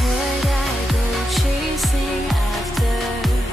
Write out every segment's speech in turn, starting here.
Would I go chasing after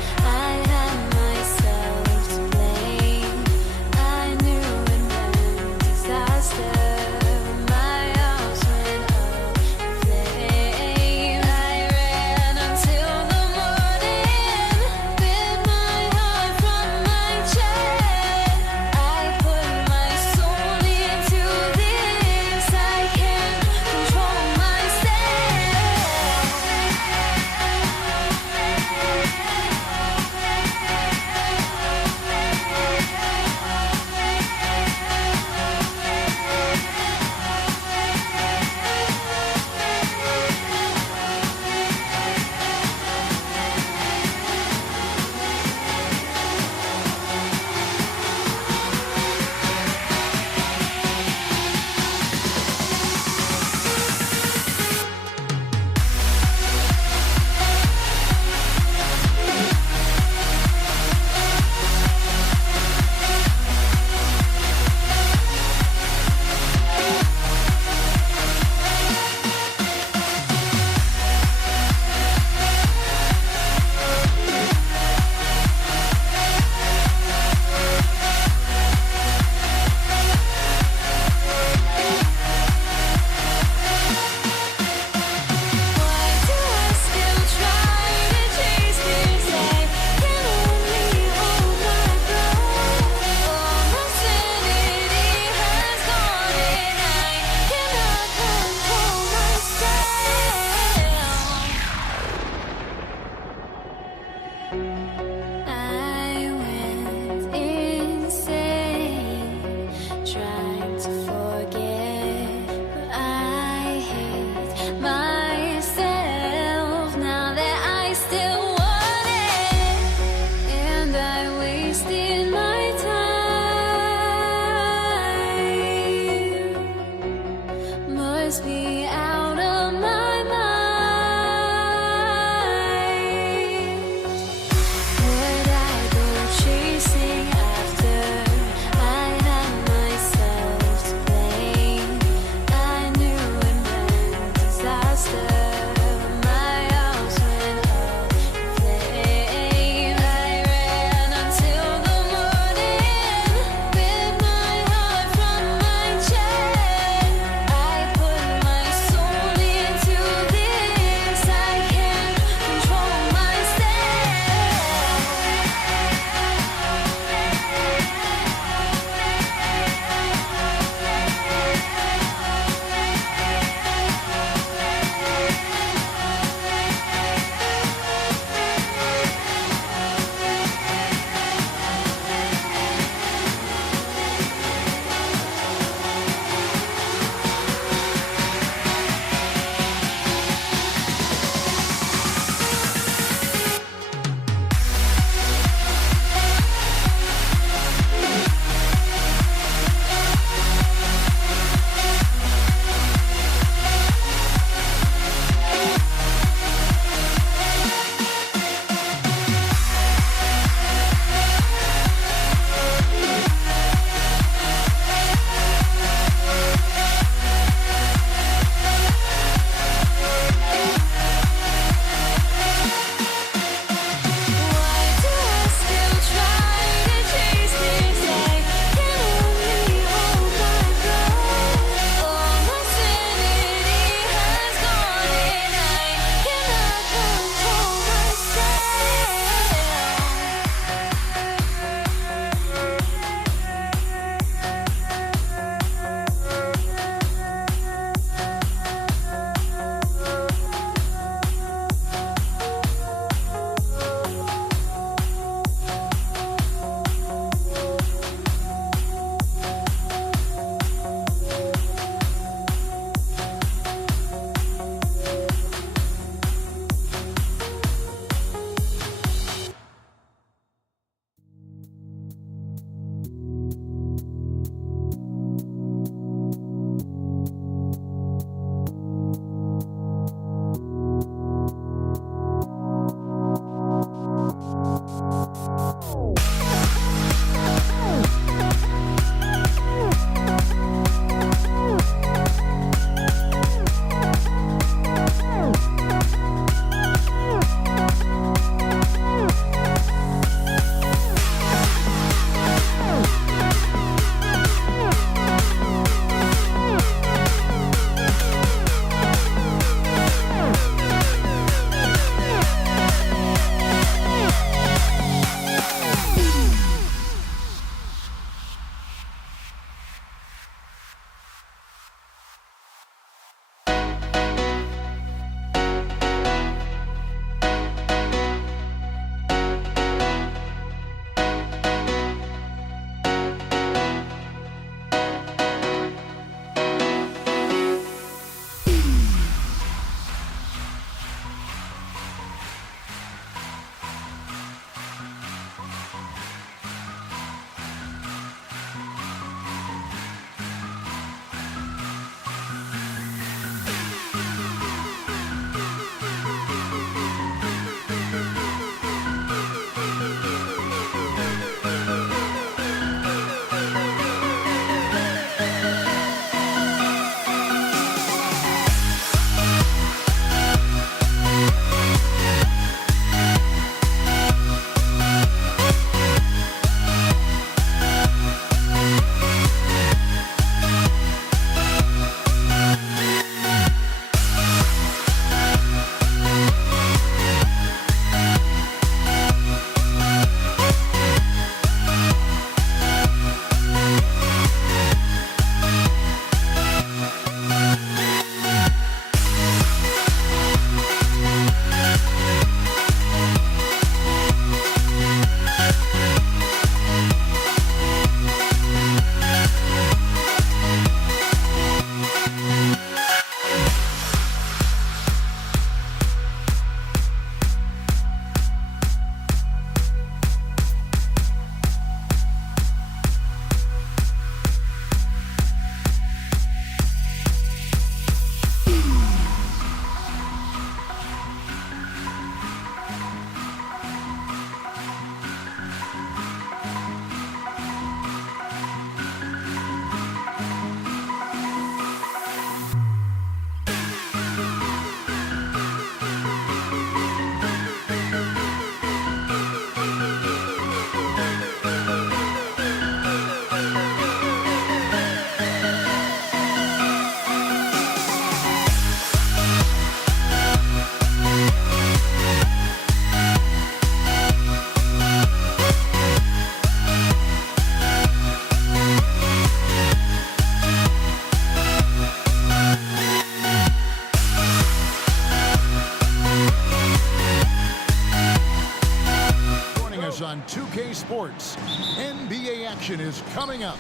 Stars on 2K Sports. NBA action is coming up.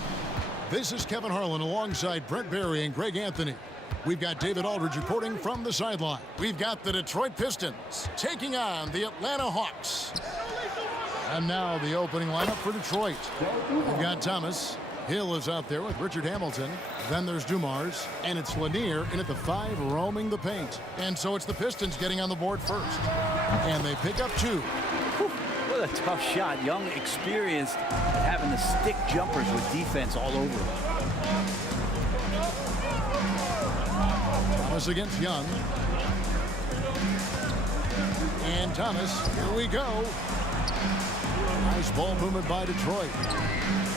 This is Kevin Harlan alongside Brent Barry and Greg Anthony. We've got David Aldridge reporting from the sideline. We've got the Detroit Pistons taking on the Atlanta Hawks. And now the opening lineup for Detroit. We've got Thomas. Hill is out there with Richard Hamilton. Then there's Dumars. And it's Lanier in at the 5 roaming the paint. And so it's the Pistons getting on the board first. And they pick up 2. What a tough shot. Young, experienced, having the stick jumpers with defense all over him. Thomas against Young. And Thomas, here we go. Nice ball movement by Detroit.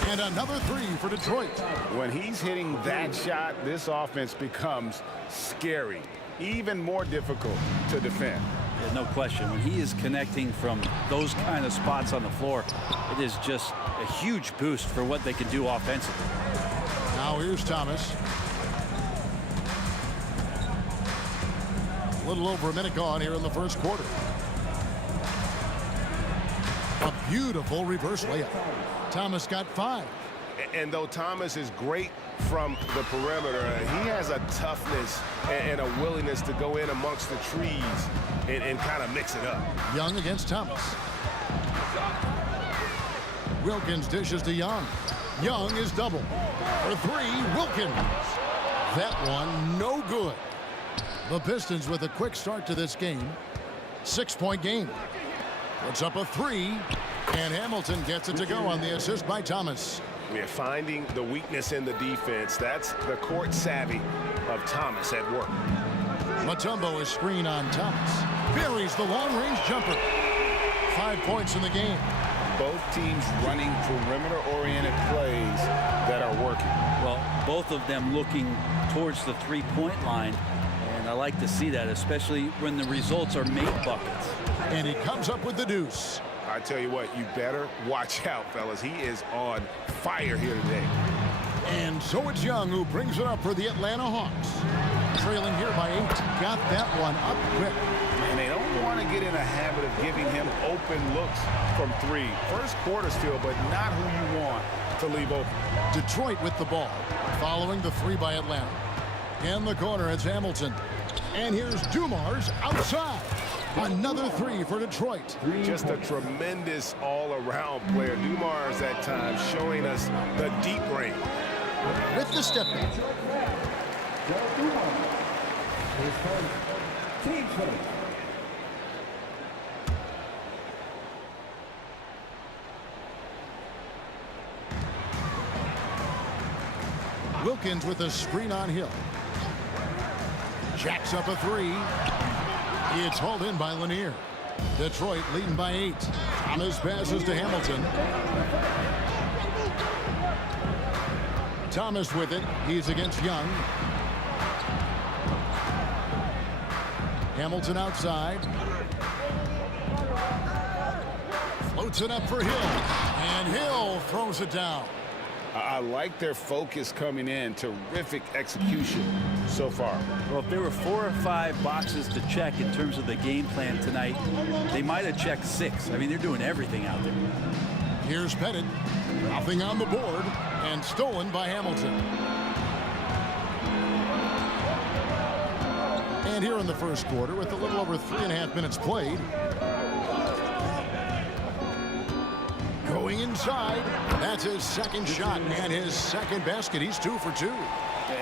And another 3 for Detroit. When he's hitting that shot, this offense becomes scary, even more difficult to defend. Yeah, no question. When he is connecting from those kind of spots on the floor, it is just a huge boost for what they can do offensively. Now here's Thomas. A little over a minute gone here in the first quarter. A beautiful reverse layup. Thomas got 5. And though Thomas is great from the perimeter, he has a toughness and a willingness to go in amongst the trees and kind of mix it up. Young against Thomas. Wilkins dishes to Young. Young is double. For 3, Wilkins. That one no good. The Pistons with a quick start to this game. 6-point game. Puts up a 3. And Hamilton gets it to go on the assist by Thomas. We're finding the weakness in the defense. That's the court savvy of Thomas at work. Mutombo is screen on Thomas. Buries the long-range jumper. 5 points in the game. Both teams running perimeter-oriented plays that are working. Well, both of them looking towards the three-point line. And I like to see that, especially when the results are made buckets. And he comes up with the deuce. I tell you what, you better watch out, fellas. He is on fire here today. And so it's Young who brings it up for the Atlanta Hawks. Trailing here by 8. Got that one up quick. And they don't want to get in a habit of giving him open looks from 3. First quarter still, but not who you want to leave open. Detroit with the ball, following the 3 by Atlanta. In the corner, it's Hamilton. And here's Dumars outside. Another 3 for Detroit. Just a tremendous all-around player. Dumars at times showing us the deep range. With the step back. Wilkins with a screen on Hill. Jacks up a 3. It's hauled in by Lanier. Detroit leading by 8. Thomas passes to Hamilton. Thomas with it. He's against Young. Hamilton outside. Floats it up for Hill. And Hill throws it down. I like their focus coming in. Terrific execution so far. Well, if there were 4 or 5 boxes to check in terms of the game plan tonight, they might have checked 6. I mean, they're doing everything out there. Here's Pettit. Nothing on the board. And stolen by Hamilton. And here in the first quarter, with a little over 3.5 minutes played. Going inside. That's his second shot and his second basket. He's 2 for 2.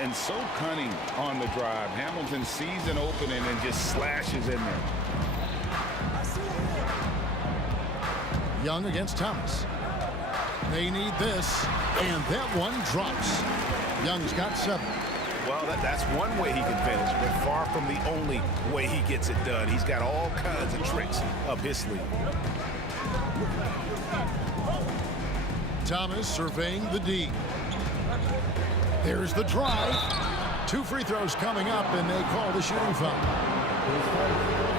And so cunning on the drive. Hamilton sees an opening and just slashes in there. Young against Thomas. They need this. And that one drops. Young's got 7. Well, that's one way he can finish, but far from the only way he gets it done. He's got all kinds of tricks up his sleeve. Thomas surveying the D. There's the drive. 2 free throws coming up, and they call the shooting foul.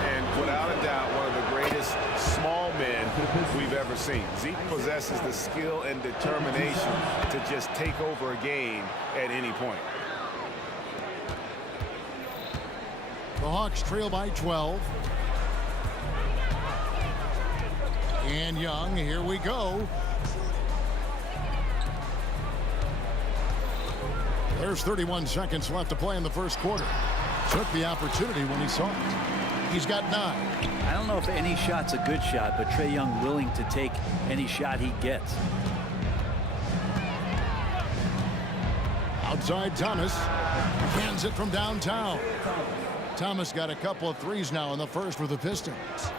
And without a doubt, one of the greatest small men we've ever seen. Zeke possesses the skill and determination to just take over a game at any point. The Hawks trail by 12. And Young, here we go. There's 31 seconds left to play in the first quarter. Took the opportunity when he saw it. He's got 9. I don't know if any shot's a good shot, but Trae Young willing to take any shot he gets. Outside Thomas. Hands it from downtown. Thomas got a couple of threes now in the first with the Pistons.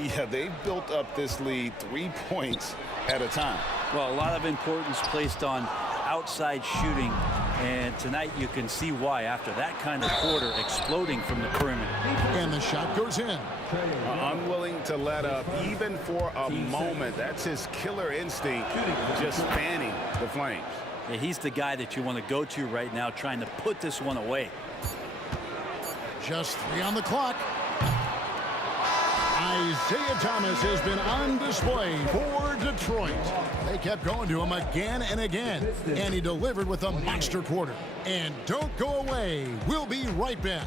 Yeah, they've built up this lead 3 points at a time. Well, a lot of importance placed on outside shooting, and tonight you can see why after that kind of quarter exploding from the perimeter. And the shot goes in. Unwilling to let up even for a moment. That's his killer instinct, just fanning the flames. Yeah, he's the guy that you want to go to right now, trying to put this one away. Just 3 on the clock. Isaiah Thomas has been on display for Detroit. They kept going to him again and again, and he delivered with a monster quarter. And don't go away. We'll be right back.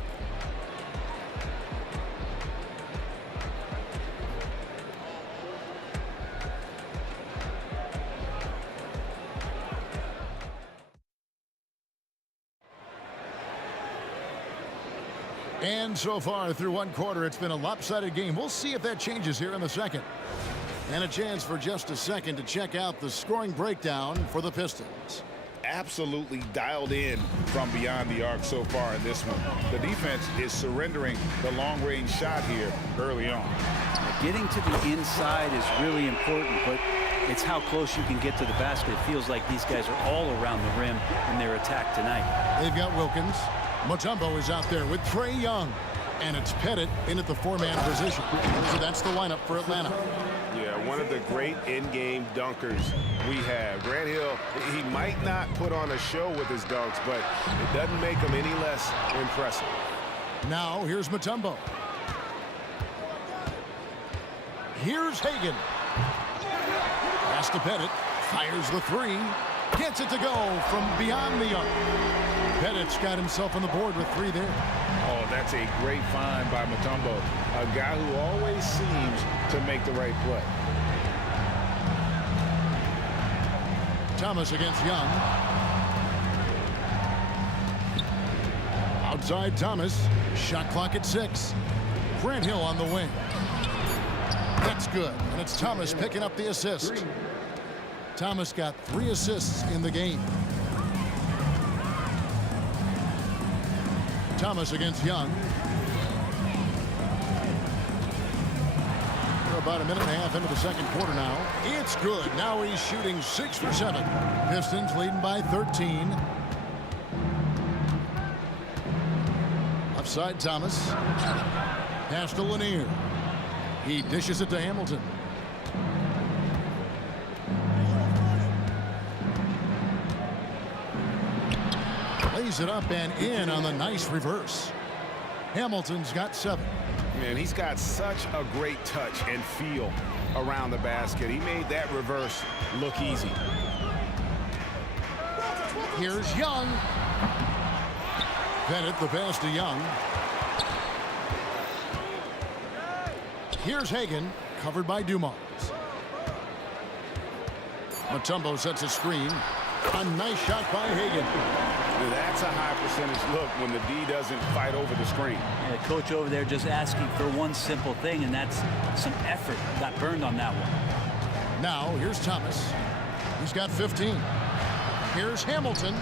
And so far through one quarter, it's been a lopsided game. We'll see if that changes here in the second. And a chance for just a second to check out the scoring breakdown for the Pistons. Absolutely dialed in from beyond the arc so far in this one. The defense is surrendering the long-range shot here early on. Getting to the inside is really important, but it's how close you can get to the basket. It feels like these guys are all around the rim in their attack tonight. They've got Wilkins. Mutombo is out there with Trae Young. And it's Pettit in at the 4-man position. So that's the lineup for Atlanta. Yeah, one of the great in-game dunkers we have. Grant Hill, he might not put on a show with his dunks, but it doesn't make him any less impressive. Now, here's Mutombo. Here's Hagan. Pass to Pettit. Fires the 3. Gets it to go from beyond the arc. Pettit's got himself on the board with 3 there. Oh, that's a great find by Mutombo, a guy who always seems to make the right play. Thomas against Young. Outside Thomas. Shot clock at 6. Grant Hill on the wing. That's good. And it's Thomas picking up the assist. Thomas got 3 assists in the game. Thomas against Young. We're about a minute and a half into the second quarter now. It's good. Now he's shooting 6 for 7. Pistons leading by 13. Upside Thomas. Pass to Lanier. He dishes it to Hamilton. Lays it up and in on the nice reverse. Hamilton's got 7. Man, he's got such a great touch and feel around the basket. He made that reverse look easy. Here's Young. Pettit the pass to Young. Here's Hagan, covered by Dumars. Mutombo sets a screen. A nice shot by Hagan. That's a high percentage look when the D doesn't fight over the screen. Yeah, the coach over there just asking for one simple thing, and that's some effort. Got burned on that one. Now, here's Thomas. He's got 15. Here's Hamilton.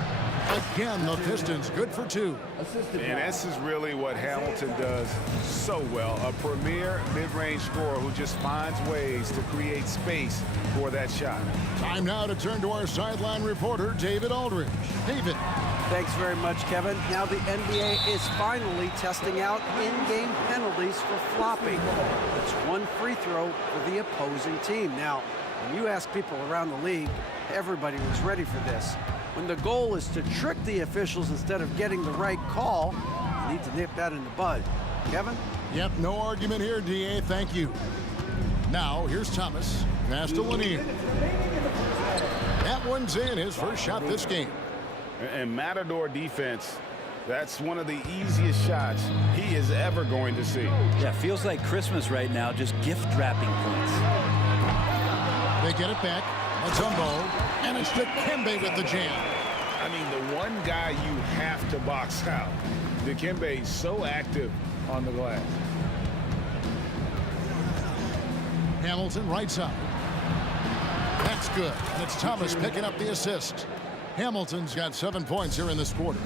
Again, the Pistons good for 2. And this is really what Hamilton does so well. A premier mid-range scorer who just finds ways to create space for that shot. Time now to turn to our sideline reporter, David Aldridge. David. Thanks very much, Kevin. Now the NBA is finally testing out in-game penalties for flopping. It's 1 free throw for the opposing team. Now, when you ask people around the league, everybody was ready for this. When the goal is to trick the officials instead of getting the right call, you need to nip that in the bud. Kevin? Yep, no argument here, DA. Thank you. Now, here's Thomas. Pass to Lanier. That one's in, his first shot this game. And Matador defense, that's one of the easiest shots he is ever going to see. Yeah, feels like Christmas right now, just gift wrapping points. They get it back. Mutombo. And it's Dikembe with the jam. I mean, the one guy you have to box out. Dikembe is so active on the glass. Hamilton right side. That's good. And it's Thomas picking up the assist. Hamilton's got 7 points here in this quarter.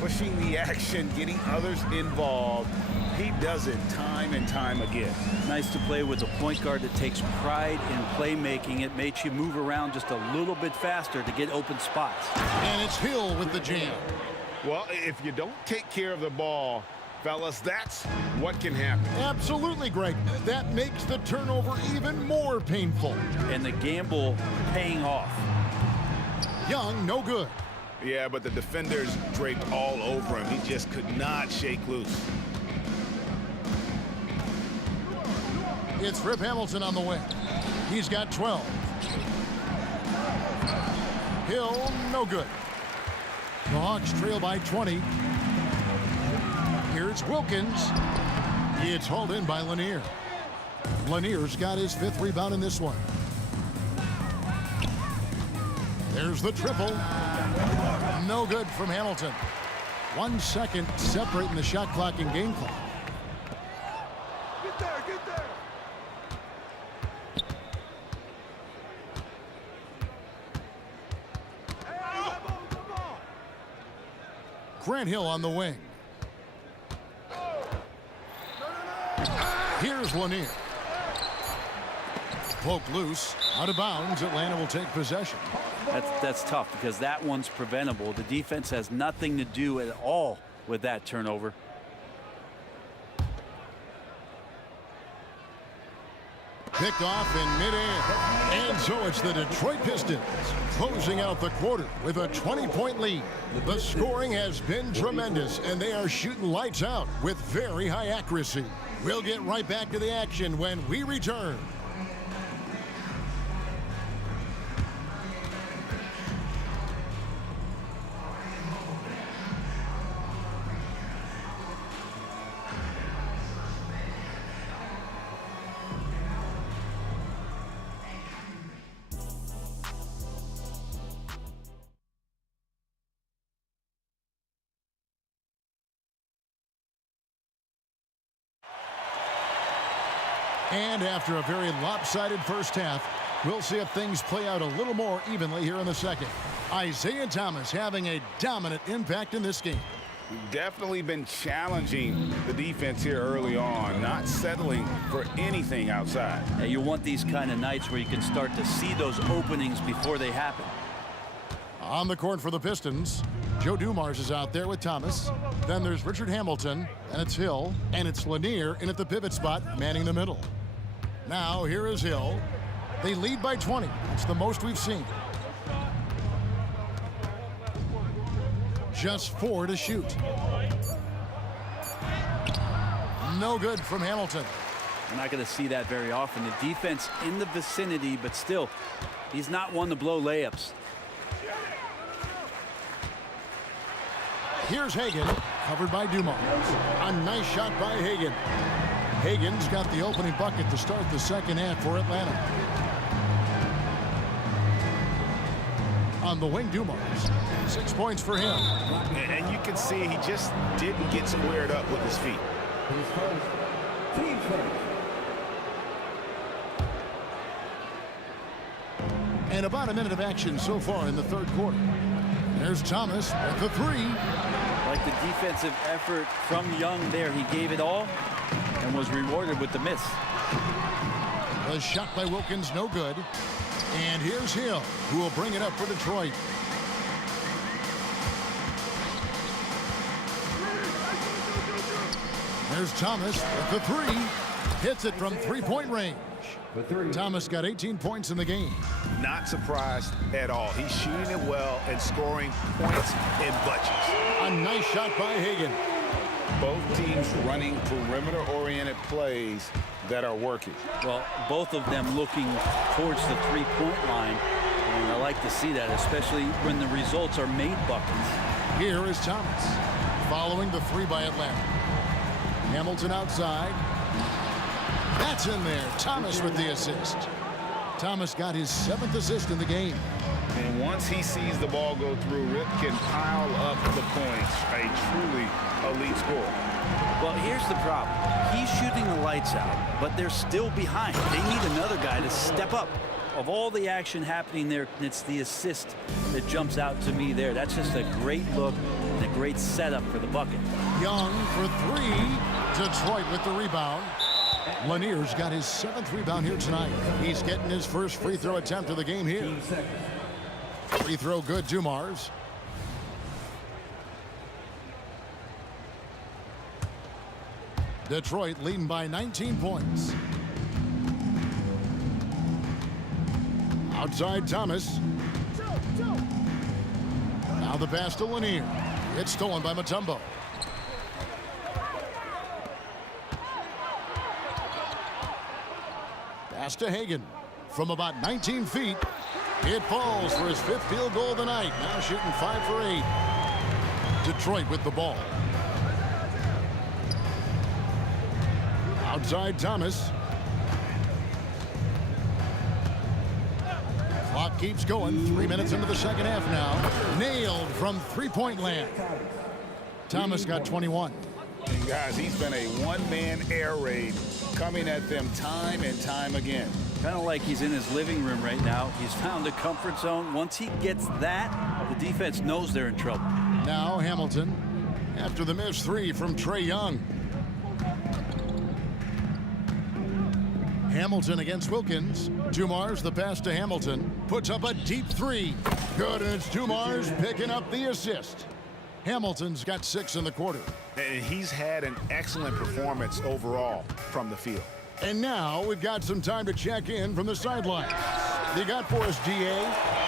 Pushing the action, getting others involved. He does it time and time again. Nice to play with a point guard that takes pride in playmaking. It makes you move around just a little bit faster to get open spots. And it's Hill with the jam. Well, if you don't take care of the ball, fellas, that's what can happen. Absolutely, Greg. That makes the turnover even more painful. And the gamble paying off. Young, no good. Yeah, but the defenders draped all over him. He just could not shake loose. It's Rip Hamilton on the wing. He's got 12. Hill, no good. The Hawks trail by 20. Here's Wilkins. It's hauled in by Lanier. Lanier's got his 5th rebound in this one. There's the triple. No good from Hamilton. 1 second separating the shot clock and game clock. Get there, get there. Grant Hill on the wing. Here's Lanier. Poke loose. Out of bounds. Atlanta will take possession. That's tough because that one's preventable. The defense has nothing to do at all with that turnover. Picked off in midair. And so it's the Detroit Pistons closing out the quarter with a 20-point lead. The scoring has been tremendous, and they are shooting lights out with very high accuracy. We'll get right back to the action when we return. And after a very lopsided first half, we'll see if things play out a little more evenly here in the second. Isaiah Thomas having a dominant impact in this game. Definitely been challenging the defense here early on, not settling for anything outside. Yeah, you want these kind of nights where you can start to see those openings before they happen. On the court for the Pistons, Joe Dumars is out there with Thomas. Then there's Richard Hamilton, and it's Hill, and it's Lanier in at the pivot spot, manning the middle. Now here is Hill. They lead by 20. It's the most we've seen. Just 4 to shoot. No good from Hamilton. We're not going to see that very often. The defense in the vicinity, but still, he's not one to blow layups. Here's Hagan, covered by Dumars. A nice shot by Hagan. Hagan's got the opening bucket to start the second half for Atlanta. On the wing, Dumars. 6 points for him. And you can see he just didn't get squared up with his feet. And about a minute of action so far in the third quarter. There's Thomas with the 3. Like the defensive effort from Young there. He gave it all and was rewarded with the miss. The shot by Wilkins, no good. And here's Hill, who will bring it up for Detroit. There's Thomas with the 3. Hits it from three-point range. Thomas got 18 points in the game. Not surprised at all. He's shooting it well and scoring points in bunches. A nice shot by Hagan. Both teams running perimeter-oriented plays that are working. Well, both of them looking towards the three-point line. And I like to see that, especially when the results are made buckets. Here is Thomas, following the 3 by Atlanta. Hamilton outside. That's in there. Thomas with the assist. Thomas got his 7th assist in the game. And once he sees the ball go through, Rip can pile up the points. A truly elite scorer. Well, here's the problem. He's shooting the lights out, but they're still behind. They need another guy to step up. Of all the action happening there, it's the assist that jumps out to me there. That's just a great look and a great setup for the bucket. Young for 3. Detroit with the rebound. Lanier's got his 7th rebound here tonight. He's getting his first free throw attempt of the game here. Free throw good, Dumars. Detroit leading by 19 points. Outside Thomas. Now the pass to Lanier. It's stolen by Mutombo. Pass to Hagan. From about 19 feet. It falls for his 5th field goal of the night. Now shooting 5 for 8. Detroit with the ball. Outside Thomas. Clock keeps going. 3 minutes into the second half now. Nailed from three-point land. Thomas got 21. And guys, he's been a one-man air raid coming at them time and time again. Kind of like he's in his living room right now. He's found a comfort zone. Once he gets that, the defense knows they're in trouble. Now Hamilton after the missed 3 from Trae Young. Hamilton against Wilkins. Dumars the pass to Hamilton. Puts up a deep 3. Good, and it's Dumars picking up the assist. Hamilton's got 6 in the quarter. And he's had an excellent performance overall from the field. And now we've got some time to check in from the sidelines. You got for us, GA?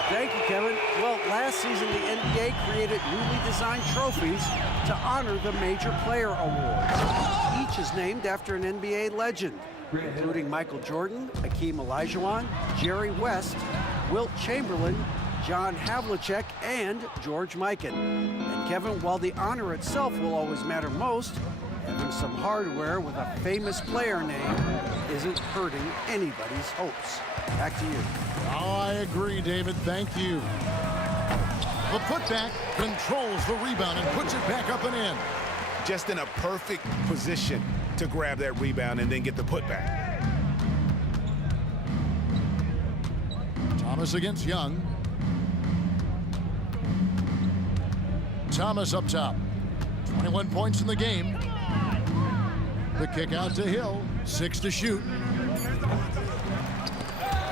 Thank you, Kevin. Well, last season the NBA created newly designed trophies to honor the Major Player Awards. Each is named after an NBA legend, including Michael Jordan, Hakeem Olajuwon, Jerry West, Wilt Chamberlain, John Havlicek, and George Mikan. And Kevin, while the honor itself will always matter most, having some hardware with a famous player name isn't hurting anybody's hopes. Back to you. Oh, I agree, David. Thank you. The putback controls the rebound and puts it back up and in. Just in a perfect position to grab that rebound and then get the putback. Thomas against Young. Thomas up top. 21 points in the game. The kick out to Hill. 6 to shoot.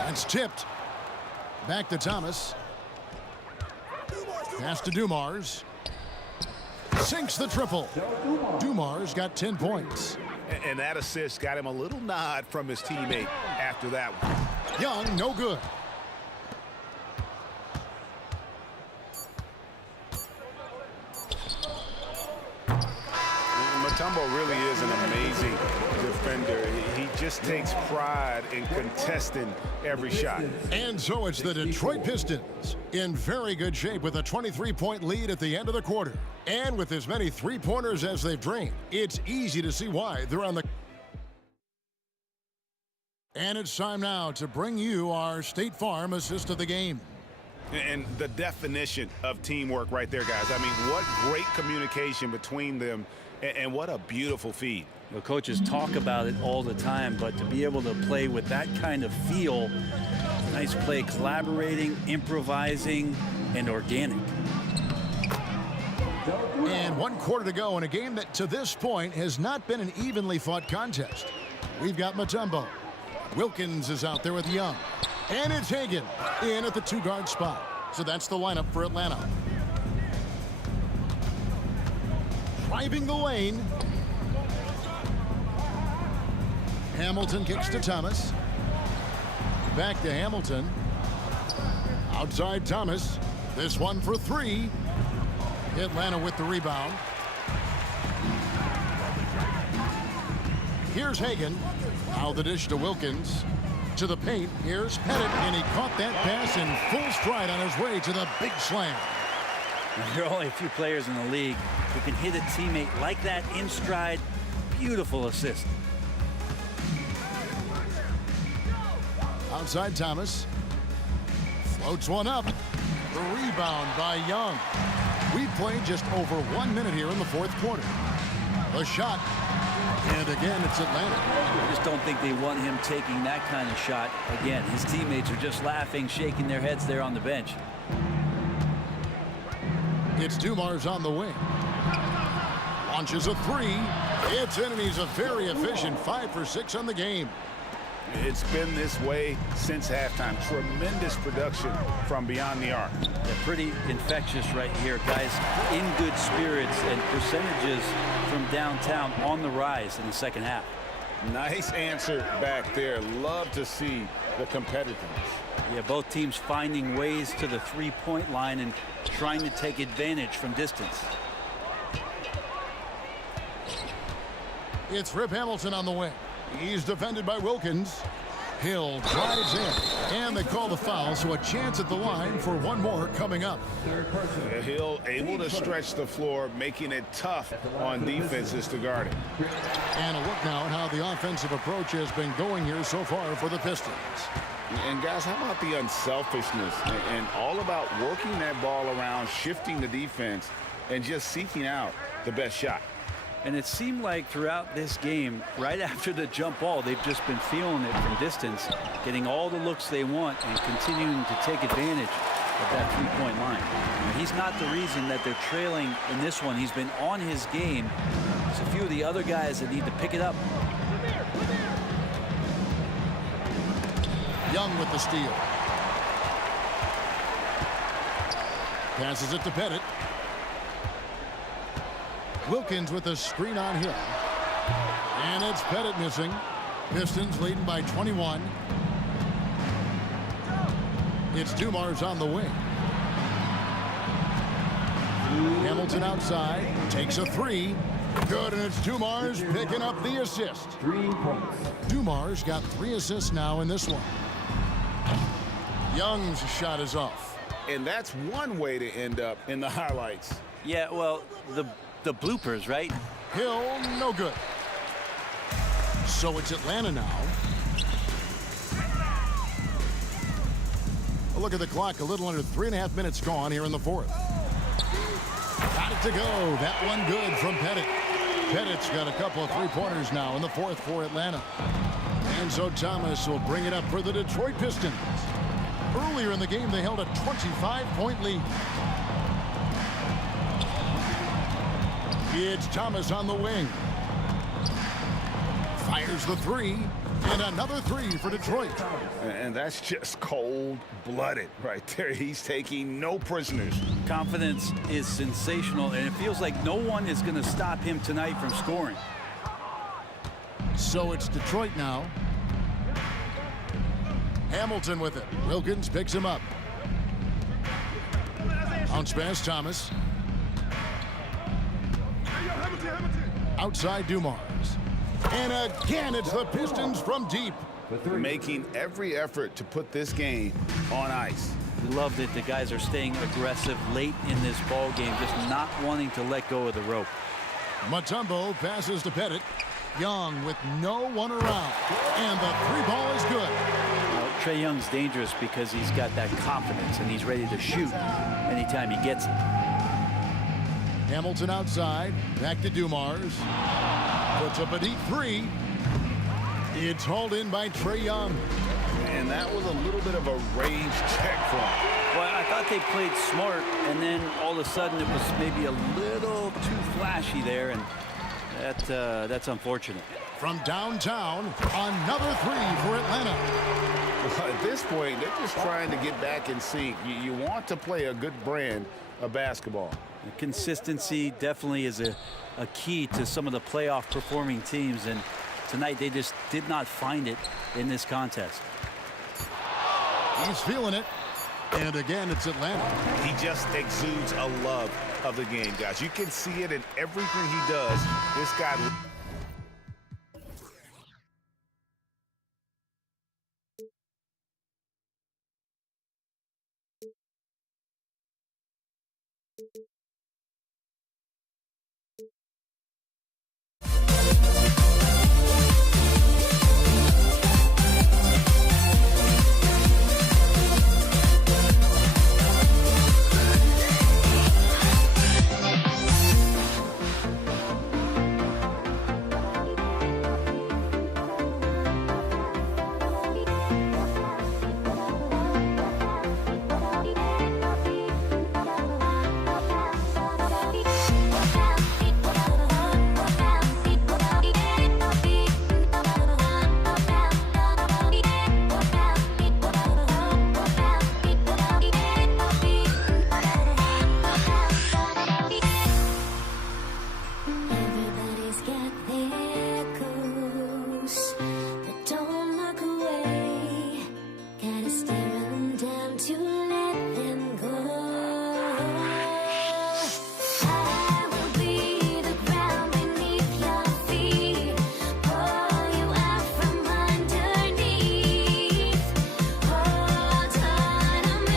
It's tipped. Back to Thomas. Pass to Dumars. Sinks the triple. Dumars got 10 points. And that assist got him a little nod from his teammate after that one. Young, no good. Mutombo really is an amazing defender. He just takes pride in contesting every shot. And so it's the Detroit Pistons in very good shape with a 23-point lead at the end of the quarter. And with as many three-pointers as they've drained, it's easy to see why they're on the... And it's time now to bring you our State Farm assist of the game. And the definition of teamwork right there, guys. I mean, what great communication between them, and what a beautiful feed. The coaches talk about it all the time, but to be able to play with that kind of feel, nice play, collaborating, improvising, and organic. And 1 quarter to go in a game that to this point has not been an evenly fought contest. We've got Mutombo. Wilkins is out there with Young. And it's Hagan in at the 2-guard spot. So that's the lineup for Atlanta. Driving the lane. Hamilton kicks to Thomas. Back to Hamilton. Outside Thomas. This one for 3. Atlanta with the rebound. Here's Hagan. Now the dish to Wilkins. To the paint. Here's Pettit, and he caught that pass in full stride on his way to the big slam. There are only a few players in the league who can hit a teammate like that in stride. Beautiful assist. Outside Thomas. Floats one up. The rebound by Young. We've played just over 1 minute here in the fourth quarter. The shot. And again, it's Atlanta. I just don't think they want him taking that kind of shot again. His teammates are just laughing, shaking their heads there on the bench. It's Dumars on the wing. Launches a three. It's in, and he's a very efficient 5 for 6 on the game. It's been this way since halftime. Tremendous production from beyond the arc. They're pretty infectious right here, guys. In good spirits, and percentages from downtown on the rise in the second half. Nice answer back there. Love to see the competitiveness. Yeah, both teams finding ways to the three-point line and trying to take advantage from distance. It's Rip Hamilton on the wing. He's defended by Wilkins. Hill drives in, and they call the foul, so a chance at the line for one more coming up. Hill able to stretch the floor, making it tough on defenses to guard it. And a look now at how the offensive approach has been going here so far for the Pistons. And guys, how about the unselfishness and all about working that ball around, shifting the defense, and just seeking out the best shot. And it seemed like throughout this game, right after the jump ball, they've just been feeling it from distance, getting all the looks they want and continuing to take advantage of that three-point line. And he's not the reason that they're trailing in this one. He's been on his game. There's a few of the other guys that need to pick it up. Young with the steal. Passes it to Pettit. Wilkins with a screen on Hill. And it's Pettit missing. Pistons leading by 21. It's Dumars on the wing. Hamilton outside. Takes a three. Good, and it's Dumars picking up the assist. 3 points. Dumars got 3 assists now in this one. Young's shot is off. And that's one way to end up in the highlights. Yeah, well, the bloopers, right? Hill, no good. So it's Atlanta now. A look at the clock, a little under 3.5 minutes gone here in the fourth. Got it to go. That one good from Pettit. Pettit's got a couple of three-pointers now in the fourth for Atlanta. And so Thomas will bring it up for the Detroit Pistons. Earlier in the game, they held a 25-point lead. It's Thomas on the wing. Fires the three, and another three for Detroit. And that's just cold-blooded right there. He's taking no prisoners. Confidence is sensational, and it feels like no one is going to stop him tonight from scoring. So it's Detroit now. Hamilton with it. Wilkins picks him up. Bounce pass, Thomas. Outside Dumars. And again, it's the Pistons from deep. Making every effort to put this game on ice. Love that the guys are staying aggressive late in this ball game, just not wanting to let go of the rope. Mutombo passes to Pettit. Young with no one around. And the three ball is good. Trae Young's dangerous because he's got that confidence and he's ready to shoot anytime he gets it. Hamilton outside. Back to Dumars. Puts up a deep three. It's hauled in by Trae Young. And that was a little bit of a range check for him. Well, I thought they played smart, and then all of a sudden it was maybe a little too flashy there, and that's unfortunate. From downtown, another three for Atlanta. At this point, they're just trying to get back in sync. You want to play a good brand of basketball. The consistency definitely is a key to some of the playoff performing teams, and tonight they just did not find it in this contest. He's feeling it. And again, it's Atlanta. He just exudes a love of the game, guys. You can see it in everything he does. This guy... to let them go. I will be the ground beneath your feet, pull you out from underneath, hold on to me.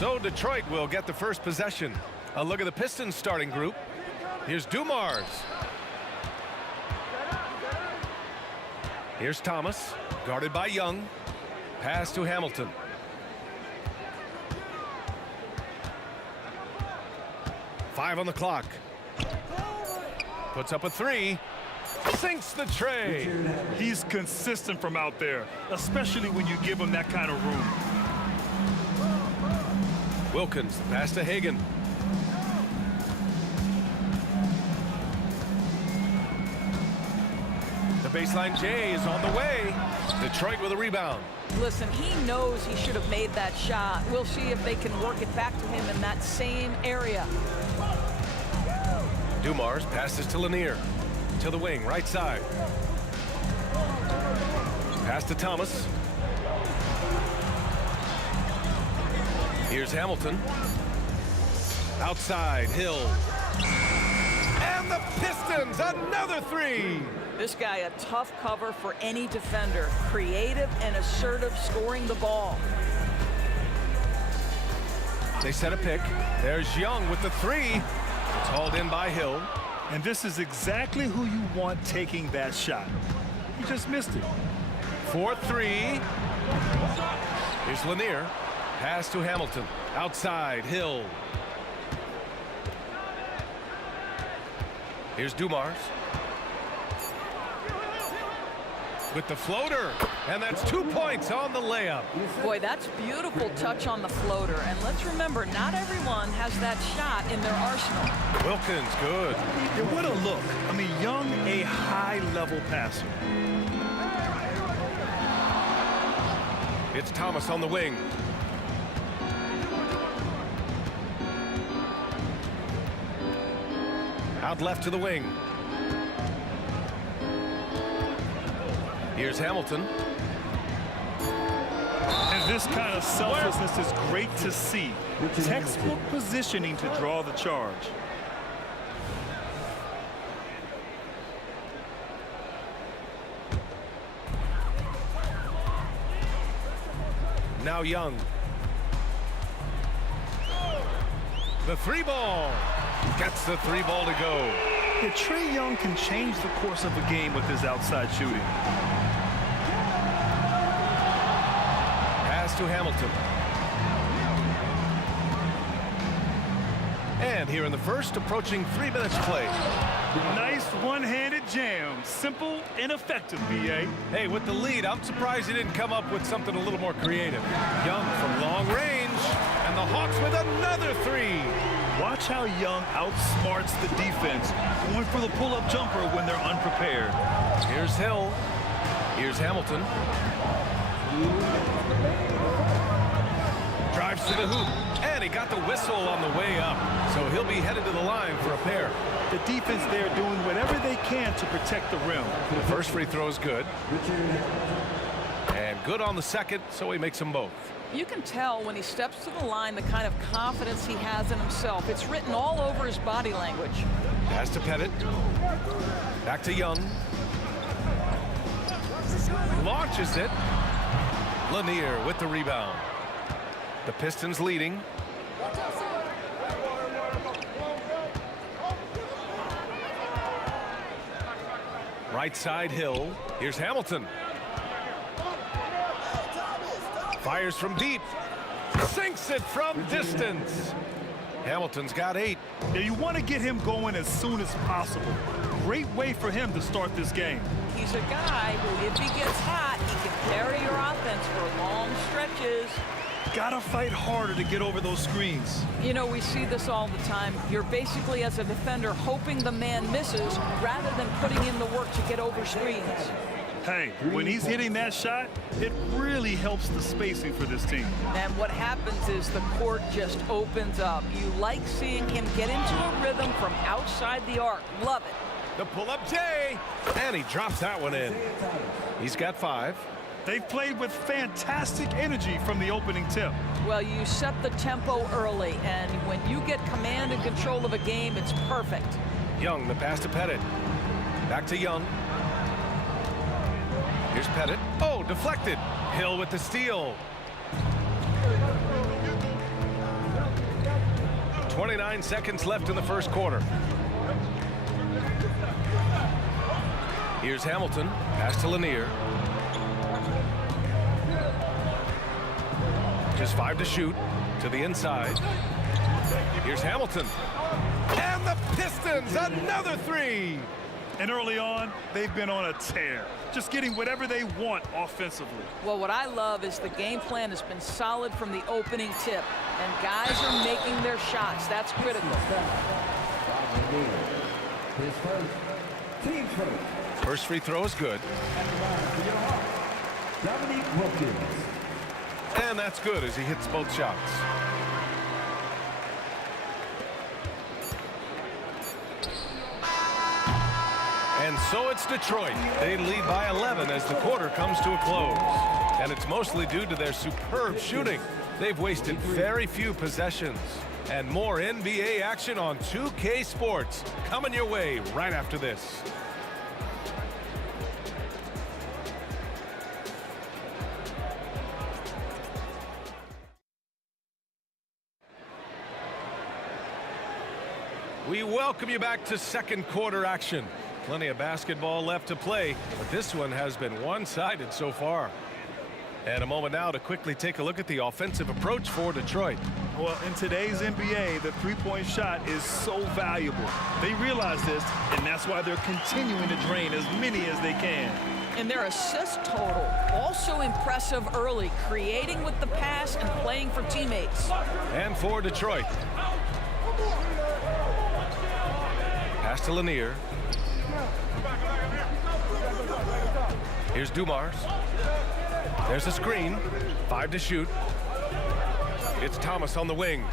So Detroit will get the first possession. A look at the Pistons starting group. Here's Dumars. Here's Thomas, guarded by Young. Pass to Hamilton. Five on the clock. Puts up a three. Sinks the tray. He's consistent from out there, especially when you give him that kind of room. Wilkins, the pass to Hagan. The baseline J is on the way. Detroit with a rebound. Listen, he knows he should have made that shot. We'll see if they can work it back to him in that same area. Dumars passes to Lanier. To the wing, right side. Pass to Thomas. Here's Hamilton. Outside, Hill. And the Pistons, another three. This guy a tough cover for any defender. Creative and assertive scoring the ball. They set a pick. There's Young with the three. It's hauled in by Hill. And this is exactly who you want taking that shot. He just missed it. 4-3. Here's Lanier. Pass to Hamilton. Outside, Hill. Here's Dumars. With the floater. And that's 2 points on the layup. Boy, that's beautiful touch on the floater. And let's remember, not everyone has that shot in their arsenal. Wilkins, good. Yeah, what a look. I mean, Young, a high-level passer. It's Thomas on the wing. Out left to the wing. Here's Hamilton. And this kind of selflessness is great to see. Textbook positioning to draw the charge. Now Young. The three ball. Gets the three ball to go. Yeah, Trae Young can change the course of a game with his outside shooting. Pass to Hamilton. And here in the first, approaching 3 minutes play. Nice one-handed jam. Simple and effective, B.A. Hey, with the lead, I'm surprised he didn't come up with something a little more creative. Young from long range, and the Hawks with another three. Watch how Young outsmarts the defense, going for the pull-up jumper when they're unprepared. Here's Hill. Here's Hamilton. Drives to the hoop, and he got the whistle on the way up. So he'll be headed to the line for a pair. The defense there doing whatever they can to protect the rim. The first free throw is good. And good on the second, so he makes them both. You can tell when he steps to the line the kind of confidence he has in himself. It's written all over his body language. Pass to Pettit. Back to Young. Launches it. Lanier with the rebound. The Pistons leading. Right side Hill. Here's Hamilton. Fires from deep. Sinks it from distance. Hamilton's got 8. Yeah, you want to get him going as soon as possible. Great way for him to start this game. He's a guy who, if he gets hot, he can carry your offense for long stretches. Gotta fight harder to get over those screens. You know, we see this all the time. You're basically, as a defender, hoping the man misses rather than putting in the work to get over screens. Hey, when he's hitting that shot, it really helps the spacing for this team. And what happens is the court just opens up. You like seeing him get into a rhythm from outside the arc. Love it. The pull-up J, and he drops that one in. He's got 5. They've played with fantastic energy from the opening tip. Well, you set the tempo early, and when you get command and control of a game, it's perfect. Young, the pass to Pettit. Back to Young. Here's Pettit. Oh, deflected. Hill with the steal. 29 seconds left in the first quarter. Here's Hamilton. Pass to Lanier. Just 5 to shoot. To the inside. Here's Hamilton. And the Pistons, another 3. And early on, they've been on a tear, just getting whatever they want offensively. Well, what I love is the game plan has been solid from the opening tip, and guys are making their shots. That's critical. First free throw is good. And that's good as he hits both shots. And so it's Detroit. They lead by 11 as the quarter comes to a close. And it's mostly due to their superb shooting. They've wasted very few possessions. And more NBA action on 2K Sports coming your way right after this. We welcome you back to second quarter action. Plenty of basketball left to play, but this one has been one-sided so far. And a moment now to quickly take a look at the offensive approach for Detroit. Well, in today's NBA, the three-point shot is so valuable. They realize this, and that's why they're continuing to drain as many as they can. And their assist total, also impressive early, creating with the pass and playing for teammates. And for Detroit. Pass to Lanier. Here's Dumars. There's a screen. 5 to shoot. It's Thomas on the wing.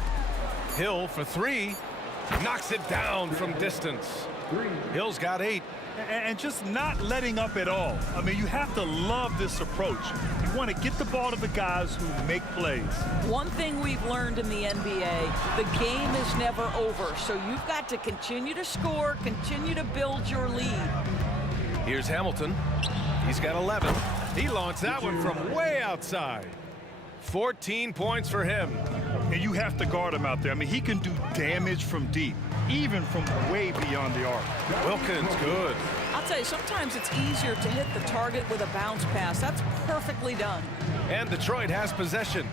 Hill for 3. Knocks it down from distance. Hill's got 8. And just not letting up at all. I mean, you have to love this approach. You want to get the ball to the guys who make plays. One thing we've learned in the NBA, the game is never over. So you've got to continue to score, continue to build your lead. Here's Hamilton. He's got 11. He launched that one from way outside. 14 points for him. And you have to guard him out there. I mean, he can do damage from deep, even from way beyond the arc. Wilkins, good. I'll tell you, sometimes it's easier to hit the target with a bounce pass. That's perfectly done. And Detroit has possession.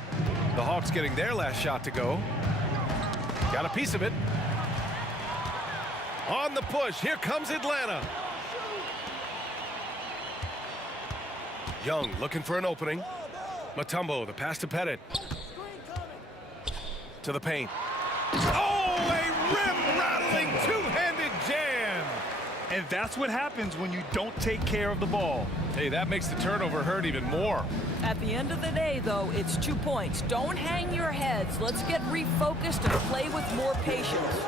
The Hawks getting their last shot to go. Got a piece of it. On the push, here comes Atlanta. Young looking for an opening. Mutombo, the pass to Pettit. To the paint. Oh, a rim-rattling two-handed jam. And that's what happens when you don't take care of the ball. Hey, that makes the turnover hurt even more. At the end of the day, though, it's 2 points. Don't hang your heads. Let's get refocused and play with more patience.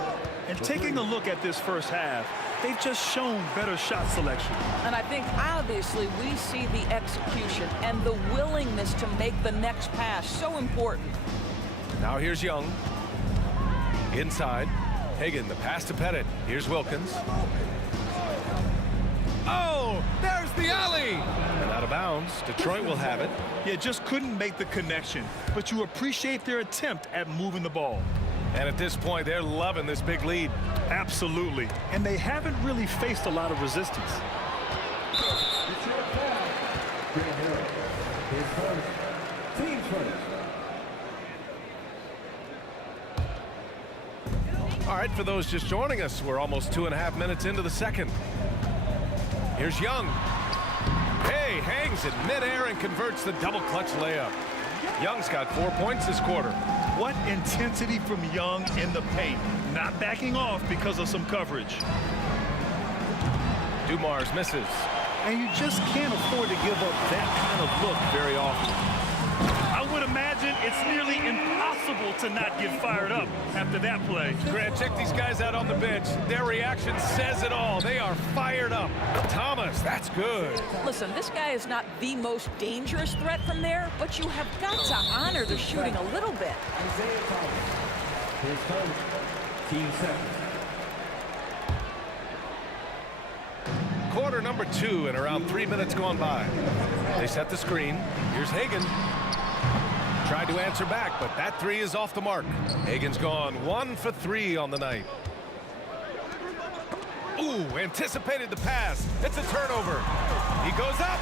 And taking a look at this first half, they've just shown better shot selection. And I think, obviously, we see the execution and the willingness to make the next pass so important. Now here's Young. Inside. Hagan, the pass to Pettit. Here's Wilkins. Oh, there's the alley. And out of bounds. Detroit will have it. Yeah, just couldn't make the connection. But you appreciate their attempt at moving the ball. And at this point, they're loving this big lead. Absolutely. And they haven't really faced a lot of resistance. All right, for those just joining us, we're almost 2.5 minutes into the second. Here's Young. Hey, hangs in midair and converts the double clutch layup. Young's got 4 points this quarter. What intensity from Young in the paint. Not backing off because of some coverage. Dumars misses. And you just can't afford to give up that kind of look very often. I would imagine it's nearly impossible to not get fired up after that play. Grant, check these guys out on the bench. Their reaction says it all. They are fired up. Thomas, that's good. Listen, this guy is not the most dangerous threat from there, but you have got to honor the shooting a little bit. Quarter number 2 and around 3 minutes gone by. They set the screen. Here's Hagan. Tried to answer back, but that 3 is off the mark. Hagan's gone 1 for 3 on the night. Ooh, anticipated the pass. It's a turnover. He goes up.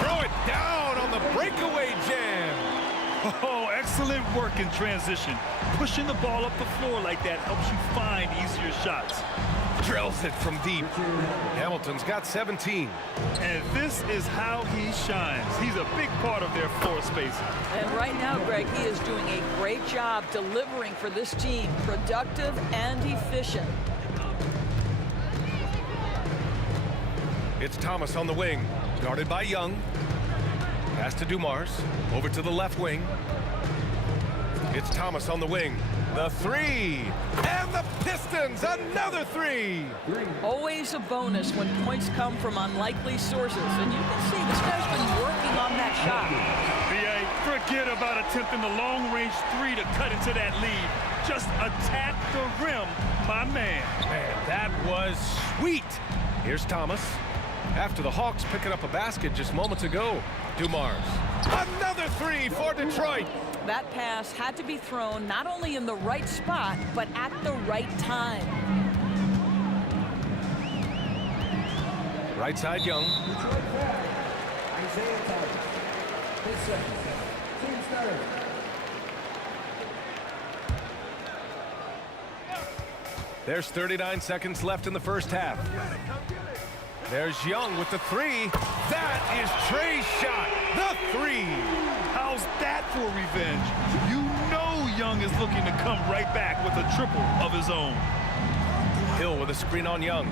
Throw it down on the breakaway jam. Oh, excellent work in transition. Pushing the ball up the floor like that helps you find easier shots. Drills it from deep. Hamilton's got 17. And this is how he shines. He's a big part of their floor spacing. And right now, Greg, he is doing a great job delivering for this team. Productive and efficient. It's Thomas on the wing. Guarded by Young. Pass to Dumars. Over to the left wing. It's Thomas on the wing. The 3. And the Pistons, another 3. Always a bonus when points come from unlikely sources. And you can see this guy's been working on that shot. B.A., forget about attempting the long-range 3 to cut into that lead. Just attack the rim, my man. Man, that was sweet. Here's Thomas. After the Hawks picking up a basket just moments ago. Dumars. Another 3 for Detroit. That pass had to be thrown not only in the right spot, but at the right time. Right side, Young. There's 39 seconds left in the first half. There's Young with the 3. That is Trey's shot. The 3. How's that for revenge? You know Young is looking to come right back with a triple of his own. Hill with a screen on Young.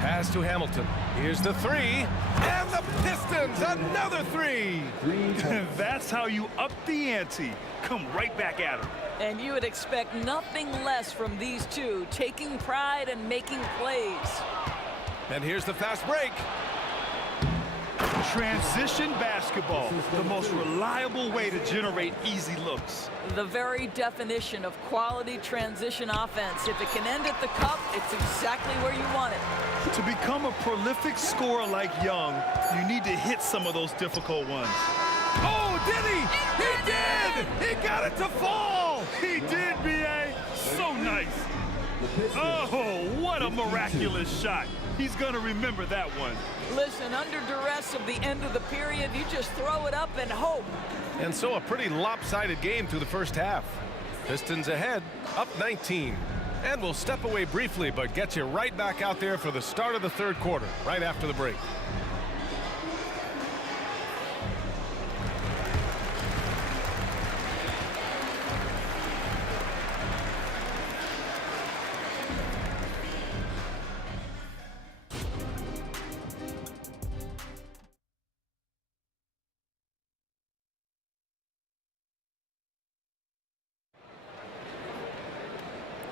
Pass to Hamilton. Here's the 3. And the Pistons, another 3. That's how you up the ante. Come right back at him. And you would expect nothing less from these two, taking pride and making plays. And here's the fast break. Transition basketball, the most reliable way to generate easy looks. The very definition of quality transition offense. If it can end at the cup, it's exactly where you want it. To become a prolific scorer like Young, you need to hit some of those difficult ones. Oh, did he? He did! He got it to fall! He did, B.A. So nice. Oh, what a miraculous shot. He's going to remember that one. Listen, under duress of the end of the period, you just throw it up and hope. And so a pretty lopsided game through the first half. Pistons ahead, up 19. And we'll step away briefly, but get you right back out there for the start of the third quarter, right after the break.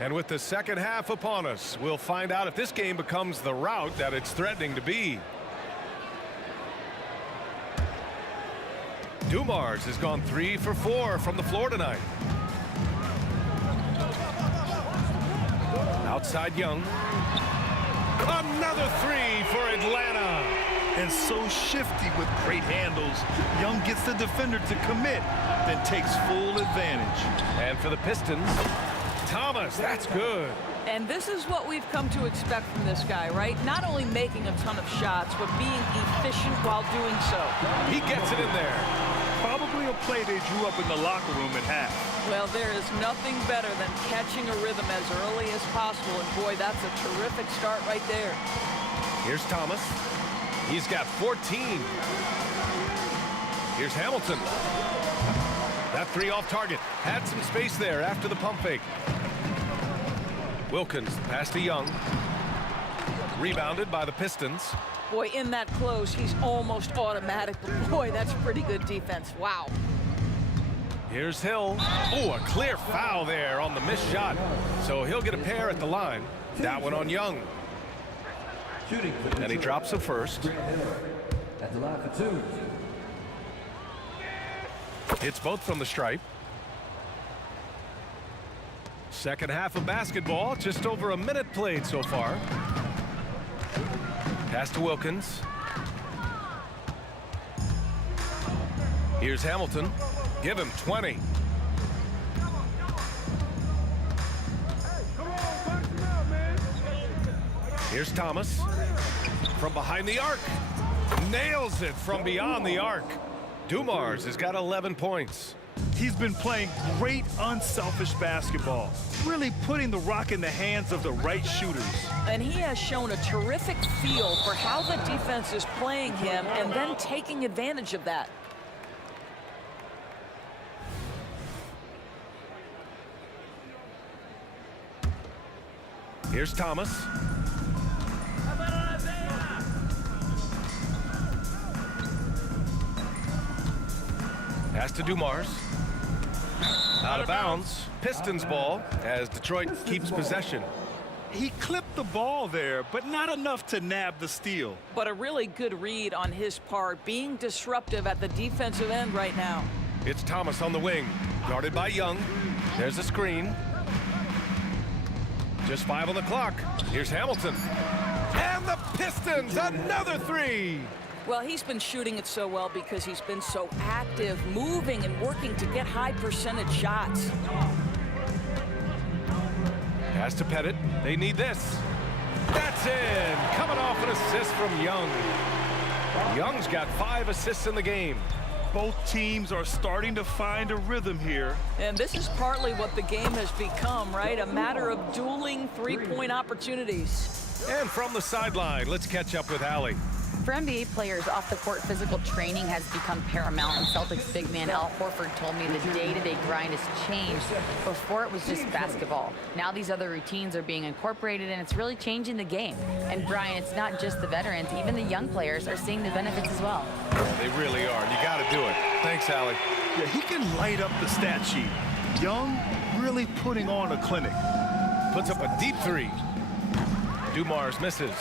And with the second half upon us, we'll find out if this game becomes the rout that it's threatening to be. Dumars has gone 3 for 4 from the floor tonight. Outside Young. Another 3 for Atlanta. And so shifty with great handles. Young gets the defender to commit, then takes full advantage. And for the Pistons, Thomas, that's good. And this is what we've come to expect from this guy, right? Not only making a ton of shots, but being efficient while doing so. He gets it in there. Probably a play they drew up in the locker room at half. Well, there is nothing better than catching a rhythm as early as possible. And boy, that's a terrific start right there. Here's Thomas. He's got 14. Here's Hamilton. That three off target. Had some space there after the pump fake. Wilkins pass to Young. Rebounded by the Pistons. Boy, in that close, he's almost automatic. But boy, that's pretty good defense. Wow. Here's Hill. Oh, a clear foul there on the missed shot. So he'll get a pair at the line. That one on Young. And he drops a first. At the line for 2. Hits both from the stripe. Second half of basketball, just over a minute played so far. Pass to Wilkins. Here's Hamilton. Give him 20. Here's Thomas. From behind the arc. Nails it from beyond the arc. Dumars has got 11 points. He's been playing great, unselfish basketball, really putting the rock in the hands of the right shooters. And he has shown a terrific feel for how the defense is playing him and then taking advantage of that. Here's Thomas. Pass to Dumars. Out of bounds. Pistons ball as Detroit keeps possession. He clipped the ball there, but not enough to nab the steal. But a really good read on his part, being disruptive at the defensive end right now. It's Thomas on the wing. Guarded by Young. There's a screen. Just 5 on the clock. Here's Hamilton. And the Pistons, another three. Well, he's been shooting it so well because he's been so active, moving and working to get high percentage shots. Pass to Pettit. They need this. That's in. Coming off an assist from Young. Young's got 5 assists in the game. Both teams are starting to find a rhythm here. And this is partly what the game has become, right? A matter of dueling three-point opportunities. And from the sideline, let's catch up with Allie. For NBA players, off-the-court physical training has become paramount, and Celtics big man Al Horford told me the day-to-day grind has changed. Before, it was just basketball. Now these other routines are being incorporated, and it's really changing the game. And Brian, it's not just the veterans. Even the young players are seeing the benefits as well. They really are. You got to do it. Thanks, Allie. Yeah, he can light up the stat sheet. Young really putting on a clinic. Puts up a deep three. Dumars misses.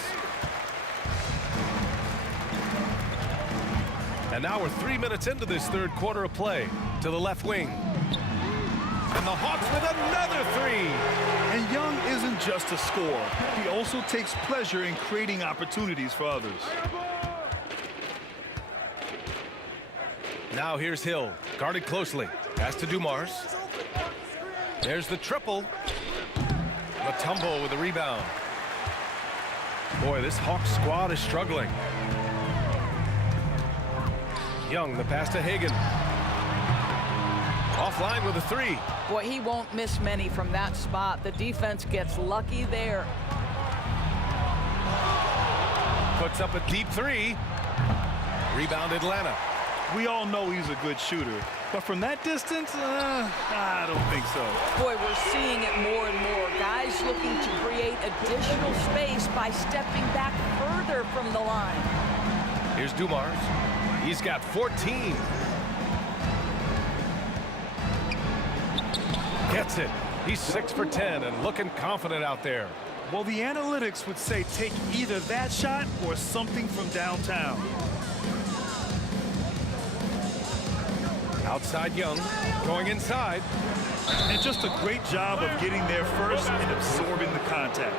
And now we're 3 minutes into this third quarter of play. To the left wing. And the Hawks with another three. And Young isn't just a scorer. He also takes pleasure in creating opportunities for others. Now here's Hill. Guarded closely. Pass to Dumars. There's the triple. Mutombo with the rebound. Boy, this Hawks squad is struggling. Young, the pass to Hagan. Offline with a three. Boy, he won't miss many from that spot. The defense gets lucky there. Puts up a deep three. Rebound Atlanta. We all know he's a good shooter, but from that distance, I don't think so. Boy, we're seeing it more and more. Guys looking to create additional space by stepping back further from the line. Here's Dumars. He's got 14. Gets it. He's 6 for 10 and looking confident out there. Well, the analytics would say take either that shot or something from downtown. Outside Young, going inside. And just a great job of getting there first and absorbing the contact.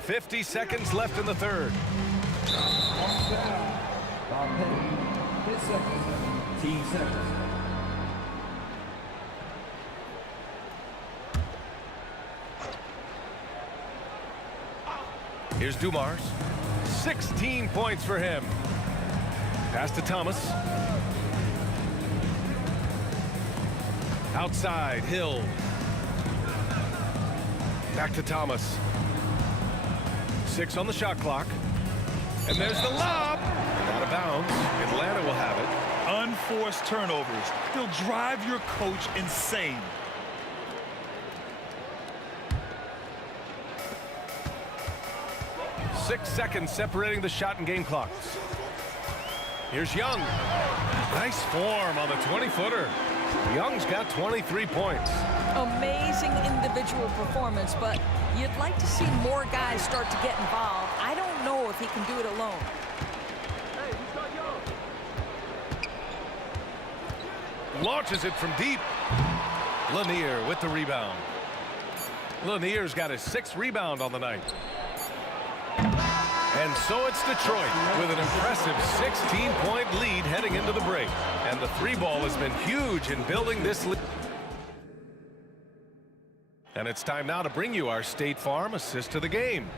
50 seconds left in the third. Team seconds. Here's Dumars. 16 points for him. Pass to Thomas. Outside, Hill. Back to Thomas. 6 on the shot clock. And there's the lob. And out of bounds. Atlanta will have it. Unforced turnovers. They'll drive your coach insane. Six seconds separating the shot and game clocks. Here's Young. Nice form on the 20-footer. Young's got 23 points. Amazing individual performance, but you'd like to see more guys start to get involved. I don't know if he can do it alone. Launches it from deep. Lanier with the rebound. Lanier's got his 6th rebound on the night. And so it's Detroit with an impressive 16-point lead heading into the break. And the 3-ball has been huge in building this lead. And it's time now to bring you our State Farm assist of the game.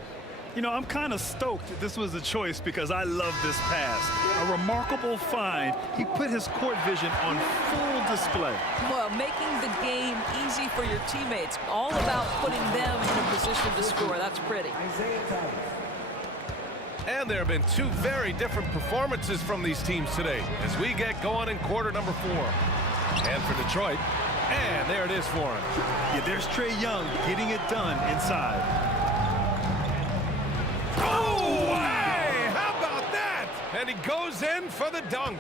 You know, I'm kind of stoked that this was a choice because I love this pass. A remarkable find. He put his court vision on full display. Well, making the game easy for your teammates. All about putting them in a position to score. That's pretty. And there have been 2 very different performances from these teams today as we get going in quarter number 4. And for Detroit, and there it is for him. Yeah, there's Trae Young getting it done inside. Oh, hey, how about that? And he goes in for the dunk.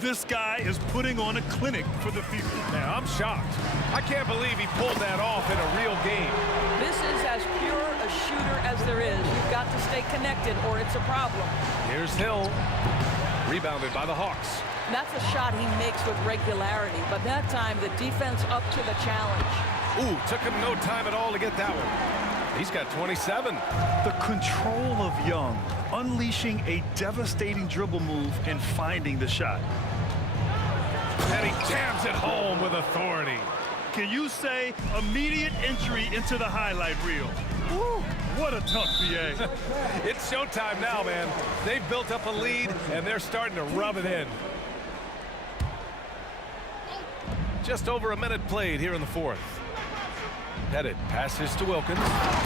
This guy is putting on a clinic for the people. Now, I'm shocked. I can't believe he pulled that off in a real game. This is as pure a shooter as there is. You've got to stay connected or it's a problem. Here's Hill. Rebounded by the Hawks. That's a shot he makes with regularity, but that time the defense up to the challenge. Ooh, took him no time at all to get that one. He's got 27. The control of Young, unleashing a devastating dribble move and finding the shot. And he jams it home with authority. Can you say immediate entry into the highlight reel? Woo, what a tough BA. It's showtime now, man. They've built up a lead, and they're starting to rub it in. Just over a minute played here in the 4th. Pettit passes to Wilkins.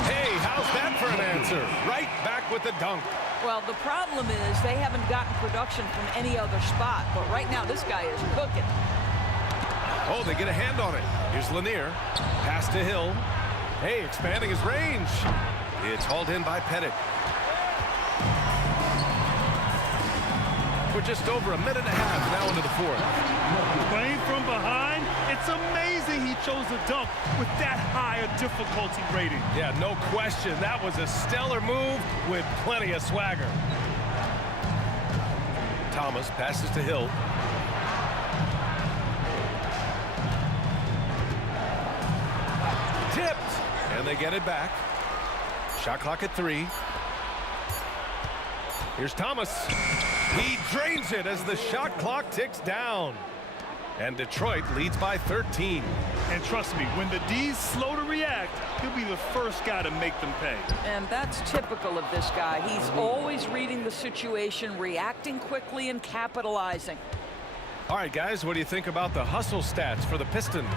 Hey, how's that for an answer? Right back with the dunk. Well, the problem is they haven't gotten production from any other spot, but right now this guy is cooking. Oh, they get a hand on it. Here's Lanier. Pass to Hill. Hey, expanding his range. It's hauled in by Pettit. We're just over a minute and a half now into the 4th. Playing from behind, it's amazing he chose a dunk with that high a difficulty rating. Yeah, no question. That was a stellar move with plenty of swagger. Thomas passes to Hill. Tipped, and they get it back. Shot clock at 3. Here's Thomas. He drains it as the shot clock ticks down. And Detroit leads by 13. And trust me, when the D's slow to react, he'll be the first guy to make them pay. And that's typical of this guy. He's always reading the situation, reacting quickly, and capitalizing. All right, guys, what do you think about the hustle stats for the Pistons?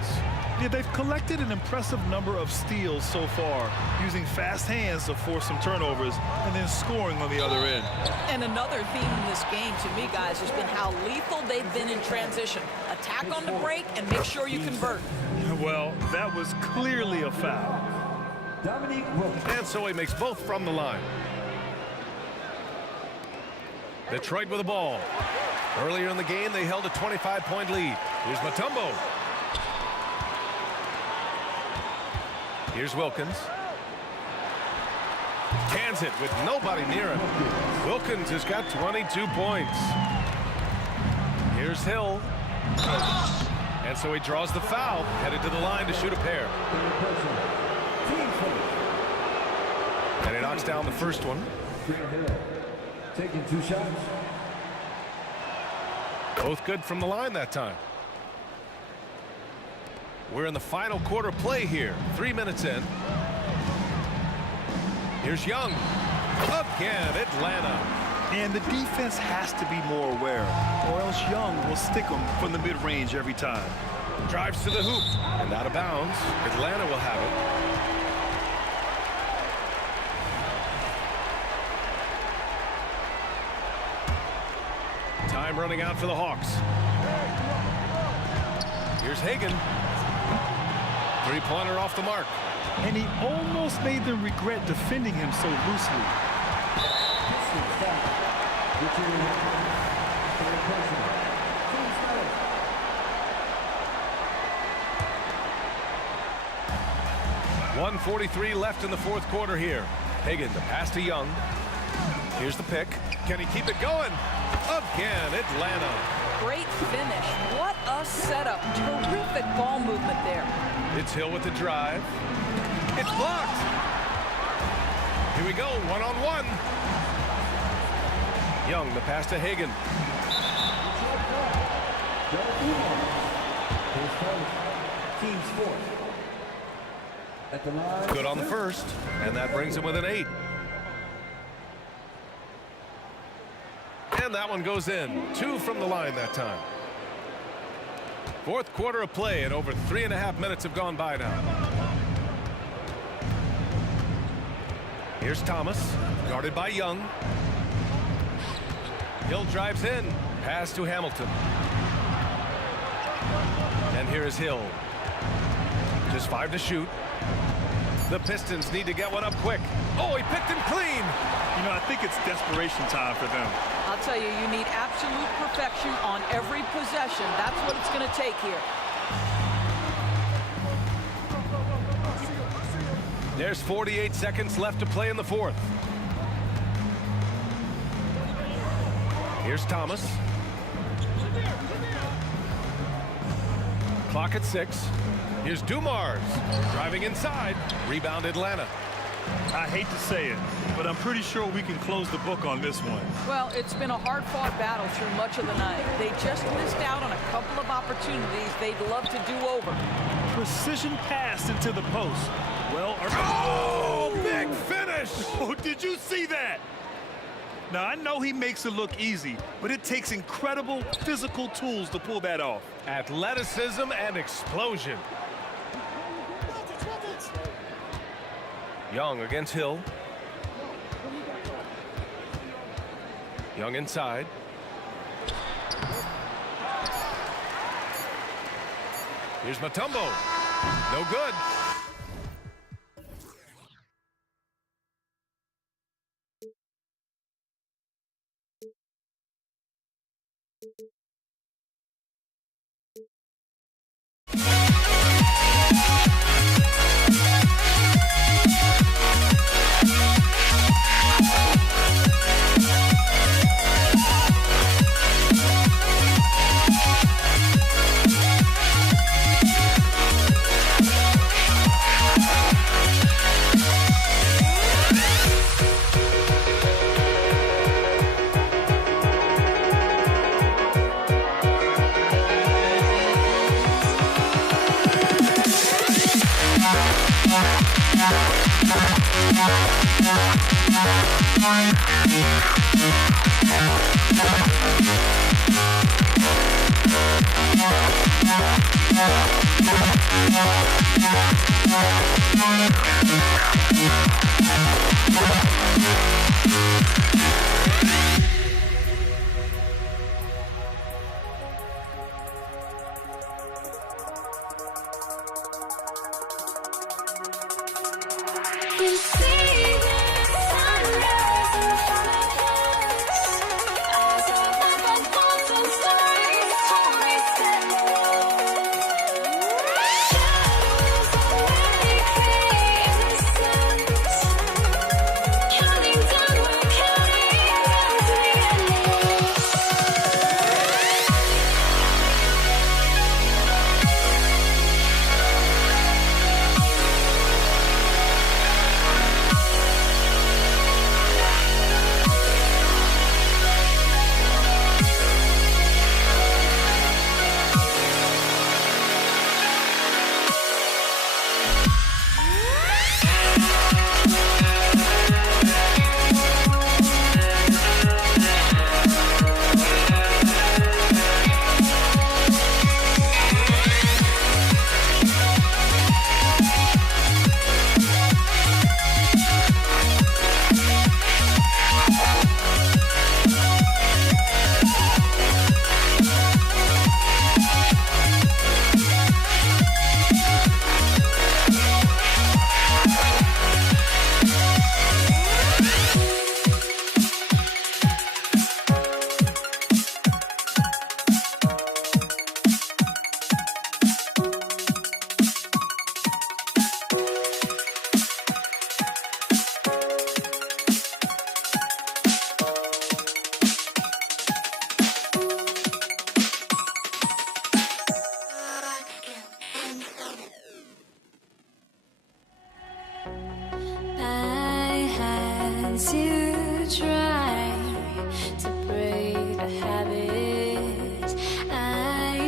Yeah, they've collected an impressive number of steals so far, using fast hands to force some turnovers and then scoring on the other end. And another theme in this game to me, guys, has been how lethal they've been in transition. Attack on the break and make sure you convert. Well, that was clearly a foul. And so he makes both from the line. Detroit with the ball. Earlier in the game, they held a 25-point lead. Here's Mutombo. Here's Wilkins. Cans it with nobody near him. Wilkins has got 22 points. Here's Hill. And so he draws the foul, headed to the line to shoot a pair. And he knocks down the first one. Taking 2 shots. Both good from the line that time. We're in the final quarter play here. 3 minutes in. Here's Young. Again, Atlanta. And the defense has to be more aware, or else Young will stick them from the mid-range every time. Drives to the hoop. And out of bounds. Atlanta will have it. Time running out for the Hawks. Here's Hagan. Three-pointer off the mark. And he almost made them regret defending him so loosely. .143 left in the fourth quarter here. Hagan, the pass to Young. Here's the pick. Can he keep it going? Again, Atlanta. Great finish. What a setup. Terrific ball movement there. It's Hill with the drive. It's blocked. Here we go, one-on-one. Young, the pass to Hagan. Team's fourth. At the line. Good on the first, and that brings him with an 8. And that one goes in. 2 from the line that time. Fourth quarter of play, and over 3.5 minutes have gone by now. Here's Thomas, guarded by Young. Hill drives in, pass to Hamilton. And here is Hill. Just 5 to shoot. The Pistons need to get one up quick. Oh, he picked him clean. You know, I think it's desperation time for them. I'll tell you, you need absolute perfection on every possession. That's what it's going to take here. There's 48 seconds left to play in the fourth. Here's Thomas. Clock at 6. Here's Dumars driving inside. Rebound Atlanta. I hate to say it, but I'm pretty sure we can close the book on this one. Well, it's been a hard-fought battle through much of the night. They just missed out on a couple of opportunities they'd love to do over. Precision pass into the post. Well, oh, big finish! Oh, did you see that? Now, I know he makes it look easy, but it takes incredible physical tools to pull that off. Athleticism and explosion. Young against Hill. Young inside. Here's Mutombo. No good.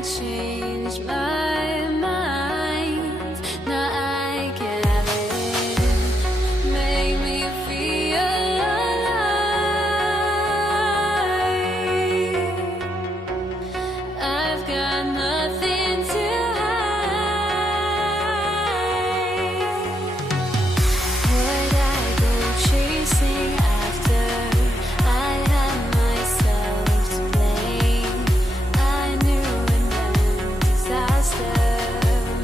changed my mind. Now I get it. Make me feel alive. I've got nothing to hide. Would I go chasing after? I had myself to blame. I knew it meant disaster.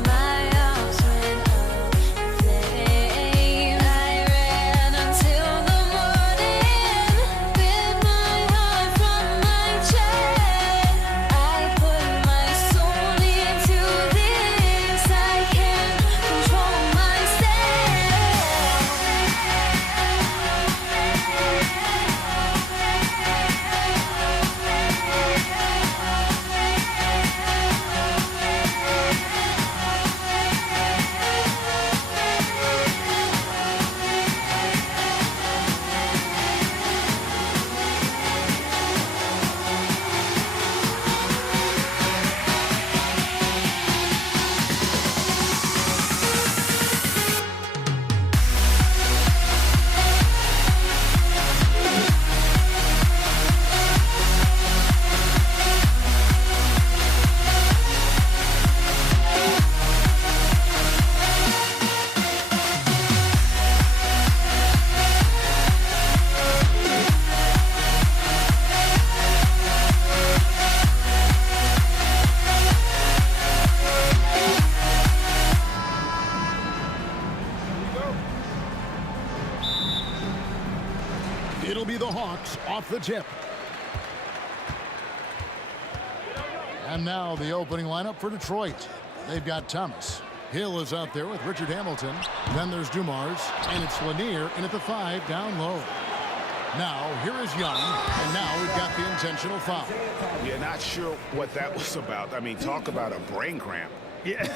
My arms went up in flames. I ran until the morning, bit my heart from my chest. I put my soul into this. I can't control It'll be the Hawks off the tip. And now the opening lineup for Detroit. They've got Thomas. Hill is out there with Richard Hamilton. Then there's Dumars, and it's Lanier in at the 5 down low. Now, here is Young, and now we've got the intentional foul. Yeah, not sure what that was about. I mean, talk about a brain cramp. Yeah,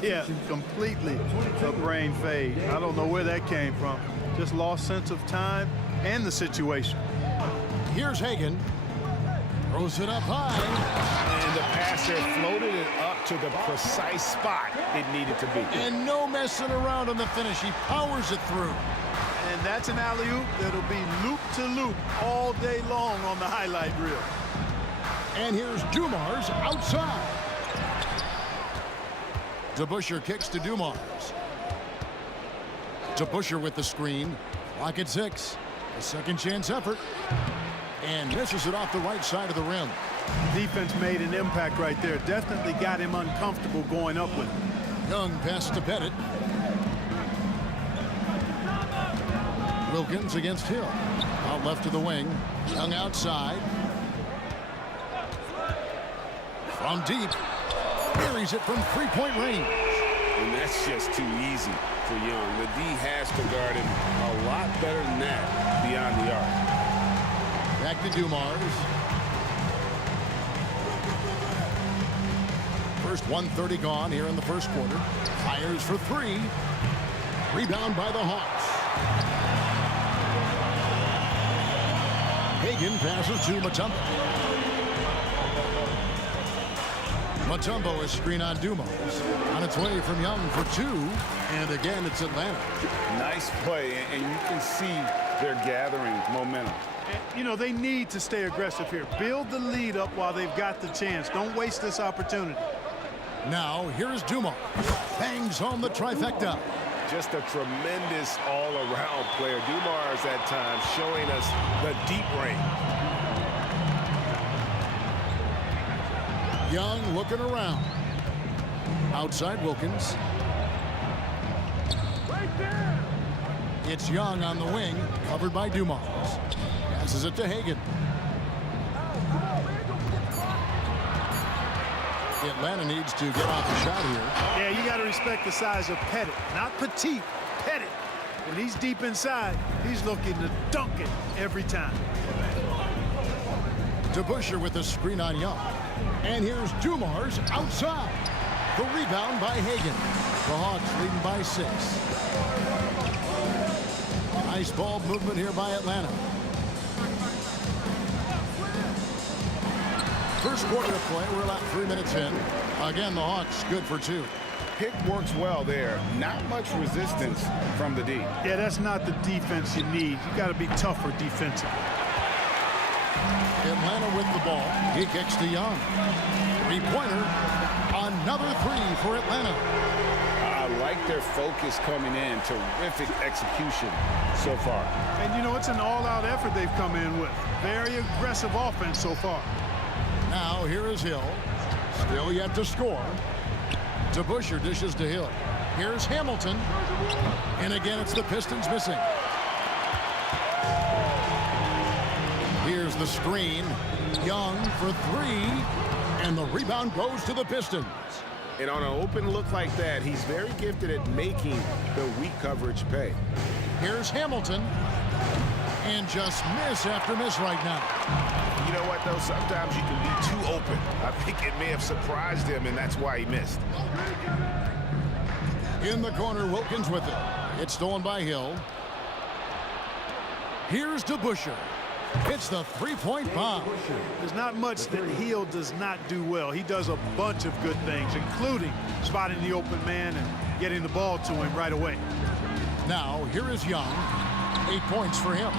yeah, completely a brain fade. I don't know where that came from. Just lost sense of time and the situation. Here's Hagan. Throws it up high. And the passer floated it up to the precise spot it needed to be. And no messing around on the finish. He powers it through. And that's an alley-oop that'll be loop to loop all day long on the highlight reel. And here's Dumars outside. DeBusschere kicks to Dumars. DeBusschere with the screen. Clock at 6. A second chance effort. And misses it off the right side of the rim. Defense made an impact right there. Definitely got him uncomfortable going up with it. Young pass to Pettit. Wilkins against Hill. Out left to the wing. Young outside. From deep. Buries it from three-point range. And that's just too easy for Young. The D has to guard him a lot better than that beyond the arc. Back to Dumars. First 1:30 gone here in the first quarter. Fires for 3. Rebound by the Hawks. Hagan passes to Mutombo. Mutombo is screen on Dumars. On its way from Young for 2. And again, it's Atlanta. Nice play, and you can see they're gathering momentum. You know, they need to stay aggressive here. Build the lead up while they've got the chance. Don't waste this opportunity. Now, here is Dumars. Bangs home the trifecta. Just a tremendous all-around player. Dumars at times showing us the deep range. Young looking around. Outside Wilkins. It's Young on the wing, covered by Dumars. Passes it to Hagan. Atlanta needs to get off the shot here. Yeah, you got to respect the size of Pettit. Not petite, Pettit. When he's deep inside, he's looking to dunk it every time. DeBusschere with the screen on Young. And here's Dumars outside. The rebound by Hagan. The Hawks leading by 6. Nice ball movement here by Atlanta. First quarter of play. We're about 3 minutes in. Again, the Hawks good for 2. Pick works well there. Not much resistance from the D. Yeah, that's not the defense you need. You got to be tougher defensively. Atlanta with the ball. He kicks to Young. Three-pointer. Another 3 for Atlanta. I like their focus coming in. Terrific execution so far. And, you know, it's an all-out effort they've come in with. Very aggressive offense so far. Now here is Hill. Still yet to score. DeBusschere dishes to Hill. Here's Hamilton. And again, it's the Pistons missing. Here's the screen. Young for 3. And the rebound goes to the Pistons. And on an open look like that, he's very gifted at making the weak coverage pay. Here's Hamilton. And just miss after miss right now. You know what, though? Sometimes you can be too open. I think it may have surprised him, and that's why he missed. In the corner, Wilkins with it. It's stolen by Hill. Here's DeBusschere. It's the three-point bomb. There's not much that Hill does not do well. He does a bunch of good things, including spotting the open man and getting the ball to him right away. Now, here is Young. 8 points for him.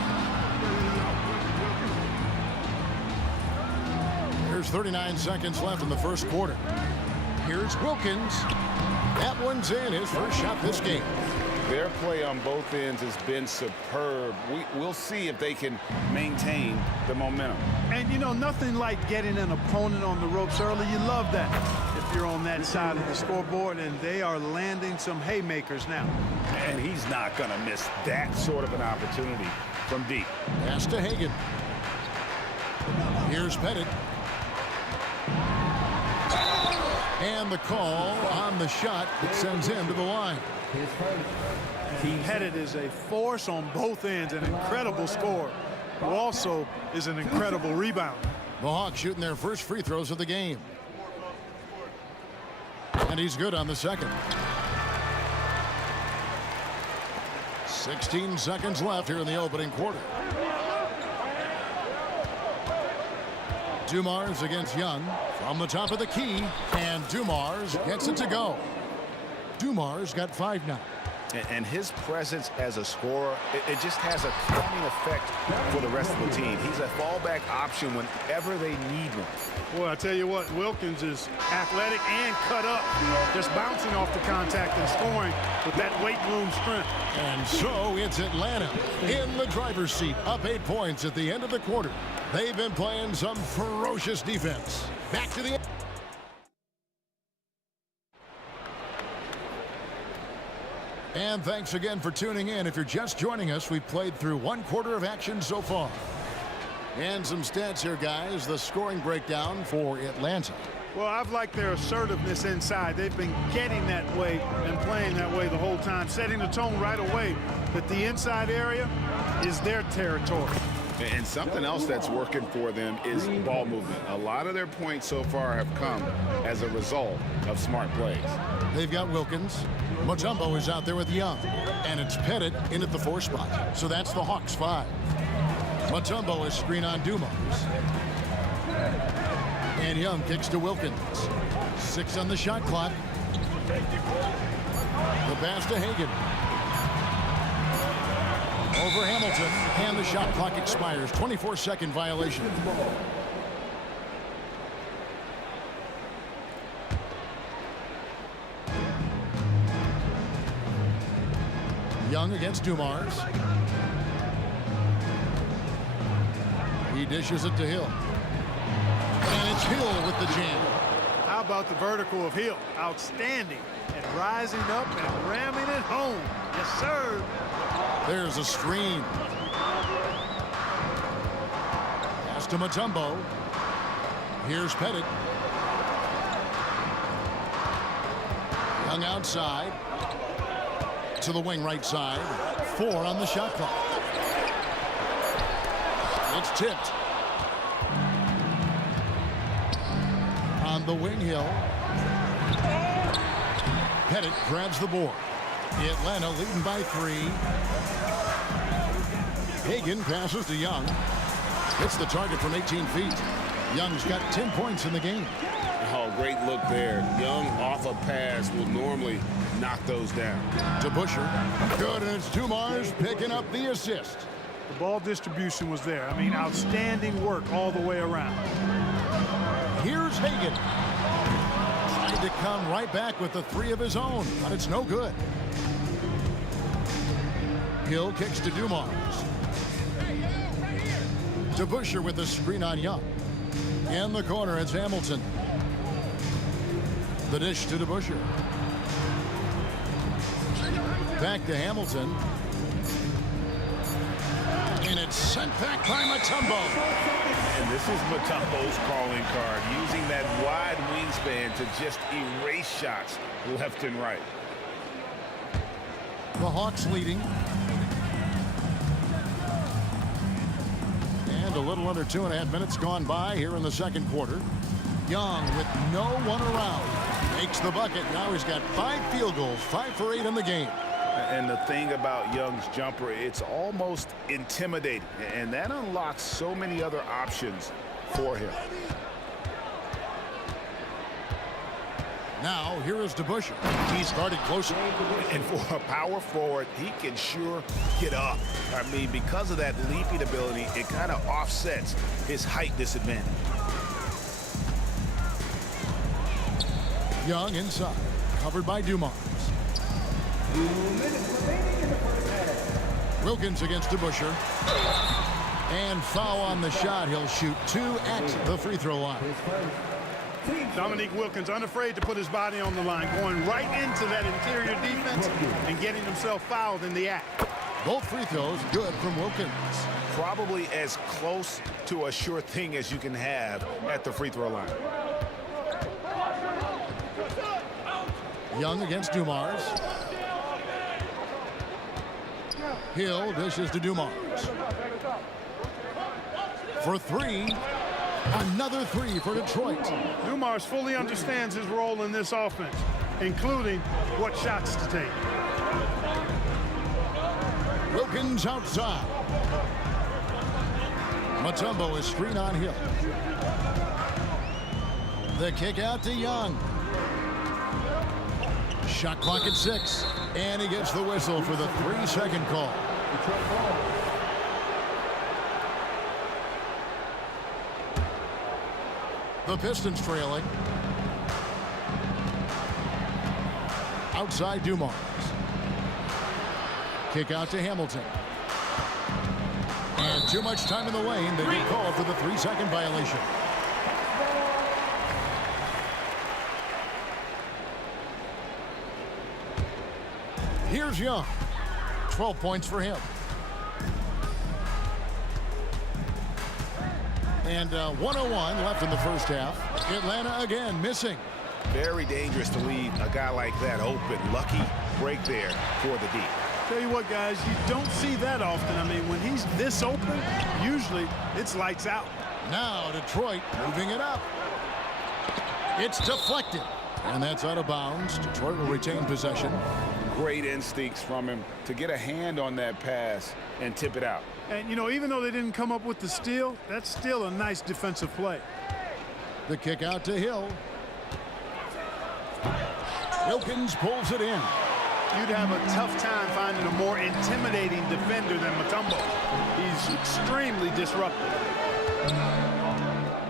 There's 39 seconds left in the first quarter. Here's Wilkins. That one's in, his first shot this game. Their play on both ends has been superb. We'll see if they can maintain the momentum. And, you know, nothing like getting an opponent on the ropes early. You love that if you're on that side of the scoreboard, and they are landing some haymakers now. And he's not going to miss that sort of an opportunity from deep. Pass to Hagan. Here's Pettit. And the call on the shot that sends him to the line. Pettit is a force on both ends, an incredible scorer, who also is an incredible rebounder. The Hawks shooting their first free throws of the game. And he's good on the second. 16 seconds left here in the opening quarter. Dumars against Young from the top of the key, and Dumars gets it to go. Dumars got 5 now. And his presence as a scorer, it just has a calming effect for the rest of the team. He's a fallback option whenever they need one. Well, I tell you what, Wilkins is athletic and cut up, just bouncing off the contact and scoring with that weight room strength. And so it's Atlanta in the driver's seat, up 8 points at the end of the quarter. They've been playing some ferocious defense. Back to the... And thanks again for tuning in. If you're just joining us, we've played through 1 quarter of action so far. And some stats here, guys. The scoring breakdown for Atlanta. Well, I've liked their assertiveness inside. They've been getting that way and playing that way the whole time, setting the tone right away that the inside area is their territory. And something else that's working for them is ball movement. A lot of their points so far have come as a result of smart plays. They've got Wilkins. Mutombo is out there with Young. And it's Pettit in at the 4 spot. So that's the Hawks 5. Mutombo is screen on Dumars. And Young kicks to Wilkins. 6 on the shot clock. The pass to Hagan. Over Hamilton, and the shot clock expires. 24-second violation. Young against Dumars. He dishes it to Hill. And it's Hill with the jam. How about the vertical of Hill? Outstanding at rising up and ramming it home. Yes, sir. There's a screen. Pass to Mutombo. Here's Pettit. Young outside. To the wing right side. 4 on the shot clock. It's tipped. On the wing, Hill. Pettit grabs the board. Atlanta leading by 3. Hagan passes to Young. Hits the target from 18 feet. Young's got 10 points in the game. Oh, great look there. Young off a pass will normally knock those down. To Busher. Good, and it's Dumars picking up the assist. The ball distribution was there. I mean, outstanding work all the way around. Here's Hagan. Tried to come right back with the three of his own, but it's no good. Hill kicks to Dumars. To Busher with the screen on Young. In the corner, it's Hamilton. The dish to DeBuscher. Back to Hamilton. And it's sent back by Mutombo. And this is Mutombo's calling card, using that wide wingspan to just erase shots left and right. The Hawks leading. And a little under 2.5 minutes gone by here in the second quarter. Young with no one around. Makes the bucket. Now he's got 5 field goals, 5 for 8 in the game. And the thing about Young's jumper, it's almost intimidating. And that unlocks so many other options for him. Now, here is DeBuscher. He started closer. And for a power forward, he can sure get up. I mean, because of that leaping ability, it kind of offsets his height disadvantage. Young inside, covered by Dumars. 2 minutes remaining in the first half. Wilkins against DeBuscher. And foul on the shot. He'll shoot 2 at the free throw line. Dominique Wilkins unafraid to put his body on the line, going right into that interior defense and getting himself fouled in the act. Both free throws good from Wilkins. Probably as close to a sure thing as you can have at the free throw line. Young against Dumars. Hill dishes to Dumars. For 3. Another 3 for Detroit. Dumars fully understands his role in this offense, including what shots to take. Wilkins outside. Mutombo is screen on Hill. The kick out to Young. Shot clock at 6. And he gets the whistle for the 3-second call. The Pistons trailing. Outside Dumars. Kick out to Hamilton. And too much time in the lane. They get called for the 3-second violation. Here's Young. 12 points for him. And 1:01 left in the first half. Atlanta again missing. Very dangerous to leave a guy like that open. Lucky break there for the D. Tell you what, guys, you don't see that often. I mean, when he's this open, usually it's lights out. Now Detroit moving it up. It's deflected. And that's out of bounds. Detroit will retain possession. Great instincts from him to get a hand on that pass and tip it out. And, you know, even though they didn't come up with the steal, that's still a nice defensive play. The kick out to Hill. Wilkins pulls it in. You'd have a tough time finding a more intimidating defender than Mutombo. He's extremely disruptive.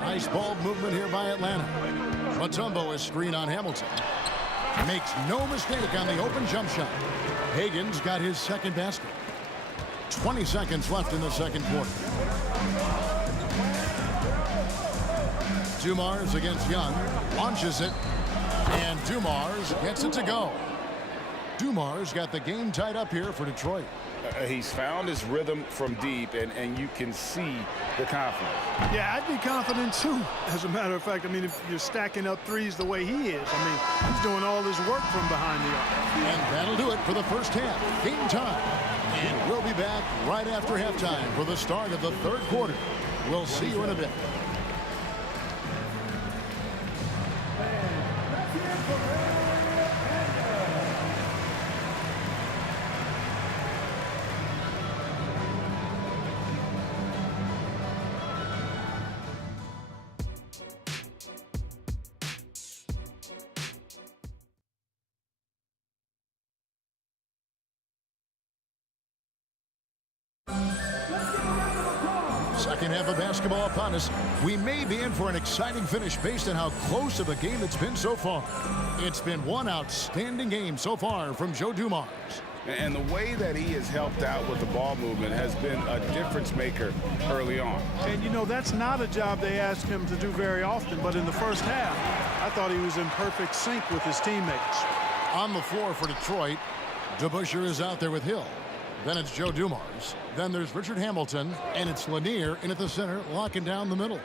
Nice ball movement here by Atlanta. Mutombo is screen on Hamilton. Makes no mistake on the open jump shot. Hagan's got his second basket. 20 seconds left in the second quarter. Dumars against Young. Launches it. And Dumars gets it to go. Dumars got the game tied up here for Detroit. He's found his rhythm from deep, and you can see the confidence. Yeah, I'd be confident too. As a matter of fact, I mean, if you're stacking up threes the way he is, I mean, he's doing all his work from behind the arc. And that'll do it for the first half. Game time. And we'll be back right after halftime for the start of the third quarter. We'll see you in a bit. Second half of basketball upon us. We may be in for an exciting finish based on how close of a game it's been so far. It's been one outstanding game so far from Joe Dumars. And the way that he has helped out with the ball movement has been a difference maker early on. And, you know, that's not a job they ask him to do very often, but in the first half, I thought he was in perfect sync with his teammates. On the floor for Detroit, DeBusschere is out there with Hill. Then it's Joe Dumars. Then there's Richard Hamilton, and it's Lanier in at the center, locking down the middle.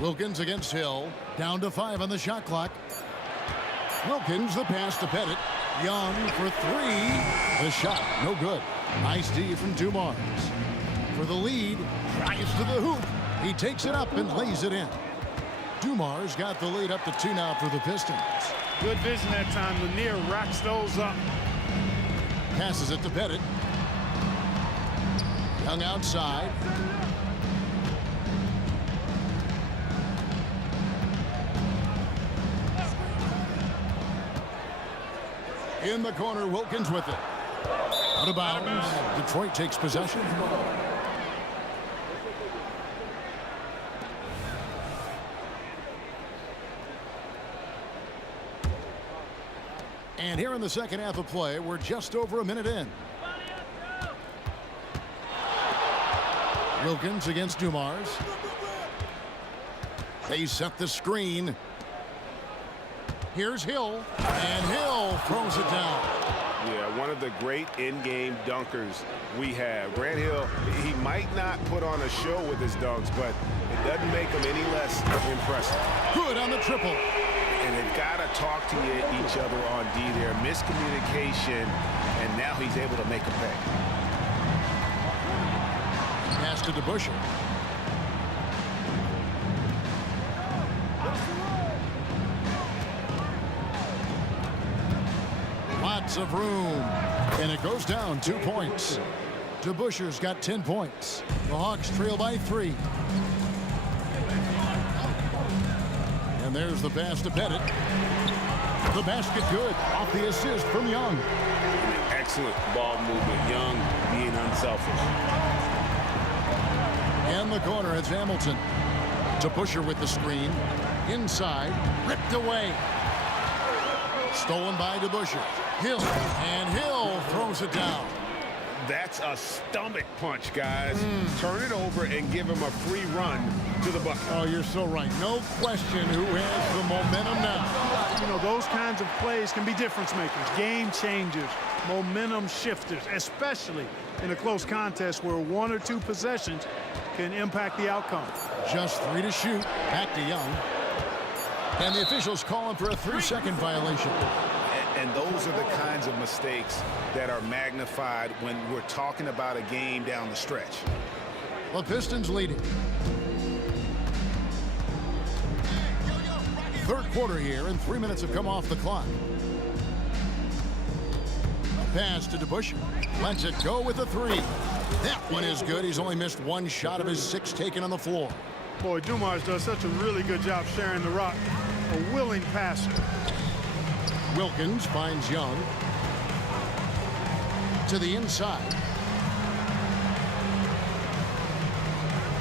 Wilkins against Hill. Down to 5 on the shot clock. Wilkins, the pass to Pettit. Young for 3. The shot, no good. Nice D from Dumars. For the lead, drives to the hoop. He takes it up and lays it in. Dumars got the lead up to 2 now for the Pistons. Good vision that time. Lanier racks those up. Passes it to Pettit. Young outside. In the corner, Wilkins with it. Out of bounds. Detroit takes possession. And here in the second half of play, we're just over a minute in. Wilkins against Dumars. They set the screen. Here's Hill, and Hill throws it down. Yeah, one of the great in-game dunkers we have. Grant Hill, he might not put on a show with his dunks, but it doesn't make him any less impressive. Good on the triple. And they've got to talk to each other on D there. Miscommunication, and now he's able to make a pay. Pass to DeBusschere. Lots of room, and it goes down 2 points. DeBusschere's got 10 points. The Hawks trail by 3. And there's the pass to Pettit. The basket good off the assist from Young. Excellent ball movement. Young being unselfish. In the corner, it's Hamilton. DeBusschere with the screen. Inside, ripped away. Stolen by DeBusschere. Hill, and Hill throws it down. That's a stomach punch, guys. Turn it over and give him a free run to the bucket. Oh, you're so right. No question who has the momentum now. You know, those kinds of plays can be difference makers, game changers, momentum shifters, especially in a close contest where 1 or 2 possessions can impact the outcome. Just 3 to shoot. Back to Young. And the officials calling for a 3-second violation. And those are the kinds of mistakes that are magnified when we're talking about a game down the stretch. The Pistons leading. Third quarter here, and 3 minutes have come off the clock. Pass to DeBusschere. Lets it go with a 3. That one is good. He's only missed 1 shot of his 6 taken on the floor. Boy, Dumars does such a really good job sharing the rock. A willing passer. Wilkins finds Young. To the inside.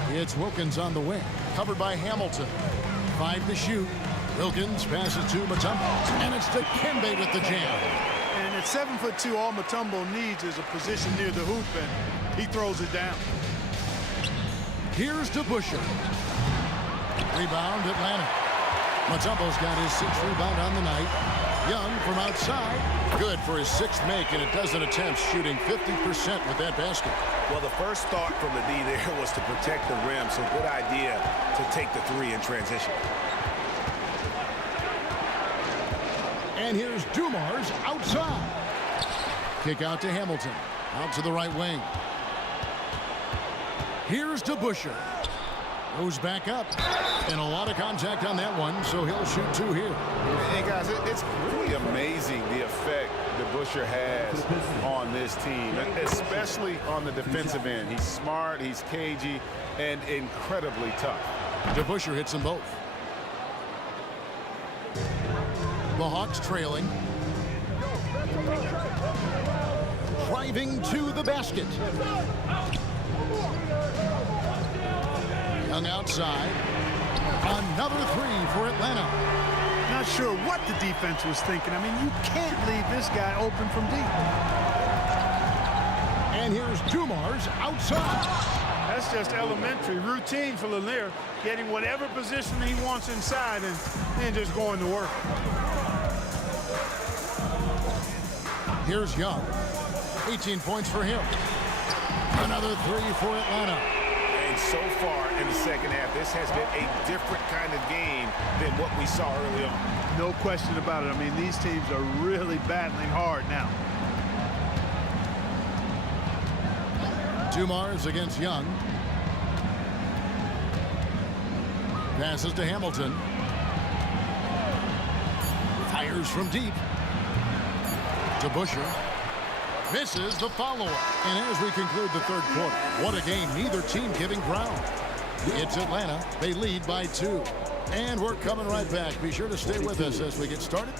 It's Wilkins on the wing. Covered by Hamilton. 5 to shoot. Wilkins passes to Mutombo. And it's to Kembe with the jam. And at 7'2", all Mutombo needs is a position near the hoop, and he throws it down. Here's DeBusschere. Rebound, Atlanta. Mutombo's got his 6th rebound on the night. Young from outside. Good for his 6th make, and a dozen attempts, shooting 50% with that basket. Well, the first thought from the D there was to protect the rim, so good idea to take the 3 in transition. And here's Dumars outside. Kick out to Hamilton. Out to the right wing. Here's DeBusschere. Goes back up. And a lot of contact on that one, so he'll shoot 2 here. Hey, guys, it's really amazing the effect DeBusschere has on this team, especially on the defensive end. He's smart, he's cagey, and incredibly tough. DeBusschere hits them both. The Hawks trailing. driving to the basket. Young outside. Another three for Atlanta. Not sure what the defense was thinking. I mean, you can't leave this guy open from deep. And here's Dumars outside. That's just elementary routine for Lanier, getting whatever position he wants inside and then just going to work. Here's Young. 18 points for him. Another three for Atlanta. And so far in the second half, this has been a different kind of game than what we saw early on. No question about it. I mean, these teams are really battling hard now. Dumars against Young. Passes to Hamilton. Fires from deep. To Busher. Misses the follow-up. And as we conclude the third quarter, what a game. Neither team giving ground. It's Atlanta. They lead by 2. And we're coming right back. Be sure to stay with us as we get started.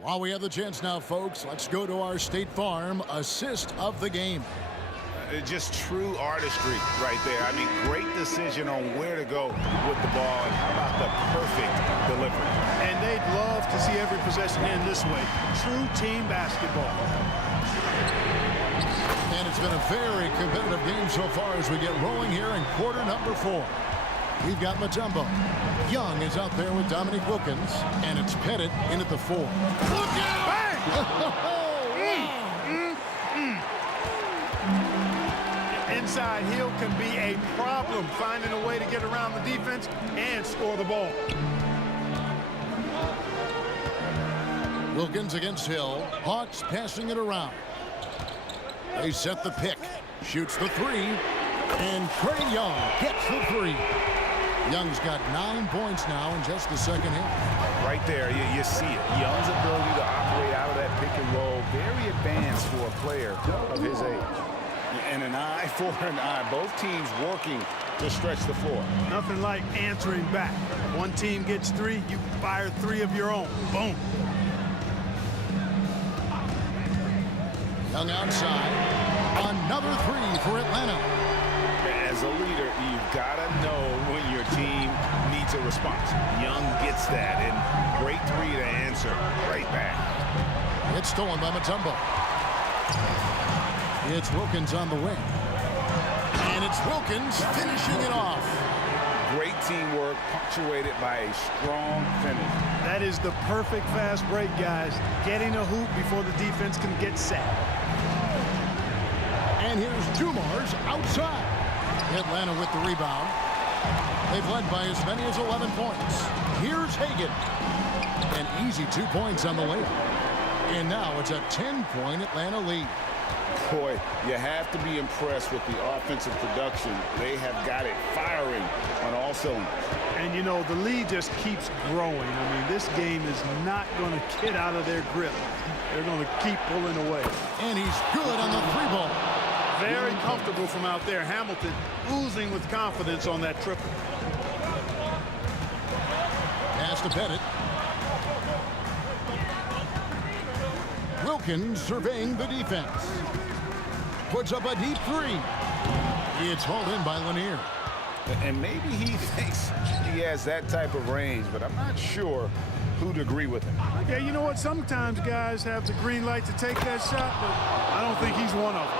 While we have the chance now, folks, let's go to our State Farm assist of the game. Just true artistry right there. I mean, great decision on where to go with the ball, and how about the perfect delivery. And they'd love to see every possession end this way. True team basketball. And it's been a very competitive game so far as we get rolling here in quarter number 4. We've got Mutombo. Young is out there with Dominique Wilkins, and it's Pettit in at the 4. Look out! Inside heel can be a problem, finding a way to get around the defense and score the ball. Wilkins against Hill. Hawks passing it around. They set the pick. Shoots the 3. And Trey Young gets the 3. Young's got 9 points now in just the second half. Right there, you see it. Young's ability to operate out of that pick and roll, very advanced for a player of his age. And an eye for an eye. Both teams working to stretch the floor. Nothing like answering back. One team gets 3, you fire 3 of your own. Boom. Young outside. Another 3 for Atlanta. As a leader, you've got to know when your team needs a response. Young gets that, and great 3 to answer right back. It's stolen by Mutombo. It's Wilkins on the wing. And it's Wilkins finishing it off. Great teamwork, punctuated by a strong finish. That is the perfect fast break, guys. Getting a hoop before the defense can get set. And here's Dumars outside. Atlanta with the rebound. They've led by as many as 11 points. Here's Hagan. An easy 2 points on the layup. And now it's a 10-point Atlanta lead. Boy, you have to be impressed with the offensive production. They have got it firing on all cylinders. And, you know, the lead just keeps growing. I mean, this game is not going to get out of their grip. They're going to keep pulling away. And he's good on the 3-ball. Very comfortable from out there. Hamilton oozing with confidence on that triple. Pass to Pettit. Wilkins surveying the defense. Puts up a deep 3. It's hauled in by Lanier. And maybe he thinks he has that type of range, but I'm not sure who'd agree with him. Yeah, you know what? Sometimes guys have the green light to take that shot, but I don't think he's one of them.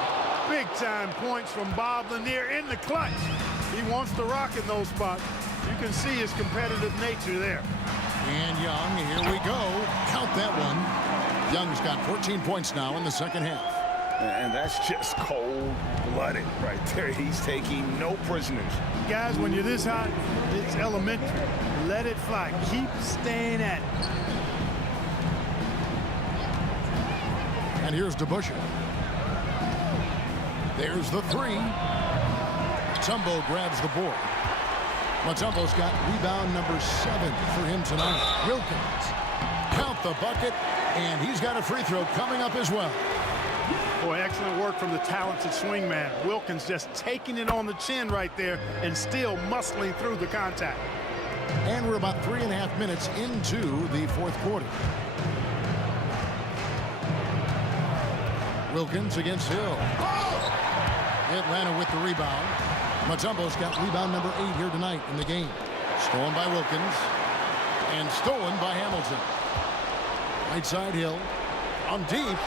Big-time points from Bob Lanier in the clutch. He wants to rock in those spots. You can see his competitive nature there. And Young, here we go. Count that one. Young's got 14 points now in the second half. And that's just cold-blooded right there. He's taking no prisoners. Guys, when you're this hot, it's elementary. Let it fly. Keep staying at it. And here's DeBuscher. There's the 3. Mutombo grabs the board. Mutombo's got rebound number 7 for him tonight. Wilkins. Count the bucket. And he's got a free throw coming up as well. Boy, excellent work from the talented swingman. Wilkins just taking it on the chin right there and still muscling through the contact. And we're about 3.5 minutes into the fourth quarter. Wilkins against Hill. Atlanta with the rebound. Mutombo's got rebound number 8 here tonight in the game. Stolen by Wilkins. And stolen by Hamilton. Right side Hill. On deep.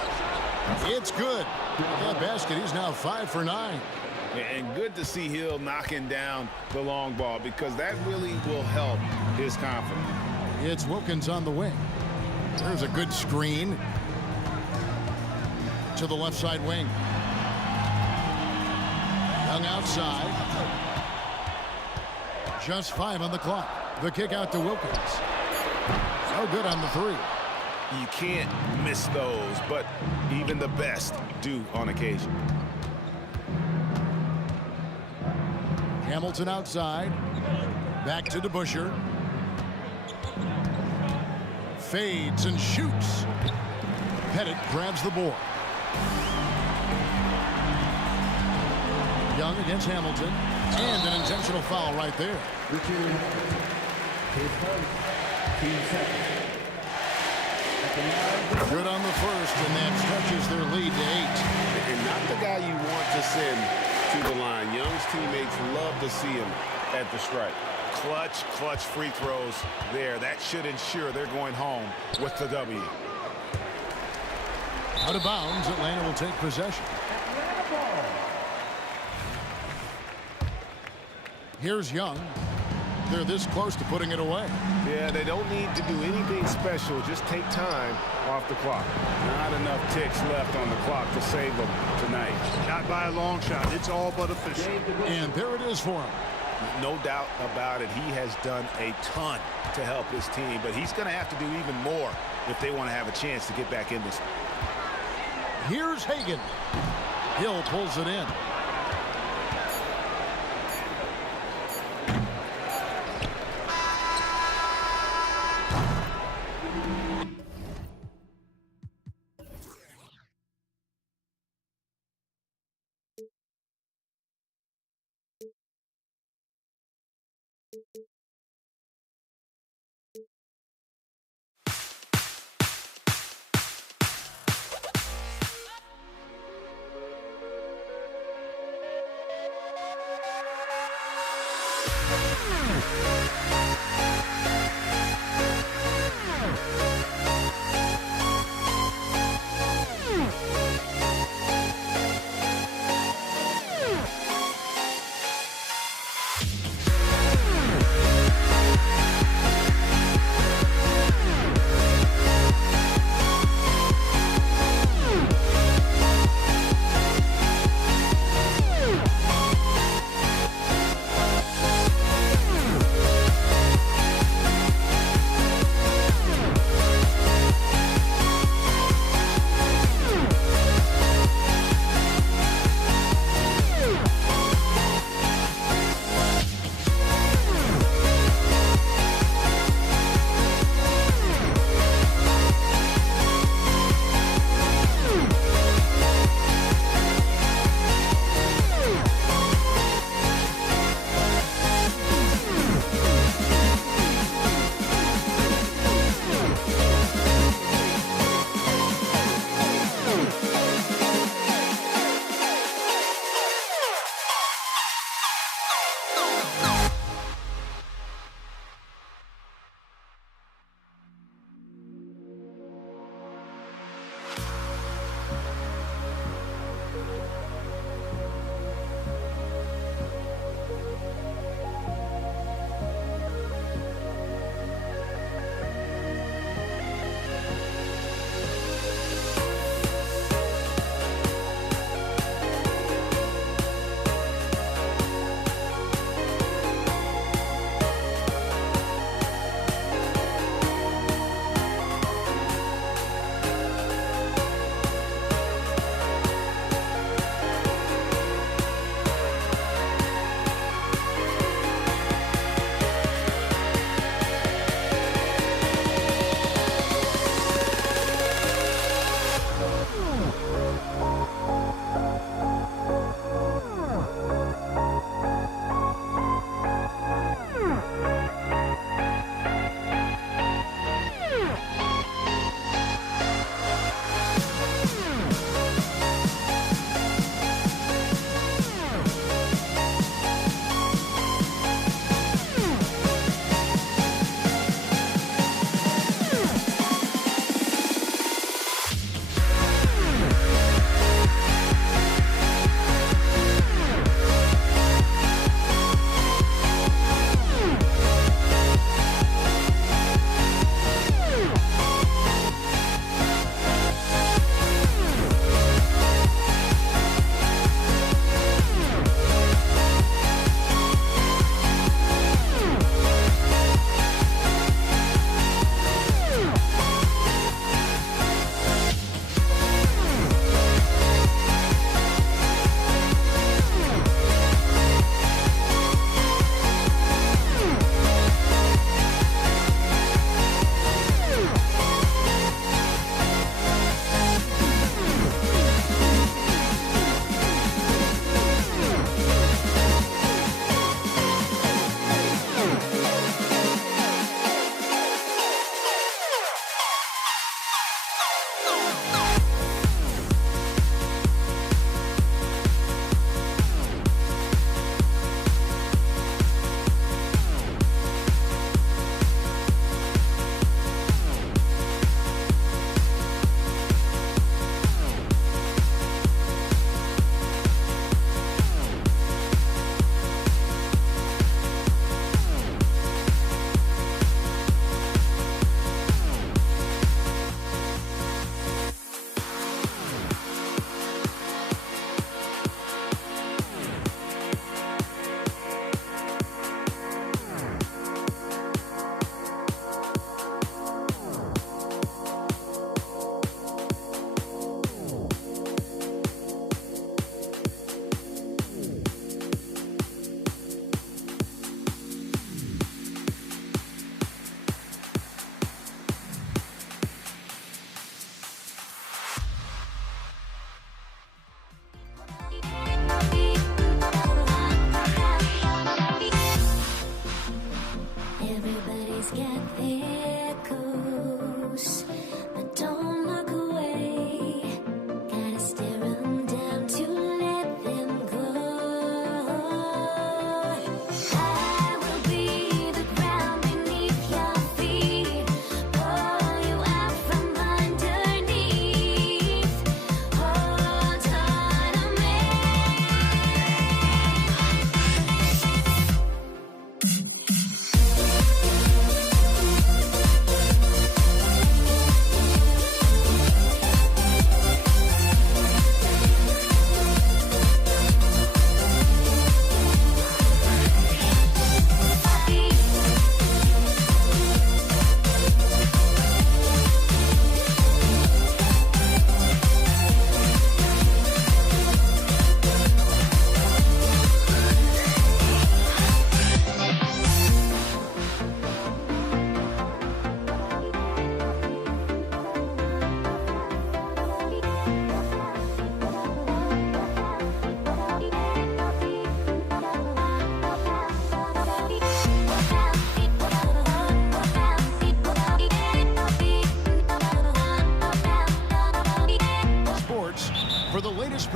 It's good. That basket, he's now 5 for 9. And good to see Hill knocking down the long ball because that really will help his confidence. It's Wilkins on the wing. There's a good screen to the left side wing. Young outside. Just 5 on the clock. The kick out to Wilkins. No good on the 3. You can't miss those, but even the best do on occasion. Hamilton outside. Back to DeBusschere. Fades and shoots. Pettit grabs the board. Young against Hamilton. And an intentional foul right there. Good on the first, and that stretches their lead to 8. And not the guy you want to send to the line. Young's teammates love to see him at the stripe. Clutch free throws there. That should ensure they're going home with the W. Out of bounds, Atlanta will take possession. Here's Young. They're this close to putting it away. Yeah, they don't need to do anything special. Just take time off the clock. Not enough ticks left on the clock to save them tonight. Not by a long shot. It's all but official. And there it is for him. No doubt about it. He has done a ton to help his team, but he's going to have to do even more if they want to have a chance to get back in this. Here's Hagan. Hill pulls it in.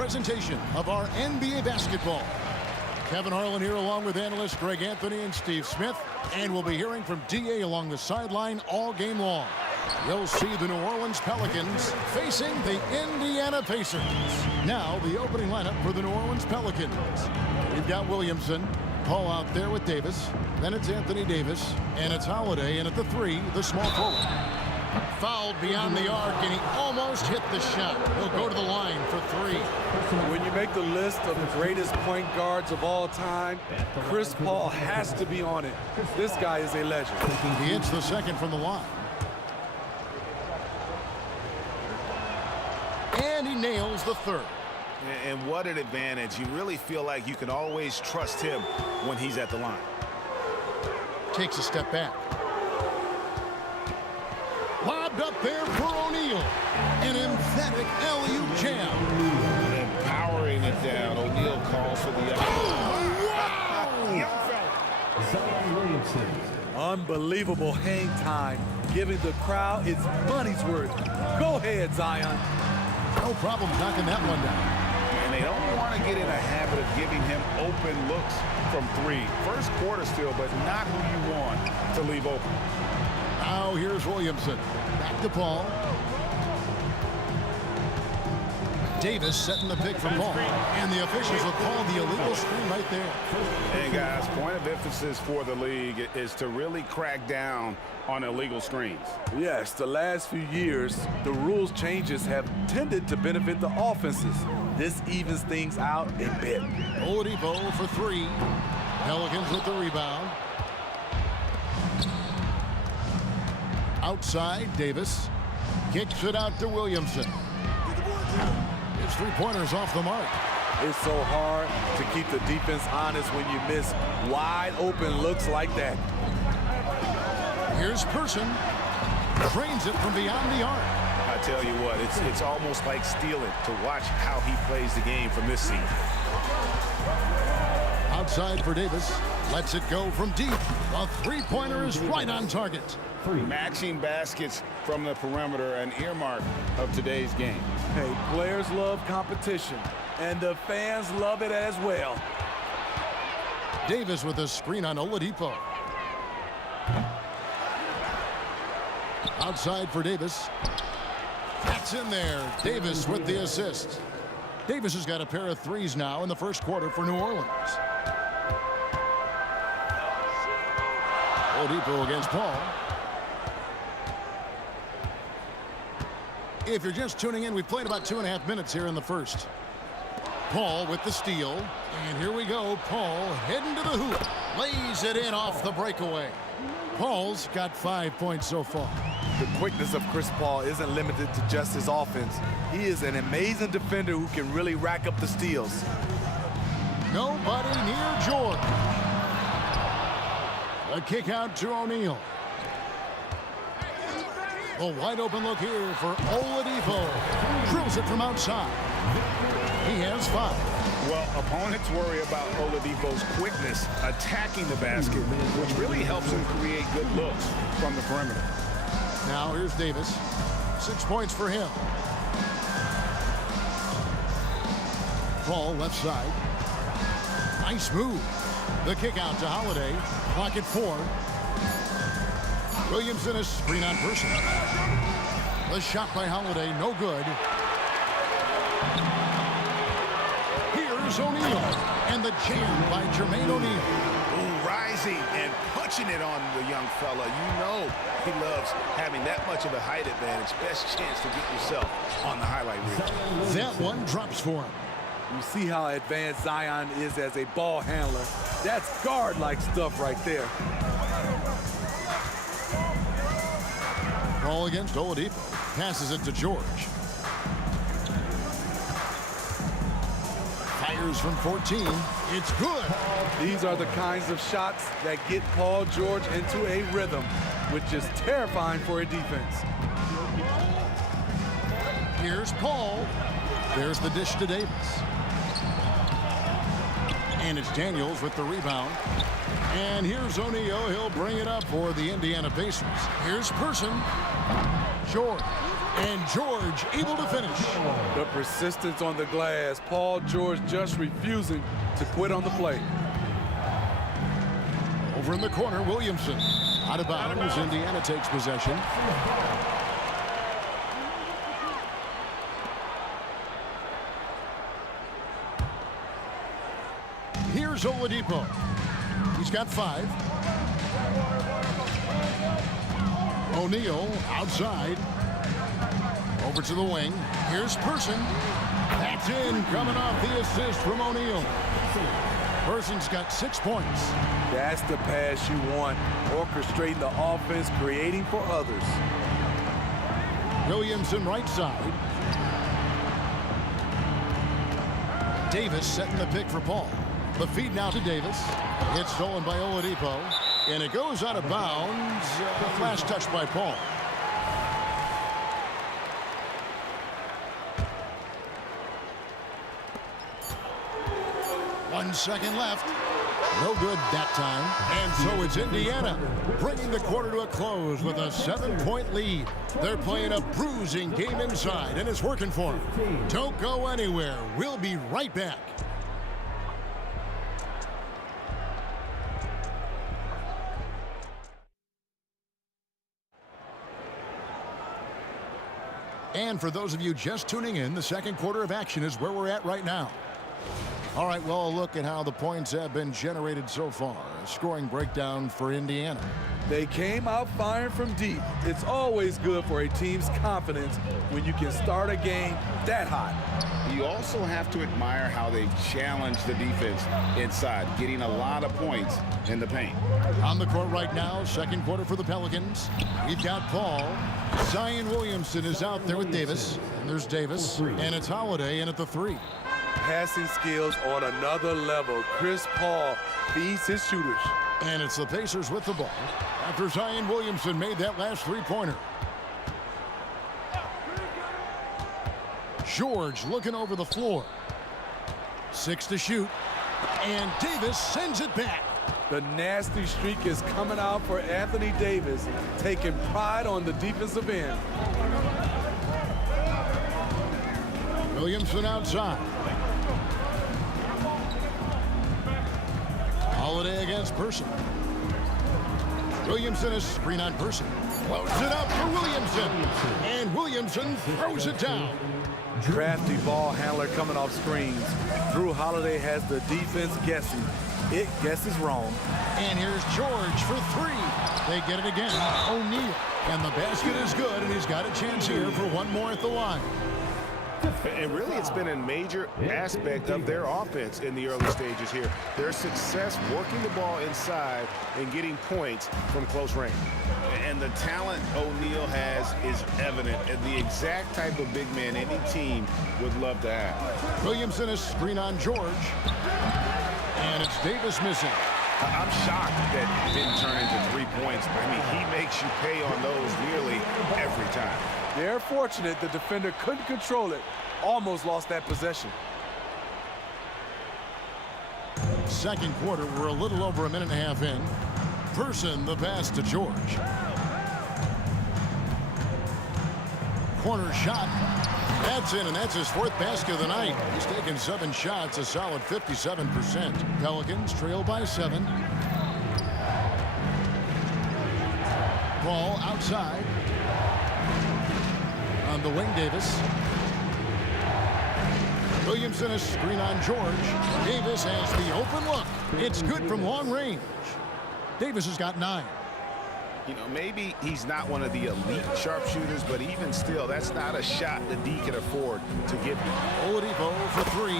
presentation of our NBA basketball. Kevin Harlan here along with analysts Greg Anthony and Steve Smith. And we'll be hearing from D.A. along the sideline all game long. You'll see the New Orleans Pelicans facing the Indiana Pacers. Now the opening lineup for the New Orleans Pelicans. We've got Williamson, Paul out there with Davis. Then it's Anthony Davis, and it's Holiday, and at the 3, the small forward. Fouled beyond the arc, and he almost hit the shot. He'll go to the line for 3. When you make the list of the greatest point guards of all time, Chris Paul has to be on it. This guy is a legend. He hits the second from the line. And he nails the third. And what an advantage. You really feel like you can always trust him when he's at the line. Takes a step back. Lobbed up there for O'Neal. An emphatic alley-oop jam. And powering it down. O'Neal calls for the Unbelievable hang time, giving the crowd its money's worth. Go ahead, Zion. No problem knocking that one down. And they don't want to get in a habit of giving him open looks from 3. First quarter still, but not who you want to leave open. Now here's Williamson. Back to Paul. Davis setting the pick for Paul. And the officials will call the illegal screen right there. And guys, point of emphasis for the league is to really crack down on illegal screens. Yes, the last few years, the rules changes have tended to benefit the offenses. This evens things out a bit. Oladipo for 3. Pelicans with the rebound. Outside, Davis kicks it out to Williamson. His 3-pointers off the mark. It's so hard to keep the defense honest when you miss wide open looks like that. Here's Person. Drains it from beyond the arc. I tell you what, it's almost like stealing to watch how he plays the game from this seat. Outside for Davis. Lets it go from deep. A 3-pointer is right on target. Matching baskets from the perimeter, an earmark of today's game. Hey, players love competition, and the fans love it as well. Davis with a screen on Oladipo. Outside for Davis. That's in there. Davis with the assist. Davis has got a pair of 3s now in the first quarter for New Orleans. Oladipo against Paul. If you're just tuning in, we've played about 2.5 minutes here in the first. Paul with the steal. And here we go. Paul heading to the hoop. Lays it in off the breakaway. Paul's got 5 points so far. The quickness of Chris Paul isn't limited to just his offense. He is an amazing defender who can really rack up the steals. Nobody near George. A kick out to O'Neal. A wide open look here for Oladipo. Drills it from outside. He has 5. Well, opponents worry about Oladipo's quickness attacking the basket, which really helps him create good looks from the perimeter. Now here's Davis. 6 points for him. Paul left side. Nice move. The kick out to Holiday. Clock at 4. Williamson is screen on Person. The shot by Holiday, no good. Here's O'Neal. And the jam by Jermaine O'Neal. Rising and punching it on the young fella. You know he loves having that much of a height advantage. Best chance to get yourself on the highlight reel. That one drops for him. You see how advanced Zion is as a ball handler. That's guard-like stuff right there. Ball against Oladipo. Passes it to George. Fires from 14. It's good. These are the kinds of shots that get Paul George into a rhythm, which is terrifying for a defense. Here's Paul. There's the dish to Davis. And it's Daniels with the rebound. And here's O'Neal. He'll bring it up for the Indiana Pacers. Here's Person. George And George able to finish. The persistence on the glass. Paul George just refusing to quit on the play. Over in the corner, Williamson. Out of bounds, Indiana takes possession. Here's Oladipo. He's got 5. O'Neal outside. Over to the wing. Here's Person. That's in, coming off the assist from O'Neal. Person's got 6 points. That's the pass you want. Orchestrating the offense, creating for others. Williamson right side. Davis setting the pick for Paul. The feed now to Davis. It's stolen by Oladipo. And it goes out of bounds. Last touch by Paul. One second left. No good that time. And so it's Indiana bringing the quarter to a close with a 7-point lead. They're playing a bruising game inside, and it's working for them. Don't go anywhere. We'll be right back. And for those of you just tuning in, the second quarter of action is where we're at right now. All right, well, a look at how the points have been generated so far. A scoring breakdown for Indiana. They came out firing from deep. It's always good for a team's confidence when you can start a game that hot. You also have to admire how they've challenged the defense inside, getting a lot of points in the paint. On the court right now, second quarter for the Pelicans. We've got Paul. Zion Williamson is out there with Davis. And there's Davis. And it's Holiday in at the 3. Passing skills on another level. Chris Paul feeds his shooters. And it's the Pacers with the ball after Zion Williamson made that last 3-pointer. George looking over the floor. 6 to shoot. And Davis sends it back. The nasty streak is coming out for Anthony Davis, taking pride on the defensive end. Williamson outside. Holiday against Person. Williamson is screen on Person. Close it up for Williamson. And Williamson throws it down. Crafty ball handler coming off screens. Drew Holiday has the defense guessing. It guesses wrong. And here's George for 3. They get it again. O'Neal. And the basket is good, and he's got a chance here for one more at the line. And really, it's been a major aspect of their offense in the early stages here. Their success working the ball inside and getting points from close range. And the talent O'Neal has is evident, and the exact type of big man any team would love to have. Williamson is screen on George. And it's Davis missing. I'm shocked that it didn't turn into 3 points. But, I mean, he makes you pay on those nearly every time. They're fortunate the defender couldn't control it. Almost lost that possession. Second quarter, we're a little over a minute and a half in. Person, the pass to George. Corner shot. That's in, and that's his 4th basket of the night. He's taken 7 shots, a solid 57%. Pelicans trail by 7. Ball outside. On the wing, Davis. Williamson is screen on George. Davis has the open look. It's good from long range. Davis has got 9. You know, maybe he's not one of the elite sharpshooters, but even still, that's not a shot that D can afford to give him. Oladipo for 3.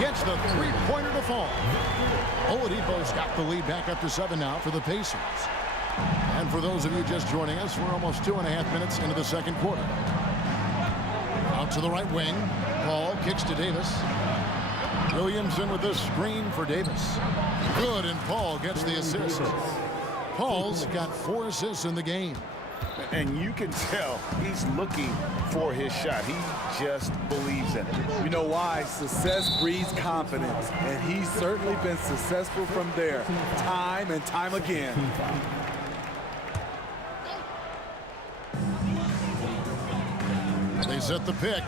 Gets the 3-pointer to fall. Oladipo's got the lead back up to 7 now for the Pacers. And for those of you just joining us, we're almost 2.5 minutes into the second quarter. Out to the right wing. Paul kicks to Davis. Williamson with the screen for Davis. Good, and Paul gets the assist. Paul's got 4 assists in the game. And you can tell he's looking for his shot. He just believes in it. You know why? Success breeds confidence, and he's certainly been successful from there, time and time again. They set the pick.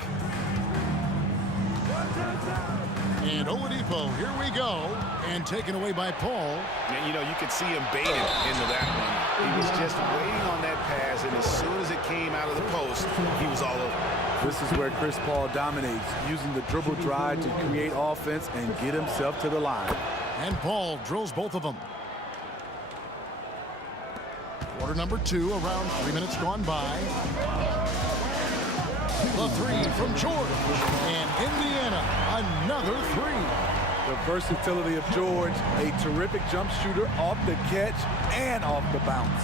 And Oladipo, here we go. And taken away by Paul. And, you know, you could see him baited into that one. He was just waiting on that pass, and as soon as it came out of the post, he was all over. This is where Chris Paul dominates, using the dribble drive to create offense and get himself to the line. And Paul drills both of them. Quarter number 2, around 3 minutes gone by. The three from George. And Indiana, another three. The versatility of George, a terrific jump shooter off the catch and off the bounce.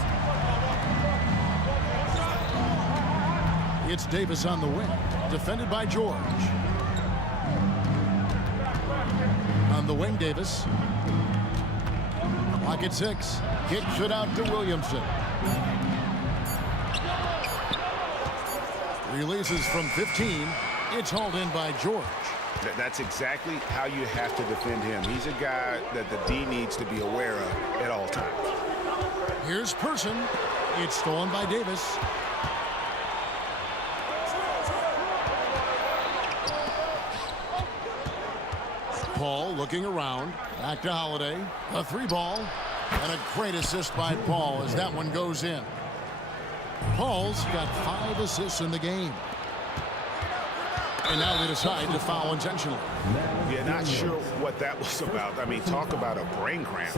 It's Davis on the wing, defended by George. On the wing, Davis. Clock at 6. Kicks it out to Williamson. Releases from 15. It's hauled in by George. That's exactly how you have to defend him. He's a guy that the D needs to be aware of at all times. Here's Person. It's stolen by Davis. Paul looking around. Back to Holiday. A 3-ball. And a great assist by Paul as that one goes in. Paul's got 5 assists in the game. And now they decide to foul intentionally. Yeah, not sure what that was about. I mean, talk about a brain cramp.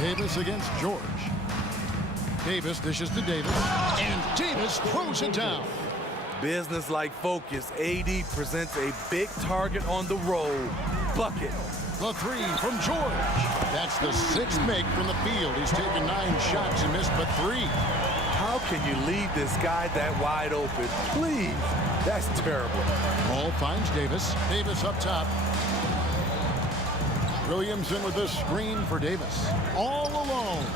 Davis against George. Davis dishes to Davis. And Davis throws it down. Business-like focus. AD presents a big target on the roll. Bucket. The 3 from George. That's the 6th make from the field. He's taken 9 shots and missed but 3. How can you leave this guy that wide open? Please. That's terrible. Paul finds Davis. Davis up top. Williamson with the screen for Davis. All alone.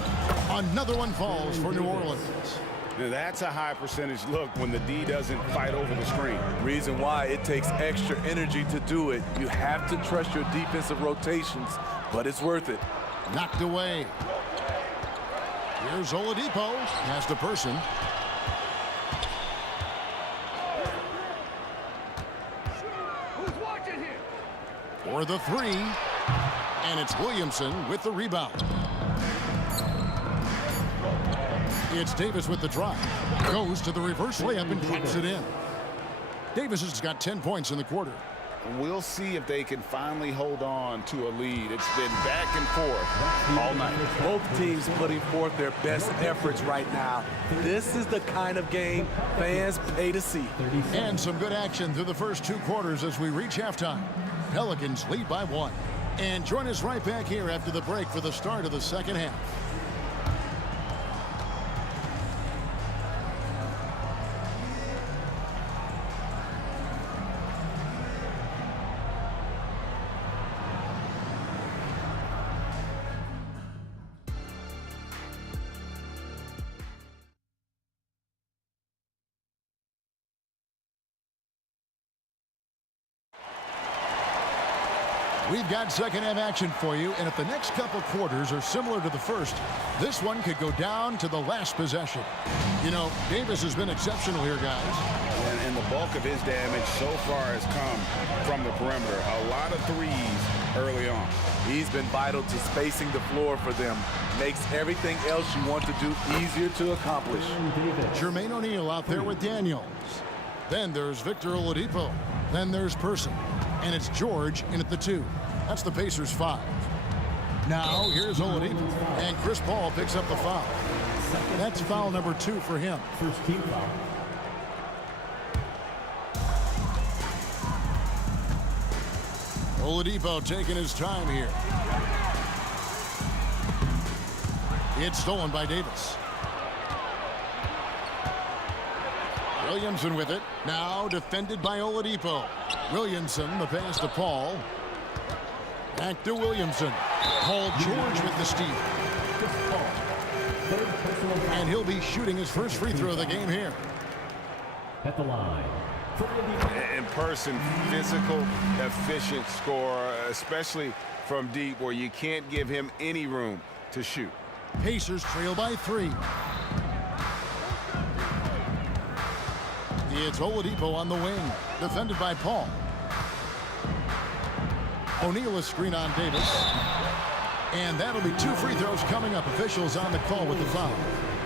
Another one falls for New Orleans. Now that's a high percentage look when the D doesn't fight over the screen. Reason why it takes extra energy to do it. You have to trust your defensive rotations, but it's worth it. Knocked away. Here's Oladipo. Has to Person. Who's watching here? For the 3. And it's Williamson with the rebound. It's Davis with the drive. Goes to the reverse layup and drops it in. Davis has got 10 points in the quarter. We'll see if they can finally hold on to a lead. It's been back and forth all night. Both teams putting forth their best efforts right now. This is the kind of game fans pay to see. And some good action through the first 2 quarters as we reach halftime. Pelicans lead by 1. And join us right back here after the break for the start of the second half. We've got second half action for you, and if the next couple quarters are similar to the first, this one could go down to the last possession. You know, Davis has been exceptional here, guys. And the bulk of his damage so far has come from the perimeter. A lot of threes early on. He's been vital to spacing the floor for them. Makes everything else you want to do easier to accomplish. Jermaine O'Neal out there with Daniels. Then there's Victor Oladipo. Then there's Person. And it's George in at the 2. That's the Pacers' 5. Now here's Oladipo. And Chris Paul picks up the foul. That's foul number 2 for him. First team foul. Oladipo taking his time here. It's stolen by Davis. Williamson with it. Now defended by Oladipo. Williamson, the pass to Paul. Back to Williamson. Paul George with the steal. And he'll be shooting his first free throw of the game here. At the line. In Person, physical, efficient scorer, especially from deep where you can't give him any room to shoot. Pacers trail by 3. It's Oladipo on the wing, defended by Paul. O'Neal is screen on Davis. And that'll be 2 free throws coming up. Officials on the call with the foul.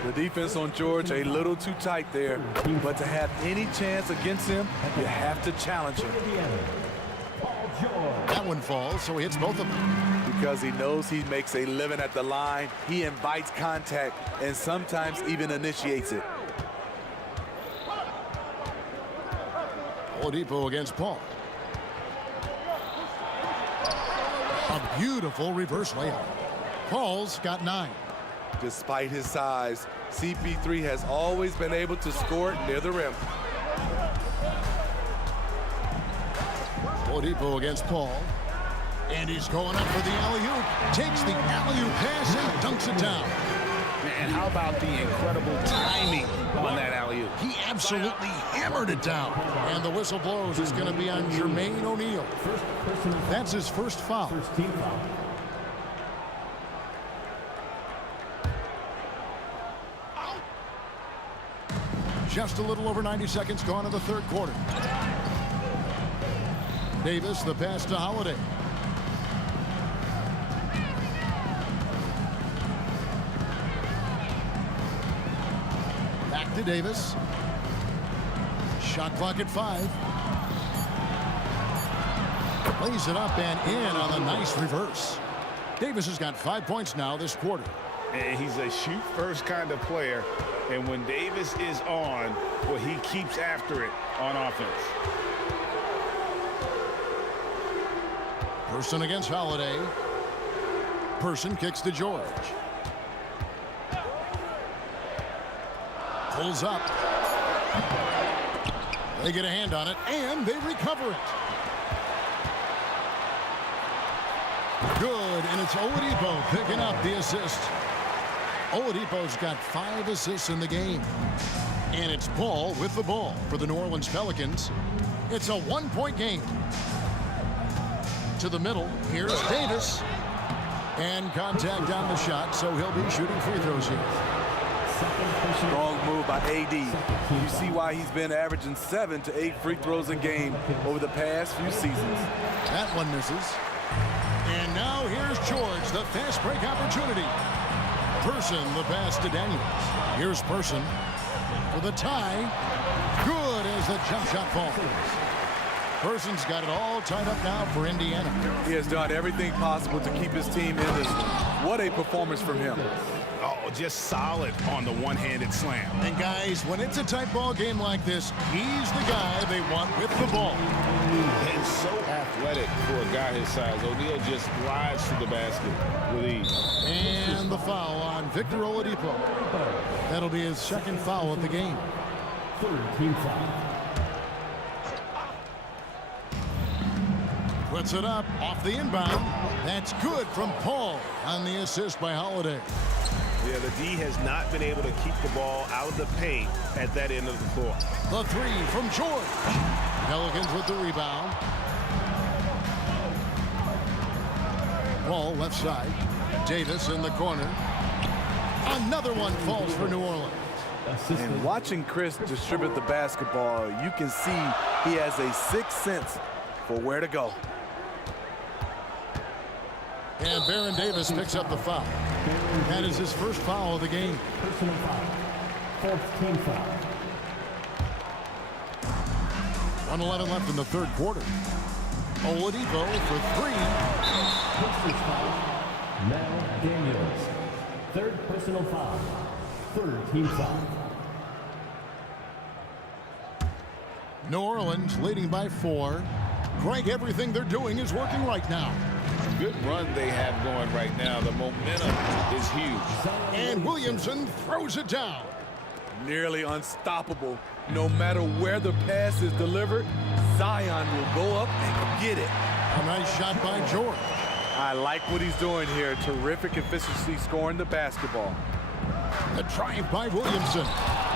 The defense on George a little too tight there, but to have any chance against him, you have to challenge him. That one falls, so he hits both of them. Because he knows he makes a living at the line, he invites contact and sometimes even initiates it. Oladipo against Paul. A beautiful reverse layup. Paul's got 9. Despite his size, CP3 has always been able to score near the rim. Oladipo against Paul. And he's going up for the alley-oop. Takes the alley-oop pass and dunks it down. And how about the incredible timing on that alley-oop? He absolutely hammered it down. And the whistle blows. It's going to be on Jermaine O'Neal. That's his first foul. First team foul. Just a little over 90 seconds gone in the third quarter. Davis, the pass to Holiday. Back to Davis. Shot clock at 5. Lays it up and in on the nice reverse. Davis has got 5 points now this quarter. And he's a shoot-first kind of player. And when Davis is on, well, he keeps after it on offense. Person against Holiday. Person kicks to George. Pulls up. They get a hand on it, and they recover it. Good, and it's Oladipo picking up the assist. Oladipo's got 5 assists in the game. And it's Paul with the ball for the New Orleans Pelicans. It's a 1-point game. To the middle, here's Davis. And contact on the shot, so he'll be shooting free throws here. Strong move by AD. You see why he's been averaging 7 to 8 free throws a game over the past few seasons. That one misses. And now here's George, the fast break opportunity. Person, the pass to Daniels. Here's Person for the tie. Good as the jump shot falls. Person's got it all tied up now for Indiana. He has done everything possible to keep his team in this. What a performance from him. Oh, just solid on the one-handed slam. And guys, when it's a tight ball game like this, he's the guy they want with the ball. And so athletic for a guy his size. O'Neal just glides to the basket with ease. And the foul on Victor Oladipo. That'll be his second foul of the game. Third team foul. Puts it up off the inbound. That's good from Paul on the assist by Holiday. Yeah, the D has not been able to keep the ball out of the paint at that end of the floor. The 3 from George. Pelicans with the rebound. Ball left side. Davis in the corner. Another one falls for New Orleans. And watching Chris distribute the basketball, you can see he has a sixth sense for where to go. And Baron Davis picks up the foul. That is his first foul of the game. Personal foul. Fourth team foul. 1:11 left in the third quarter. Oladipo for 3. Personal foul. Now Daniels. Third personal foul. Third team foul. New Orleans leading by 4. Greg, everything they're doing is working right now. Good run they have going right now. The momentum is huge. And Williamson throws it down. Nearly unstoppable. No matter where the pass is delivered, Zion will go up and get it. A nice shot by George. I like what he's doing here. Terrific efficiency scoring the basketball. The drive by Williamson.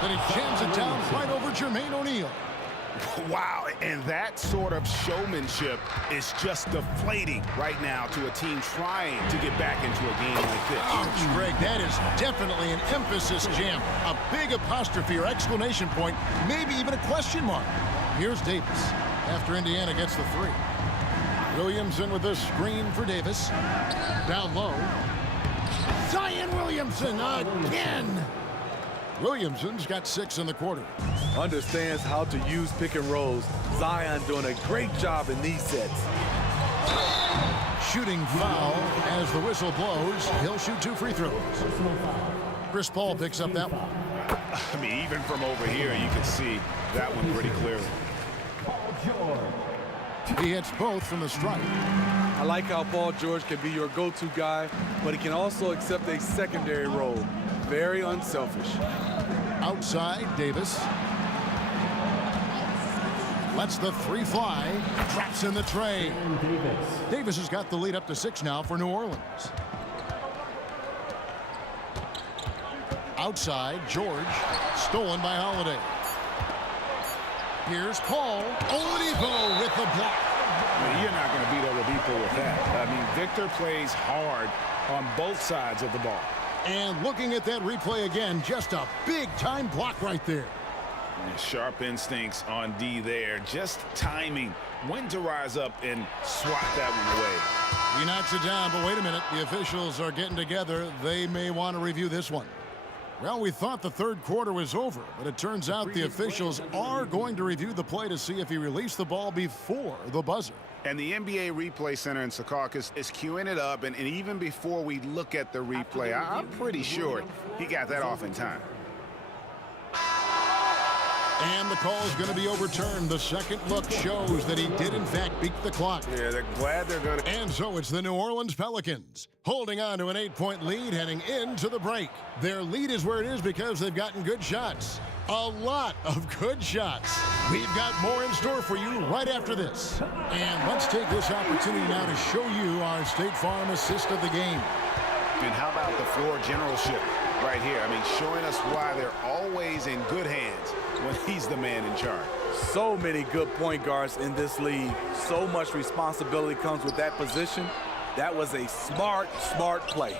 Then he jams it down right over Jermaine O'Neal. Wow, and that sort of showmanship is just deflating right now to a team trying to get back into a game like this. Ouch, Greg, that is definitely an emphasis jam. A big apostrophe or exclamation point, maybe even a question mark. Here's Davis after Indiana gets the three. Williamson with the screen for Davis. Down low. Zion Williamson again. Williamson's got 6 in the quarter. Understands how to use pick and rolls. Zion doing a great job in these sets. Shooting foul as the whistle blows. He'll shoot 2 free throws. Chris Paul picks up that one. I mean, even from over here, you can see that one pretty clearly. He hits both from the stripe. I like how Paul George can be your go-to guy, but he can also accept a secondary role. Very unselfish. Outside, Davis. Lets the three fly. Traps in the tray. Davis has got the lead up to 6 now for New Orleans. Outside, George. Stolen by Holiday. Here's Paul. Oladipo with the block. I mean, you're not going to beat Oladipo with that. I mean, Victor plays hard on both sides of the ball. And looking at that replay again, just a big-time block right there. Sharp instincts on D there. Just timing when to rise up and swat that one away. He knocks it down, but wait a minute. The officials are getting together. They may want to review this one. Well, we thought the third quarter was over, but it turns out the officials are going to review the play to see if he released the ball before the buzzer. And the NBA Replay Center in Secaucus is queuing it up, and even before we look at the replay, I'm pretty sure he got that off in time. And the call is going to be overturned. The second look shows that he did, in fact, beat the clock. Yeah, they're glad they're going to. And so it's the New Orleans Pelicans holding on to an 8-point lead heading into the break. Their lead is where it is because they've gotten good shots. A lot of good shots. We've got more in store for you right after this. And let's take this opportunity now to show you our State Farm assist of the game. And how about the floor generalship right here? I mean, showing us why they're always in good hands when he's the man in charge. So many good point guards in this league. So much responsibility comes with that position. That was a smart play.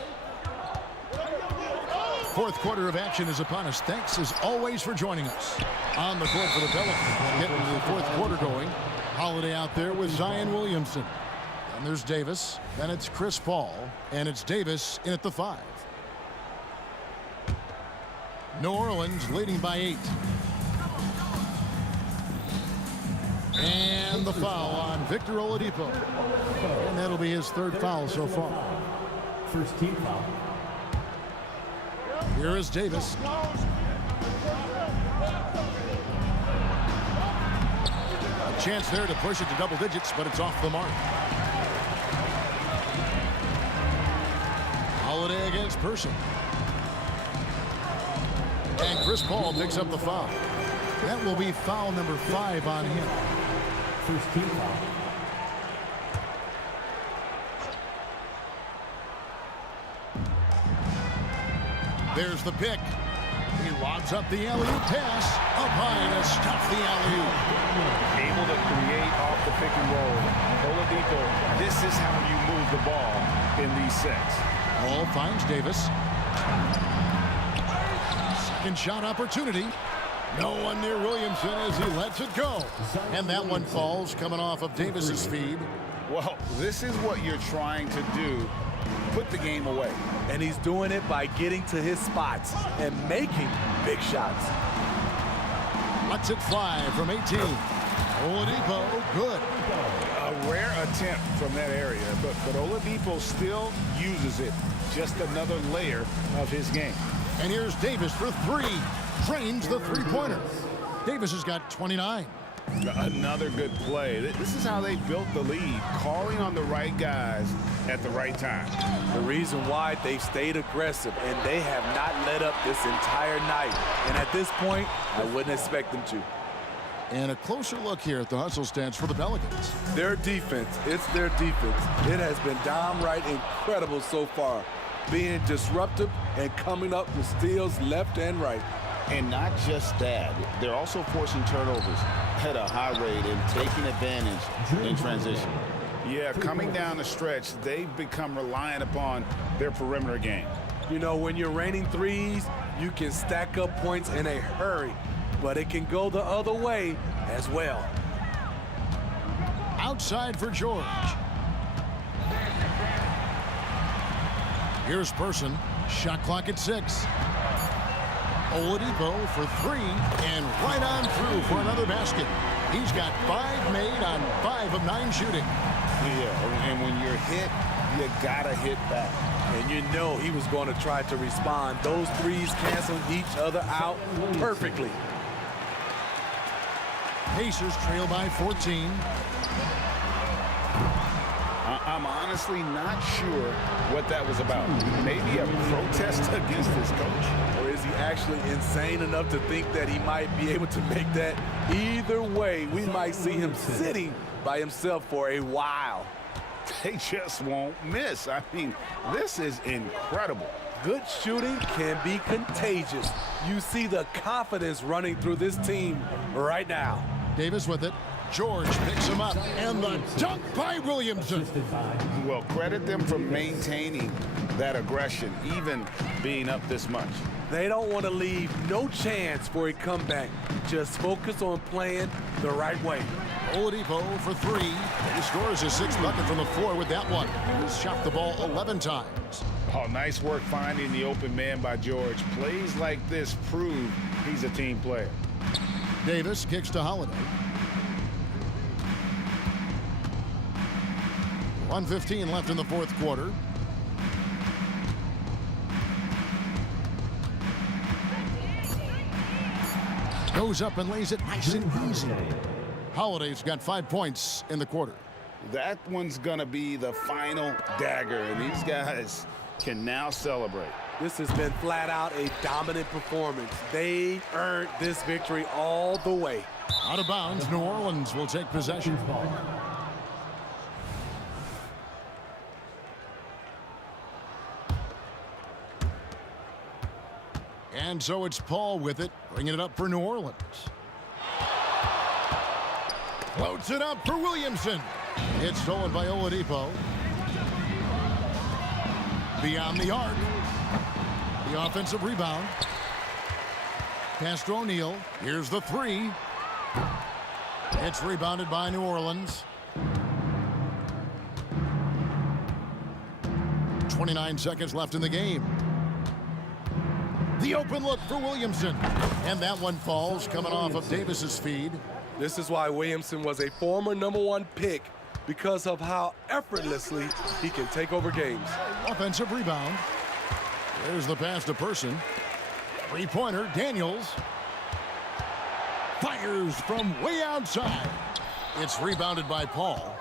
Fourth quarter of action is upon us. Thanks, as always, for joining us. On the court for the Pelicans, getting the fourth quarter going. Holiday out there with Zion Williamson. And there's Davis. Then it's Chris Paul. And it's Davis in at the 5. New Orleans leading by 8. And the foul on Victor Oladipo. And that'll be his third foul so far. First team foul. Here is Davis. A chance there to push it to double digits, but it's off the mark. Holiday against Person. And Chris Paul picks up the foul. That will be foul number 5 on him. First team foul. There's the pick. He lobs up the alley-oop pass. Up high to stuff the alley-oop. Able to create off the pick and roll. Oladipo, this is how you move the ball in these sets. Paul finds Davis. Second shot opportunity. No one near Williamson as he lets it go. And that one falls coming off of Davis's feed. Well, this is what you're trying to do. Put the game away. And he's doing it by getting to his spots and making big shots. Lets it fly from 18. Oladipo, good. A rare attempt from that area, but Oladipo still uses it. Just another layer of his game. And here's Davis for 3. Drains the three-pointer. Davis has got 29. Another good play. This is how they built the lead, calling on the right guys at the right time. The reason why they stayed aggressive, and they have not let up this entire night. And at this point, I wouldn't expect them to. And a closer look here at the hustle stats for the Pelicans. Their defense, it's their defense. It has been downright incredible so far, being disruptive and coming up with steals left and right. And not just that, they're also forcing turnovers at a high rate and taking advantage in transition. Yeah, coming down the stretch, they've become reliant upon their perimeter game. You know, when you're raining threes, you can stack up points in a hurry, but it can go the other way as well. Outside for George. Here's Person. Shot clock at 6. Oladipo for 3 and right on through for another basket. He's got 5 made on 5 of 9 shooting. Yeah, and when you're hit, you gotta hit back. And you know he was going to try to respond. Those threes canceled each other out perfectly. Pacers trail by 14. I'm honestly not sure what that was about. Maybe a protest against his coach. Or is he actually insane enough to think that he might be able to make that? Either way, we might see him sitting by himself for a while. They just won't miss. I mean, this is incredible. Good shooting can be contagious. You see the confidence running through this team right now. Davis with it. George picks him up, and the dunk by Williamson. Well, credit them for maintaining that aggression, even being up this much. They don't want to leave no chance for a comeback. Just focus on playing the right way. Oladipo for 3. He scores his 6th bucket from the floor with that one. He's shot the ball 11 times. Oh, nice work finding the open man by George. Plays like this prove he's a team player. Davis kicks to Holiday. 1:15 left in the 4th quarter. Goes up and lays it nice and easy. Holiday's got 5 points in the quarter. That one's going to be the final dagger, and these guys can now celebrate. This has been flat out a dominant performance. They earned this victory all the way. Out of bounds, New Orleans will take possession. And so it's Paul with it, bringing it up for New Orleans. Floats it up for Williamson. It's stolen by Oladipo. Beyond the arc. The offensive rebound. Pass to O'Neal. Here's the 3. It's rebounded by New Orleans. 29 seconds left in the game. The open look for Williamson. And that one falls coming off of Davis's feed. This is why Williamson was a former #1 pick, because of how effortlessly he can take over games. Offensive rebound. There's the pass to Person. 3-pointer, Daniels. Fires from way outside. It's rebounded by Paul.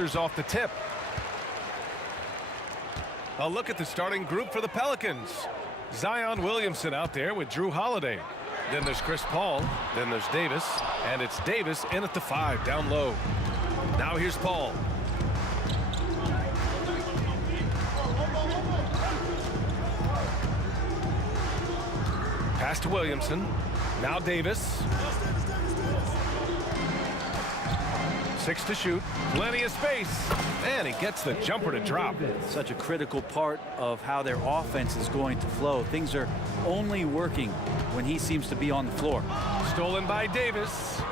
Pacers off the tip. A look at the starting group for the Pelicans. Zion Williamson out there with Drew Holiday. Then there's Chris Paul. Then there's Davis. And it's Davis in at the 5 down low. Now here's Paul. Pass to Williamson. Now Davis. 6 to shoot. Plenty of space. And he gets the jumper to drop. Such a critical part of how their offense is going to flow. Things are only working when he seems to be on the floor. Stolen by Davis.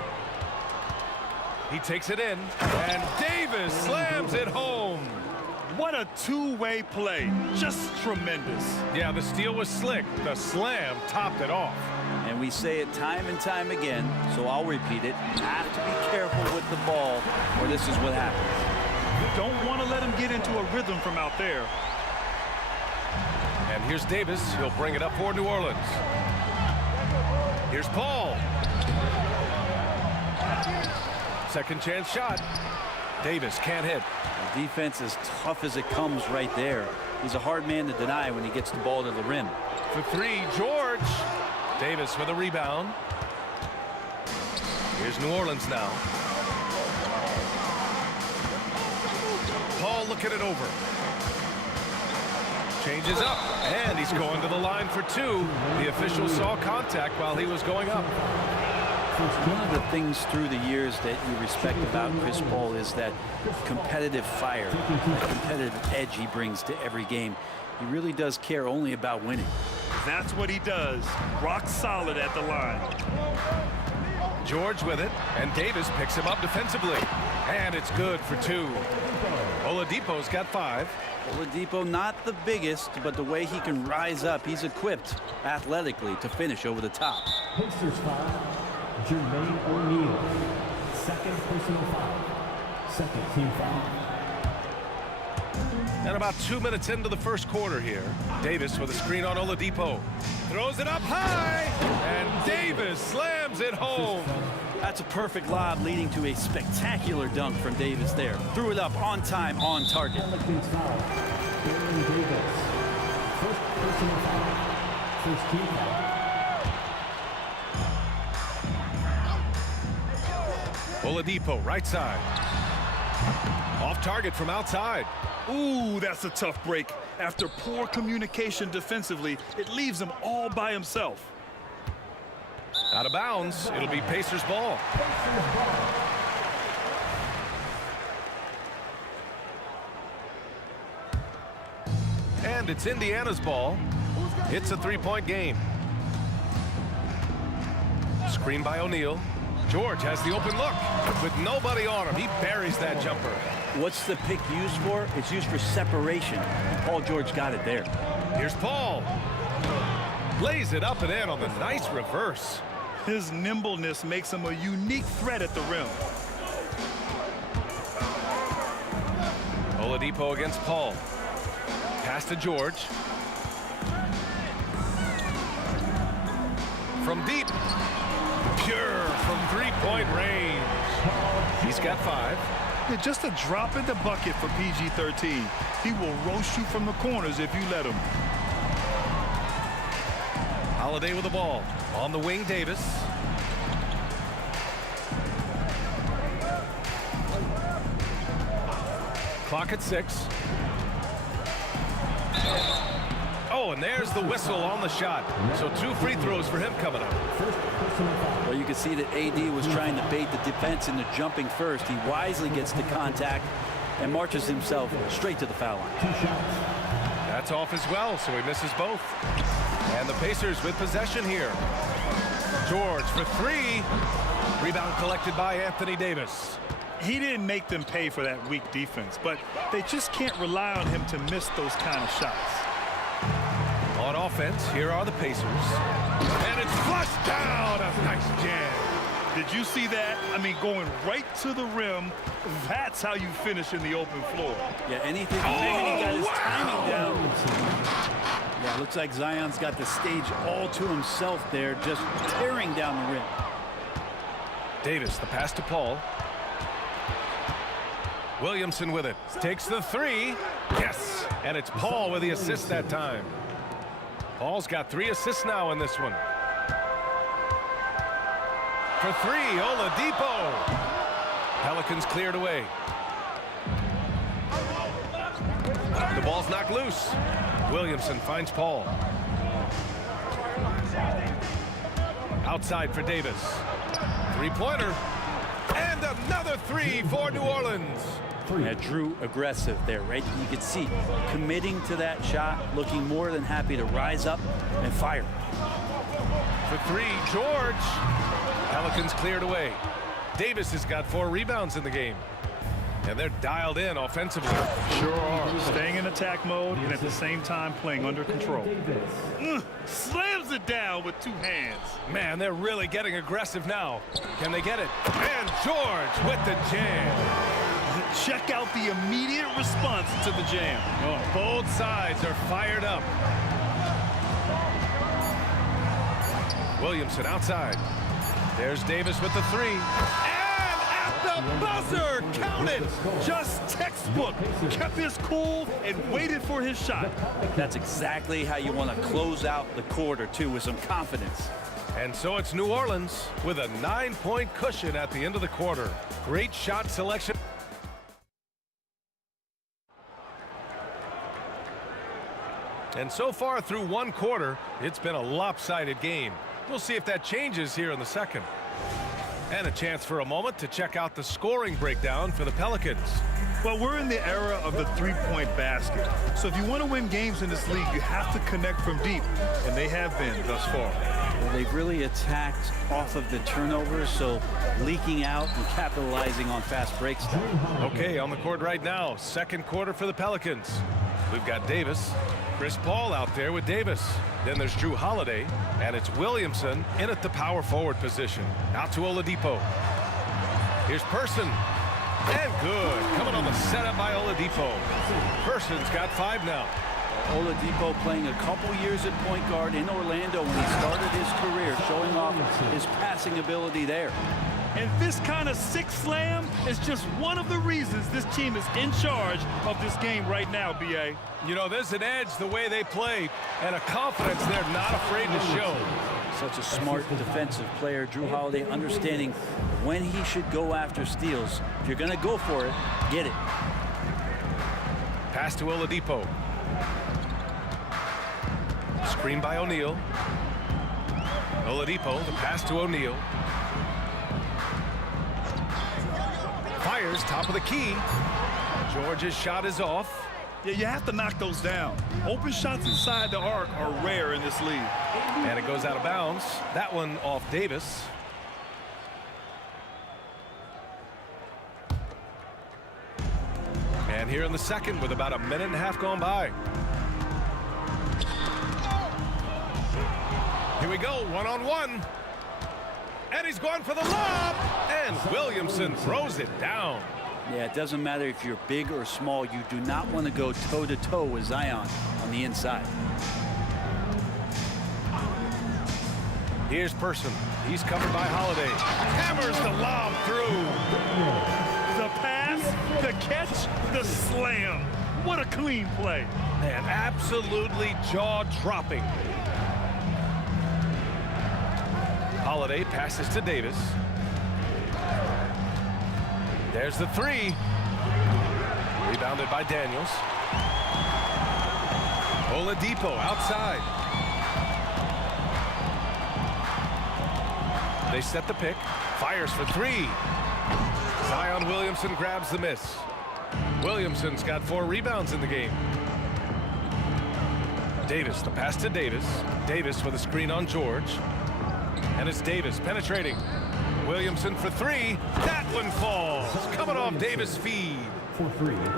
He takes it in. And Davis slams it home. What a two-way play. Just tremendous. Yeah, the steal was slick. The slam topped it off. And we say it time and time again, so I'll repeat it. Have to be careful with the ball, or this is what happens. You don't want to let him get into a rhythm from out there. And here's Davis. He'll bring it up for New Orleans. Here's Paul. Second chance shot. Davis can't hit. The defense is tough as it comes right there. He's a hard man to deny when he gets the ball to the rim. For 3, George. Davis with a rebound. Here's New Orleans now. Paul looking it over. Changes up, and he's going to the line for 2. The official saw contact while he was going up. One of the things through the years that you respect about Chris Paul is that competitive fire, that competitive edge he brings to every game. He really does care only about winning. That's what he does. Rock solid at the line. George with it, and Davis picks him up defensively. And it's good for 2. Oladipo's got 5. Oladipo not the biggest, but the way he can rise up, he's equipped athletically to finish over the top. Pacers foul, Jermaine O'Neal. Second personal foul. Second team foul. And about 2 minutes into the first quarter here. Davis with a screen on Oladipo. Throws it up high, and Davis slams it home. That's a perfect lob leading to a spectacular dunk from Davis there. Threw it up on time, on target. Pelicans foul, Baron Davis. First personal foul. First team foul. Oladipo, right side. Off target from outside. Ooh, that's a tough break. After poor communication defensively, it leaves him all by himself. Out of bounds. It'll be Pacers ball. And it's Indiana's ball. It's a 3-point game. Screen by O'Neal. George has the open look. With nobody on him, he buries that jumper. What's the pick used for? It's used for separation. Paul George got it there. Here's Paul. Lays it up and in on the nice reverse. His nimbleness makes him a unique threat at the rim. Oladipo against Paul. Pass to George. From deep. Pure from 3-point range. He's got 5. Yeah, just a drop in the bucket for PG-13. He will roast you from the corners if you let him. Holiday with the ball. On the wing, Davis. Clock at 6. Oh, and there's the whistle on the shot. So 2 free throws for him coming up. Well, you can see that AD was trying to bait the defense into jumping first. He wisely gets to contact and marches himself straight to the foul line. That's off as well, so he misses both. And the Pacers with possession here. George for 3. Rebound collected by Anthony Davis. He didn't make them pay for that weak defense, but they just can't rely on him to miss those kind of shots. On offense, here are the Pacers. And it's flushed down. A nice jam. Did you see that? I mean, going right to the rim. That's how you finish in the open floor. Yeah, anything. He got his timing down. Yeah, looks like Zion's got the stage all to himself there, just tearing down the rim. Davis, the pass to Paul. Williamson with it. Takes the three. Yes. And it's Paul with the assist that time. Paul's got 3 assists now in this one. For 3, Oladipo. Pelicans cleared away. The ball's knocked loose. Williamson finds Paul. Outside for Davis. 3-pointer. And another 3 for New Orleans. Yeah, Drew aggressive there, right? You could see committing to that shot, looking more than happy to rise up and fire. For 3, George. Pelicans cleared away. Davis has got 4 rebounds in the game. And they're dialed in offensively. Sure are. Staying in attack mode and at the same time playing under control. Slams it down with 2 hands. Man, they're really getting aggressive now. Can they get it? And George with the jam. Check out the immediate response to the jam. Oh, both sides are fired up. Williamson outside. There's Davis with the 3. And at the buzzer, count it. Just textbook. Kept his cool and waited for his shot. That's exactly how you want to close out the quarter, too, with some confidence. And so it's New Orleans with a 9-point cushion at the end of the quarter. Great shot selection. And so far through 1 quarter, it's been a lopsided game. We'll see if that changes here in the second. And a chance for a moment to check out the scoring breakdown for the Pelicans. Well, we're in the era of the 3-point basket. So if you want to win games in this league, you have to connect from deep. And they have been thus far. Well, they've really attacked off of the turnovers, so leaking out and capitalizing on fast breaks. Okay, on the court right now, second quarter for the Pelicans. We've got Davis. Chris Paul out there with Davis. Then there's Drew Holiday, and it's Williamson in at the power forward position. Out to Oladipo. Here's Person. And good. Coming on the setup by Oladipo. Person's got 5 now. Oladipo playing a couple years at point guard in Orlando when he started his career, showing off his passing ability there. And this kind of sick slam is just one of the reasons this team is in charge of this game right now, B.A. You know, there's an edge the way they play and a confidence they're not afraid to show. Such a smart defensive player, Drew Holiday, understanding when he should go after steals. If you're going to go for it, get it. Pass to Oladipo. Screen by O'Neal. Oladipo, the pass to O'Neal. Fires, top of the key. George's shot is off. Yeah, you have to knock those down. Open shots inside the arc are rare in this league. And it goes out of bounds. That one off Davis. And here in the second with about a minute and a half gone by. Here we go, 1-on-1. And he's going for the lob. And Williamson throws it down. Yeah, it doesn't matter if you're big or small. You do not want to go toe-to-toe with Zion on the inside. Here's Person. He's covered by Holiday. Hammers the lob through. The pass, the catch, the slam. What a clean play. Man, absolutely jaw-dropping. Holiday passes to Davis. There's the 3. Rebounded by Daniels. Oladipo outside. They set the pick. Fires for 3. Zion Williamson grabs the miss. Williamson's got 4 rebounds in the game. Davis, the pass to Davis. Davis with a screen on George. And it's Davis penetrating. Williamson for 3. That one falls. Coming off Davis' feed.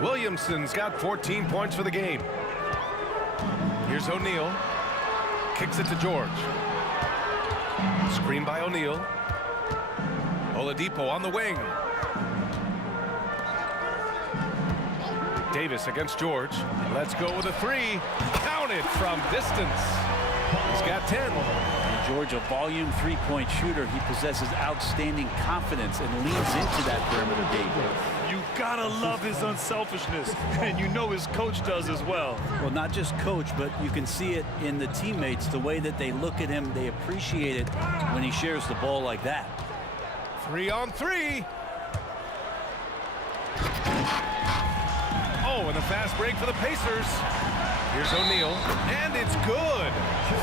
Williamson's got 14 points for the game. Here's O'Neal. Kicks it to George. Screen by O'Neal. Oladipo on the wing. Davis against George. Let's go with a 3. Counted from distance. He's got 10. George, a volume 3-point shooter. He possesses outstanding confidence and leans into that perimeter game. You gotta love his unselfishness, and you know his coach does as well. Well, not just coach, but you can see it in the teammates, the way that they look at him. They appreciate it when he shares the ball like that. 3-on-3. Oh, and a fast break for the Pacers. Here's O'Neal, and it's good.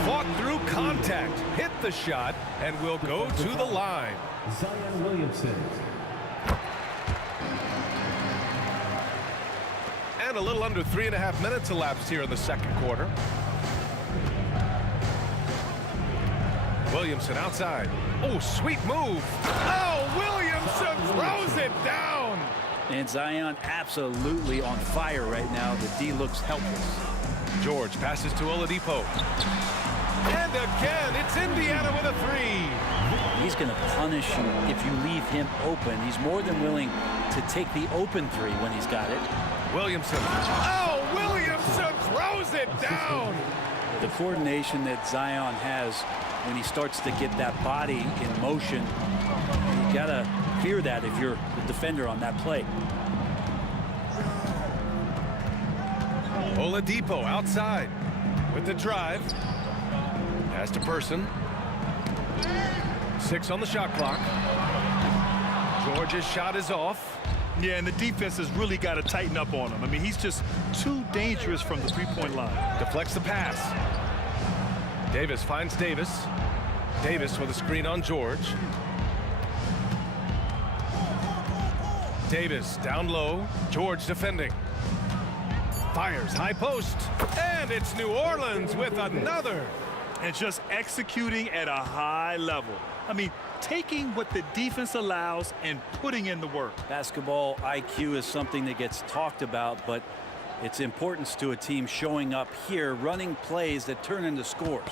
Fought through contact, hit the shot, and will go to the line. Zion Williamson. And a little under 3.5 minutes elapsed here in the second quarter. Williamson outside. Oh, sweet move. Oh, Williamson throws it down. And Zion absolutely on fire right now. The D looks helpless. George passes to Oladipo. And again, it's Indiana with a three. He's going to punish you if you leave him open. He's more than willing to take the open three when he's got it. Williamson. Oh, Williamson throws it down. The coordination that Zion has when he starts to get that body in motion, you got to fear that if you're the defender on that play. Oladipo outside with the drive. Pass to Person. 6 on the shot clock. George's shot is off. Yeah, and the defense has really got to tighten up on him. I mean, he's just too dangerous from the three-point line. Deflects the pass. Davis finds Davis. Davis with a screen on George. Davis down low. George defending. Fires high post. And it's New Orleans with another. And just executing at a high level. I mean, taking what the defense allows and putting in the work. Basketball IQ is something that gets talked about, but its importance to a team showing up here, running plays that turn into scores.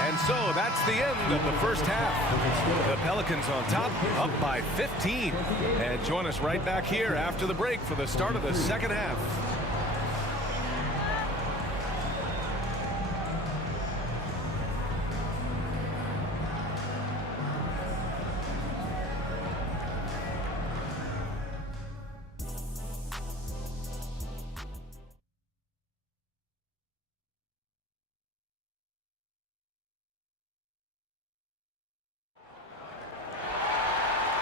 And so that's the end of the first half. The Pelicans on top, up by 15. And join us right back here after the break for the start of the second half.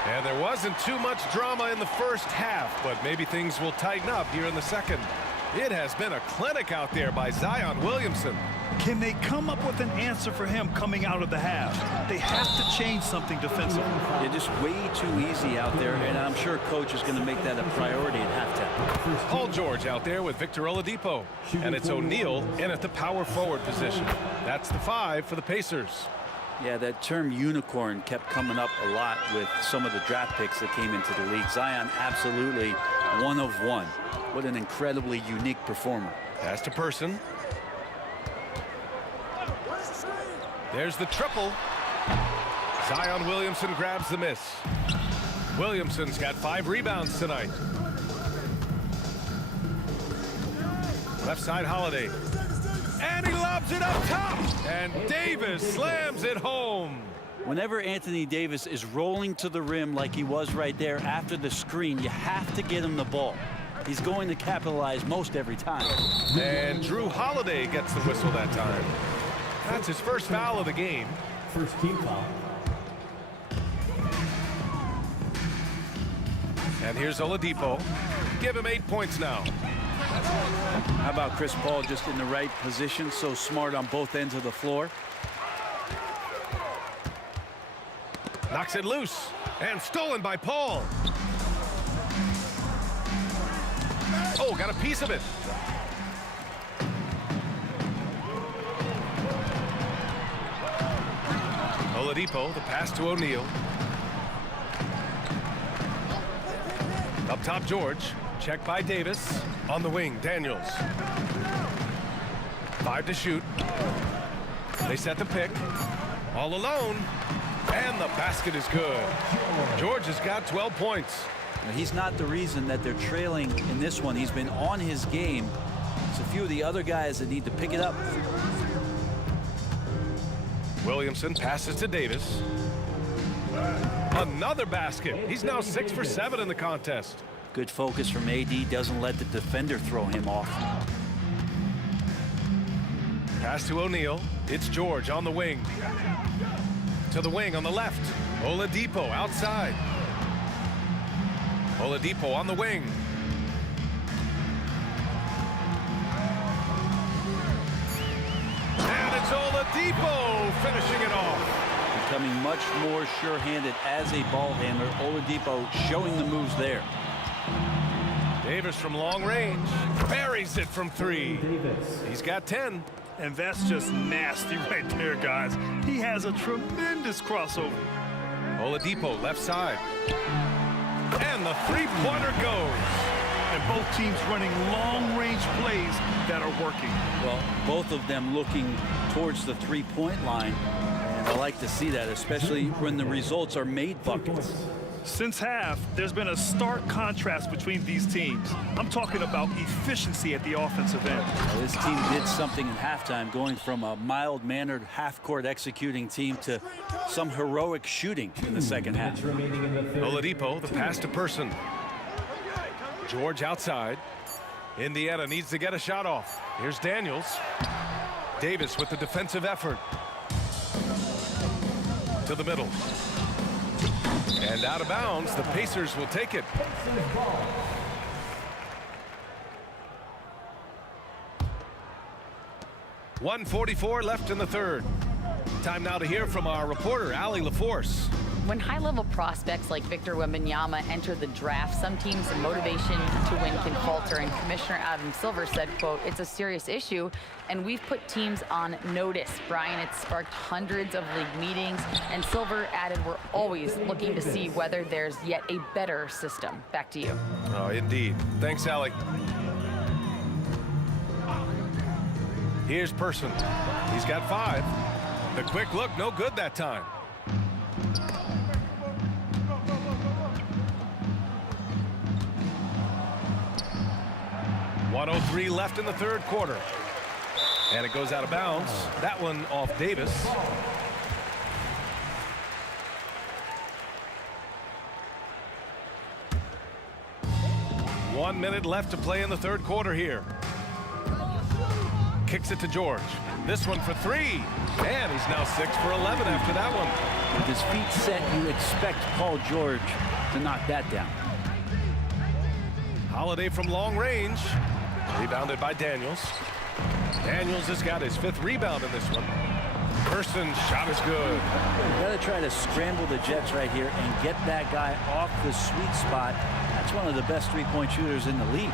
And there wasn't too much drama in the first half, but maybe things will tighten up here in the second. It has been a clinic out there by Zion Williamson. Can they come up with an answer for him coming out of the half? They have to change something defensively. They're just way too easy out there, and I'm sure coach is going to make that a priority at halftime. Paul George out there with Victor Oladipo. And it's O'Neal in at the power forward position. That's the 5 for the Pacers. Yeah, that term unicorn kept coming up a lot with some of the draft picks that came into the league. Zion absolutely one of one. What an incredibly unique performer. Pass to Person. There's the triple. Zion Williamson grabs the miss. Williamson's got 5 rebounds tonight. Left side Holiday. And he lobs it up top. And Davis slams it home. Whenever Anthony Davis is rolling to the rim like he was right there after the screen, you have to get him the ball. He's going to capitalize most every time. And Drew Holiday gets the whistle that time. That's his first foul of the game. First team foul. And here's Oladipo. Give him 8 points now. How about Chris Paul just in the right position, so smart on both ends of the floor. Knocks it loose and stolen by Paul. Oh, got a piece of it. Oladipo, the pass to O'Neal. Up top, George. Check by Davis. On the wing, Daniels. 5 to shoot. They set the pick. All alone. And the basket is good. George has got 12 points. Now, he's not the reason that they're trailing in this one. He's been on his game. It's a few of the other guys that need to pick it up. Williamson passes to Davis. Another basket. He's now 6 for 7 in the contest. Good focus from AD. Doesn't let the defender throw him off. Pass to O'Neal. It's George on the wing. To the wing on the left. Oladipo outside. Oladipo on the wing. And it's Oladipo finishing it off. Becoming much more sure-handed as a ball handler. Oladipo showing the moves there. Davis from long range. Buries it from 3. He's got 10. And that's just nasty right there, guys. He has a tremendous crossover. Oladipo left side. And the three-pointer goes. And both teams running long-range plays that are working. Well, both of them looking towards the three-point line. And I like to see that, especially when the results are made buckets. Since half, there's been a stark contrast between these teams. I'm talking about efficiency at the offensive end. Well, this team did something in halftime, going from a mild-mannered half-court executing team to some heroic shooting in the second half. Oladipo, the pass to Person. George outside. Indiana needs to get a shot off. Here's Daniels. Davis with the defensive effort. To the middle. And out of bounds, the Pacers will take it. .144 left in the third. Time now to hear from our reporter, Allie LaForce. When high-level prospects like Victor Wembanyama enter the draft, some teams' motivation to win can falter, and Commissioner Adam Silver said, quote, "It's a serious issue, and we've put teams on notice." Brian, it sparked hundreds of league meetings, and Silver added, "We're always looking to see whether there's yet a better system." Back to you. Oh, indeed. Thanks, Allie. Here's Person. He's got 5. The quick look, no good that time. .103 left in the third quarter. And it goes out of bounds. That one off Davis. One minute left to play in the third quarter here. Kicks it to George. This one for 3. And he's now 6 for 11 after that one. With his feet set, you expect Paul George to knock that down. Holiday from long range. Rebounded by Daniels. Daniels has got his 5th rebound in this one. Person's shot is good. You got to try to scramble the Jets right here and get that guy off the sweet spot. That's one of the best three-point shooters in the league.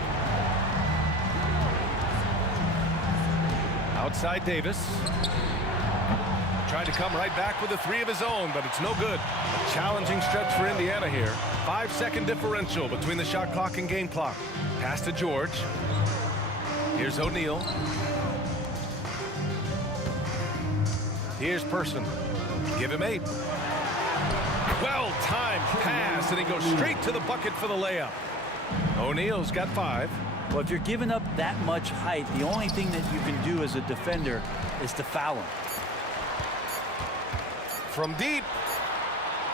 Outside Davis. Tried to come right back with a 3 of his own, but it's no good. A challenging stretch for Indiana here. 5-second differential between the shot clock and game clock. Pass to George. Here's O'Neal. Here's Person. Give him 8. Well-timed pass, and he goes straight to the bucket for the layup. O'Neal's got 5. Well, if you're giving up that much height, the only thing that you can do as a defender is to foul him. From deep.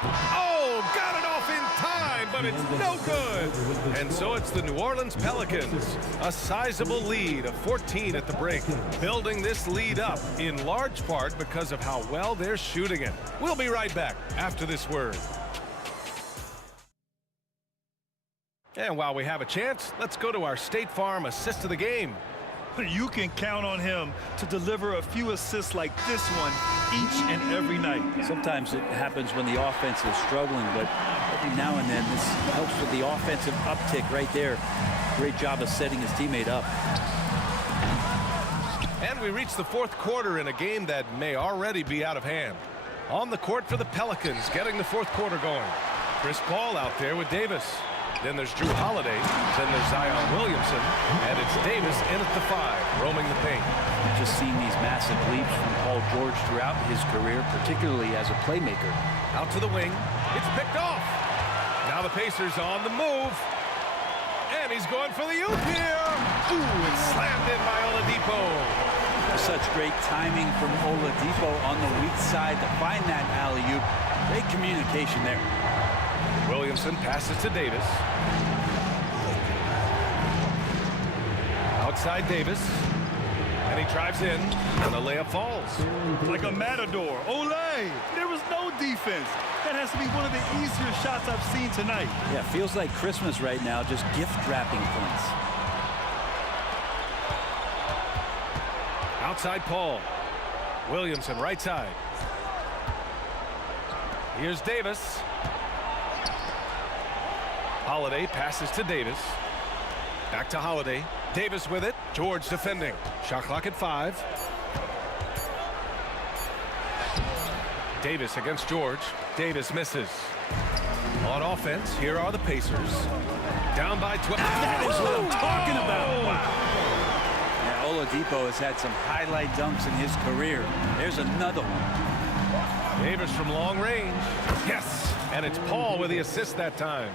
Oh, got it off in time, but it's no good. And so it's the New Orleans Pelicans. A sizable lead of 14 at the break. Building this lead up in large part because of how well they're shooting it. We'll be right back after this word. And while we have a chance, let's go to our State Farm assist of the game. You can count on him to deliver a few assists like this one each and every night. Sometimes it happens when the offense is struggling, but every now and then this helps with the offensive uptick right there. Great job of setting his teammate up. And we reach the fourth quarter in a game that may already be out of hand. On the court for the Pelicans, getting the fourth quarter going. Chris Paul out there with Davis. Then there's Drew Holiday. Then there's Zion Williamson. And it's Davis in at the 5, roaming the paint. We've just seen these massive leaps from Paul George throughout his career, particularly as a playmaker. Out to the wing. It's picked off. Now the Pacers on the move. And he's going for the oop here. Ooh, it's slammed in by Oladipo. Such great timing from Oladipo on the weak side to find that alley-oop. Great communication there. Williamson passes to Davis. Outside Davis. And he drives in, and the layup falls. Like a matador. Olay! There was no defense. That has to be one of the easier shots I've seen tonight. Yeah, feels like Christmas right now, just gift wrapping points. Outside Paul. Williamson right side. Here's Davis. Holiday passes to Davis. Back to Holiday. Davis with it. George defending. Shot clock at 5. Davis against George. Davis misses. On offense, here are the Pacers. Down by 12. That is what I'm talking about. Wow. Yeah, Oladipo has had some highlight dunks in his career. There's another one. Davis from long range. Yes. And it's Paul with the assist that time.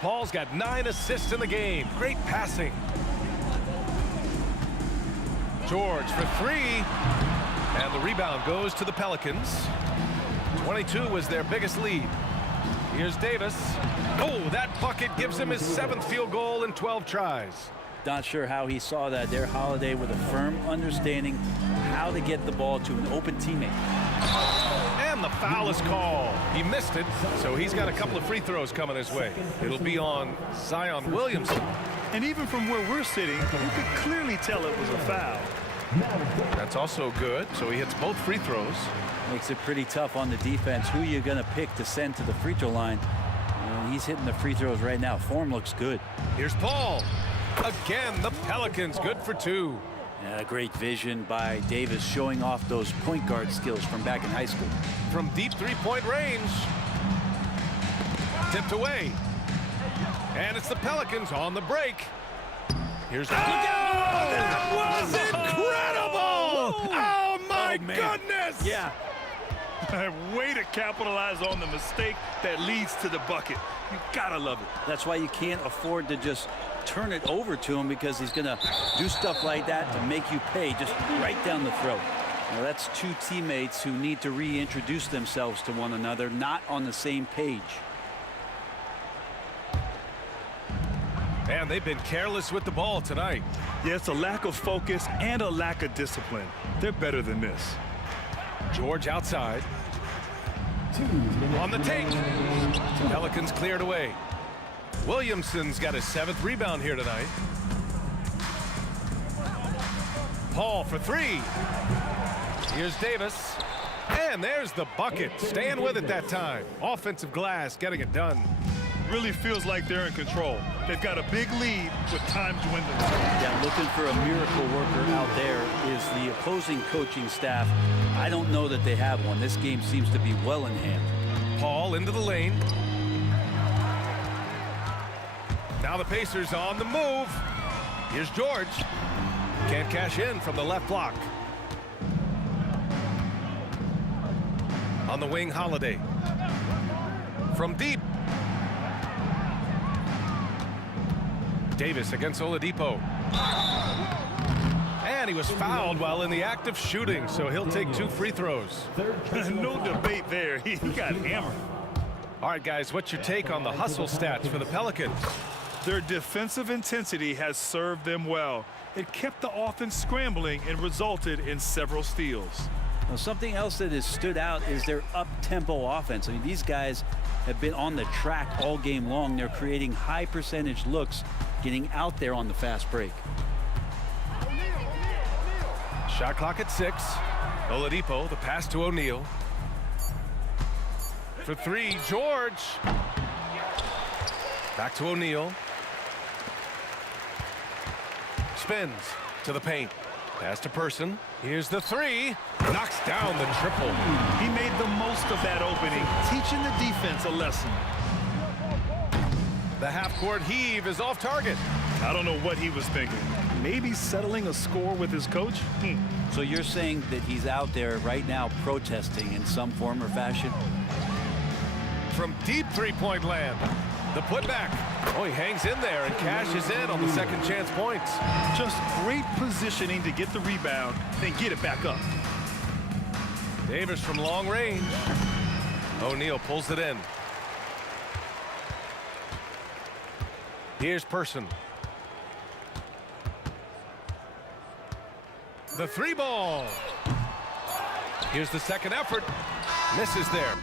Paul's got 9 assists in the game. Great passing. George for 3. And the rebound goes to the Pelicans. 22 was their biggest lead. Here's Davis. Oh, that bucket gives him his 7th field goal in 12 tries. Not sure how he saw that there. Holiday with a firm understanding how to get the ball to an open teammate. And the foul is called. He missed it, so he's got a couple of free throws coming his way. It'll be on Zion Williamson. And even from where we're sitting, you could clearly tell it was a foul. That's also good, so he hits both free throws. Makes it pretty tough on the defense. Who you going to pick to send to the free throw line? He's hitting the free throws right now. Form looks good. Here's Paul. Again, the Pelicans good for 2. Yeah, great vision by Davis, showing off those point guard skills from back in high school. From deep three-point range. Tipped away. And it's the Pelicans on the break. Here's the That was incredible! Oh, my goodness! Yeah. Way to capitalize on the mistake that leads to the bucket. You gotta love it. That's why you can't afford to just turn it over to him, because he's going to do stuff like that to make you pay just right down the throat. Now, that's 2 teammates who need to reintroduce themselves to one another, not on the same page. And they've been careless with the ball tonight. Yeah, it's a lack of focus and a lack of discipline. They're better than this. George outside. On the take. Pelicans cleared away. Williamson's got his 7th rebound here tonight. Paul for 3. Here's Davis. And there's the bucket. Staying with it that time. Offensive glass, getting it done. Really feels like they're in control. They've got a big lead with time dwindling. Yeah, looking for a miracle worker out there is the opposing coaching staff. I don't know that they have one. This game seems to be well in hand. Paul into the lane. Now the Pacers on the move. Here's George. Can't cash in from the left block. On the wing, Holiday. From deep. Davis against Oladipo. And he was fouled while in the act of shooting, so he'll take 2 free throws. No debate there. He got hammered. All right, guys, what's your take on the hustle stats for the Pelicans? Their defensive intensity has served them well. It kept the offense scrambling and resulted in several steals. Now, something else that has stood out is their up-tempo offense. I mean, these guys have been on the track all game long. They're creating high percentage looks, getting out there on the fast break. Shot clock at 6. Oladipo, the pass to O'Neal. For 3, George. Back to O'Neal. Spins to the paint. Pass to Person. Here's the 3. Knocks down the triple. He made the most of that opening, teaching the defense a lesson. The half-court heave is off target. I don't know what he was thinking. Maybe settling a score with his coach? So you're saying that he's out there right now protesting in some form or fashion? From deep three-point land. The putback. Oh, he hangs in there and cashes in on the second chance points. Just great positioning to get the rebound, then get it back up. Davis from long range. O'Neal pulls it in. Here's Person. The three ball. Here's the second effort. Misses there.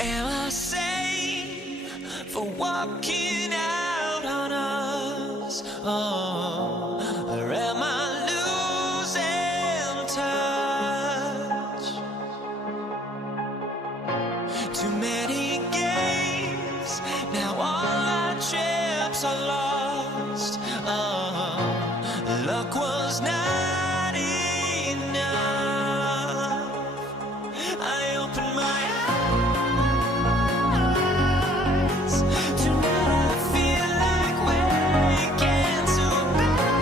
Am I safe for walking out on us? Oh, or am I losing touch? Too many games, now all our chips are lost. Oh, luck was not enough. I opened my eyes. Tonight I feel like waking to a better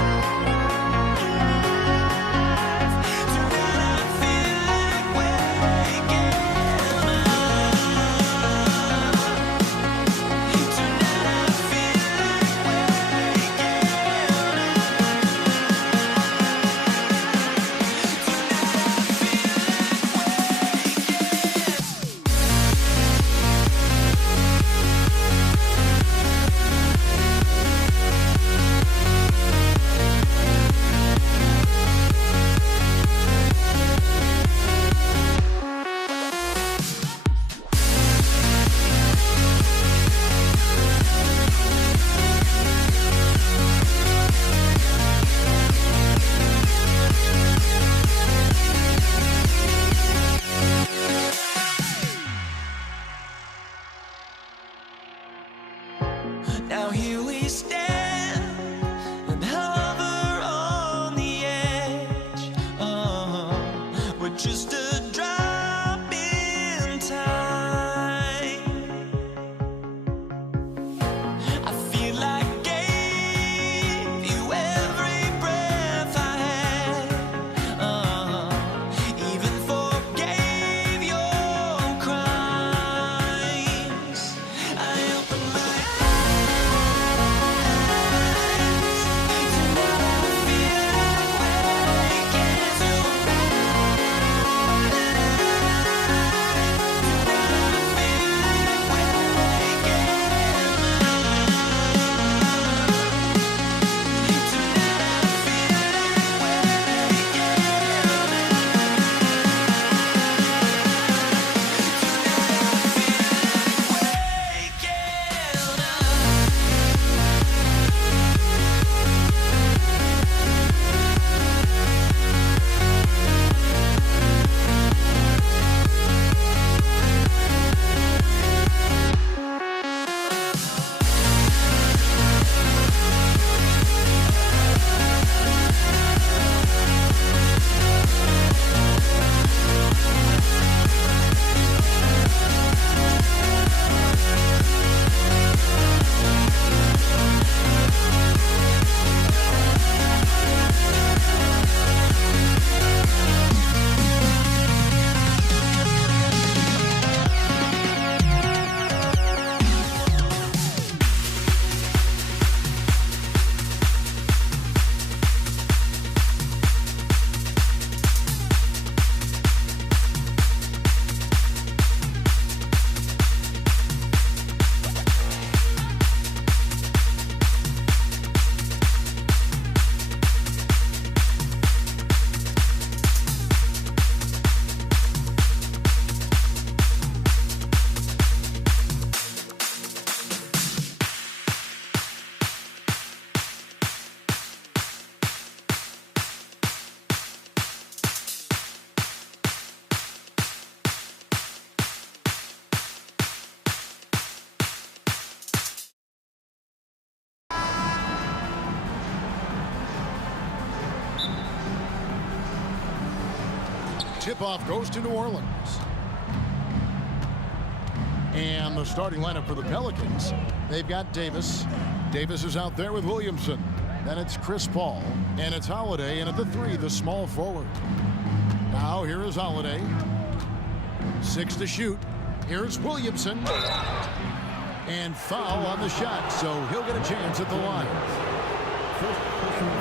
life. Tonight I feel like waking up. Tonight I feel like waking Now here we stand and hover on the edge. We're just a drop in time. I feel like I gave you every breath I had. Even forgave your crimes. I opened my eyes. Tip-off goes to New Orleans. And the starting lineup for the Pelicans, they've got Davis. Davis is out there with Williamson. Then it's Chris Paul, and it's Holiday, and at the 3, the small forward. Now here is Holiday. 6 to shoot. Here's Williamson. And foul on the shot, so he'll get a chance at the line.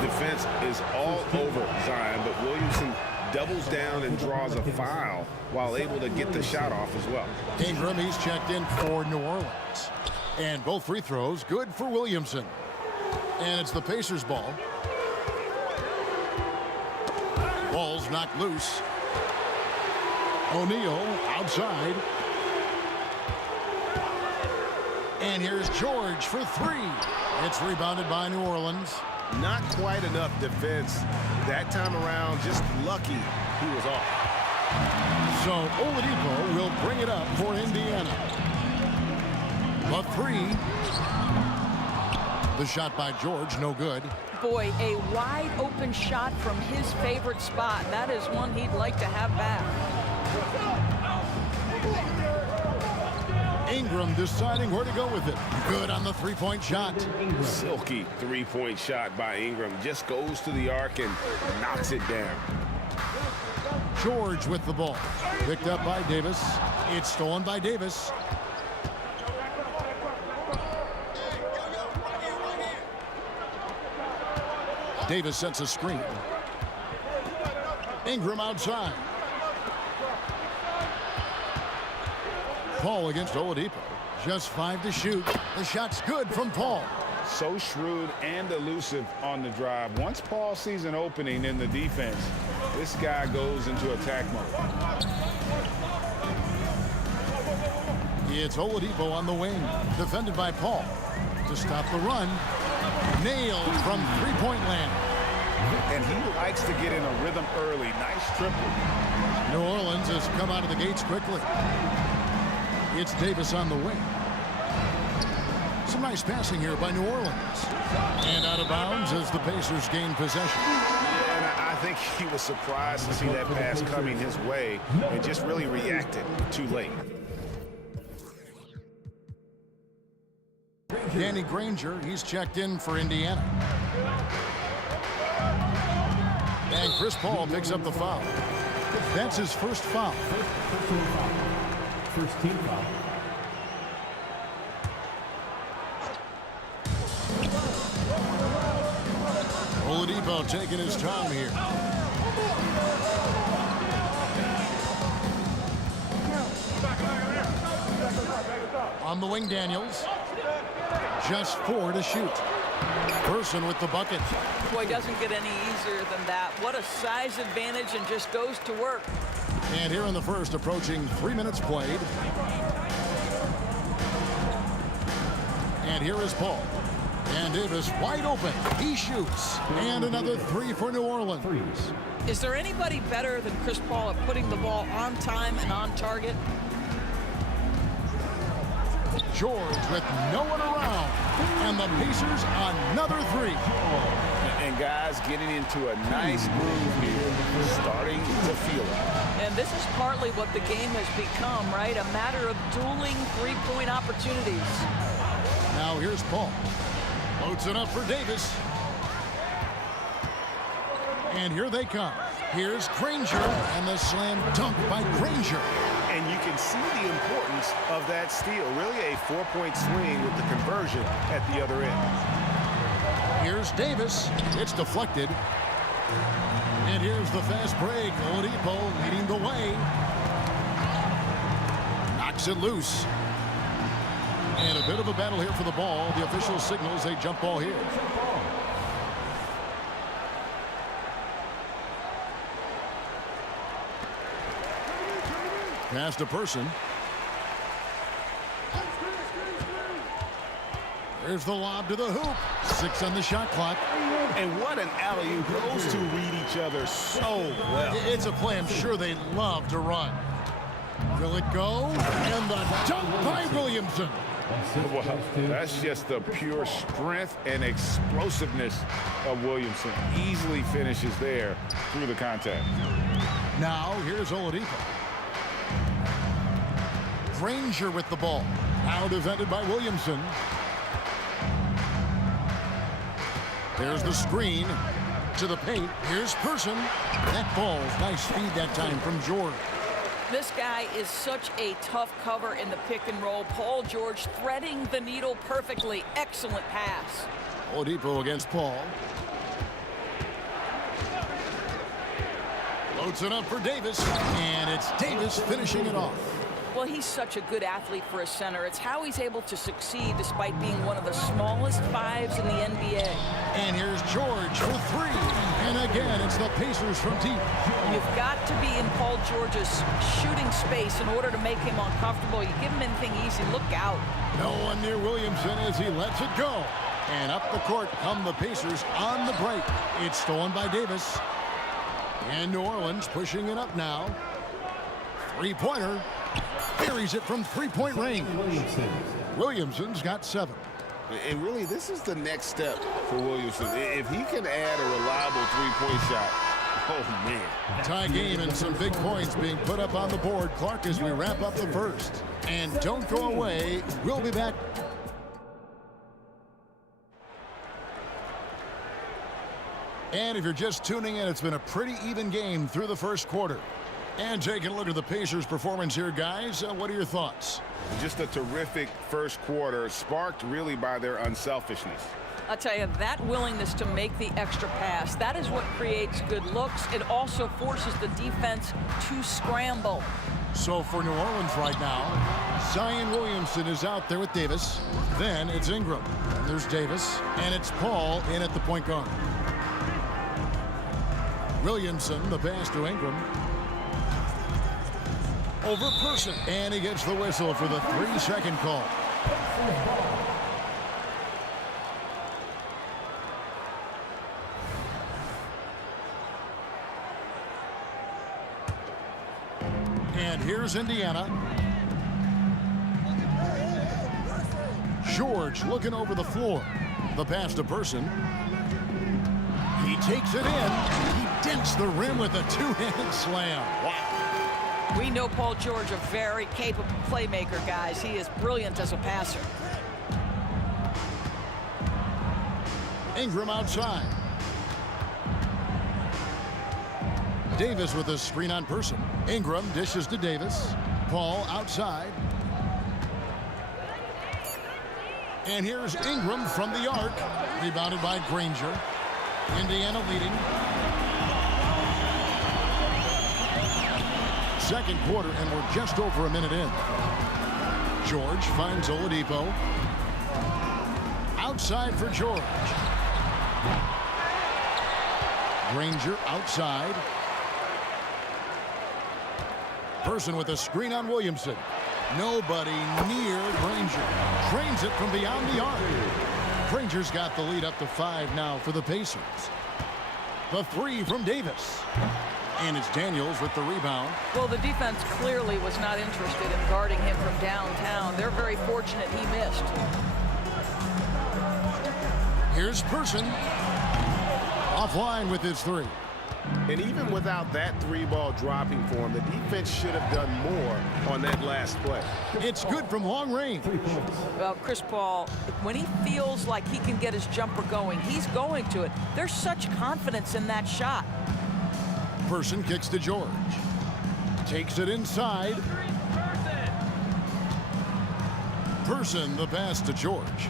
Defense is all over Zion, but Williamson doubles down and draws a foul while able to get the shot off as well. Ingram, he's checked in for New Orleans. And both free throws good for Williamson. And it's the Pacers' ball. Ball's knocked loose. O'Neal outside. And here's George for 3. It's rebounded by New Orleans. Not quite enough defense that time around. Just lucky he was off. So Oladipo will bring it up for Indiana. The 3. The shot by George, no good. Boy, a wide open shot from his favorite spot. That is one he'd like to have back. Ingram deciding where to go with it. Good on the three-point shot. Silky three-point shot by Ingram. Just goes to the arc and knocks it down. George with the ball. Picked up by Davis. It's stolen by Davis. Davis sets a screen. Ingram outside. Paul against Oladipo. Just 5 to shoot. The shot's good from Paul. So shrewd and elusive on the drive. Once Paul sees an opening in the defense, this guy goes into attack mode. It's Oladipo on the wing. Defended by Paul. To stop the run. Nailed from three-point land. And he likes to get in a rhythm early. Nice triple. New Orleans has come out of the gates quickly. It's Davis on the wing. Some nice passing here by New Orleans. And out of bounds as the Pacers gain possession. Yeah, and I think he was surprised to see that pass coming his way and just really reacted too late. Danny Granger, he's checked in for Indiana. And Chris Paul picks up the foul. That's his first foul. First team foul. Oladipo taking his time here. On the wing, Daniels. Just 4 to shoot. Person with the bucket. Boy, doesn't get any easier than that. What a size advantage, and just goes to work. And here in the first, approaching 3 minutes played. And here is Paul. And Davis wide open. He shoots. And another 3 for New Orleans. Is there anybody better than Chris Paul at putting the ball on time and on target? George with no one around. And the Pacers another 3. And guys getting into a nice groove here, starting to feel it. And this is partly what the game has become, right? A matter of dueling three-point opportunities. Now here's Paul. Loads it up for Davis. And here they come. Here's Granger, and the slam dunk by Granger. And you can see the importance of that steal. Really a 4-point swing with the conversion at the other end. Here's Davis. It's deflected. And here's the fast break. Oladipo leading the way. Knocks it loose. And a bit of a battle here for the ball. The official signals a jump ball here. Pass to Person. There's the lob to the hoop. 6 on the shot clock. And what an alley-oop. Those two read each other so well. It's a play I'm sure they love to run. Will it go? And the dunk by Williamson. Well, that's just the pure strength and explosiveness of Williamson. Easily finishes there through the contact. Now here's Oladipo. Granger with the ball. Now defended by Williamson. There's the screen to the paint. Here's Person. That ball's nice speed that time from George. This guy is such a tough cover in the pick and roll. Paul George threading the needle perfectly. Excellent pass. Oladipo against Paul. Loads it up for Davis, and it's Davis finishing it off. Well, he's such a good athlete for a center. It's how he's able to succeed despite being one of the smallest fives in the NBA. And here's George for three. And again, it's the Pacers from deep. You've got to be in Paul George's shooting space in order to make him uncomfortable. You give him anything easy, look out. No one near Williamson as he lets it go. And up the court come the Pacers on the break. It's stolen by Davis. And New Orleans pushing it up now. Three-pointer. Buries it from three-point range. Williamson's got 7. And really, this is the next step for Williamson. If he can add a reliable three-point shot, oh, man. Tie game and some big points being put up on the board. Clark, as we wrap up the first. And don't go away. We'll be back. And if you're just tuning in, it's been a pretty even game through the first quarter. And taking a look at the Pacers' performance here, guys. What are your thoughts? Just a terrific first quarter, sparked really by their unselfishness. I'll tell you, that willingness to make the extra pass, that is what creates good looks. It also forces the defense to scramble. So for New Orleans right now, Zion Williamson is out there with Davis. Then it's Ingram. And there's Davis. And it's Paul in at the point guard. Williamson, the pass to Ingram. Over Person. And he gets the whistle for the 3-second call. And here's Indiana. George looking over the floor. The pass to Person. He takes it in. He dents the rim with a two-handed slam. Wow. We know Paul George, a very capable playmaker, guys. He is brilliant as a passer. Ingram outside. Davis with a screen on Person. Ingram dishes to Davis. Paul outside. And here's Ingram from the arc. Rebounded by Granger. Indiana leading. Second quarter, and we're just over a minute in. George finds Oladipo. Outside for George. Granger outside. Person with a screen on Williamson. Nobody near Granger. Drains it from beyond the arc. Granger's got the lead up to 5 now for the Pacers. The 3 from Davis. And it's Daniels with the rebound. Well, the defense clearly was not interested in guarding him from downtown. They're very fortunate he missed. Here's Person. Offline with his 3. And even without that 3-ball dropping for him, the defense should have done more on that last play. It's good from long range. Well, Chris Paul, when he feels like he can get his jumper going, he's going to it. There's such confidence in that shot. Person kicks to George. Takes it inside. Person, the pass to George.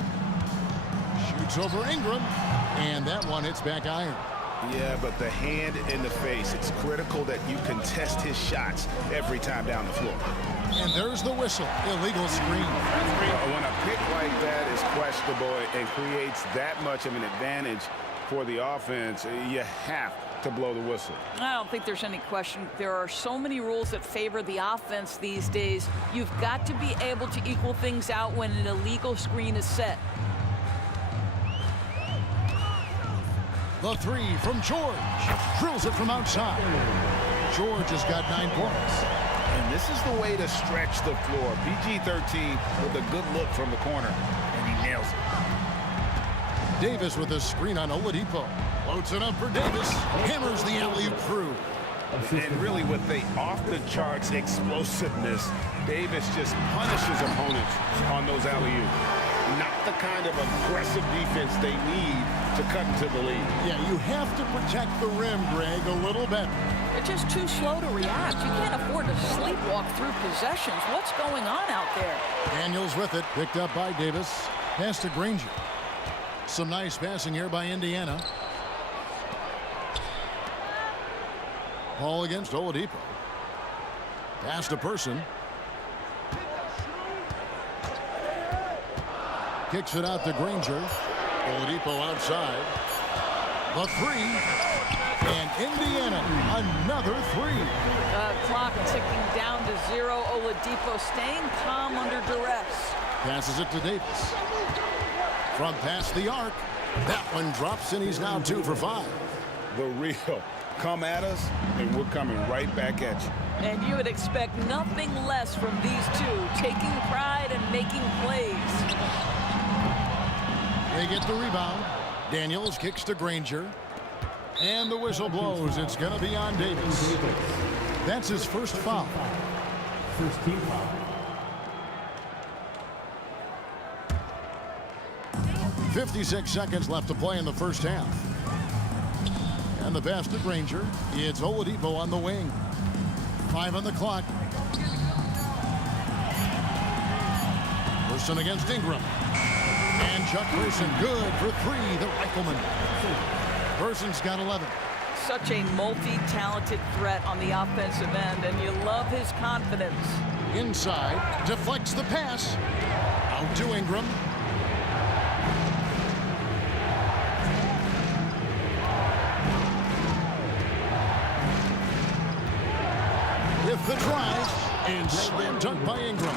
Shoots over Ingram. And that one hits back iron. Yeah, but the hand in the face, it's critical that you contest his shots every time down the floor. And there's the whistle. Illegal screen. When a pick like that is questionable and creates that much of an advantage for the offense, you have to blow the whistle. I don't think there's any question. There are so many rules that favor the offense these days. You've got to be able to equal things out when an illegal screen is set. The 3 from George. Drills it from outside. George has got 9 points. And this is the way to stretch the floor. PG-13 with a good look from the corner, and he nails it. Davis with a screen on Oladipo. Floats it up for Davis. Hammers the alley-oop through. And really with the off-the-charts explosiveness, Davis just punishes opponents on those alley-oops. Not the kind of aggressive defense they need to cut into the lead. Yeah, you have to protect the rim, Greg, a little better. They're just too slow to react. You can't afford to sleepwalk through possessions. What's going on out there? Daniels with it, picked up by Davis. Pass to Granger. Some nice passing here by Indiana. Ball against Oladipo. Pass to Person. Kicks it out to Granger. Oladipo outside. The three. And Indiana, another three. Clock ticking down to 0. Oladipo staying calm under duress. Passes it to Davis. From past the arc. That one drops, and he's now 2 for 5. The real. Come at us, and we're coming right back at you. And you would expect nothing less from these two, taking pride and making plays. They get the rebound. Daniels kicks to Granger. And the whistle blows. It's going to be on Davis. That's his first foul. First team foul. 56 seconds left to play in the first half. And the pass to Granger. It's Oladipo on the wing. 5 on the clock. Person against Ingram. And Chuck Person good for 3, the rifleman. Person's got 11. Such a multi-talented threat on the offensive end, and you love his confidence. Inside, deflects the pass. Out to Ingram. With the drive, and slam dunk by Ingram.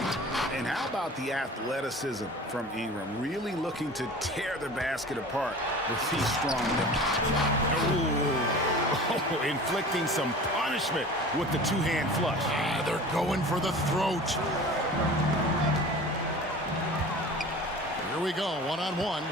And how about the athleticism from Ingram? Really looking to tear the basket apart with these strong nips. Oh, inflicting some punishment with the two-hand flush. They're going for the throat. Here we go, one-on-one.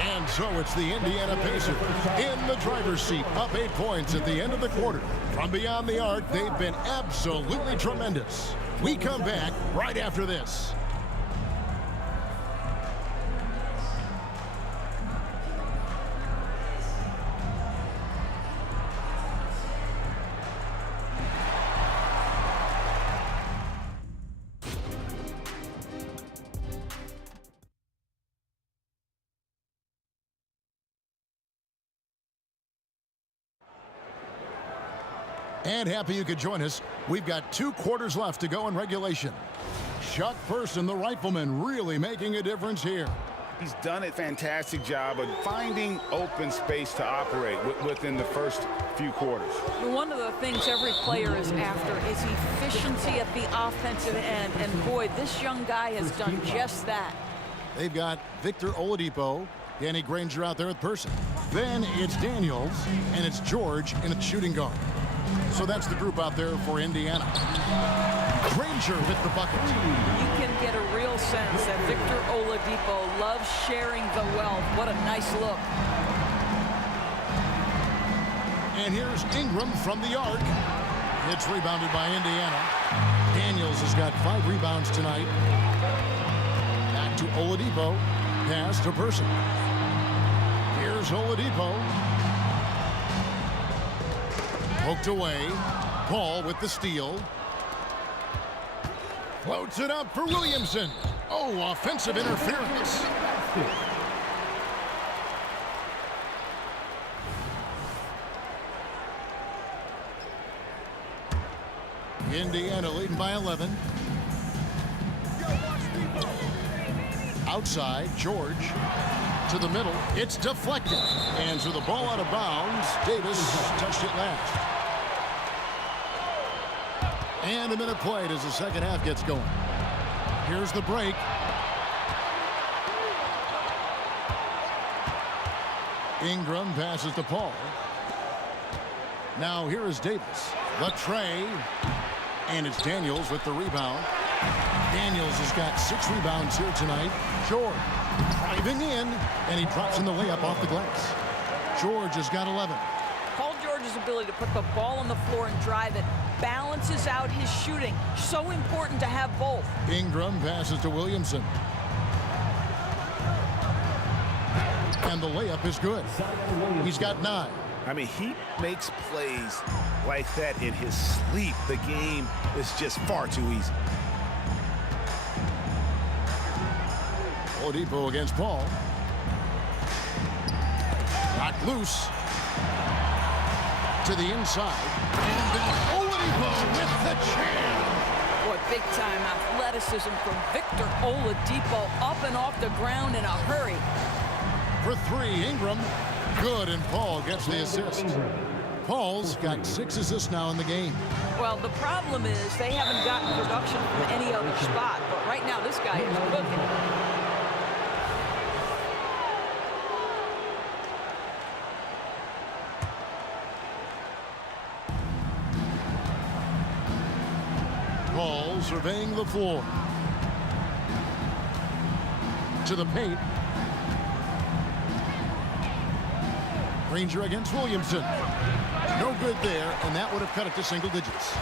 And so it's the Indiana Pacers in the driver's seat, up 8 points at the end of the quarter. From beyond the arc, they've been absolutely tremendous. We come back right after this. And happy you could join us. We've got 2 quarters left to go in regulation. Chuck Person, the rifleman, really making a difference here. He's done a fantastic job of finding open space to operate within the first few quarters. One of the things every player is after is efficiency at the offensive end. And boy, this young guy has done just that. They've got Victor Oladipo, Danny Granger out there at Person. Then it's Daniels, and it's George in a shooting guard. So that's the group out there for Indiana. Granger with the bucket. You can get a real sense that Victor Oladipo loves sharing the wealth. What a nice look. And here's Ingram from the arc. It's rebounded by Indiana. Daniels has got 5 rebounds tonight. Back to Oladipo. Pass to Person. Here's Oladipo. Poked away. Paul with the steal. Floats it up for Williamson. Oh, offensive interference. Indiana leading by 11. Outside, George to the middle. It's deflected. And so the ball out of bounds. Davis touched it last. And a minute played as the second half gets going. Here's the break. Ingram passes to Paul. Now here is Davis. The tray. And it's Daniels with the rebound. Daniels has got 6 rebounds here tonight. George driving in, and he drops in the layup off the glass. George has got 11. Paul George's ability to put the ball on the floor and drive it balances out his shooting. So important to have both. Ingram passes to Williamson. And the layup is good. He's got 9. I mean, he makes plays like that in his sleep. The game is just far too easy. Oladipo against Paul. Knocked loose. To the inside. And then Oladipo with the jam. Boy, big-time athleticism from Victor Oladipo, up and off the ground in a hurry. For 3, Ingram. Good, and Paul gets the assist. Paul's got 6 assists now in the game. Well, the problem is they haven't gotten production from any other spot, but right now this guy is cooking. Paul surveying the floor. To the paint. Granger against Williamson. No good there, and that would have cut it to single digits.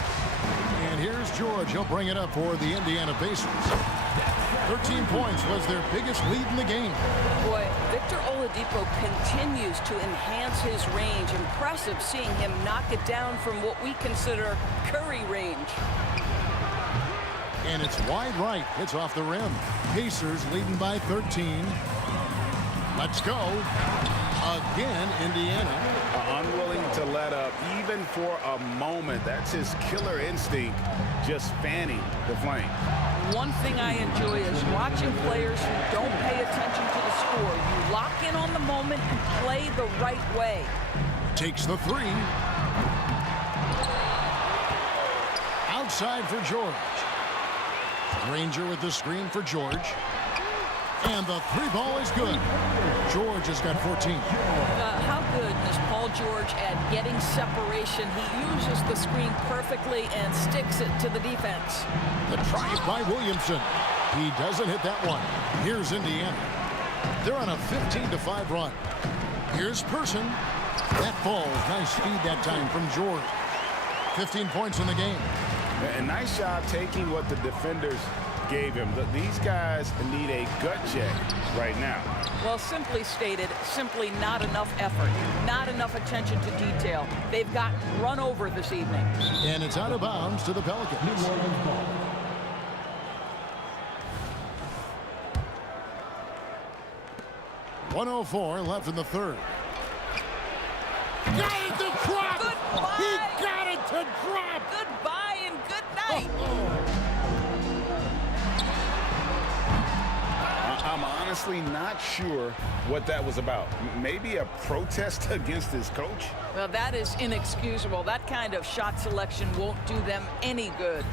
And here's George. He'll bring it up for the Indiana Pacers. 13 points was their biggest lead in the game. Boy, Victor Oladipo continues to enhance his range. Impressive seeing him knock it down from what we consider Curry range. And it's wide right. It's off the rim. Pacers leading by 13. Let's go. Again, Indiana. Unwilling to let up even for a moment. That's his killer instinct, just fanning the flame. One thing I enjoy is watching players who don't pay attention to the score. You lock in on the moment and play the right way. Takes the 3. Outside for George. Granger with the screen for George. And the 3 ball is good. George has got 14. How good is Paul George at getting separation? He uses the screen perfectly and sticks it to the defense. The drive by Williamson. He doesn't hit that one. Here's Indiana. They're on a 15-5 run. Here's Person. That ball, nice speed that time from George. 15 points in the game. And nice job taking what the defenders gave him. These guys need a gut check right now. Well, simply stated, simply not enough effort, not enough attention to detail. They've gotten run over this evening. And it's out of bounds to the Pelicans. 104 left in the third. Got it to drop! Goodbye! He got it to drop! Goodbye and good night! I'm honestly not sure what that was about. Maybe a protest against his coach? Well, that is inexcusable. That kind of shot selection won't do them any good.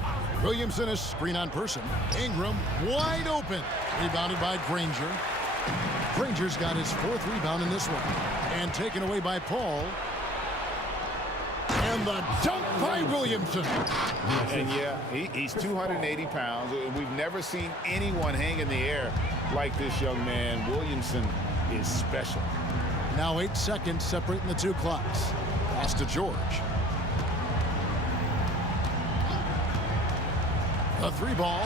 Williamson is screen on Person. Ingram wide open. Rebounded by Granger. Granger's got his 4th rebound in this one. And taken away by Paul. And the dunk by Williamson. And yeah, he's 280 pounds. We've never seen anyone hang in the air like this young man. Williamson is special. Now 8 seconds separating the 2 clocks. Pass to George. The 3 ball.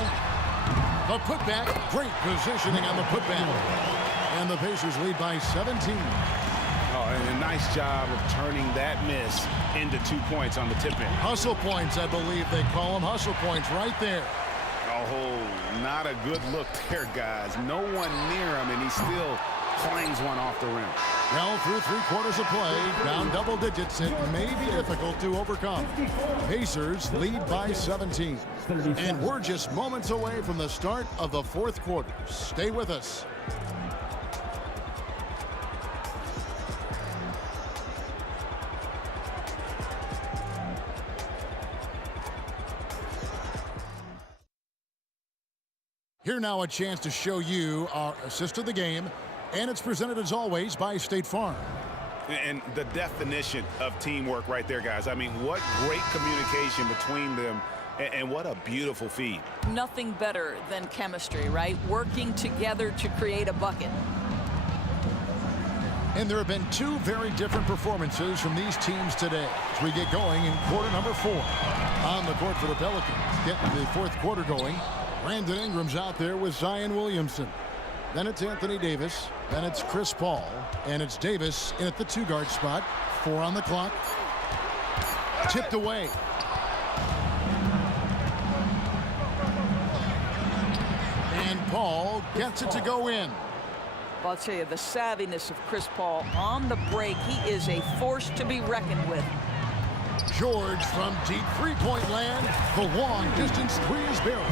The putback. Great positioning on the putback. And the Pacers lead by 17. Oh, and a nice job of turning that miss into 2 points on the tip-in. Hustle points, I believe they call them. Hustle points right there. Oh, not a good look there, guys. No one near him, and he still clangs one off the rim. Well, through 3 quarters of play, down double digits, it may be difficult to overcome. Pacers lead by 17. And we're just moments away from the start of the 4th quarter. Stay with us. Here now a chance to show you our assist of the game, and it's presented as always by State Farm. And the definition of teamwork right there, guys. I mean, what great communication between them And what a beautiful feed. Nothing better than chemistry, right? Working together to create a bucket. And there have been two very different performances from these teams today as we get going in quarter number 4. On the court for the Pelicans, getting the fourth quarter going. Brandon Ingram's out there with Zion Williamson. Then it's Anthony Davis. Then it's Chris Paul. And it's Davis in at the 2-guard spot. 4 on the clock. Tipped away. And Paul gets it to go in. I'll tell you, the savviness of Chris Paul on the break, he is a force to be reckoned with. George from deep three-point land. The long distance three is barely.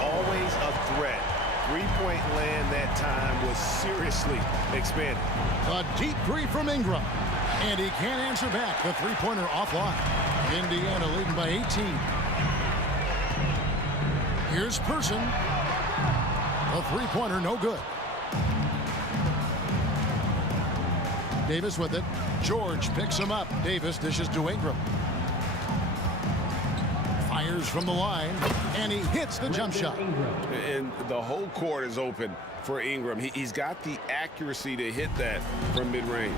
Always a threat. Three-point land that time was seriously expanded. A deep three from Ingram. And he can't answer back. The three-pointer offline. Indiana leading by 18. Here's Person. A three-pointer, no good. Davis with it. George picks him up. Davis dishes to Ingram. Fires from the line, and he hits the jump shot. And the whole court is open for Ingram. He's got the accuracy to hit that from mid-range.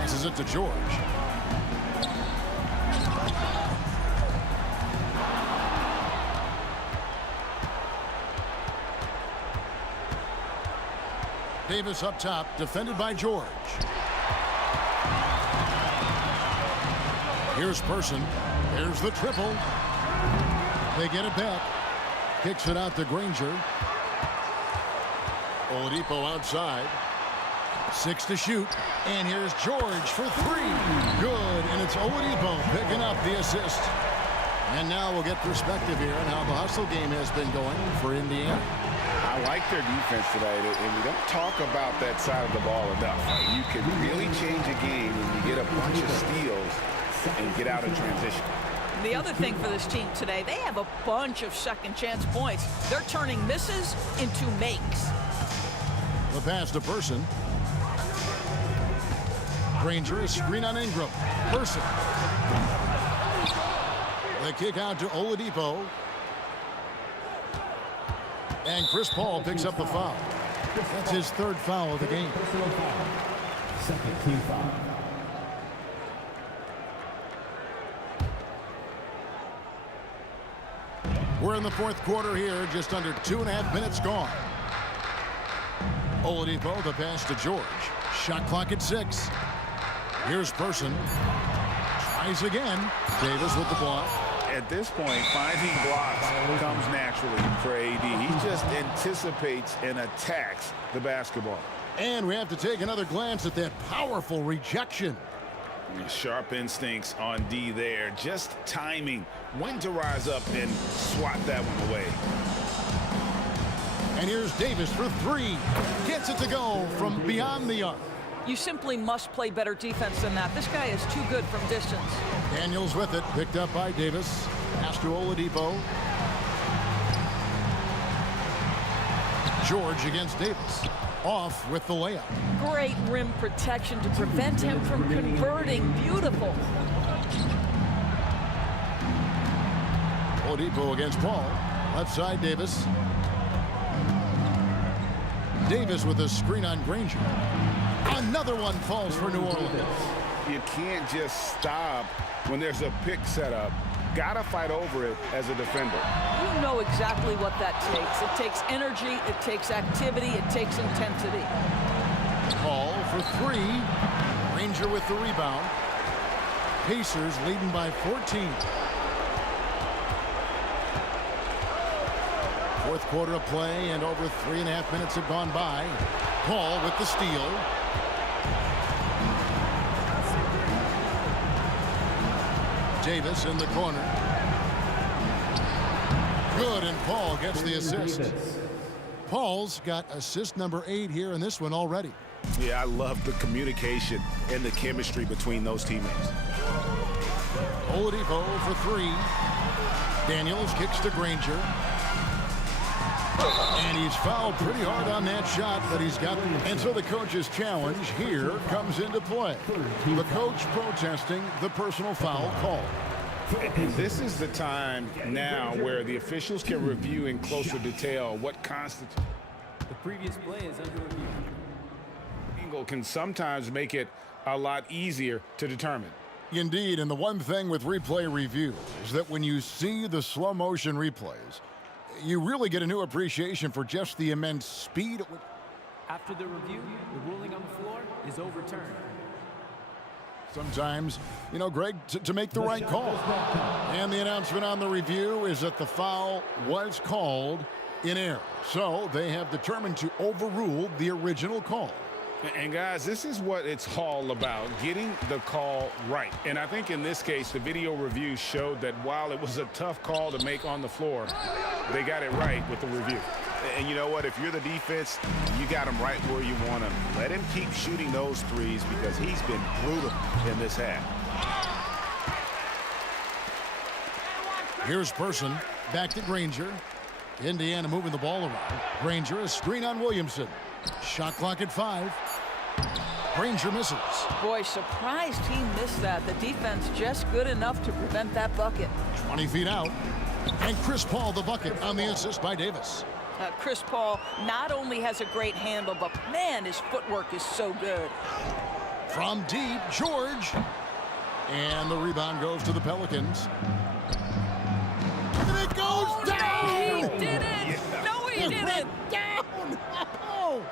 This is it to George. Davis up top, defended by George. Here's Person. There's the triple. They get it back. Kicks it out to Granger. Oladipo outside. 6 to shoot. And here's George for 3. Good. And it's Oladipo picking up the assist. And now we'll get perspective here on how the hustle game has been going for Indiana. I like their defense tonight, and we don't talk about that side of the ball enough. You can really change a game when you get a bunch of steals and get out of transition. The other thing for this team today, they have a bunch of second chance points. They're turning misses into makes. The pass to Person. Granger, a screen on Ingram. Person. The kick out to Oladipo. And Chris Paul picks up the foul. That's his 3rd foul of the game. Second team foul. We're in the 4th quarter here, just under 2.5 minutes gone. Oladipo, the pass to George. Shot clock at 6. Here's Person. Tries again. Davis with the block. At this point, finding blocks comes naturally for AD. He just anticipates and attacks the basketball. And we have to take another glance at that powerful rejection. Sharp instincts on D there. Just timing when to rise up and swat that one away. And here's Davis for 3. Gets it to go from beyond the arc. You simply must play better defense than that. This guy is too good from distance. Daniels with it, picked up by Davis. Pass to Oladipo. George against Davis. Off with the layup. Great rim protection to prevent him from converting. Beautiful. Oladipo against Paul. Left side, Davis. Davis with a screen on Granger. Another one falls for New Orleans. You can't just stop when there's a pick set up. Gotta fight over it as a defender. You know exactly what that takes. It takes energy, it takes activity, it takes intensity. Paul for 3. Granger with the rebound. Pacers leading by 14. 4th quarter of play, and over 3.5 minutes have gone by. Paul with the steal. Davis in the corner. Good, and Paul gets the assist. Paul's got assist number 8 here in this one already. Yeah, I love the communication and the chemistry between those teammates. Oladipo for 3. Daniels kicks to Granger. And he's fouled pretty hard on that shot, but he's got it. And so the coach's challenge here comes into play. The coach protesting the personal foul call. And this is the time now where the officials can review in closer detail what constitutes. The previous play is under review. Angle can sometimes make it a lot easier to determine. Indeed, and the one thing with replay review is that when you see the slow motion replays, you really get a new appreciation for just the immense speed at which. After the review, the ruling on the floor is overturned. Sometimes, you know, Greg, to make the right call. And the announcement on the review is that the foul was called in error. So they have determined to overrule the original call. And guys, this is what it's all about, getting the call right. And I think in this case, the video review showed that while it was a tough call to make on the floor, they got it right with the review. And you know what? If you're the defense, you got him right where you want him. Let him keep shooting those threes because he's been brutal in this half. Here's Person, back to Granger. Indiana moving the ball around. Granger, a screen on Williamson. Shot clock at 5. Granger misses. Boy, surprised he missed that. The defense just good enough to prevent that bucket. 20 feet out. And Chris Paul the bucket on the assist by Davis. Chris Paul not only has a great handle, but man, his footwork is so good. From deep, George. And the rebound goes to the Pelicans. And it goes down! No, he didn't! No, he didn't! Went down! Oh!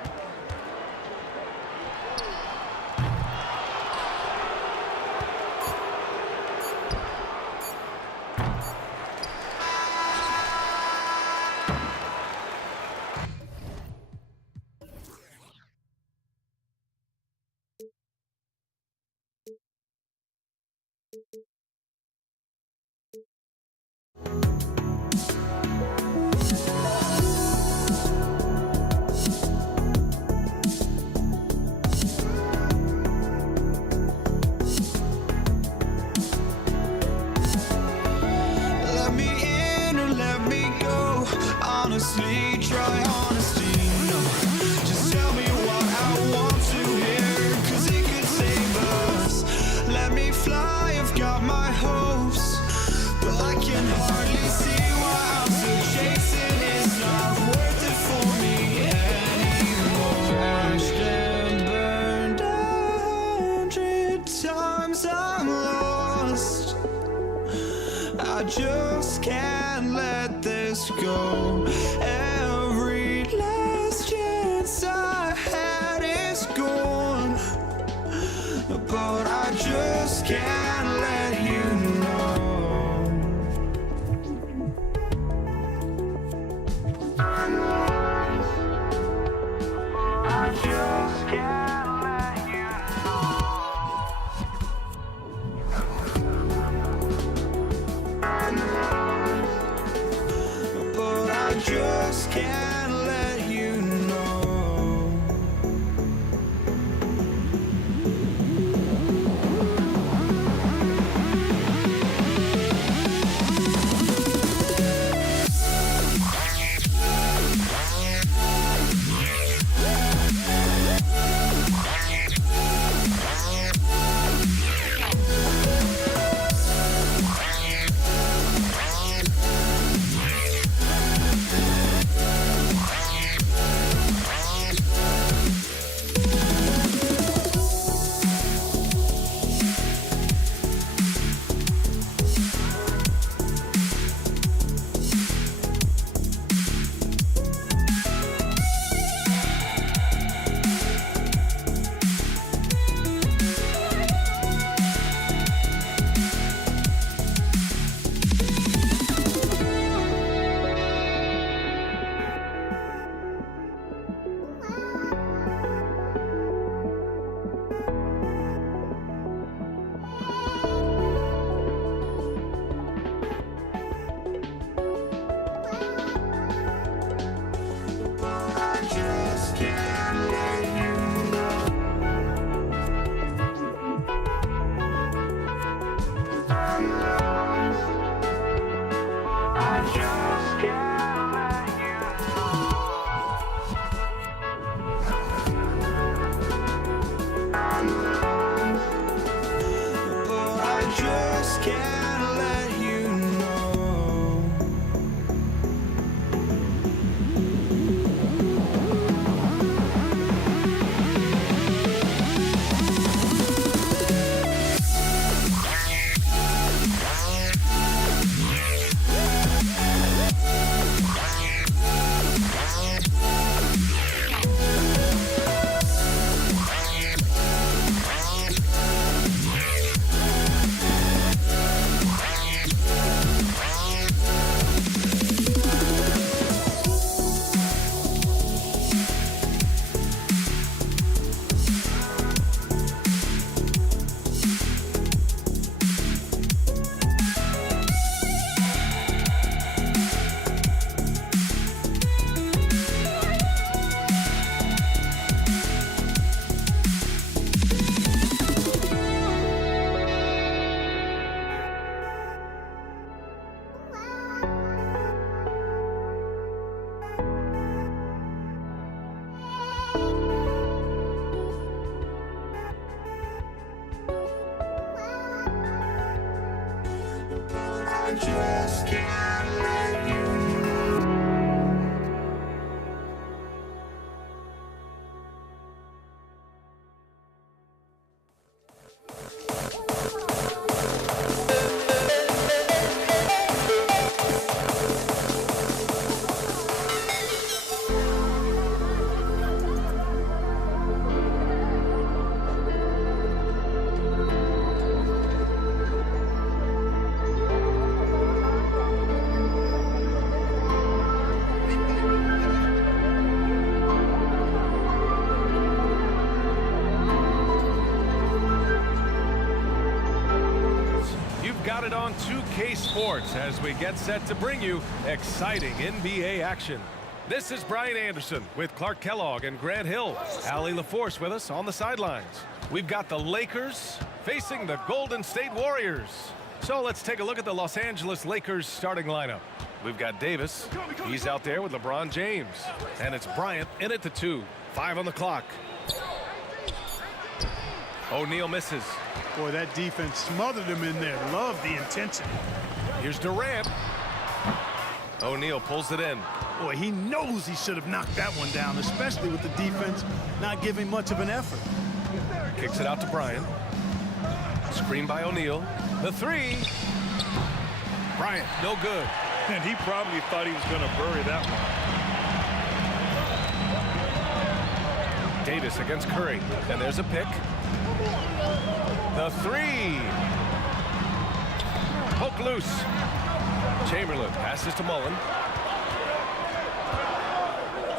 Let me in or let me go. Honestly, try honesty. No, just tell me what I want to hear, 'cause it could save us. Let me fly, I've got my hopes, but I can hardly see why I'm still chasing. It's not worth it for me anymore. Crashed and burned 100 times, I'm lost. I just can't let this go. Every last chance I had is gone, but I just can't let you know. I just can't let you know. But I just can't let you know. But I just can't let just can't let you go. Got it on 2K Sports as we get set to bring you exciting NBA action. This is Brian Anderson with Clark Kellogg and Grant Hill. Allie LaForce with us on the sidelines. We've got the Lakers facing the Golden State Warriors. So let's take a look at the Los Angeles Lakers starting lineup. We've got Davis. He's out there with LeBron James. And it's Bryant in at the 2. 5 on the clock. O'Neal misses. Boy, that defense smothered him in there. Love the intensity. Here's Durant. O'Neal pulls it in. Boy, he knows he should have knocked that one down, especially with the defense not giving much of an effort. Kicks it out to Bryant. Screen by O'Neal. The 3. Bryant, no good. And he probably thought he was going to bury that one. Davis against Curry. And there's a pick. The 3. Poke loose. Chamberlain passes to Mullen.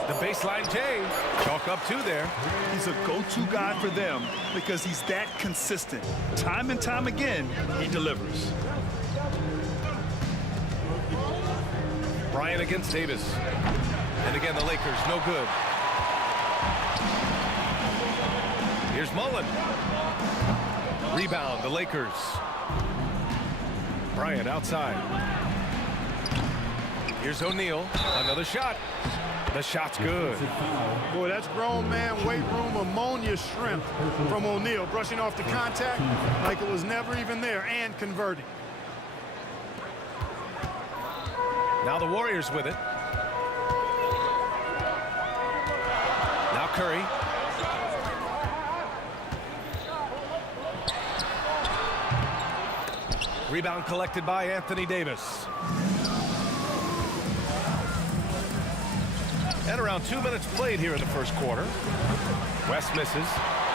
The baseline J. Chalk up 2 there. He's a go-to guy for them because he's that consistent. Time and time again, he delivers. Bryant against Davis. And again, the Lakers, no good. Here's Mullen. Rebound, the Lakers. Bryant outside. Here's O'Neal. Another shot. The shot's good. Boy, that's grown man weight room ammonia shrimp from O'Neal, brushing off the contact like it was never even there and converting. Now the Warriors with it. Now Curry. Rebound collected by Anthony Davis. And around 2 minutes played here in the first quarter. West misses.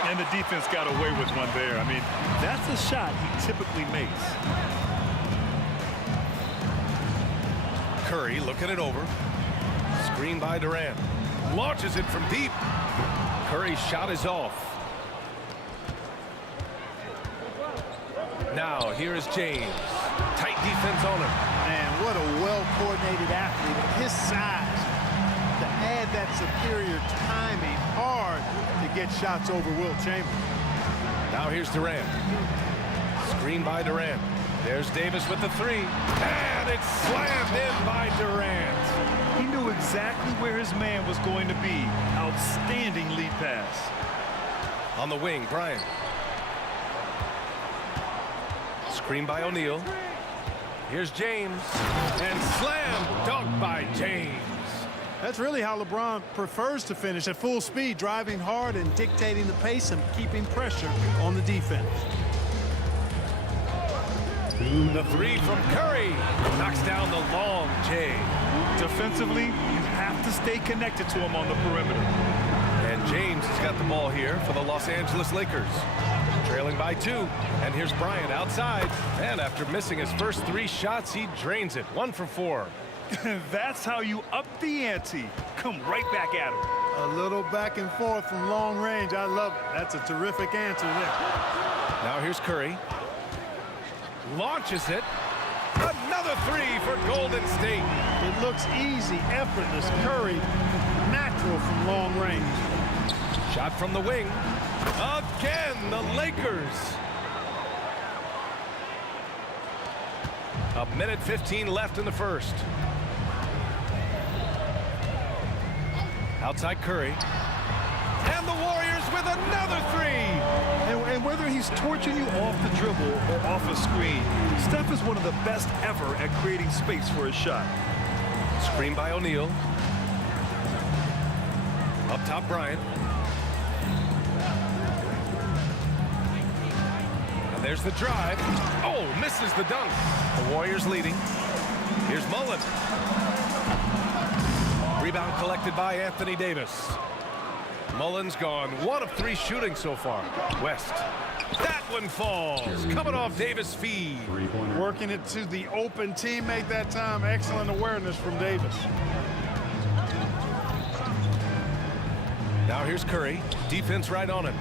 And the defense got away with one there. I mean, that's a shot he typically makes. Curry looking it over. Screen by Durant. Launches it from deep. Curry's shot is off. Now here is James. Tight defense on him. Man, what a well-coordinated athlete at his size. To add that superior timing, hard to get shots over Will Chamberlain. Now here's Durant. Screen by Durant. There's Davis with the 3. And it's slammed in by Durant. He knew exactly where his man was going to be. Outstanding lead pass. On the wing, Bryant. Screen by O'Neal. Here's James. And slam dunk by James. That's really how LeBron prefers to finish, at full speed, driving hard and dictating the pace and keeping pressure on the defense. The 3 from Curry knocks down the long J. Defensively, you have to stay connected to him on the perimeter. And James has got the ball here for the Los Angeles Lakers. Trailing by 2. And here's Bryant outside. And after missing his first 3 shots, he drains it. 1 for 4. That's how you up the ante. Come right back at him. A little back and forth from long range. I love it. That's a terrific answer there. Now here's Curry. Launches it. Another 3 for Golden State. It looks easy, effortless. Curry, natural from long range. Shot from the wing. Again, the Lakers. A minute 15 left in the first. Outside Curry. And the Warriors with another 3. And whether he's torching you off the dribble or off a screen, Steph is one of the best ever at creating space for his shot. Screen by O'Neal. Up top, Bryant. And there's the drive. Oh, misses the dunk. The Warriors leading. Here's Mullen. Rebound collected by Anthony Davis. Mullen's gone 1 of 3 shooting so far. West. That one falls. Coming off Davis' feed. Working it to the open teammate that time. Excellent awareness from Davis. Now here's Curry. Defense right on him.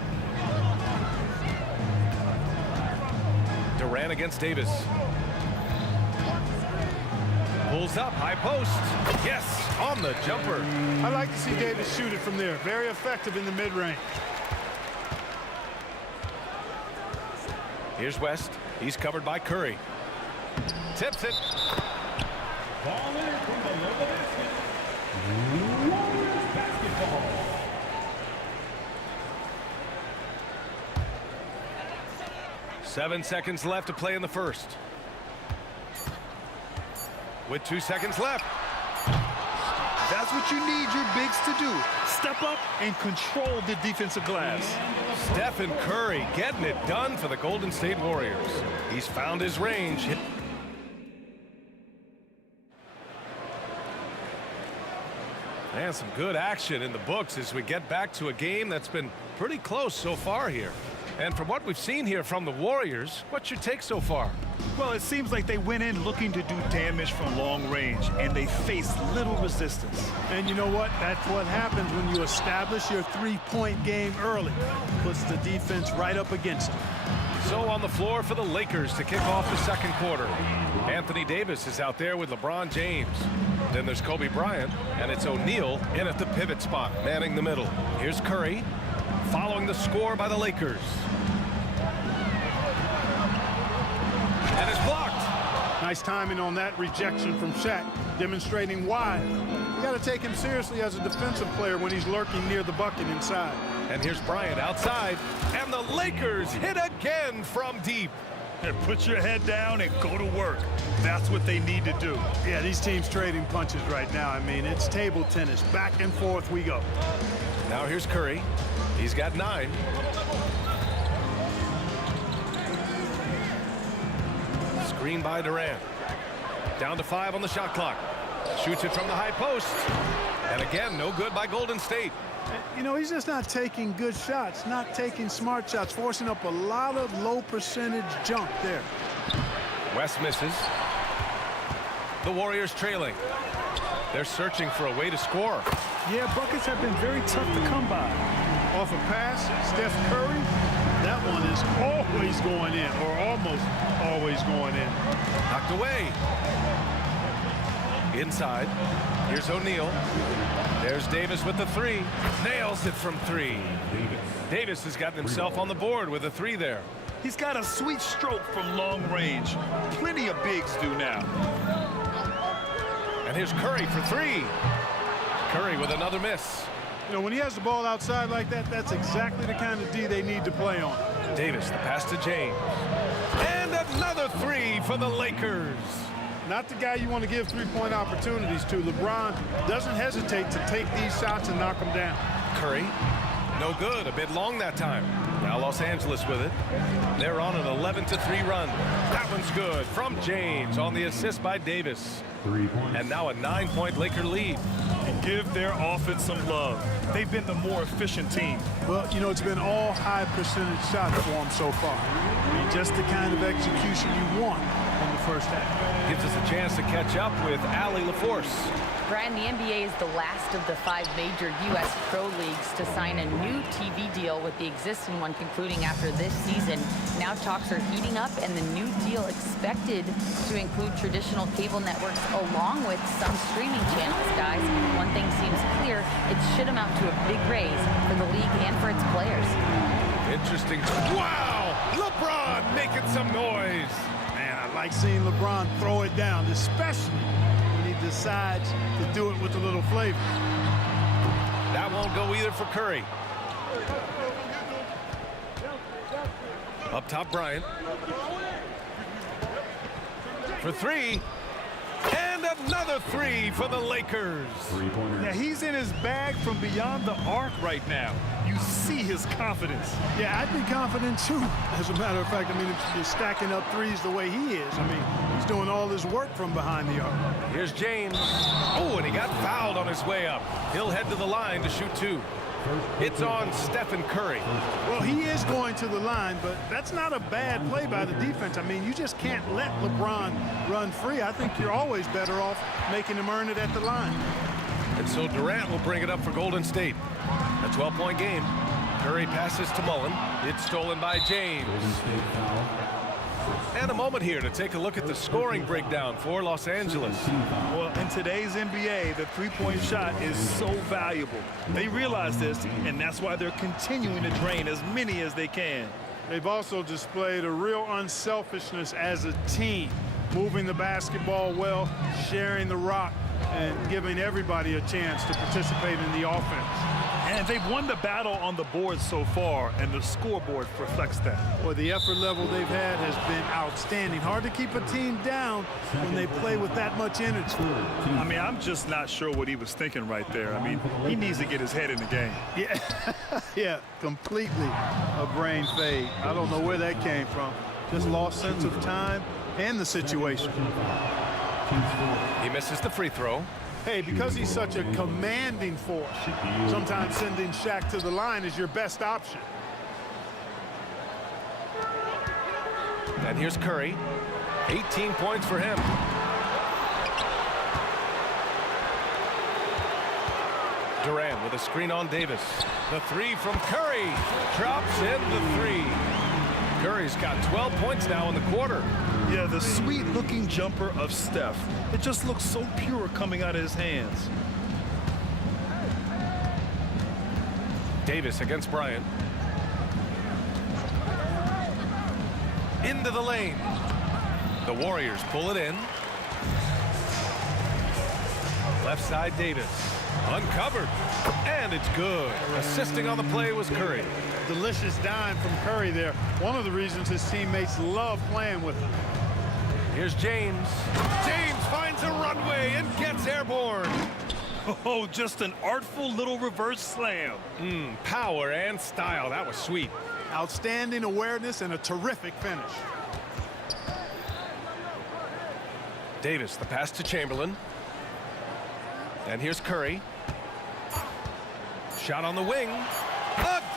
Durant against Davis. Pulls up, high post. Yes, on the jumper. I like to see Davis shoot it from there. Very effective in the mid-range. Here's West. He's covered by Curry. Tips it. Ball in from below the basket. Warriors basketball. Seven seconds left to play in the first. With 2 seconds left. That's what you need your bigs to do. Step up and control the defensive glass. Stephen Curry getting it done for the Golden State Warriors. He's found his range. And some good action in the books as we get back to a game that's been pretty close so far here. And from what we've seen here from the Warriors, what's your take so far? Well, it seems like they went in looking to do damage from long range, and they faced little resistance. And you know what? That's what happens when you establish your three-point game early. Puts the defense right up against it. So on the floor for the Lakers to kick off the second quarter. Anthony Davis is out there with LeBron James. Then there's Kobe Bryant, and it's O'Neal in at the pivot spot, manning the middle. Here's Curry, following the score by the Lakers. And it's blocked. Nice timing on that rejection from Shaq, demonstrating why. You got to take him seriously as a defensive player when he's lurking near the bucket inside. And here's Bryant outside, and the Lakers hit again from deep. And put your head down and go to work. That's what they need to do. Yeah, these teams trading punches right now. I mean, it's table tennis. Back and forth we go. Now here's Curry. He's got 9. Screen by Durant. Down to 5 on the shot clock. Shoots it from the high post. And again, no good by Golden State. You know, he's just not taking good shots, not taking smart shots, forcing up a lot of low percentage jump there. West misses. The Warriors trailing. They're searching for a way to score. Yeah, buckets have been very tough to come by. Off a pass, Steph Curry, that one is always going in, or almost always going in. Knocked away. Inside. Here's O'Neal. There's Davis with the 3. Nails it from 3. Davis has gotten himself on the board with a 3 there. He's got a sweet stroke from long range. Plenty of bigs do now. And here's Curry for 3. Curry with another miss. You know, when he has the ball outside like that, that's exactly the kind of D they need to play on. Davis, the pass to James. And another 3 for the Lakers. Not the guy you want to give three-point opportunities to. LeBron doesn't hesitate to take these shots and knock them down. Curry, no good. A bit long that time. Now Los Angeles with it. They're on an 11-3 run. That one's good from James on the assist by Davis. 3 points. And now a 9-point Laker lead. And give their offense some love. They've been the more efficient team. Well, you know, it's been all high percentage shots for them so far. I mean, just the kind of execution you want in the first half. Gives us a chance to catch up with Allie LaForce. Brian, the NBA is the last of the 5 major U.S. pro leagues to sign a new TV deal, with the existing one concluding after this season. Now talks are heating up, and the new deal expected to include traditional cable networks along with some streaming channels, guys. One thing seems clear: it should amount to a big raise for the league and for its players. Interesting. Wow! LeBron making some noise. Man, I like seeing LeBron throw it down, especially when he decides to do it with a little flavor. That won't go either for Curry. Up top, Bryant. For three. And another three for the Lakers. Now, he's in his bag from beyond the arc right now. You see his confidence. Yeah, I'd be confident too. As a matter of fact, I mean, if you're stacking up threes the way he is, I mean, he's doing all his work from behind the arc. Here's James. Oh, and he got fouled on his way up. He'll head to the line to shoot two. It's on Stephen Curry. Well, he is going to the line, but that's not a bad play by the defense. I mean, you just can't let LeBron run free. I think you're always better off making him earn it at the line. And so Durant will bring it up for Golden State. A 12-point game. Curry passes to Mullen. It's stolen by James. And a moment here to take a look at the scoring breakdown for Los Angeles. Well, in today's NBA, the three-point shot is so valuable. They realize this, and that's why they're continuing to drain as many as they can. They've also displayed a real unselfishness as a team, moving the basketball well, sharing the rock, and giving everybody a chance to participate in the offense. And they've won the battle on the board so far, and the scoreboard reflects that. Well, the effort level they've had has been outstanding. Hard to keep a team down when they play with that much energy. I mean, I'm just not sure what he was thinking right there. I mean, he needs to get his head in the game. Yeah, yeah, completely a brain fade. I don't know where that came from. Just lost sense of time and the situation. He misses the free throw. Hey, because he's such a commanding force, sometimes sending Shaq to the line is your best option. And here's Curry. 18 points for him. Durant with a screen on Davis. The three from Curry. Drops in the three. Curry's got 12 points now in the quarter. Yeah, the sweet-looking jumper of Steph. It just looks so pure coming out of his hands. Davis against Bryant. Into the lane. The Warriors pull it in. Left side Davis. Uncovered. And it's good. Assisting on the play was Curry. Delicious dime from Curry there. One of the reasons his teammates love playing with him. Here's James. James finds a runway and gets airborne. Oh, just an artful little reverse slam. Power and style. That was sweet. Outstanding awareness and a terrific finish. Davis, the pass to Chamberlain. And here's Curry. Shot on the wing.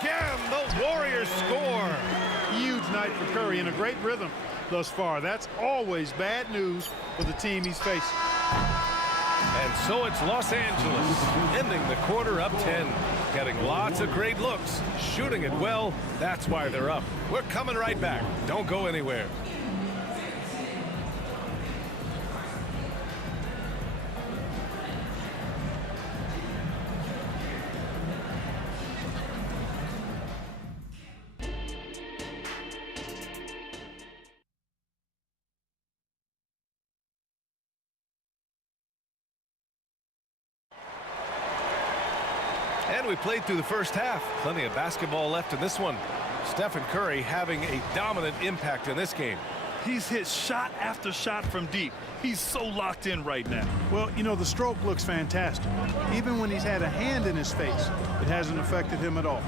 Again, the Warriors score. Huge night for Curry and a great rhythm thus far. That's always bad news for the team he's facing. And so it's Los Angeles ending the quarter up 10. Getting lots of great looks, shooting it well. That's why they're up. We're coming right back. Don't go anywhere. And we played through the first half. Plenty of basketball left in this one. Stephen Curry having a dominant impact in this game. He's hit shot after shot from deep. He's so locked in right now. Well, you know, the stroke looks fantastic. Even when he's had a hand in his face, it hasn't affected him at all.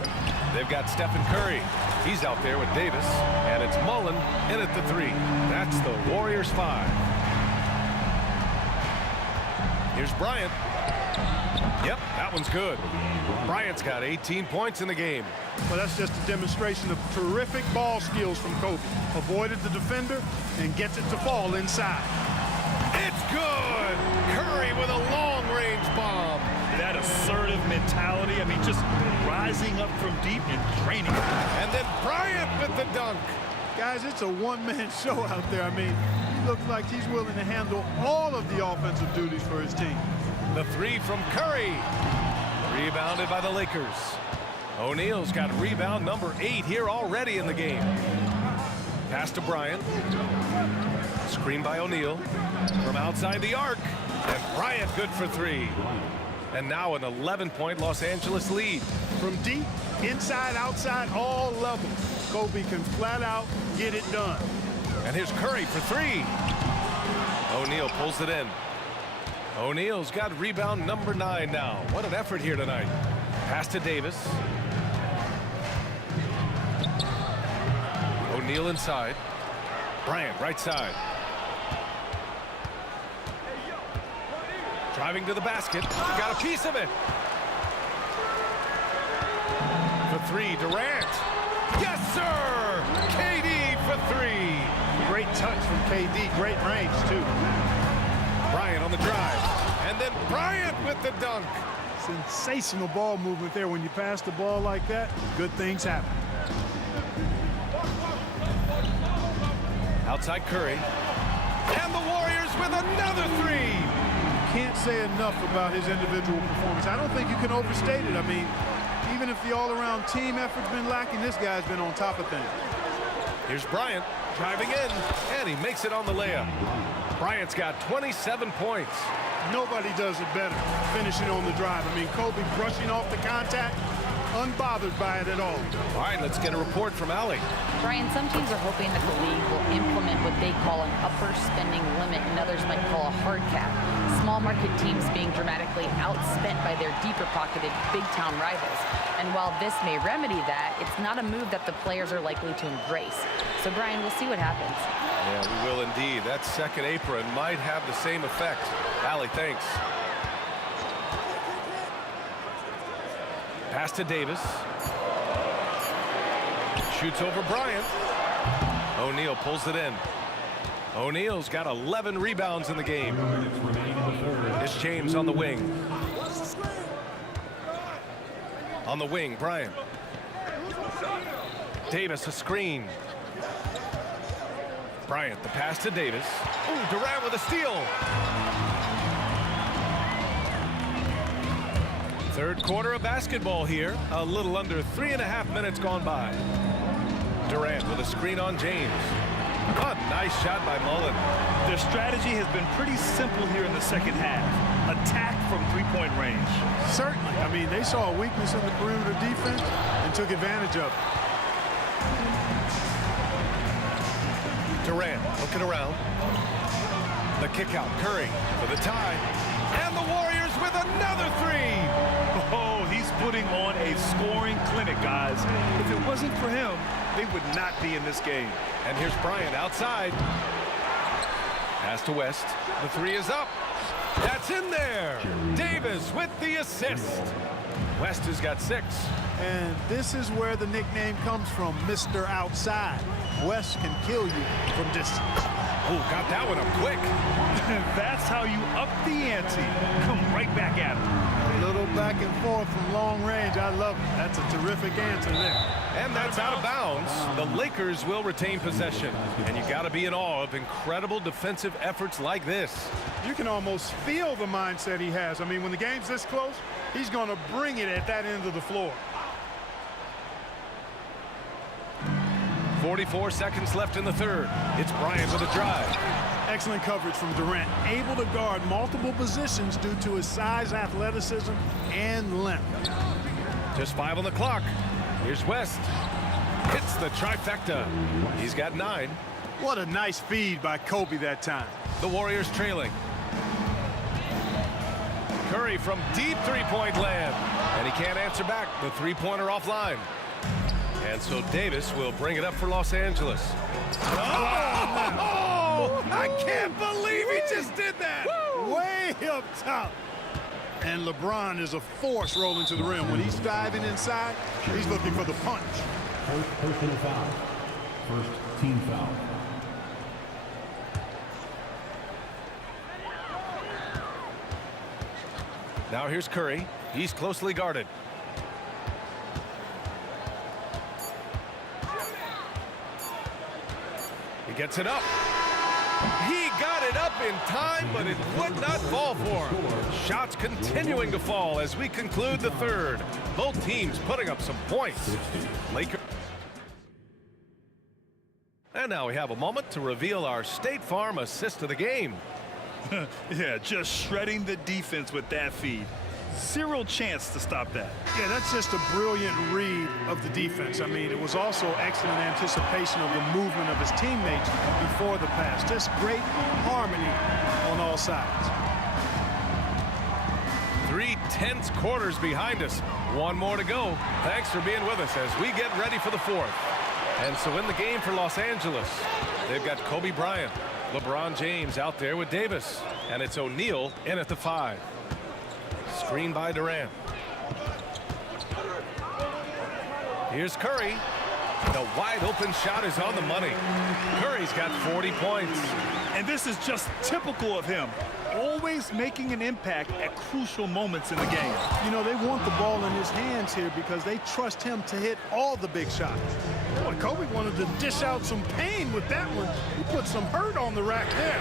They've got Stephen Curry. He's out there with Davis. And it's Mullen in at the three. That's the Warriors 5. Here's Bryant. Yep, that one's good. Bryant's got 18 points in the game. Well, that's just a demonstration of terrific ball skills from Kobe. Avoided the defender and gets it to fall inside. It's good! Curry with a long-range bomb. That assertive mentality, I mean, just rising up from deep and draining it. And then Bryant with the dunk. Guys, it's a one-man show out there. I mean, he looks like he's willing to handle all of the offensive duties for his team. The three from Curry. Rebounded by the Lakers. O'Neal's got rebound number 8 here already in the game. Pass to Bryant. Screen by O'Neal. From outside the arc. And Bryant good for 3. And now an 11-point Los Angeles lead. From deep, inside, outside, all levels, Kobe can flat out get it done. And here's Curry for three. O'Neal pulls it in. O'Neal's got rebound number 9 now. What an effort here tonight. Pass to Davis. O'Neal inside. Bryant right side. Driving to the basket. Got a piece of it. For three, Durant. Yes, sir! KD for three. Great touch from KD. Great range, too. Bryant on the drive. And then Bryant with the dunk. Sensational ball movement there. When you pass the ball like that, good things happen. Outside Curry. And the Warriors with another three. Can't say enough about his individual performance. I don't think you can overstate it. I mean, even if the all-around team effort's been lacking, this guy's been on top of things. Here's Bryant driving in, and he makes it on the layup. Bryant's got 27 points. Nobody does it better, finishing on the drive. I mean, Kobe brushing off the contact, unbothered by it at all. All right, let's get a report from Allie. Brian, some teams are hoping that the league will implement what they call an upper spending limit and others might call a hard cap. Small market teams being dramatically outspent by their deeper pocketed big town rivals. And while this may remedy that, it's not a move that the players are likely to embrace. So Brian, we'll see what happens. Yeah, we will indeed. That second apron might have the same effect. Allie, thanks. Pass to Davis. Shoots over Bryant. O'Neal pulls it in. O'Neal's got 11 rebounds in the game. It's James on the wing. On the wing, Bryant. Davis a screen. Bryant, the pass to Davis. Ooh, Durant with a steal. Third quarter of basketball here. A little under 3.5 minutes gone by. Durant with a screen on James. Oh, nice shot by Mullen. Their strategy has been pretty simple here in the second half. Attack from three-point range. Certainly. I mean, they saw a weakness in the perimeter defense and took advantage of it. Durant looking around. The kick out. Curry for the tie. And the Warriors with another three. Oh, he's putting on a scoring clinic, guys. If it wasn't for him, they would not be in this game. And here's Bryant outside. Pass to West. The three is up. That's in there. Davis with the assist. West has got 6. And this is where the nickname comes from, Mr. Outside. West can kill you from distance. Oh, got that one up quick. That's how you up the ante. Come right back at him. A little back and forth from long range. I love it. That's a terrific answer there. And that's out of bounds. The Lakers will retain possession. And you got to be in awe of incredible defensive efforts like this. You can almost feel the mindset he has. I mean, when the game's this close, he's going to bring it at that end of the floor. 44 seconds left in the third. It's Bryant with a drive. Excellent coverage from Durant. Able to guard multiple positions due to his size, athleticism, and length. Just 5 on the clock. Here's West. Hits the trifecta. He's got 9. What a nice feed by Kobe that time. The Warriors trailing. Curry from deep three-point land. And he can't answer back. The three-pointer offline. And so Davis will bring it up for Los Angeles. Oh! I can't believe he just did that! Way up top. And LeBron is a force rolling to the rim. When he's diving inside, he's looking for the punch. First personal foul. First team foul. Now here's Curry. He's closely guarded. He gets it up. He got it up in time, but it would not fall for him. Shots continuing to fall as we conclude the third. Both teams putting up some points. Lakers. And now we have a moment to reveal our State Farm assist of the game. Yeah, just shredding the defense with that feed. Zero chance to stop that. Yeah, that's just a brilliant read of the defense. I mean, it was also excellent anticipation of the movement of his teammates before the pass. Just great harmony on all sides. 3 tense quarters behind us. One more to go. Thanks for being with us as we get ready for the fourth. And so in the game for Los Angeles, they've got Kobe Bryant, LeBron James out there with Davis. And it's O'Neal in at the 5. Screen by Durant. Here's Curry. The wide open shot is on the money. Curry's got 40 points. And this is just typical of him. Always making an impact at crucial moments in the game. You know, they want the ball in his hands here because they trust him to hit all the big shots. Boy, Kobe wanted to dish out some pain with that one. He put some hurt on the rack there.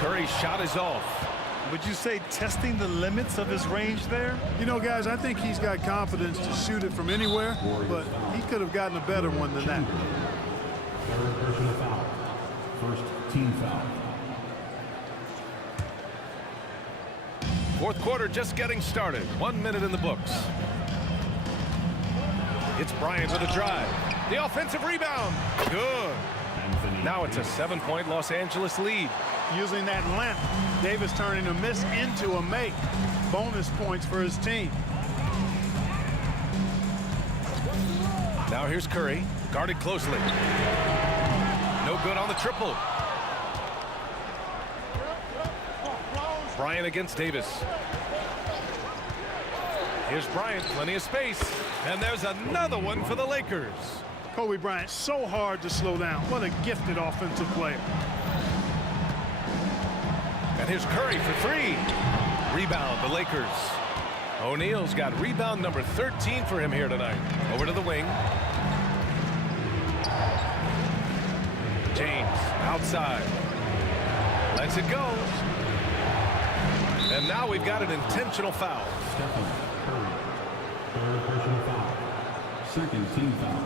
Curry's shot is off. Would you say testing the limits of his range there? You know, guys, I think he's got confidence to shoot it from anywhere, but he could have gotten a better one than that. Third personal foul. First team foul. Fourth quarter just getting started. 1 minute in the books. It's Bryant with a drive. The offensive rebound. Good. Now it's a 7-point Los Angeles lead. Using that length, Davis turning a miss into a make. Bonus points for his team. Now here's Curry, guarded closely. No good on the triple. Bryant against Davis. Here's Bryant, plenty of space. And there's another one for the Lakers. Kobe Bryant, so hard to slow down. What a gifted offensive player. And here's Curry for 3. Rebound, the Lakers. O'Neal's got rebound number 13 for him here tonight. Over to the wing. James, outside. Lets it go. And now we've got an intentional foul. Stephen Curry. Third personal foul. Second team foul.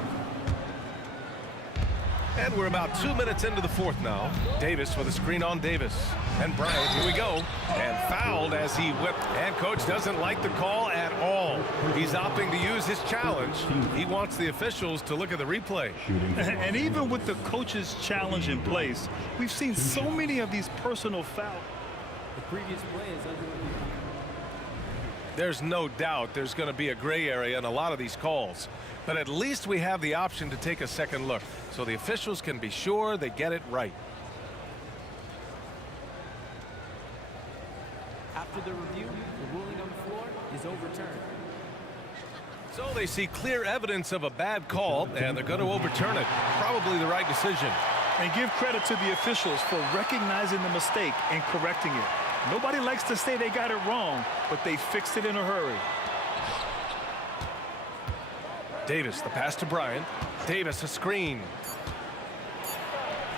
And we're about 2 minutes into the fourth now. Davis with a screen on Davis. And Bryant, here we go. And fouled as he whipped. And coach doesn't like the call at all. He's opting to use his challenge. He wants the officials to look at the replay. And even with the coach's challenge in place, we've seen so many of these personal fouls. The previous play is under review. There's no doubt there's going to be a gray area in a lot of these calls. But at least we have the option to take a second look so the officials can be sure they get it right. After the review, the ruling on the floor is overturned. So they see clear evidence of a bad call, and they're going to overturn it. Probably the right decision. And give credit to the officials for recognizing the mistake and correcting it. Nobody likes to say they got it wrong, but they fixed it in a hurry. Davis, the pass to Bryant. Davis, a screen.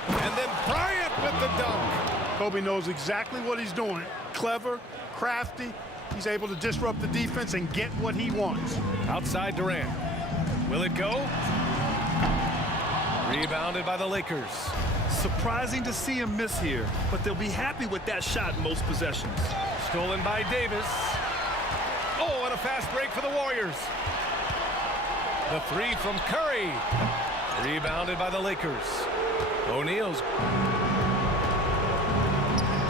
And then Bryant with the dunk. Kobe knows exactly what he's doing. Clever, crafty. He's able to disrupt the defense and get what he wants. Outside Durant. Will it go? Rebounded by the Lakers. Surprising to see him miss here, but they'll be happy with that shot in most possessions. Stolen by Davis. Oh, and a fast break for the Warriors. The 3 from Curry. Rebounded by the Lakers. O'Neal's.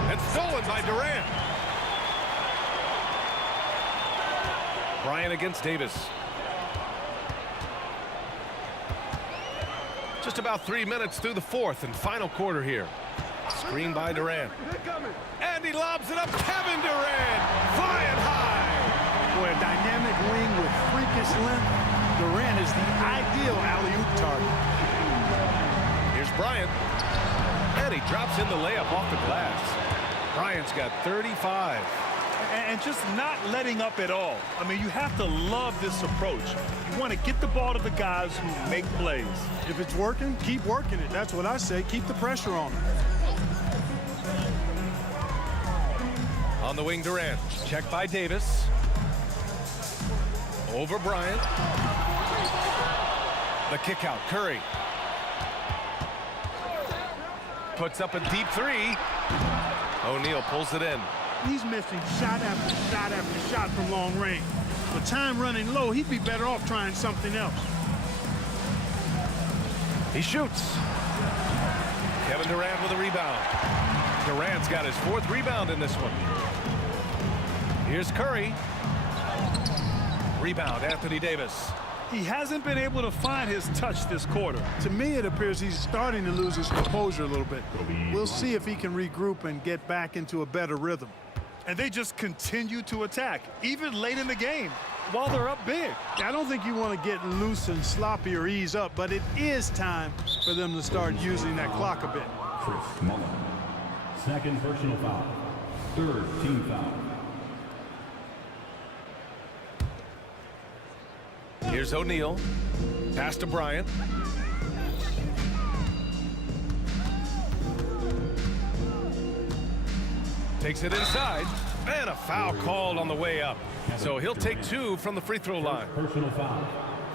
And stolen by Durant. Bryant against Davis. Just about 3 minutes through the fourth and final quarter here. Screen by Durant. And he lobs it up. Kevin Durant flying high. Boy, a dynamic wing with freakish length. Durant is the ideal alley-oop target. Here's Bryant. And he drops in the layup off the glass. Bryant's got 35. And just not letting up at all. I mean, you have to love this approach. You want to get the ball to the guys who make plays. If it's working, keep working it. That's what I say. Keep the pressure on him. On the wing, Durant. Check by Davis. Over Bryant. The kick out, Curry. Puts up a deep 3. O'Neal pulls it in. He's missing shot after shot after shot from long range. With time running low, he'd be better off trying something else. He shoots. Kevin Durant with a rebound. Durant's got his 4th rebound in this one. Here's Curry. Rebound, Anthony Davis. He hasn't been able to find his touch this quarter. To me, it appears he's starting to lose his composure a little bit. We'll see if he can regroup and get back into a better rhythm. And they just continue to attack, even late in the game, while they're up big. I don't think you want to get loose and sloppy or ease up, but it is time for them to start using that clock a bit. Chris Mullin. 2nd personal foul. 3rd team foul. Here's O'Neal. Pass to Bryant. Takes it inside. And a foul called on the way up. So he'll take 2 from the free throw line. Personal foul.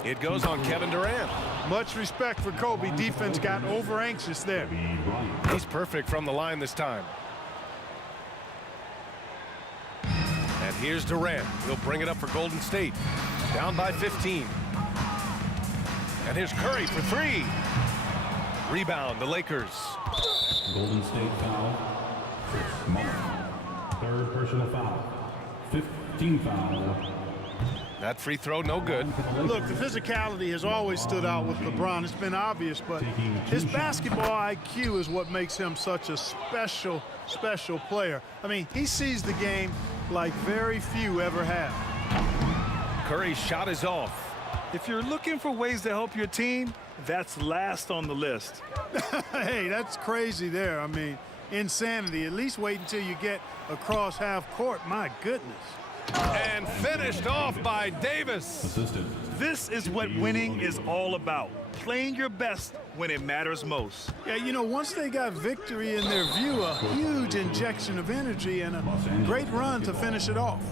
It goes on Kevin Durant. Much respect for Kobe. Defense got over anxious there. He's perfect from the line this time. And here's Durant. He'll bring it up for Golden State. Down by 15. And here's Curry for 3. Rebound, the Lakers. Golden State foul. Chris Mullin. 3rd personal foul. 15 foul. That free throw, no good. Look, the physicality has always stood out with LeBron. It's been obvious, but his basketball IQ is what makes him such a special player. I mean, he sees the game like very few ever have. Curry's shot is off. If you're looking for ways to help your team, that's last on the list. Hey, that's crazy there. I mean, insanity. At least wait until you get across half court. My goodness. And finished off by Davis. Assistant. This is what winning is all about. Playing your best when it matters most. Yeah, you know, once they got victory in their view, a huge injection of energy and a great run to finish it off.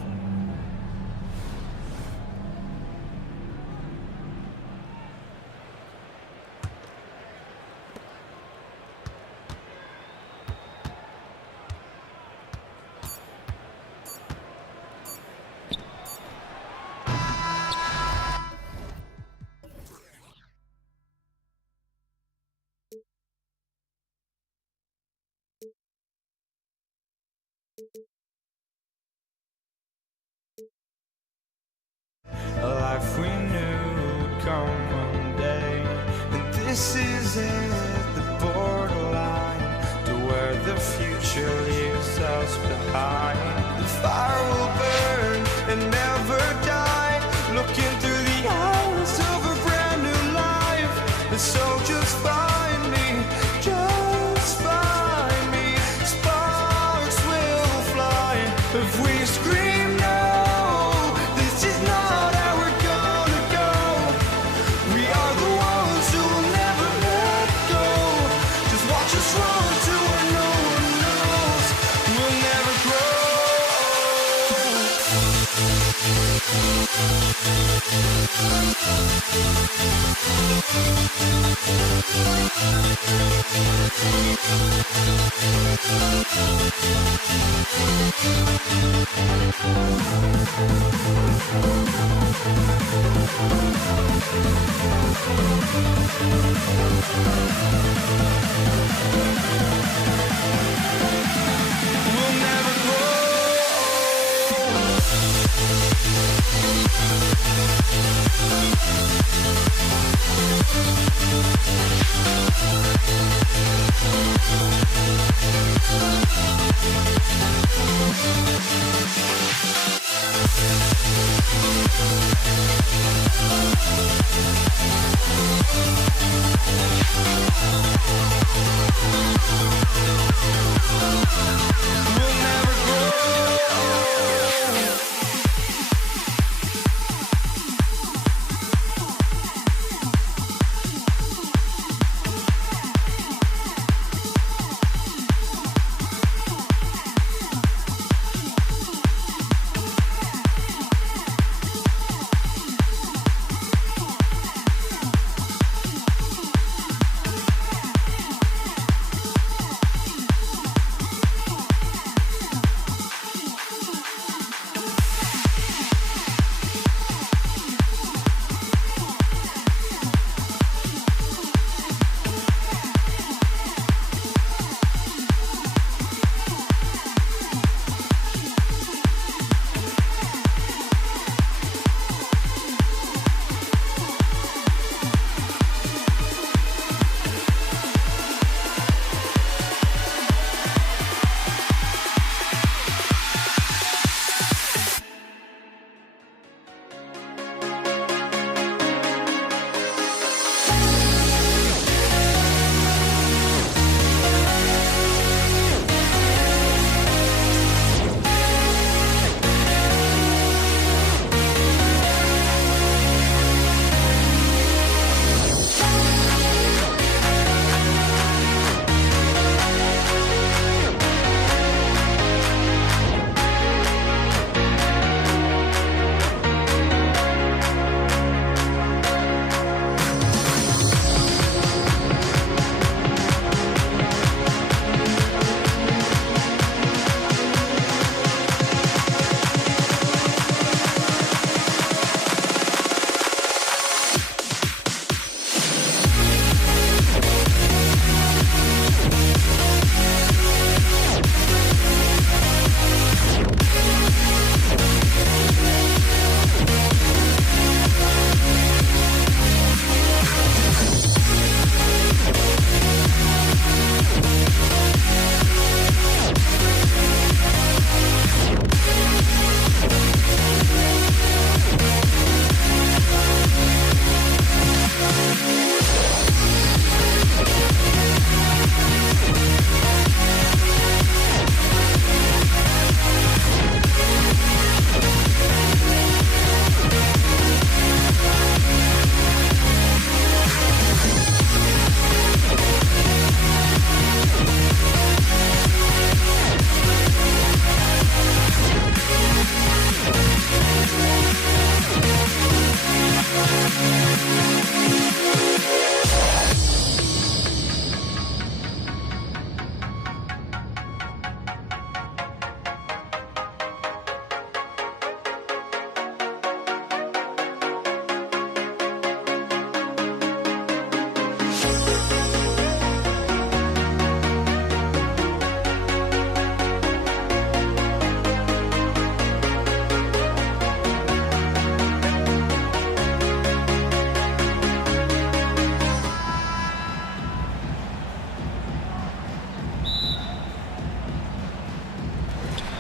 A life we knew would come one day, and this is it, the borderline to where the future leaves us behind. The fire will burn and never die, looking through the eyes of a brand new life. And so just find me, just find me. Sparks will fly if we scream no. This is not how we're gonna go. We are the ones who will never let go. Just watch us run to where no one knows. We'll never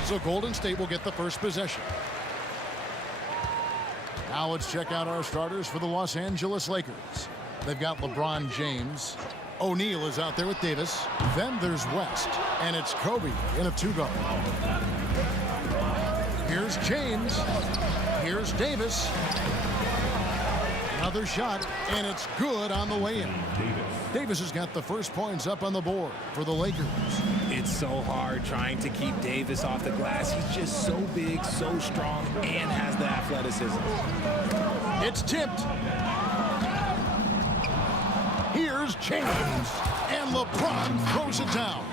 So Golden State will get the first possession. Now let's check out our starters for the Los Angeles Lakers. They've got LeBron James. O'Neal is out there with Davis. Then there's West. And it's Kobe in a two-guard. Here's James. Here's Davis. Another shot, and it's good on the way in. Davis has got the first points up on the board for the Lakers. It's so hard trying to keep Davis off the glass. He's just so big, so strong, and has the athleticism. It's tipped. Here's James, and LeBron throws it down.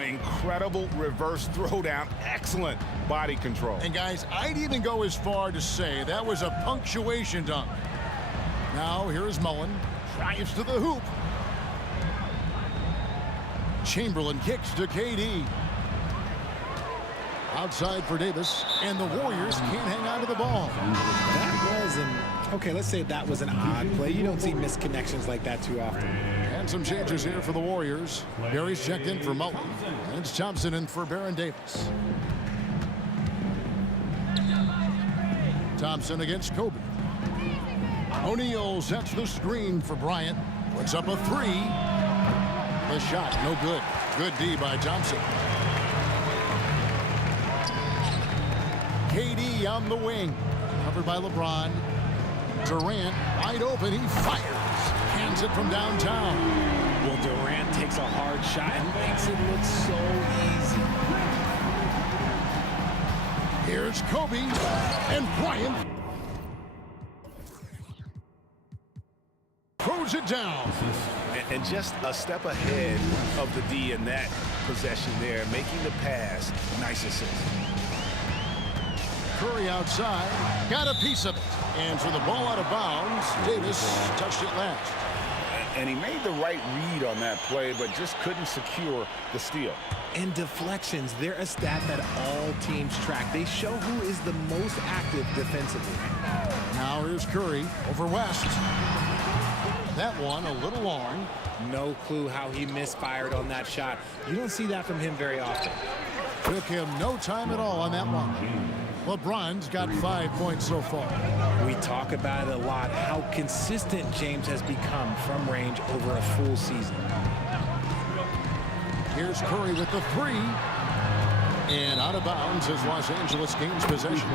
Incredible reverse throwdown. Excellent body control. And guys, I'd even go as far to say that was a punctuation dunk. Now here's Mullen. Drives to the hoop. Chamberlain kicks to KD. Outside for Davis, and the Warriors can't hang on to the ball. That was okay, let's say that was an odd play. You don't see misconnections like that too often. And some changes here for the Warriors. Barry's checked in for Mullen. And it's Thompson in for Baron Davis. Thompson against Kobe. O'Neal sets the screen for Bryant. Puts up a three. The shot, no good. Good D by Thompson. KD on the wing. Covered by LeBron. Durant wide open. He fires. Hands it from downtown. Well, Durant takes a hard shot and makes it look so easy. Here's Kobe and Bryant. Throws it down. And just a step ahead of the D in that possession there, making the pass. Nice assist. Curry outside, got a piece of it. And for the ball out of bounds, Davis touched it last. And he made the right read on that play, but just couldn't secure the steal. And deflections, they're a stat that all teams track. They show who is the most active defensively. Now here's Curry over West. That one a little long. No clue how he misfired on that shot. You don't see that from him very often. Took him no time at all on that one. LeBron's got 5 points so far. We talk about it a lot, how consistent James has become from range over a full season. Here's Curry with the three. And out of bounds as Los Angeles gains possession.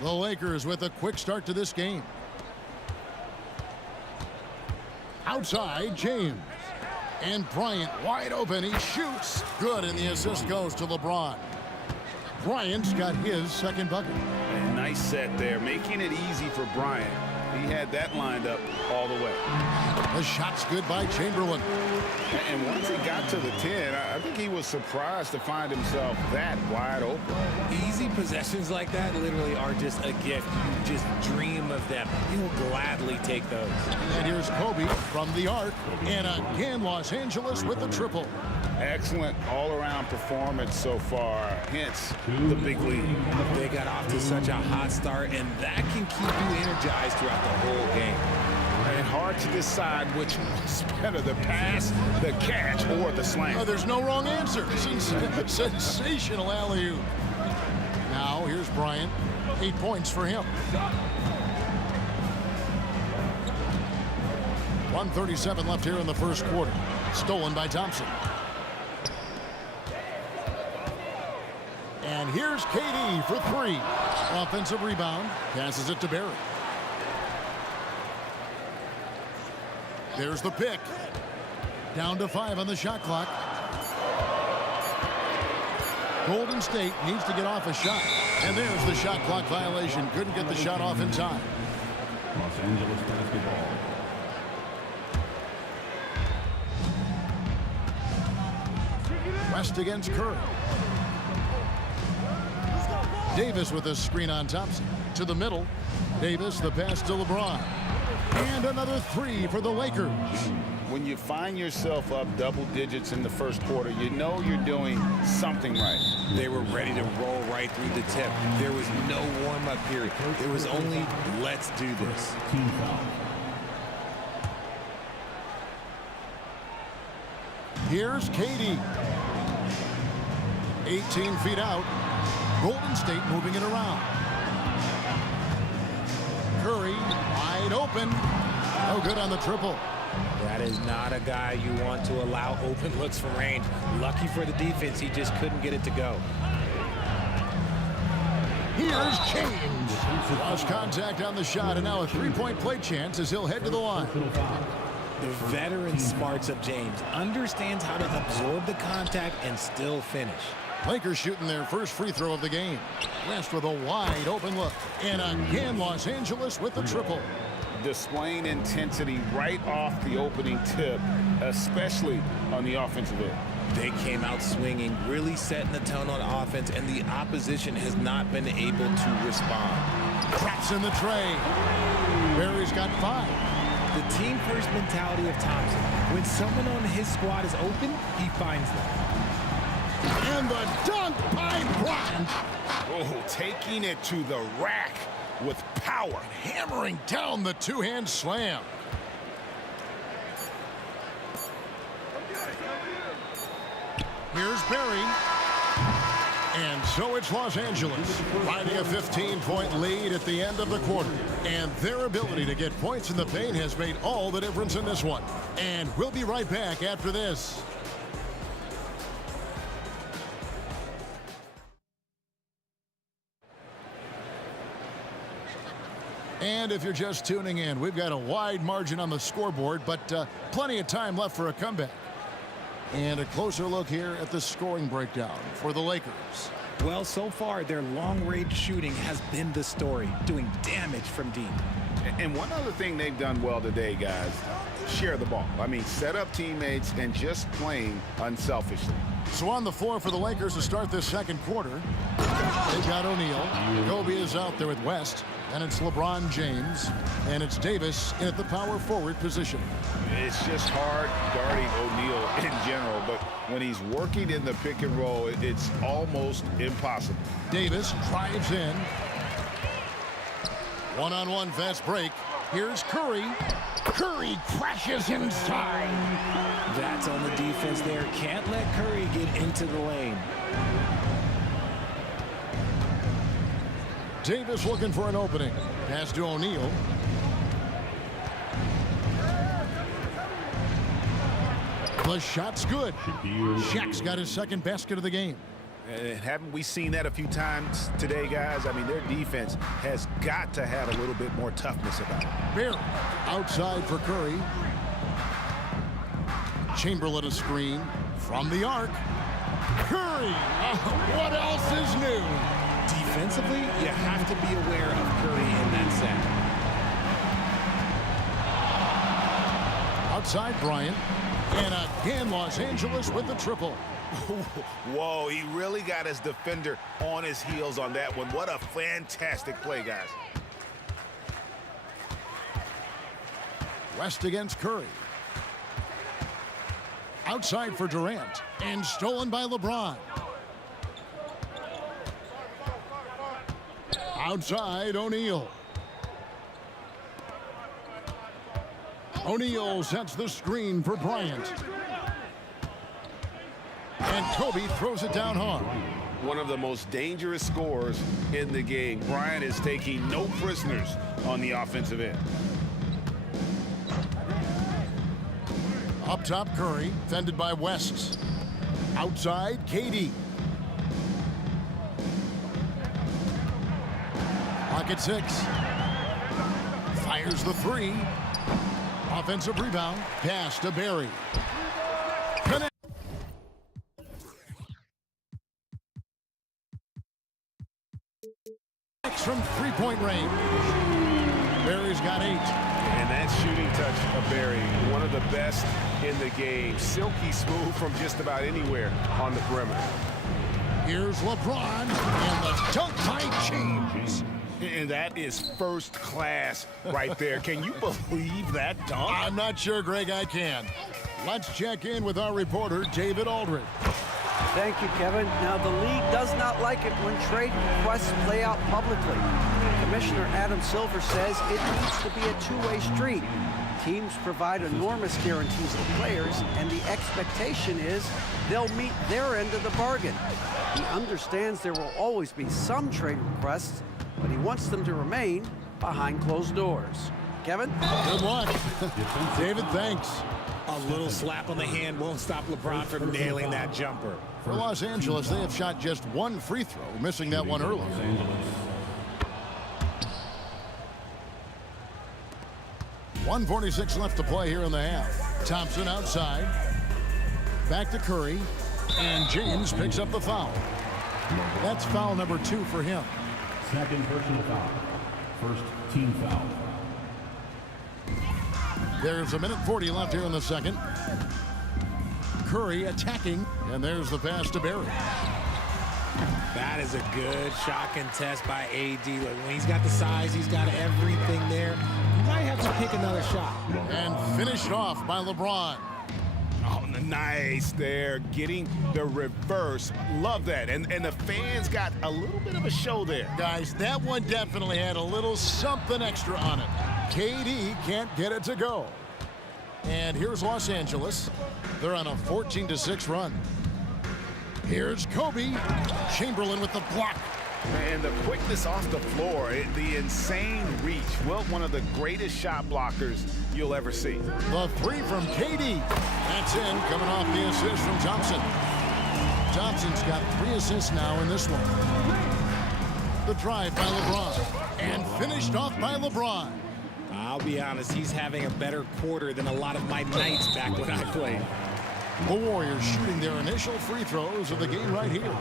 The Lakers with a quick start to this game. Outside, James. And Bryant wide open. He shoots. Good, and the assist goes to LeBron. Bryant's got his second bucket. And nice set there, making it easy for Bryant. He had that lined up all the way. The shot's good by Chamberlain. And once he got to the 10, I think he was surprised to find himself that wide open. Easy possessions like that literally are just a gift. You just dream of them. You will gladly take those. And here's Kobe from the arc. And again, Los Angeles with the triple. Excellent all-around performance so far, hence the big lead. They got off to such a hot start, and that can keep you energized throughout the whole game. And hard to decide which was better, the pass, the catch, or the slam. Oh, there's no wrong answer. Sensational alley-oop. Now here's Bryant. 8 points for him. 1:37 left here in the first quarter. Stolen by Thompson. And here's KD for three. Offensive rebound. Passes it to Barry. There's the pick. Down to 5 on the shot clock. Golden State needs to get off a shot. And there's the shot clock violation. Couldn't get the shot off in time. Los Angeles basketball. West against Curry. Davis with a screen on Thompson. To the middle. Davis, the pass to LeBron. And another three for the Lakers. When you find yourself up double digits in the first quarter, you know you're doing something right. They were ready to roll right through the tip. There was no warm-up period. There was only, let's do this. Here's KD. 18 feet out. Golden State moving it around. Curry wide open. No good on the triple. That is not a guy you want to allow open looks from range. Lucky for the defense, he just couldn't get it to go. Here's James. Lost contact on the shot, and now a three-point play chance as he'll head to the line. The veteran smarts of James understands how to absorb the contact and still finish. Lakers shooting their first free throw of the game. West with a wide open look. And again, Los Angeles with the triple. Displaying intensity right off the opening tip, especially on the offensive end. They came out swinging, really setting the tone on offense, and the opposition has not been able to respond. Traps in the tray. Barry's got 5. The team-first mentality of Thompson. When someone on his squad is open, he finds them. And the dunk by Bryant. Oh, taking it to the rack with power. Hammering down the two-hand slam. Here's Barry. And so it's Los Angeles riding a 15-point lead at the end of the quarter. And their ability to get points in the paint has made all the difference in this one. And we'll be right back after this. And if you're just tuning in, we've got a wide margin on the scoreboard, but plenty of time left for a comeback. And a closer look here at the scoring breakdown for the Lakers. Well, so far, their long-range shooting has been the story, doing damage from deep. And one other thing they've done well today, guys, share the ball. I mean, set up teammates and just playing unselfishly. So on the floor for the Lakers to start this second quarter, they've got O'Neal. Kobe is out there with West. And it's LeBron James. And it's Davis in at the power forward position. It's just hard guarding O'Neal in general, but when he's working in the pick and roll, it's almost impossible. Davis drives in. One-on-one fast break. Here's Curry. Curry crashes inside. That's on the defense there. Can't let Curry get into the lane. Davis looking for an opening. Pass to O'Neal. The shot's good. Shaq's got his second basket of the game. And haven't we seen that a few times today, guys? I mean, their defense has got to have a little bit more toughness about it. Barry outside for Curry. Chamberlain a screen from the arc. Curry! What else is new? Defensively, you have to be aware of Curry in that set. Outside Bryant. And again, Los Angeles with the triple. Whoa, he really got his defender on his heels on that one. What a fantastic play, guys. West against Curry. Outside for Durant. And stolen by LeBron. Outside, O'Neal. O'Neal sets the screen for Bryant. And Kobe throws it down hard. One of the most dangerous scorers in the game. Bryant is taking no prisoners on the offensive end. Up top, Curry, fended by West. Outside, KD. Pocket 6. Fires the 3. Offensive rebound. Pass to Barry. Connect. From three-point range. Barry's got 8. And that shooting touch of Barry, one of the best in the game. Silky smooth from just about anywhere on the perimeter. Here's LeBron and the dunk by James. And that is first class right there. Can you believe that dunk? I'm not sure, Greg, I can. Let's check in with our reporter, David Aldridge. Thank you, Kevin. Now, the league does not like it when trade requests play out publicly. Commissioner Adam Silver says it needs to be a two-way street. Teams provide enormous guarantees to players, and the expectation is they'll meet their end of the bargain. He understands there will always be some trade requests, but he wants them to remain behind closed doors. Kevin? Good luck. David, thanks. A little slap on the hand won't stop LeBron from nailing that jumper. For Los Angeles, they have shot just one free throw, missing that one earlier. 1:46 left to play here in the half. Thompson outside. Back to Curry. And James picks up the foul. That's foul number 2 for him. Second personal foul. First team foul. There's 1:40 left here in the second. Curry attacking, and there's the pass to Barry. That is a good shot contest by AD. Look, when he's got the size, he's got everything there. You might have to pick another shot. And finished off by LeBron. Oh, nice there, getting the reverse. Love that. And the fans got a little bit of a show there. Guys, that one definitely had a little something extra on it. KD can't get it to go. And here's Los Angeles. They're on a 14-6 run. Here's Kobe. Chamberlain with the block. And the quickness off the floor, the insane reach. Well, one of the greatest shot blockers you'll ever see. The 3 from KD. That's in, coming off the assist from Thompson. Thompson's got 3 assists now in this one. The drive by LeBron. And finished off by LeBron. I'll be honest, he's having a better quarter than a lot of my nights back when I played. The Warriors shooting their initial free throws of the game right here.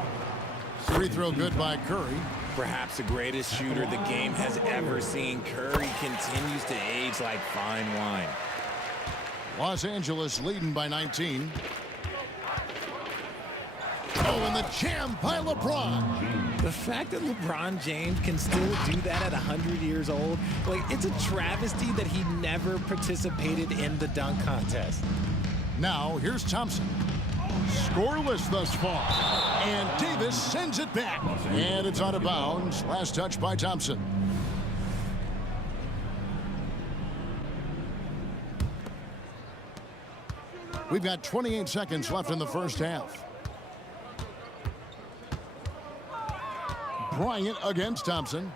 Free throw good by Curry. Perhaps the greatest shooter the game has ever seen. Curry continues to age like fine wine. Los Angeles leading by 19. Oh, and the jam by LeBron. The fact that LeBron James can still do that at 100 years old, like, it's a travesty that he never participated in the dunk contest. Now, here's Thompson. Scoreless thus far. And Davis sends it back. And it's out of bounds. Last touch by Thompson. We've got 28 seconds left in the first half. Bryant against Thompson.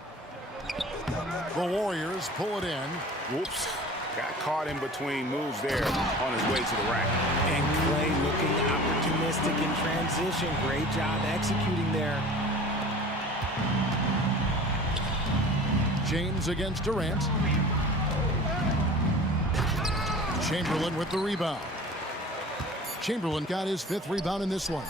The Warriors pull it in. Whoops. Got caught in between moves there on his way to the rack. And Clay looking opportunistic in transition. Great job executing there. James against Durant. Chamberlain with the rebound. Chamberlain got his 5th rebound in this one.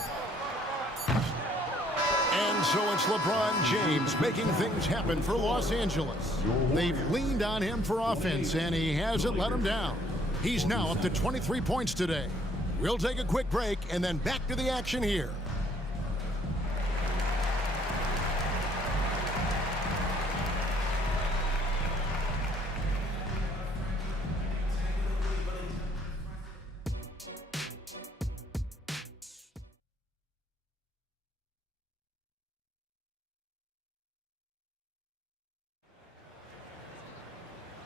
And so it's LeBron James making things happen for Los Angeles. They've leaned on him for offense, and he hasn't let them down. He's now up to 23 points today. We'll take a quick break and then back to the action here.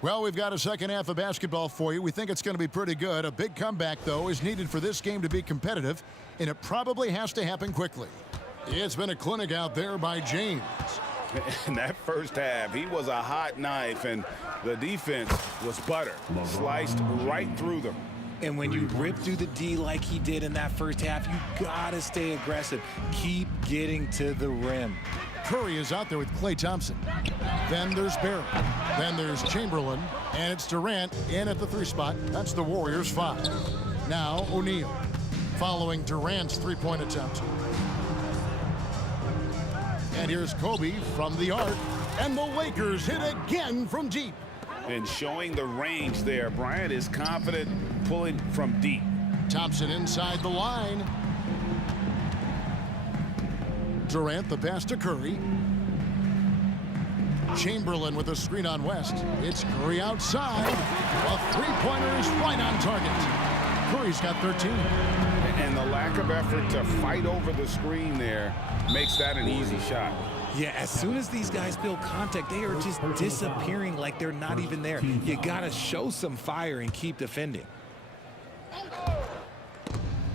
Well, we've got a second half of basketball for you. We think it's going to be pretty good. A big comeback, though, is needed for this game to be competitive, and it probably has to happen quickly. It's been a clinic out there by James. In that first half, he was a hot knife, and the defense was butter. Sliced right through them. And when you rip through the D like he did in that first half, you gotta stay aggressive. Keep getting to the rim. Curry is out there with Klay Thompson. Then there's Barry. Then there's Chamberlain. And it's Durant in at the 3 spot. That's the Warriors' 5. Now O'Neal following Durant's 3-point attempt. And here's Kobe from the arc. And the Lakers hit again from deep. And showing the range there, Bryant is confident pulling from deep. Thompson inside the line. Durant the pass to Curry. Chamberlain with a screen on West. It's Curry outside. A three-pointer is right on target. Curry's got 13. And the lack of effort to fight over the screen there makes that an easy shot. Yeah, as soon as these guys feel contact, they are just disappearing like they're not even there. You got to show some fire and keep defending.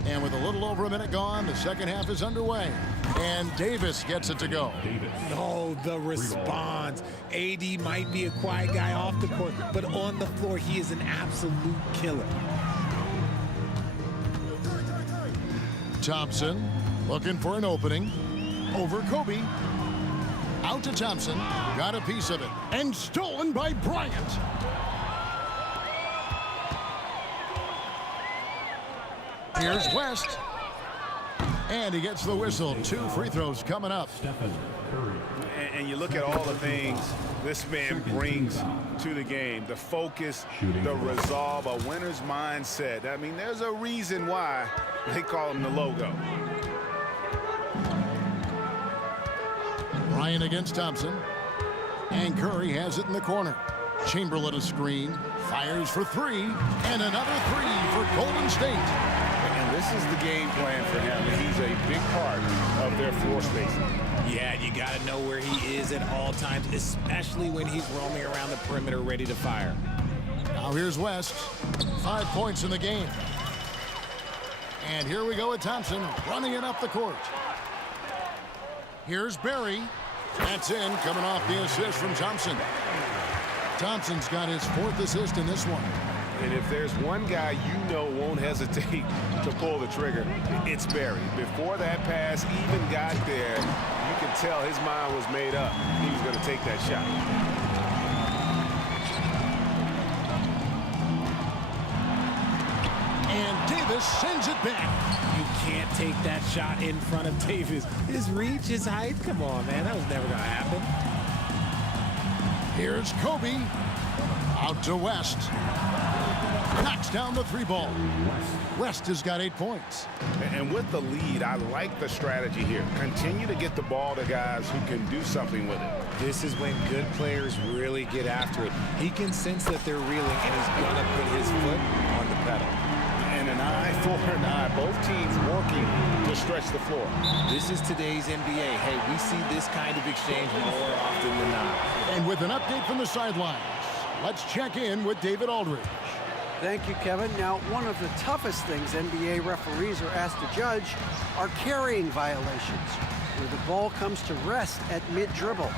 And with a little over a minute gone, the second half is underway. And Davis gets it to go. Oh, the response. AD might be a quiet guy off the court, but on the floor, he is an absolute killer. Thompson looking for an opening. Over Kobe. Out to Thompson. Got a piece of it. And stolen by Bryant. Here's West. And he gets the whistle. 2 free throws coming up. And you look at all the things this man brings to the game. The focus, the resolve, a winner's mindset. I mean, there's a reason why they call him the logo. Bryant against Thompson. And Curry has it in the corner. Chamberlain a screen. Fires for 3. And another 3 for Golden State. And this is the game plan for him. He's a big part of their floor spacing. Yeah, you got to know where he is at all times, especially when he's roaming around the perimeter ready to fire. Now here's West. 5 points in the game. And here we go with Thompson running it up the court. Here's Barry. That's in, coming off the assist from Thompson. Thompson's got his 4th assist in this one. And if there's one guy you know won't hesitate to pull the trigger, it's Barry. Before that pass even got there, you can tell his mind was made up. He was going to take that shot. And Davis sends it back. You can't take that shot in front of Davis. His reach, his height, come on, man. That was never going to happen. Here's Kobe. Out to West. Knocks down the 3 ball. West has got 8 points. And with the lead, I like the strategy here. Continue to get the ball to guys who can do something with it. This is when good players really get after it. He can sense that they're reeling, and he's going to put his foot on the pedal. And an eye for an eye. Both teams working to stretch the floor. This is today's NBA. Hey, we see this kind of exchange more often than not. And with an update from the sidelines, let's check in with David Aldridge. Thank you, Kevin. Now, one of the toughest things NBA referees are asked to judge are carrying violations, where the ball comes to rest at mid-dribble.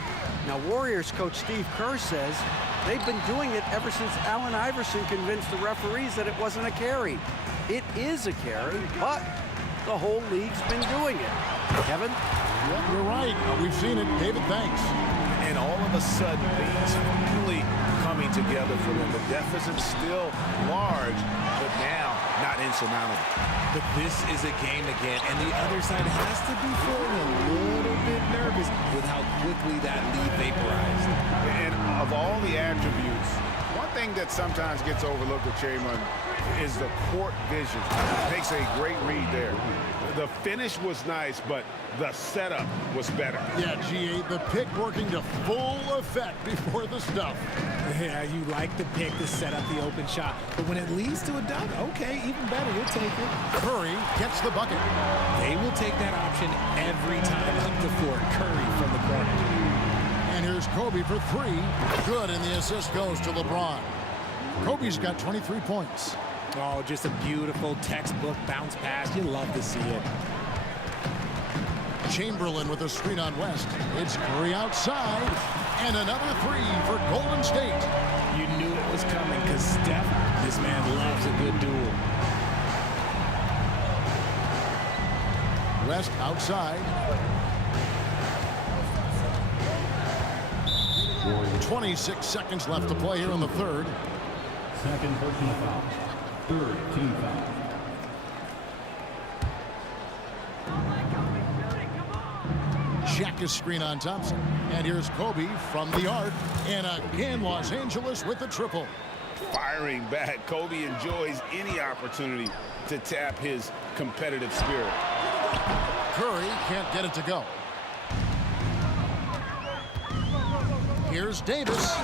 Now, Warriors coach Steve Kerr says they've been doing it ever since Allen Iverson convinced the referees that it wasn't a carry. It is a carry, but the whole league's been doing it. Kevin? Yep, you're right. We've seen it. David, thanks. And all of a sudden, things really coming together for them. The deficit's still large, but now not insurmountable. But this is a game again, and the other side has to be feeling a little bit nervous with how quickly that lead vaporized. And of all the attributes, one thing that sometimes gets overlooked with Chamberlain is the court vision. Makes a great read there. The finish was nice, but the setup was better. Yeah, GA, the pick working to full effect before the stuff. Yeah, you like the pick to set up the open shot, but when it leads to a dunk, okay, even better, you'll take it. Curry gets the bucket. They will take that option every time up the floor. Curry from the corner. And here's Kobe for 3. Good, and the assist goes to LeBron. Kobe's got 23 points. Oh, just a beautiful textbook bounce pass. You love to see it. Chamberlain with a screen on West. It's Curry outside. And another 3 for Golden State. You knew it was coming because Steph, this man loves a good duel. West outside. 26 seconds left to play here in the third. Second personal foul. Third team foul. Shaq is screen on Thompson. And here's Kobe from the arc. And again, Los Angeles with the triple. Firing back. Kobe enjoys any opportunity to tap his competitive spirit. Curry can't get it to go. Here's Davis,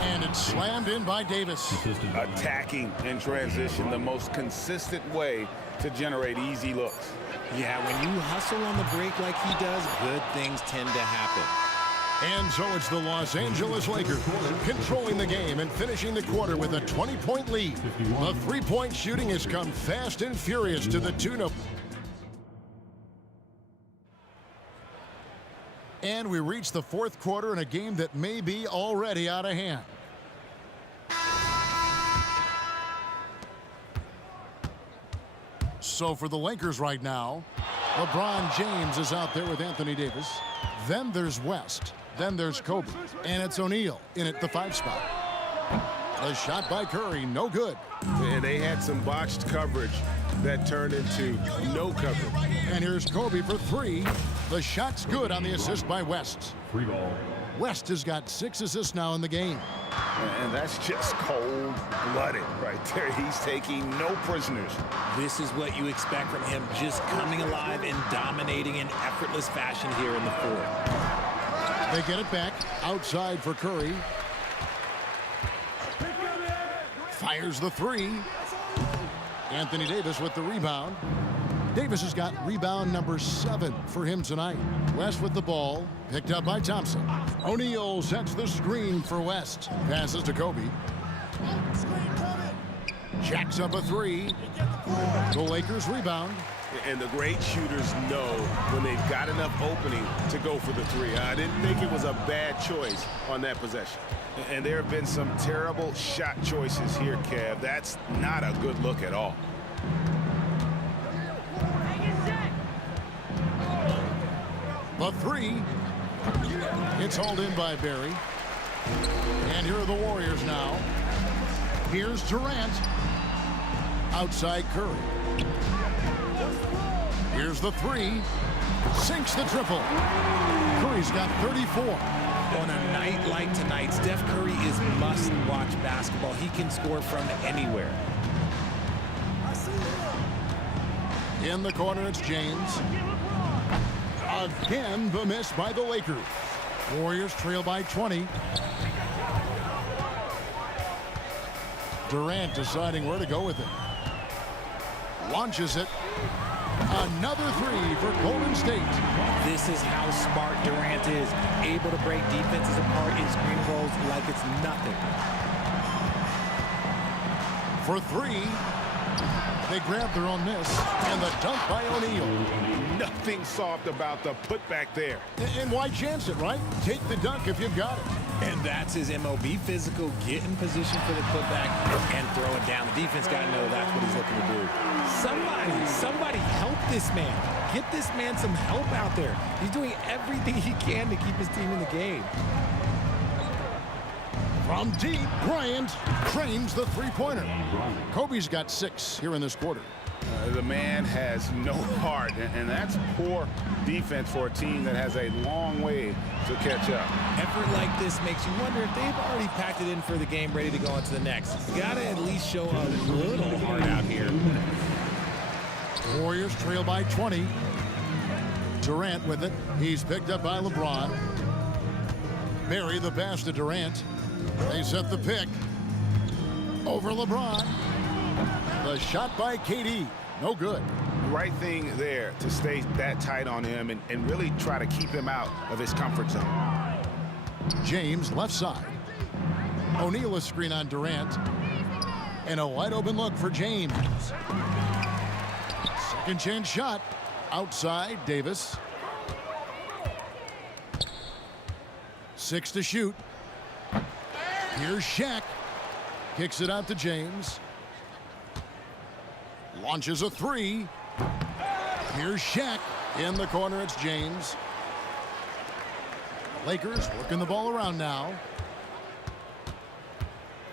and it's slammed in by Davis. Attacking in transition, the most consistent way to generate easy looks. Yeah, when you hustle on the break like he does, good things tend to happen. And so it's the Los Angeles Lakers controlling the game and finishing the quarter with a 20-point lead. The three-point shooting has come fast and furious to the tune of... And we reach the fourth quarter in a game that may be already out of hand. So for the Lakers right now, LeBron James is out there with Anthony Davis. Then there's West. Then there's Kobe. And it's O'Neal in at the 5 spot. A shot by Curry, no good. And they had some botched coverage that turned into no coverage. And here's Kobe for 3. The shot's good on the assist by West. Free ball. West has got 6 assists now in the game. And that's just cold-blooded right there. He's taking no prisoners. This is what you expect from him, just coming alive and dominating in effortless fashion here in the fourth. They get it back outside for Curry. Fires the 3. Anthony Davis with the rebound. Davis has got rebound number 7 for him tonight. West with the ball, picked up by Thompson. O'Neal sets the screen for West. Passes to Kobe. Jacks up a 3. The Lakers rebound. And the great shooters know when they've got enough opening to go for the 3. I didn't think it was a bad choice on that possession. And there have been some terrible shot choices here, Kev. That's not a good look at all. The 3. It's hauled in by Barry. And here are the Warriors now. Here's Durant. Outside Curry. Here's the 3. Sinks the triple. Curry's got 34. On a night like tonight, Steph Curry is must-watch basketball. He can score from anywhere. In the corner, it's James. Again, the miss by the Lakers. Warriors trail by 20. Durant deciding where to go with it. Launches it. Another 3 for Golden State. This is how smart Durant is. Able to break defenses apart in screen rolls like it's nothing. For 3. They grab their own miss. And the dunk by O'Neal. Nothing soft about the putback there. And why chance it, right? Take the dunk if you've got it. And that's his MO. Be physical, get in position for the putback, and throw it down. The defense got to know that's what he's looking to do. Somebody help this man. Get this man some help out there. He's doing everything he can to keep his team in the game. From deep, Bryant trains the three-pointer. Kobe's got 6 here in this quarter. The man has no heart, and that's poor defense for a team that has a long way to catch up. Effort like this makes you wonder if they've already packed it in for the game, ready to go on to the next. You got to at least show a little heart out here. Warriors trail by 20. Durant with it. He's picked up by LeBron. Barry the pass to Durant. They set the pick. Over LeBron. The shot by KD. No good. Right thing there to stay that tight on him and really try to keep him out of his comfort zone. James left side. O'Neal a screen on Durant. And a wide open look for James. Second chance shot. Outside Davis. 6 to shoot. Here's Shaq. Kicks it out to James. Launches a 3. Here's Shaq. In the corner, it's James. Lakers working the ball around now.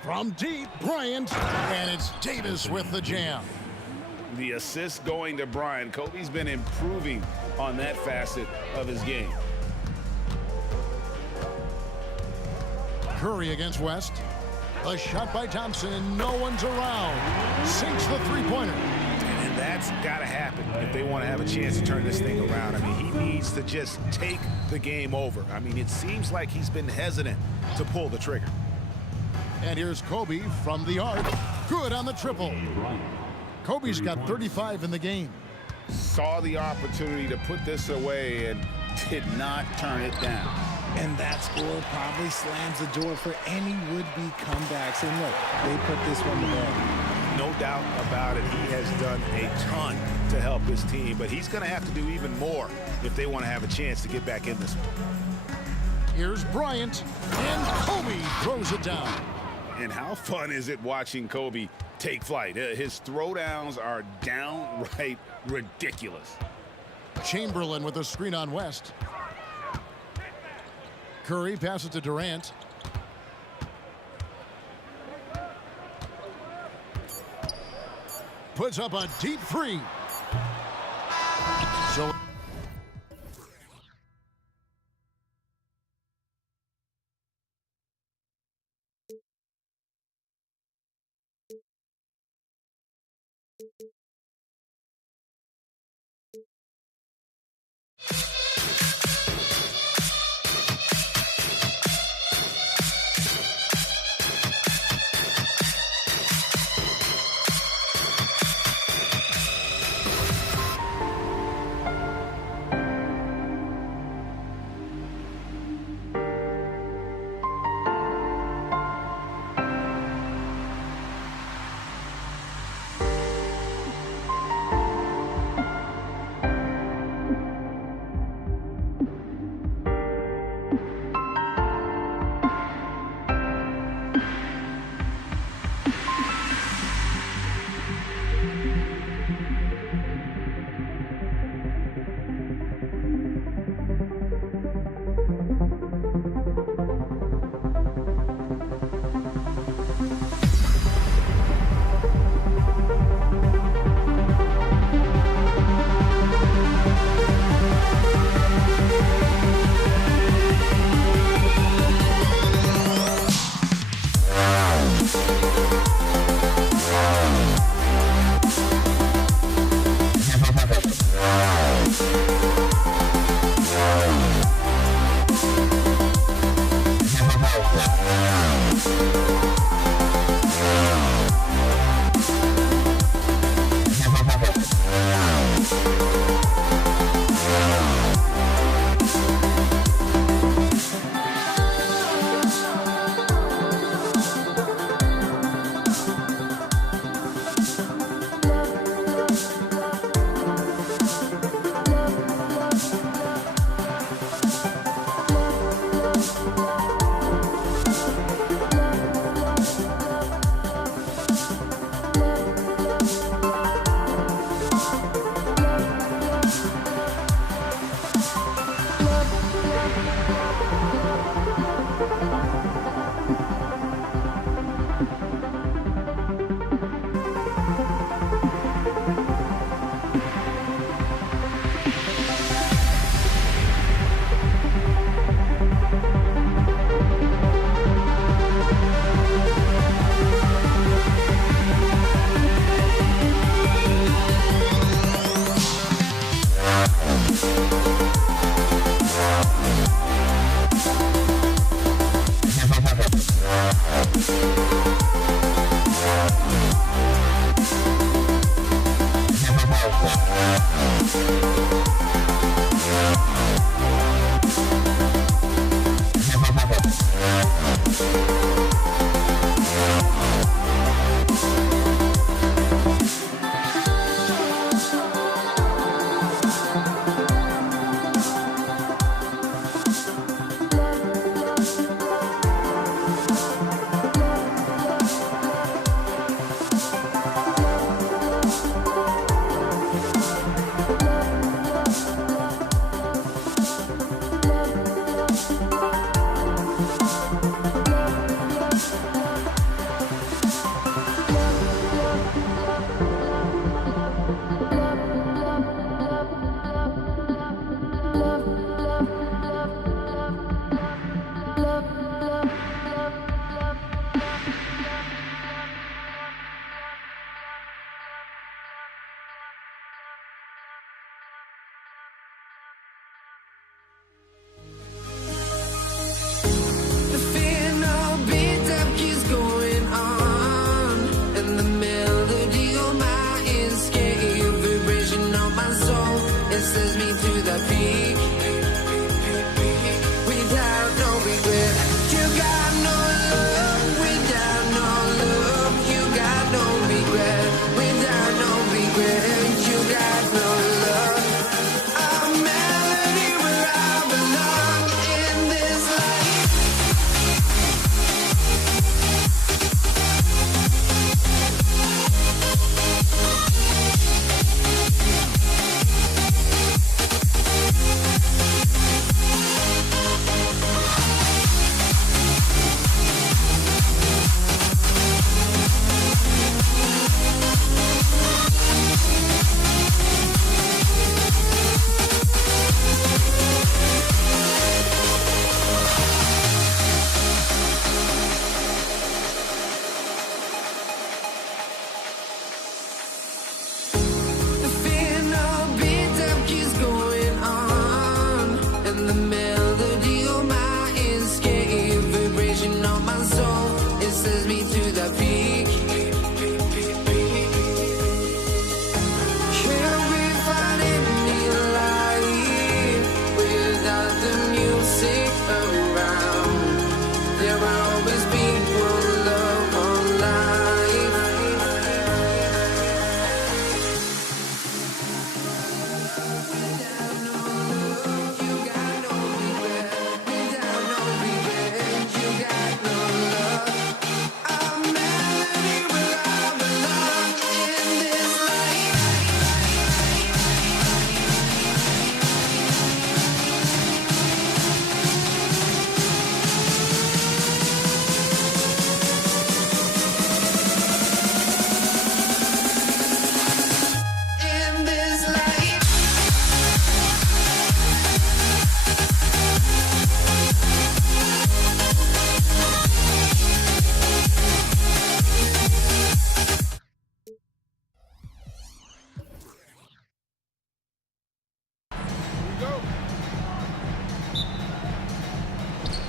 From deep, Bryant. And it's Davis with the jam. The assist going to Bryant. Kobe's been improving on that facet of his game. Curry against West. A shot by Thompson, and no one's around. Sinks the three-pointer. And that That's got to happen if they want to have a chance to turn this thing around. I mean, he needs to just take the game over. I mean, it seems like he's been hesitant to pull the trigger. And here's Kobe from the arc. Good on the triple. Kobe's got 35 in the game. Saw the opportunity to put this away and did not turn it down. And that score probably slams the door for any would-be comebacks. And look, they put this one to bed. No doubt about it. He has done a ton to help his team, but he's going to have to do even more if they want to have a chance to get back in this one. Here's Bryant, and Kobe throws it down. And how fun is it watching Kobe take flight? His throwdowns are downright ridiculous. Chamberlain with a screen on West. Curry passes to Durant. Puts up a deep three. So sends me to the peak. Without no regret, you got no love. Without no love, you got no regret. Without no regret, you got no love. A melody where I belong in this life. The final beat up keeps going on, and the melody on my escape, vibration on my soul, it sends me to the peak. Can't we find any light without the music around? There will always be one love, one life. In this life.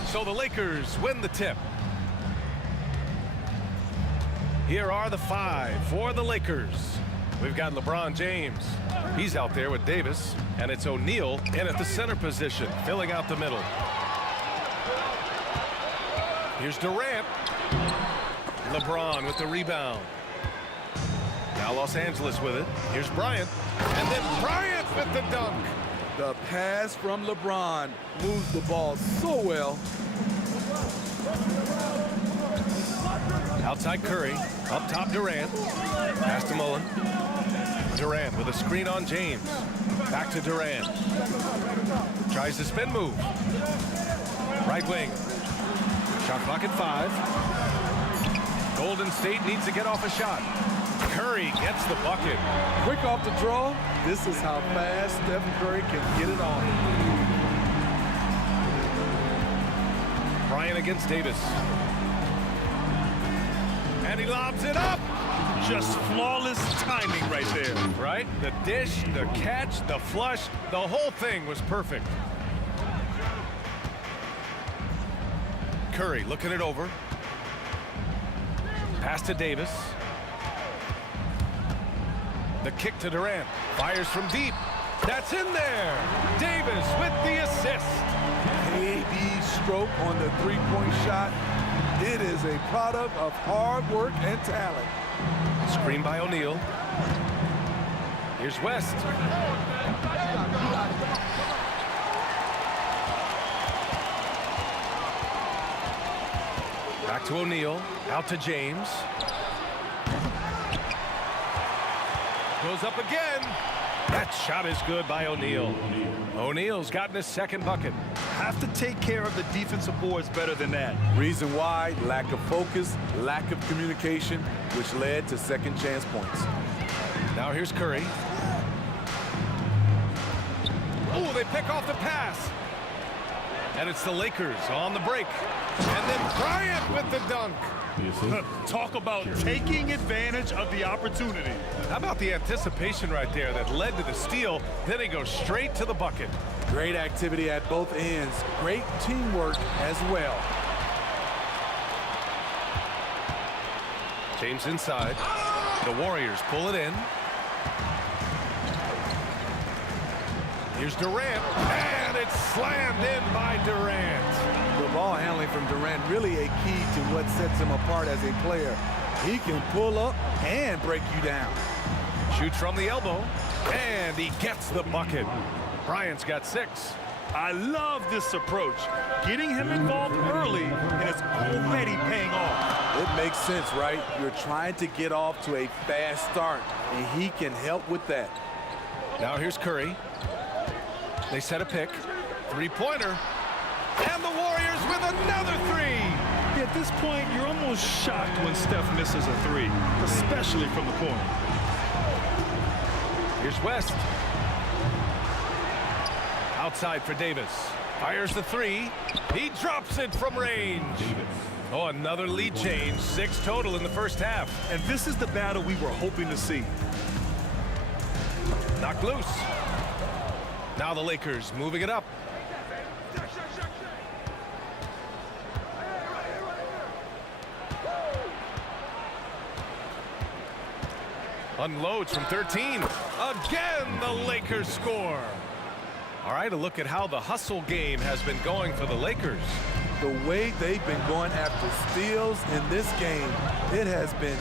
So the Lakers win the tip. Here are the 5 for the Lakers. We've got LeBron James. He's out there with Davis, and it's O'Neal in at the center position, filling out the middle. Here's Durant. LeBron with the rebound. Now Los Angeles with it. Here's Bryant. And then Bryant with the dunk. The pass from LeBron moves the ball so well. Outside Curry. Up top Durant. Pass to Mullen. Durant with a screen on James. Back to Durant. Tries the spin move. Right wing. Shot clock at 5. Golden State needs to get off a shot. Curry gets the bucket. Quick off the draw. This is how fast Stephen Curry can get it on. Bryant against Davis. And he lobs it up. Just flawless timing right there. Right? The dish, the catch, the flush, the whole thing was perfect. Curry looking it over. Pass to Davis. The kick to Durant. Fires from deep. That's in there. Davis with the assist. KD stroke on the three-point shot. It is a product of hard work and talent. Screen by O'Neal. Here's West. Back to O'Neal. Out to James. Goes up again. That shot is good by O'Neal. O'Neal's gotten his second bucket. Have to take care of the defensive boards better than that. Reason why? Lack of focus, lack of communication, which led to second chance points. Now here's Curry. Oh, they pick off the pass. And it's the Lakers on the break. And then Bryant with the dunk. Talk about taking advantage of the opportunity. How about the anticipation right there that led to the steal? Then he goes straight to the bucket. Great activity at both ends. Great teamwork as well. James inside. The Warriors pull it in. Here's Durant, and it's slammed in by Durant. The ball handling from Durant really a key to what sets him apart as a player. He can pull up and break you down. Shoots from the elbow, and he gets the bucket. Bryant's got 6. I love this approach. Getting him involved early, and it's already paying off. It makes sense, right? You're trying to get off to a fast start, and he can help with that. Now here's Curry. They set a pick. Three-pointer. And the Warriors with another 3. At this point, you're almost shocked when Steph misses a 3, especially from the corner. Here's West. Outside for Davis. Fires the 3. He drops it from range. Oh, another lead change. 6 total in the first half. And this is the battle we were hoping to see. Knocked loose. Now the Lakers moving it up. Unloads from 13. Again, the Lakers score. All right, a look at how the hustle game has been going for the Lakers. The way they've been going after steals in this game, it has been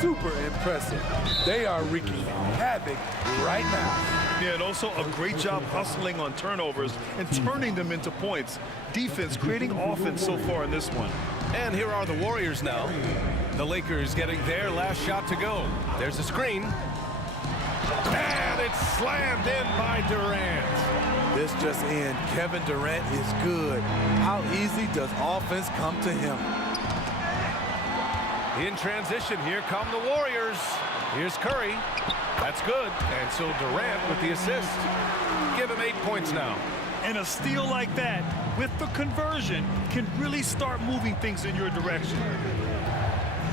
super impressive. They are wreaking havoc right now. Yeah, and also a great job hustling on turnovers and turning them into points. Defense creating offense so far in this one. And here are the Warriors now. The Lakers getting their last shot to go. There's a screen. And it's slammed in by Durant. This just in. Kevin Durant is good. How easy does offense come to him? In transition, here come the Warriors. Here's Curry. That's good. And so Durant with the assist. Give him 8 points now. And a steal like that, with the conversion, can really start moving things in your direction.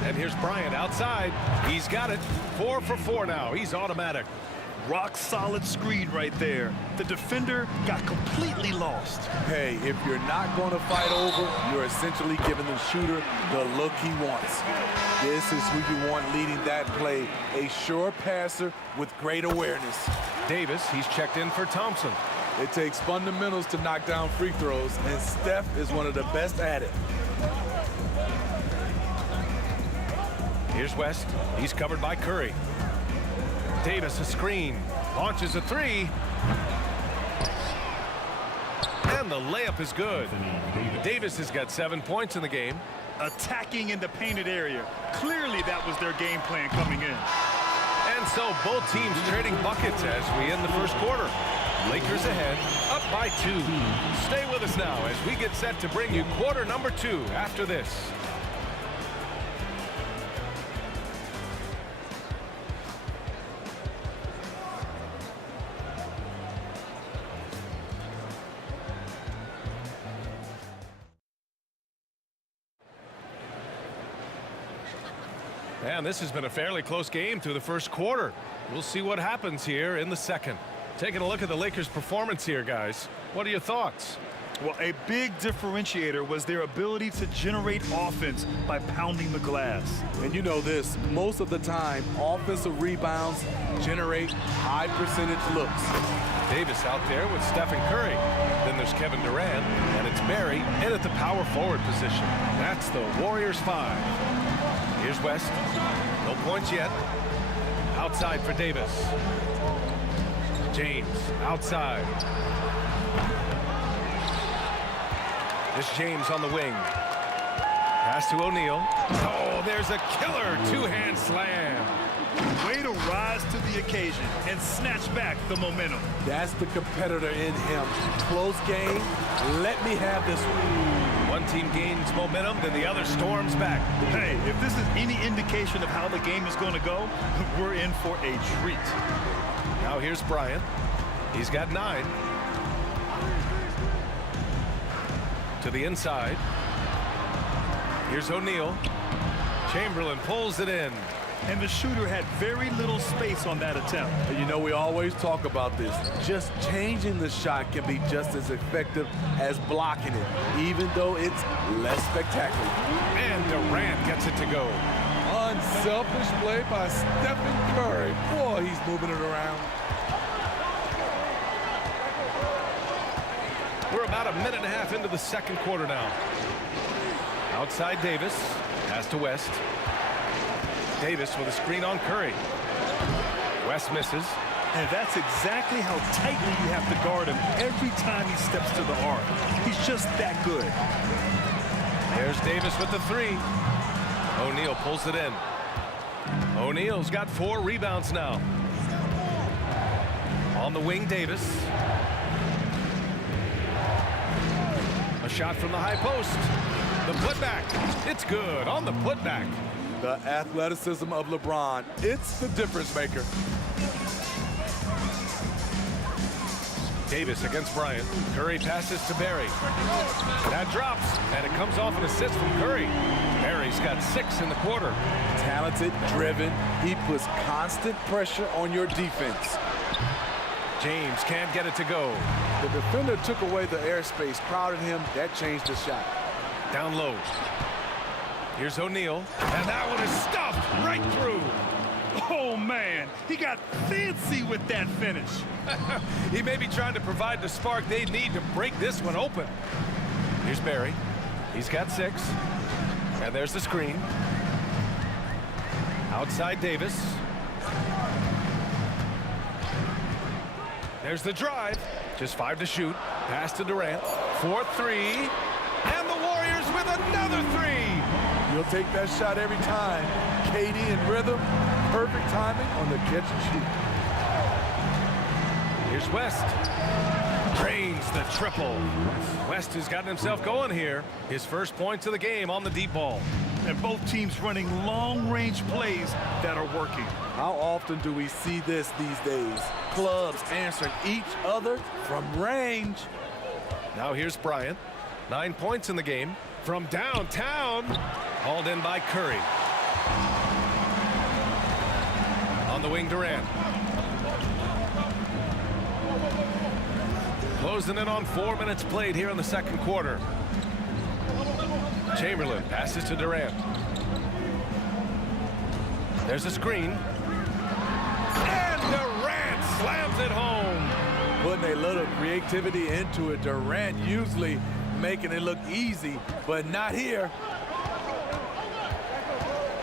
And here's Bryant outside. He's got it. 4 for 4 now. He's automatic. Rock solid screen right there. The defender got completely lost. Hey, if you're not going to fight over, you're essentially giving the shooter the look he wants. This is who you want leading that play. A sure passer with great awareness. Davis, he's checked in for Thompson. It takes fundamentals to knock down free throws, and Steph is one of the best at it. Here's West. He's covered by Curry. Davis a screen. Launches a 3. And the layup is good. Davis has got 7 points in the game. Attacking in the painted area. Clearly that was their game plan coming in. And so both teams trading buckets as we end the first quarter. Lakers ahead, up by 2. Stay with us now as we get set to bring you quarter number 2 after this. And this has been a fairly close game through the first quarter. We'll see what happens here in the second. Taking a look at the Lakers' performance here, guys. What are your thoughts? Well, a big differentiator was their ability to generate offense by pounding the glass. And you know this, most of the time, offensive rebounds generate high percentage looks. Davis out there with Stephen Curry. Then there's Kevin Durant, and it's Barry in at the power forward position. That's the Warriors 5. Here's West. No points yet. Outside for Davis. James outside. This James on the wing. Pass to O'Neal. Oh, there's a killer two-hand slam. Way to rise to the occasion and snatch back the momentum. That's the competitor in him. Close game. Let me have this one. One team gains momentum, then the other storms back. Hey, if this is any indication of how the game is going to go, we're in for a treat. Now here's Bryant. He's got 9. To the inside. Here's O'Neal. Chamberlain pulls it in. And the shooter had very little space on that attempt. You know, we always talk about this. Just changing the shot can be just as effective as blocking it, even though it's less spectacular. And Durant gets it to go. Unselfish play by Stephen Curry. Boy, he's moving it around. about a minute and a half into the second quarter now. Outside Davis. Pass to West. Davis with a screen on Curry. West misses. And that's exactly how tightly you have to guard him every time he steps to the arc. He's just that good. There's Davis with the three. O'Neal pulls it in. O'Neal's got 4 rebounds now. On the wing, Davis. A shot from the high post. The putback. It's good on the putback. The athleticism of LeBron, it's the difference maker. Davis against Bryant. Curry passes to Barry. That drops, and it comes off an assist from Curry. Barry's got 6 in the quarter. Talented, driven. He puts constant pressure on your defense. James can't get it to go. The defender took away the airspace, crowded him. That changed the shot. Down low. Here's O'Neal, and that one is stuffed right through. Oh, man, he got fancy with that finish. He may be trying to provide the spark they need to break this one open. Here's Barry. He's got 6. And there's the screen. Outside Davis. There's the drive. Just 5 to shoot. Pass to Durant. 4-3. And the Warriors with another 3. You'll take that shot every time. KD in rhythm. Perfect timing on the catch and shoot. Here's West. Drains the triple. West has gotten himself going here. His first points of the game on the deep ball. And both teams running long-range plays that are working. How often do we see this these days? Clubs answering each other from range. Now here's Bryant. 9 points in the game. From downtown. Hauled in by Curry. On the wing, Durant. Closing in on 4 minutes played here in the second quarter. Chamberlain passes to Durant. There's a screen. And Durant slams it home. Putting a little creativity into it. Durant usually making it look easy, but not here.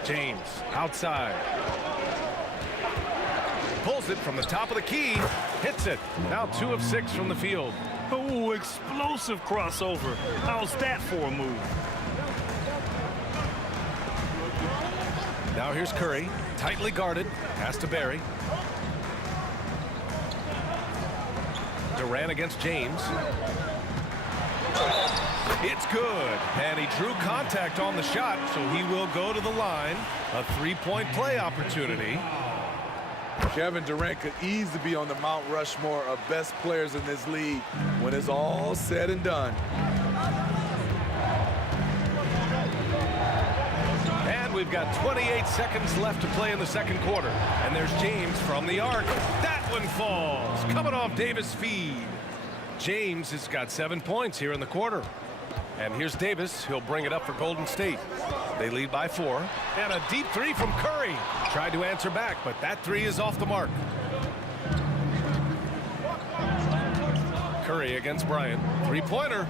James outside. Pulls it from the top of the key. Hits it. Now 2 of 6 from the field. Oh, explosive crossover. How's that for a move? Now here's Curry. Tightly guarded. Pass to Barry. Durant against James. It's good. And he drew contact on the shot, so he will go to the line. A 3-point play opportunity. Kevin Durant could easily be on the Mount Rushmore of best players in this league when it's all said and done. And we've got 28 seconds left to play in the second quarter. And there's James from the arc. That one falls. Coming off Davis' feed. James has got 7 points here in the quarter. And here's Davis. He'll bring it up for Golden State. They lead by 4. And a deep 3 from Curry. Tried to answer back, but that 3 is off the mark. Curry against Bryant. 3-pointer.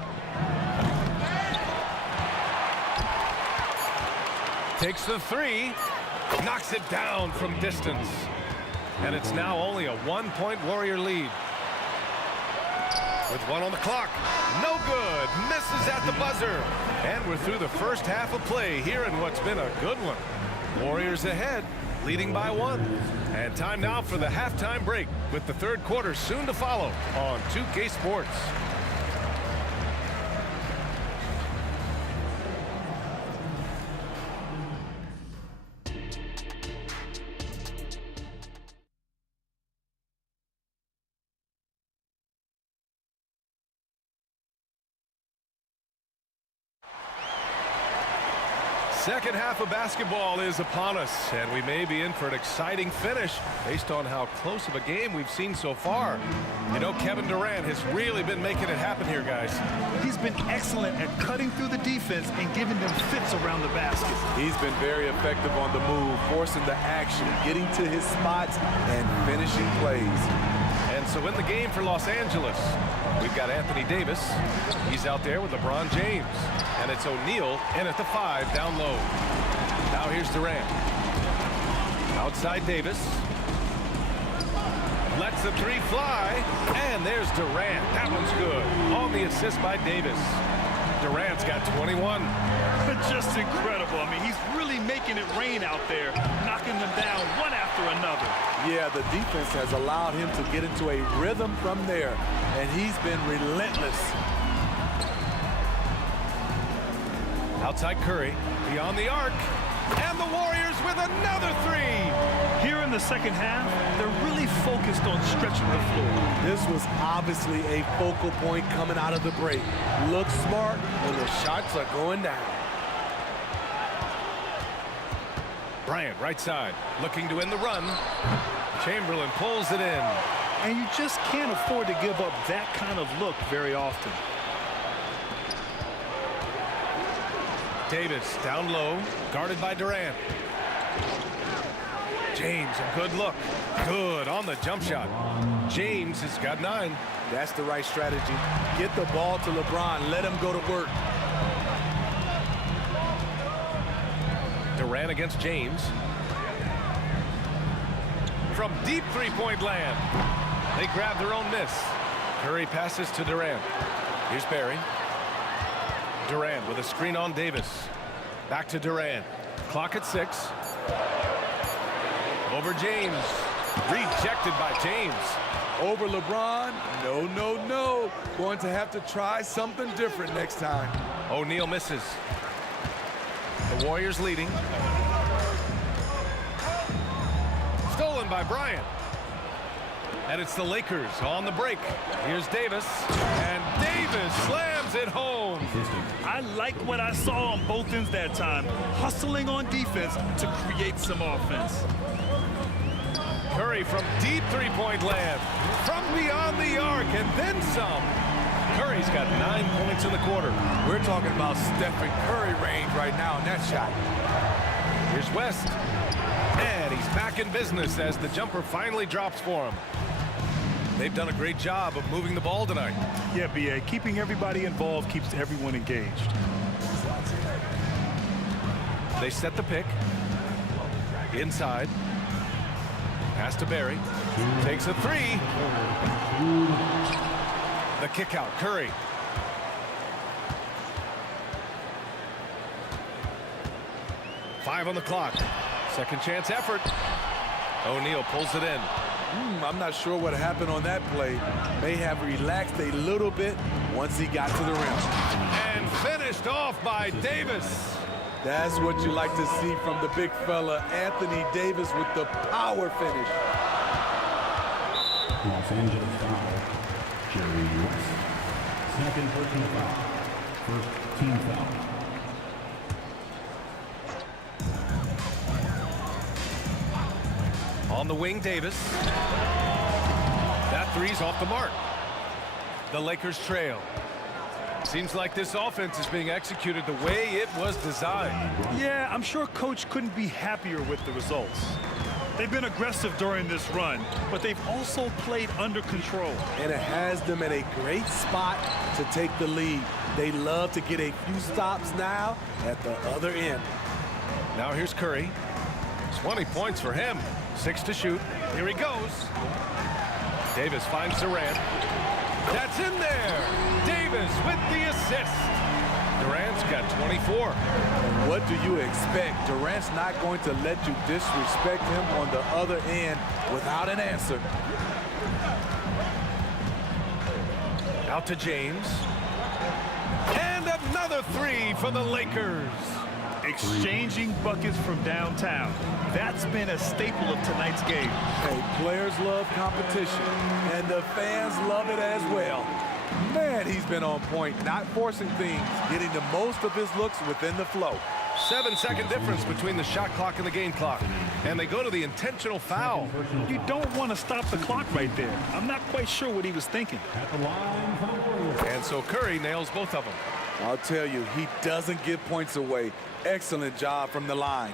Takes the 3. Knocks it down from distance. And it's now only a 1-point Warrior lead. With 1 on the clock. No good. Misses at the buzzer. And we're through the first half of play here in what's been a good one. Warriors ahead, leading by 1. And time now for the halftime break, with the third quarter soon to follow on 2K Sports. Second half of basketball is upon us, and we may be in for an exciting finish based on how close of a game we've seen so far. You know, Kevin Durant has really been making it happen here, guys. He's been excellent at cutting through the defense and giving them fits around the basket. He's been very effective on the move, forcing the action, getting to his spots, and finishing plays. And And so in the game for Los Angeles, we've got Anthony Davis. He's out there with LeBron James. And it's O'Neal in at the 5 down low. Now here's Durant. Outside Davis. Lets the 3 fly. And there's Durant. That one's good. On the assist by Davis. Durant's got 21. Just incredible. I mean, he's really making it rain out there, knocking them down one after another. Yeah, the defense has allowed him to get into a rhythm from there, and he's been relentless. Outside Curry, beyond the arc, and the Warriors with another 3. Here in the second half, they're really focused on stretching the floor. This was obviously a focal point coming out of the break. Look smart when the shots are going down. Bryant, right side, looking to end the run. Chamberlain pulls it in. And you just can't afford to give up that kind of look very often. Davis down low, guarded by Durant. James, a good look. Good on the jump shot. James has got 9. That's the right strategy. Get the ball to LeBron. Let him go to work. Durant against James. From deep three-point land. They grab their own miss. Curry passes to Durant. Here's Barry. Durant with a screen on Davis. Back to Durant. Clock at 6. Over James. Rejected by James. Over LeBron. No, no, no. Going to have to try something different next time. O'Neal misses. The Warriors leading. Stolen by Bryant. And it's the Lakers on the break. Here's Davis. And Davis slams it home. I like what I saw on both ends that time. Hustling on defense to create some offense. Curry from deep three-point land. From beyond the arc and then some. Curry's got 9 points in the quarter. We're talking about Stephen Curry range right now in that shot. Here's West. And he's back in business as the jumper finally drops for him. They've done a great job of moving the ball tonight. Yeah, B.A. Keeping everybody involved keeps everyone engaged. They set the pick. Inside. Pass to Barry. Takes a 3. The kick out. Curry. Five on the clock. Second chance effort. O'Neal pulls it in. I'm not sure what happened on that play. May have relaxed a little bit once he got to the rim. And finished off by Davis. That's what you like to see from the big fella, Anthony Davis, with the power finish. Los Angeles foul. Jerry West. Second personal foul. First team foul. On the wing, Davis. That 3's off the mark. The Lakers trail. Seems like this offense is being executed the way it was designed. Yeah, I'm sure Coach couldn't be happier with the results. They've been aggressive during this run, but they've also played under control. And it has them in a great spot to take the lead. They love to get a few stops now at the other end. Now here's Curry. 20 points for him. 6 to shoot. Here he goes. Davis finds Durant. That's in there. Davis with the assist. Durant's got 24. And what do you expect? Durant's not going to let you disrespect him on the other end without an answer. Out to James. And another 3 for the Lakers. Exchanging buckets from downtown. That's been a staple of tonight's game. Hey, players love competition, and the fans love it as well. Man, he's been on point, not forcing things, getting the most of his looks within the flow. 7-second difference between the shot clock and the game clock. And they go to the intentional foul. You don't want to stop the clock right there. I'm not quite sure what he was thinking. And so Curry nails both of them. I'll tell you, he doesn't give points away. Excellent job from the line.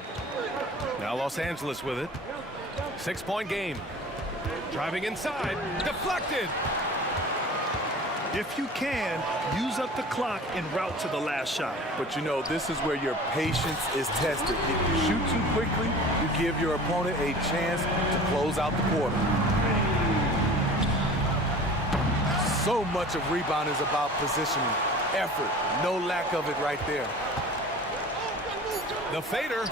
Now Los Angeles with it. 6-point game. Driving inside. Deflected. If you can, use up the clock en route to the last shot. But you know, this is where your patience is tested. If you shoot too quickly, you give your opponent a chance to close out the quarter. So much of rebound is about positioning, effort, no lack of it right there. The fader.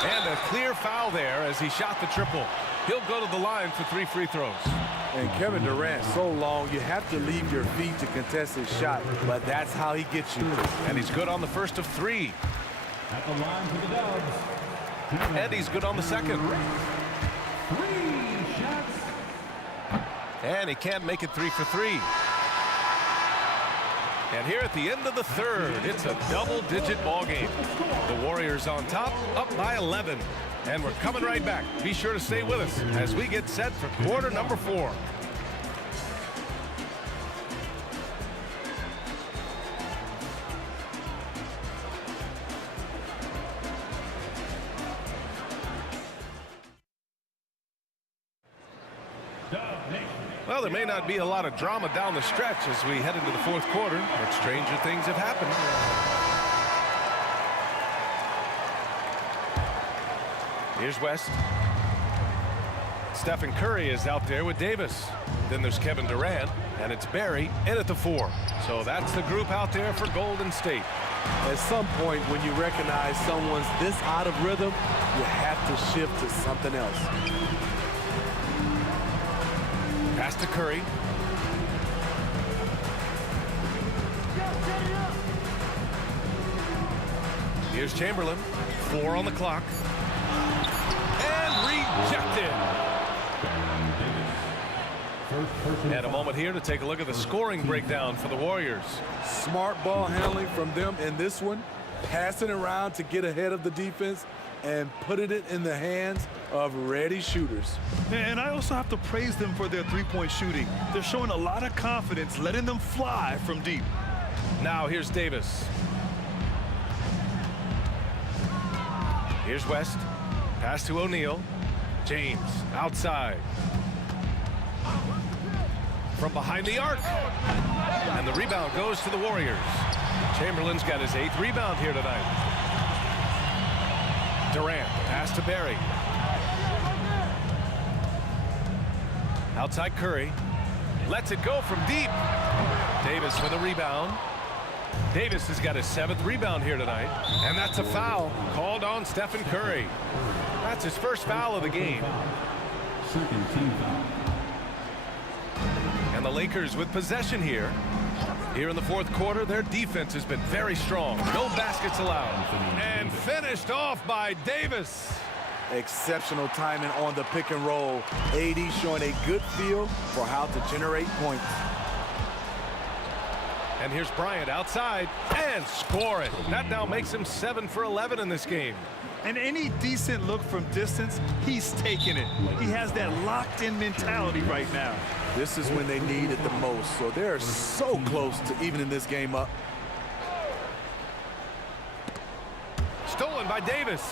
And a clear foul there as he shot the triple. He'll go to the line for 3 free throws. And Kevin Durant, so long, you have to leave your feet to contest his shot, but that's how he gets you. And he's good on the first of 3. At the line for the Dubs. And he's good on the second. 3 shots. And he can't make it 3 for 3. And here at the end of the third, it's a double-digit ball game. The Warriors on top, up by 11. And we're coming right back. Be sure to stay with us as we get set for quarter number 4. Well, there may not be a lot of drama down the stretch as we head into the fourth quarter, but stranger things have happened. Here's West. Stephen Curry is out there with Davis. Then there's Kevin Durant, and it's Barry in at the 4. So that's the group out there for Golden State. At some point, when you recognize someone's this out of rhythm, you have to shift to something else. Pass to Curry. Here's Chamberlain. 4 on the clock. And rejected. And a moment here to take a look at the scoring breakdown for the Warriors. Smart ball handling from them in this one. Passing around to get ahead of the defense and putting it in the hands of ready shooters. And I also have to praise them for their three-point shooting. They're showing a lot of confidence, letting them fly from deep. Now here's Davis. Here's West. Pass to O'Neal. James outside. From behind the arc. And the rebound goes to the Warriors. Chamberlain's got his 8th rebound here tonight. Durant, pass to Barry. Outside Curry. Lets it go from deep. Davis for the rebound. Davis has got his 7th rebound here tonight. And that's a foul called on Stephen Curry. That's his first foul of the game. Second team foul. And the Lakers with possession here. Here in the fourth quarter, their defense has been very strong. No baskets allowed. And finished off by Davis. Exceptional timing on the pick and roll. AD showing a good feel for how to generate points. And here's Bryant outside and score it. That now makes him 7 for 11 in this game. And any decent look from distance, he's taking it. He has that locked-in mentality right now. This is when they need it the most, so they're so close to evening this game up. Stolen by Davis.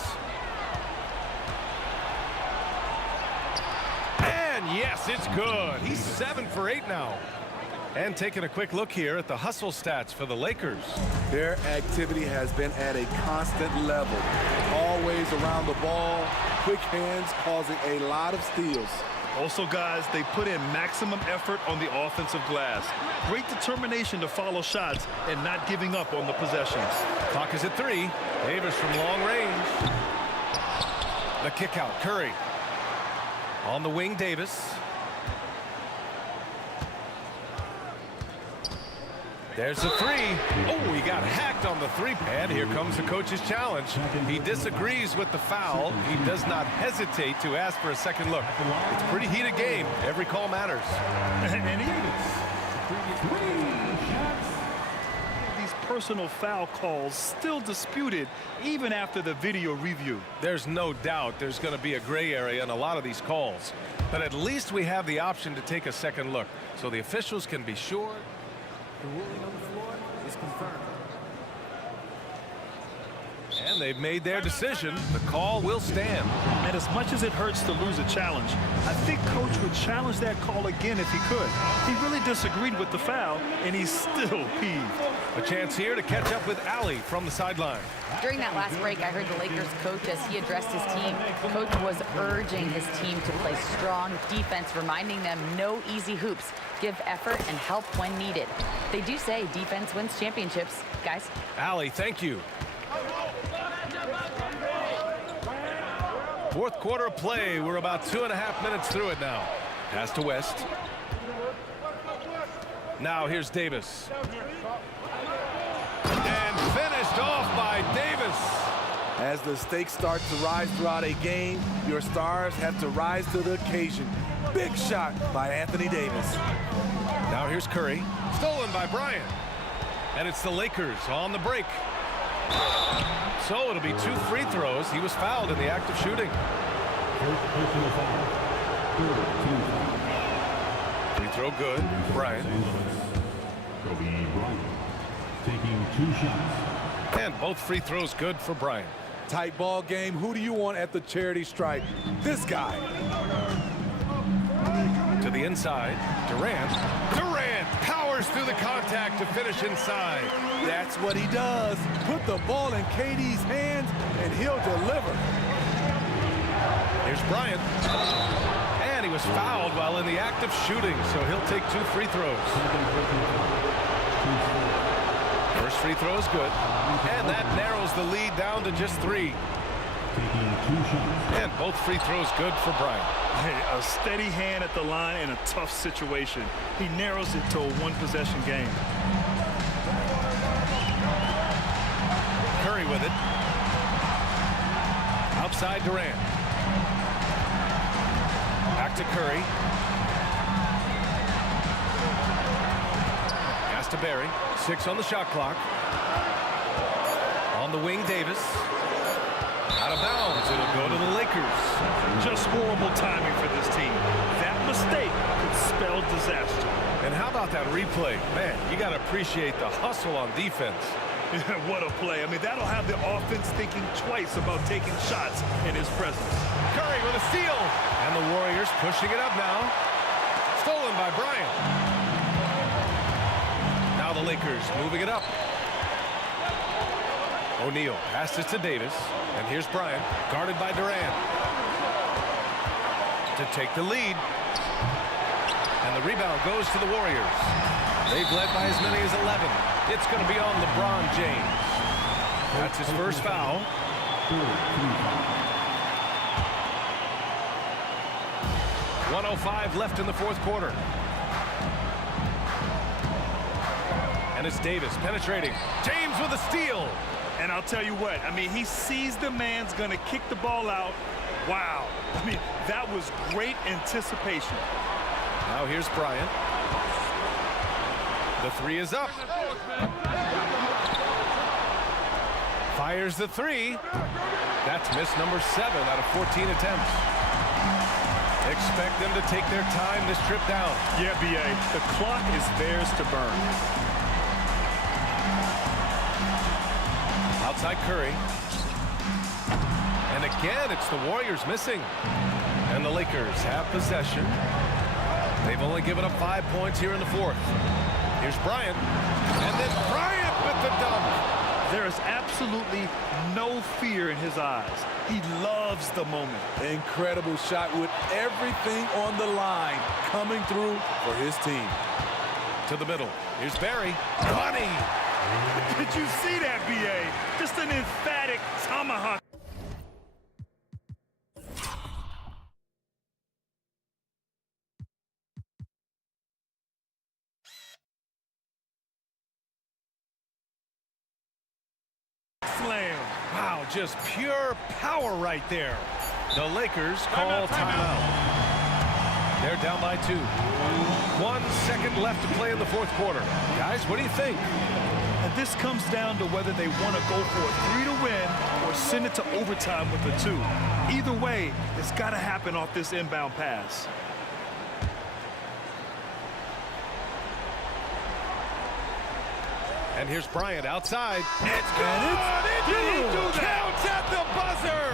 And yes, it's good. He's 7 for 8 now. And taking a quick look here at the hustle stats for the Lakers. Their activity has been at a constant level. Always around the ball, quick hands causing a lot of steals. Also, guys, they put in maximum effort on the offensive glass. Great determination to follow shots and not giving up on the possessions. Clock is at 3. Davis from long range. The kick out, Curry. On the wing, Davis. There's the 3. Oh, he got hacked on the 3. And here comes the coach's challenge. He disagrees with the foul. He does not hesitate to ask for a second look. It's a pretty heated game. Every call matters. And these personal foul calls still disputed even after the video review. There's no doubt there's going to be a gray area in a lot of these calls. But at least we have the option to take a second look so the officials can be sure. The ruling on the floor is confirmed. And And they've made their decision. The call will stand. And as much as it hurts to lose a challenge, I think Coach would challenge that call again if he could. He really disagreed with the foul, and he's still peeved. A chance here to catch up with Allie from the sideline. During that last break, I heard the Lakers coach as he addressed his team. Coach was urging his team to play strong defense, reminding them no easy hoops, give effort, and help when needed. They do say defense wins championships, guys. Allie, thank you. Fourth quarter of play. We're about 2.5 minutes through it now. Pass to West. Now here's Davis. And finished off by Davis. As the stakes start to rise throughout a game, your stars have to rise to the occasion. Big shot by Anthony Davis. Now here's Curry. Stolen by Bryant. And it's the Lakers on the break. So it'll be 2 free throws. He was fouled in the act of shooting. Free throw good. Bryant. Taking 2 shots. And both free throws good for Bryant. Tight ball game. Who do you want at the charity stripe? This guy. To the inside. Durant. Durant powers through the contact to finish inside. That's what he does. Put the ball in KD's hands, and he'll deliver. Here's Bryant. And he was fouled while in the act of shooting, so he'll take 2 free throws. First free throw is good. And that narrows the lead down to just 3. And both free throws good for Bryant. Hey, a steady hand at the line in a tough situation. He narrows it to a 1-possession game. Curry with it. Outside Durant. Back to Curry. Pass to Barry. 6 on the shot clock. On the wing, Davis. Out of bounds. It'll go to the Lakers. Just horrible timing for this team. That mistake could spell disaster. And how about that replay? Man, you got to appreciate the hustle on defense. What a play. I mean, that'll have the offense thinking twice about taking shots in his presence. Curry with a steal. And the Warriors pushing it up now. Stolen by Bryant. Now the Lakers moving it up. O'Neal passes to Davis. And here's Bryant, guarded by Durant. To take the lead. And the rebound goes to the Warriors. They've led by as many as 11. It's going to be on LeBron James. That's his first foul. .105 left in the fourth quarter. And it's Davis penetrating. James with a steal. And I'll tell you what, I mean, he sees the man's going to kick the ball out. Wow. I mean, that was great anticipation. Now here's Bryant. The 3 is up. Fires the 3. That's miss number 7 out of 14 attempts. Expect them to take their time this trip down. Yeah, B.A., the clock is theirs to burn. Outside Curry. And again, it's the Warriors missing. And the Lakers have possession. They've only given up 5 points here in the fourth. Here's Bryant. And then Bryant with the dunk. There is absolutely no fear in his eyes. He loves the moment. Incredible shot with everything on the line coming through for his team. To the middle. Here's Barry. Money. Did you see that, B.A.? Just an emphatic tomahawk. Slam. Wow, just pure power right there. The Lakers call timeout. They're down by 2. 1 second left to play in the fourth quarter. Guys, what do you think? And this comes down to whether they want to go for a 3 to win or send it to overtime with a 2. Either way, it's got to happen off this inbound pass. And here's Bryant outside. It's good. Did he do that? Counts at the buzzer.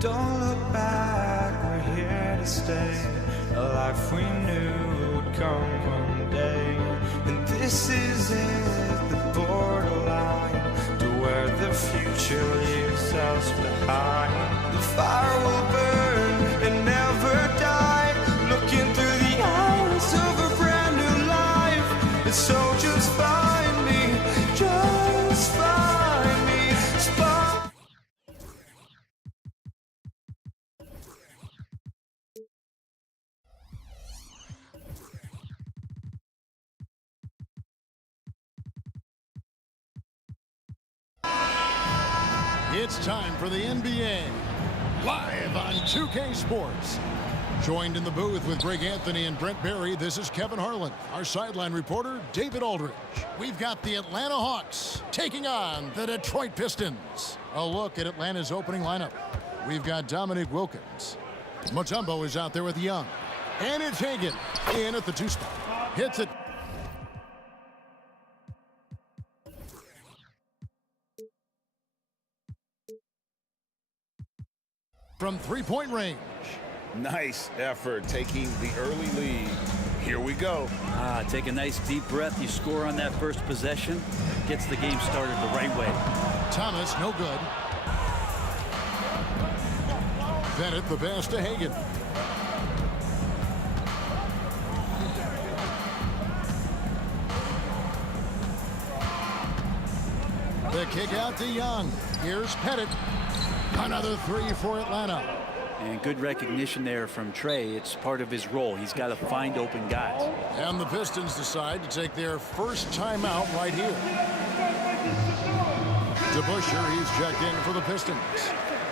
Don't look back, we're here to stay. A life we knew would come one day. And this is it, the borderline to where the future leaves us behind. The fire will burn and never die, looking through the eyes of a brand new life. And so just find me, just find me. It's time for the NBA, live on 2K Sports. Joined in the booth with Greg Anthony and Brent Barry, this is Kevin Harlan. Our sideline reporter, David Aldridge. We've got the Atlanta Hawks taking on the Detroit Pistons. A look at Atlanta's opening lineup. We've got Dominique Wilkins. Mutombo is out there with Young. And it's Hagan in at the 2 spot. Hits it. From three-point range. Nice effort taking the early lead. Here we go. Take a nice deep breath. You score on that first possession. Gets the game started the right way. Thomas, no good. Bennett, the pass to Hagan. The kick out to Young. Here's Pettit. Another 3 for Atlanta. And good recognition there from Trey. It's part of his role. He's got to find open guys. And the Pistons decide to take their first timeout right here. DeBusschere, he's checked in for the Pistons.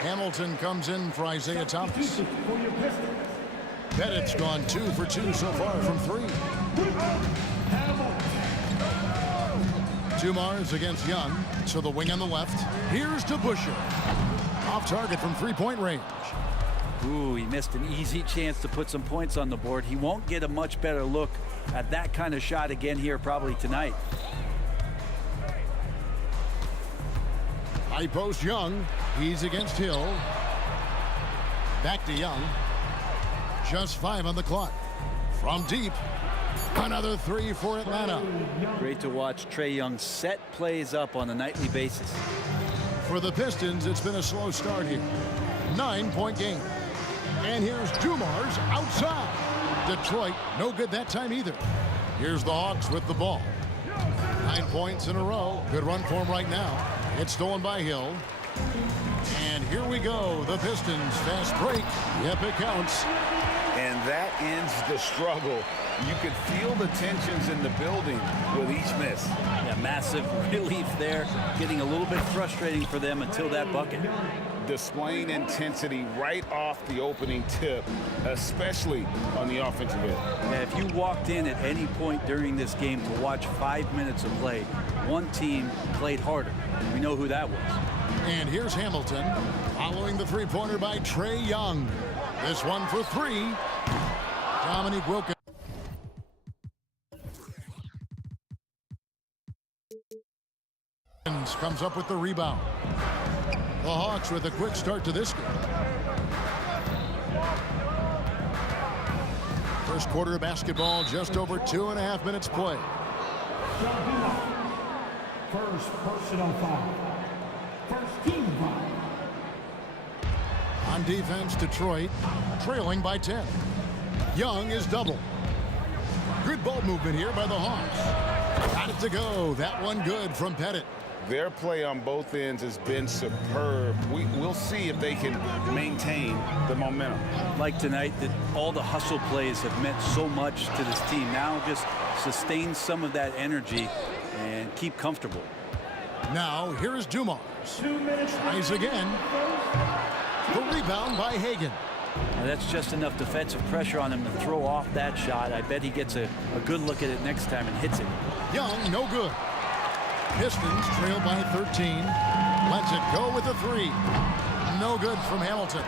Hamilton comes in for Isaiah Thomas. Pettit's gone 2 for 2 so far from 3. Dumars against Young. To the wing on the left. Here's DeBusschere. Off target from three-point range. Ooh, he missed an easy chance to put some points on the board. He won't get a much better look at that kind of shot again here probably tonight. High post Young. He's against Hill. Back to Young. Just 5 on the clock. From deep. Another 3 for Atlanta. Great to watch Trae Young set plays up on a nightly basis. For the Pistons, it's been a slow start here. 9-point game. And here's Dumars outside. Detroit, no good that time either. Here's the Hawks with the ball. 9 points in a row. Good run for him right now. It's stolen by Hill. And here we go. The Pistons fast break. Yep, it counts. And that ends the struggle. You could feel the tensions in the building with each miss. Yeah, massive relief there. Getting a little bit frustrating for them until that bucket. Displaying intensity right off the opening tip, especially on the offensive end. Yeah, if you walked in at any point during this game to watch 5 minutes of play, one team played harder. We know who that was. And here's Hamilton following the three-pointer by Trae Young. This one for 3. Dominique Wilkins. Comes up with the rebound. The Hawks with a quick start to this game. First quarter of basketball, just over 2.5 minutes play. First personal foul. First team foul. On defense, Detroit trailing by 10. Young is double. Good ball movement here by the Hawks. Got it to go. That one good from Pettit. Their play on both ends has been superb. We'll see if they can maintain the momentum. Like tonight, that all the hustle plays have meant so much to this team. Now just sustain some of that energy and keep comfortable. Now here is Dumars. Tries again. The rebound by Hagan. Now that's just enough defensive pressure on him to throw off that shot. I bet he gets a good look at it next time and hits it. Young, no good. Pistons trail by 13. Lets it go with a 3. No good from Hamilton.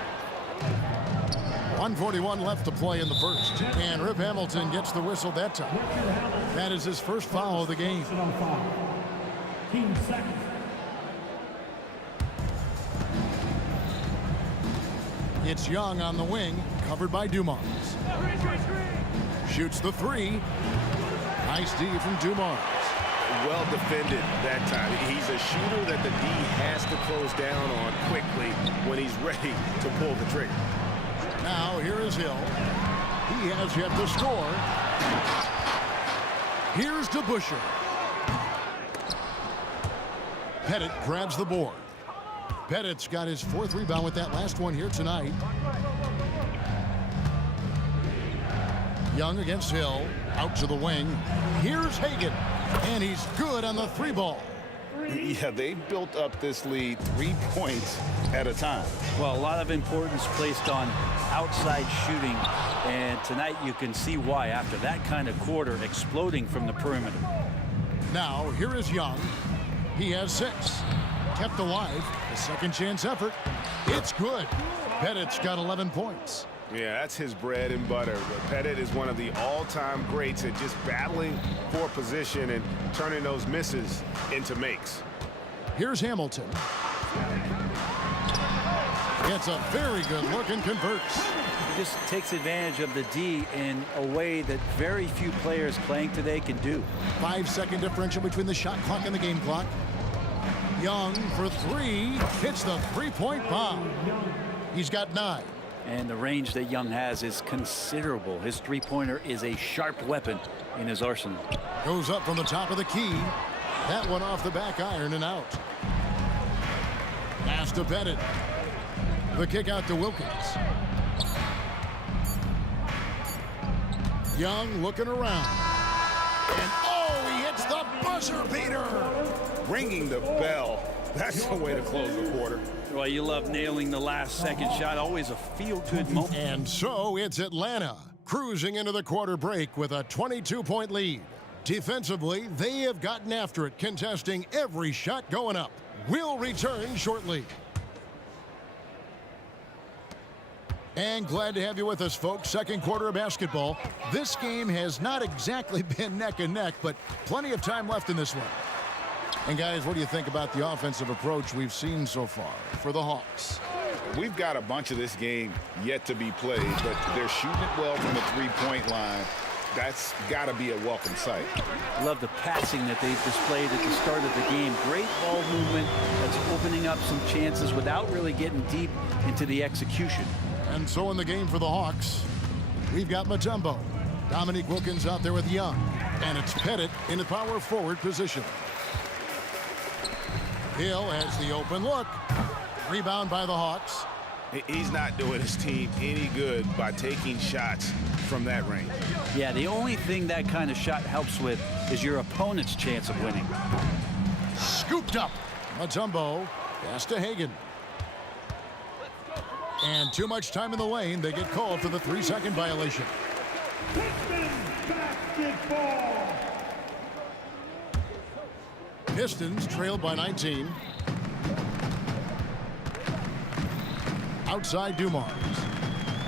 1:41 left to play in the first. And Rip Hamilton gets the whistle that time. That is his first foul of the game. Team second. It's Young on the wing, covered by Dumars. Shoots the 3. Nice D from Dumars. Well defended that time. He's a shooter that the D has to close down on quickly when he's ready to pull the trigger. Now here is Hill. He has yet to score. Here's DeBusschere. Pettit grabs the board. Pettit's got his 4th rebound with that last one here tonight. Young against Hill. Out to the wing. Here's Hagan. And he's good on the 3 ball. Yeah, they built up this lead 3 points at a time. Well, a lot of importance placed on outside shooting, and tonight you can see why after that kind of quarter exploding from the perimeter. Now, here is Young. He has 6. Kept alive. A second chance effort. It's good. Pettit's got 11 points. Yeah, that's his bread and butter. Pettit is one of the all-time greats at just battling for position and turning those misses into makes. Here's Hamilton. It's a very good look and converts. He just takes advantage of the D in a way that very few players playing today can do. 5-second differential between the shot clock and the game clock. Young for 3. Hits the three-point bomb. He's got 9. And the range that Young has is considerable. His three-pointer is a sharp weapon in his arsenal. Goes up from the top of the key. That one off the back iron and out. Pass to Pettit. The kick out to Wilkins. Young looking around. And oh, he hits the buzzer beater. Ringing the bell. That's the way to close the quarter. Well, you love nailing the last second shot. Always a feel-good moment. And so it's Atlanta cruising into the quarter break with a 22-point lead. Defensively, they have gotten after it, contesting every shot going up. We'll return shortly. And glad to have you with us, folks. Second quarter of basketball. This game has not exactly been neck and neck, but plenty of time left in this one. And guys, what do you think about the offensive approach we've seen so far for the Hawks? We've got a bunch of this game yet to be played, but they're shooting it well from the three-point line. That's got to be a welcome sight. Love the passing that they've displayed at the start of the game. Great ball movement that's opening up some chances without really getting deep into the execution. And so in the game for the Hawks, we've got Mutombo. Dominique Wilkins out there with Young. And it's Pettit in the power forward position. Hill has the open look. Rebound by the Hawks. He's not doing his team any good by taking shots from that range. Yeah, the only thing that kind of shot helps with is your opponent's chance of winning. Scooped up. Mutombo. Pass to Hagan. And too much time in the lane. They get called for the 3-second violation. Pistons trailed by 19. Outside Dumars.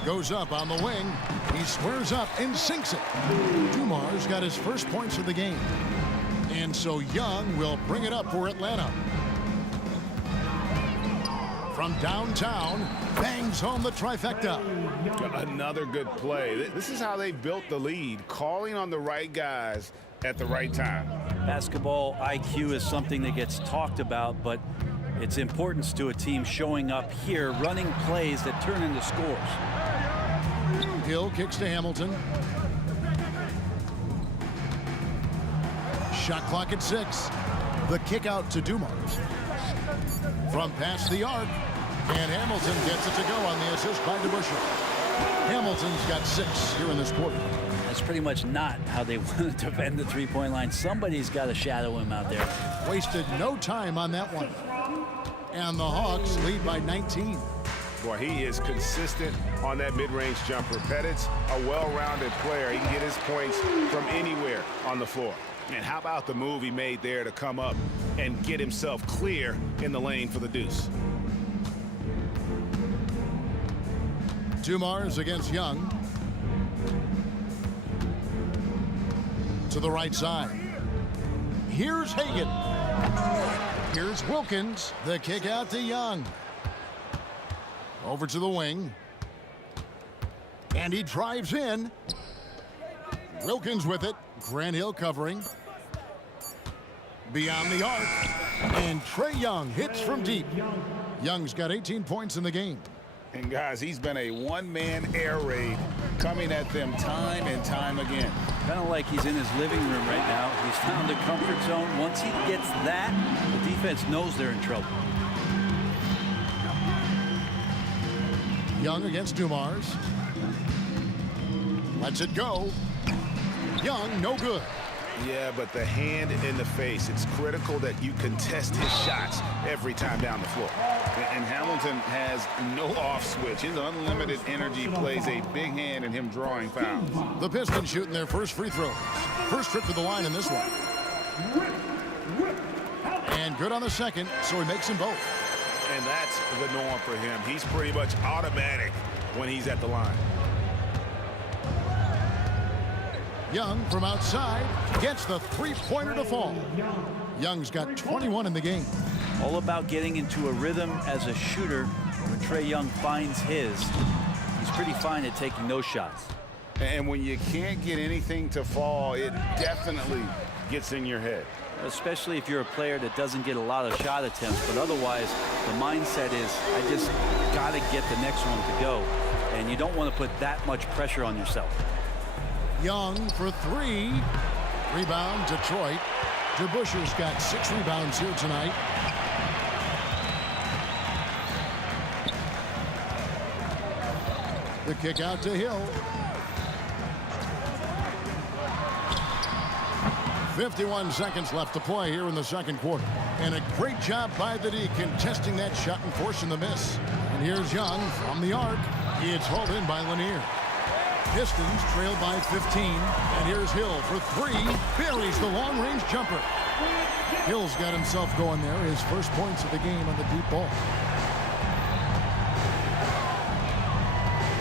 Goes up on the wing. He squares up and sinks it. Dumars got his first points of the game. And so Young will bring it up for Atlanta. From downtown, bangs home the trifecta. Another good play. This is how they built the lead, calling on the right guys at the right time. Basketball IQ is something that gets talked about, but its importance to a team showing up here, running plays that turn into scores. Hill kicks to Hamilton. Shot clock at 6. The kick out to Dumars. From past the arc. And Hamilton gets it to go on the assist by DeBusschere. Hamilton's got 6 here in this quarter. That's pretty much not how they want to defend the three-point line. Somebody's got to shadow him out there. Wasted no time on that one. And the Hawks lead by 19. Boy, he is consistent on that mid-range jumper. Pettit's a well-rounded player. He can get his points from anywhere on the floor. And how about the move he made there to come up and get himself clear in the lane for the deuce? Dumars against Young. To the right side. Here's Hagan. Here's Wilkins. The kick out to Young. Over to the wing. And he drives in. Wilkins with it. Grant Hill covering. Beyond the arc. And Trae Young hits from deep. Young's got 18 points in the game. And guys, he's been a one-man air raid coming at them time and time again. Kind of like he's in his living room right now. He's found a comfort zone. Once he gets that, the defense knows they're in trouble. Young against Dumars. Lets it go. Young, no good. Yeah, but the hand in the face, it's critical that you contest his shots every time down the floor. And Hamilton has no off switch. His unlimited energy plays a big hand in him drawing fouls. The Pistons shooting their first free throw. First trip to the line in this one. And good on the second, so he makes them both. And that's the norm for him. He's pretty much automatic when he's at the line. Young from outside gets the three-pointer to fall. Young's got 21 in the game. All about getting into a rhythm as a shooter. When Trae Young finds his, he's pretty fine at taking those shots. And when you can't get anything to fall, it definitely gets in your head. Especially if you're a player that doesn't get a lot of shot attempts, but otherwise the mindset is, I just got to get the next one to go. And you don't want to put that much pressure on yourself. Young for three. Rebound, Detroit. DeBuscher's got 6 rebounds here tonight. The kick out to Hill. 51 seconds left to play here in the second quarter. And a great job by the D contesting that shot and forcing the miss. And here's Young from the arc. It's hauled in by Lanier. Pistons trail by 15. And here's Hill for three. Buries the long-range jumper. Hill's got himself going there. His first points of the game on the deep ball.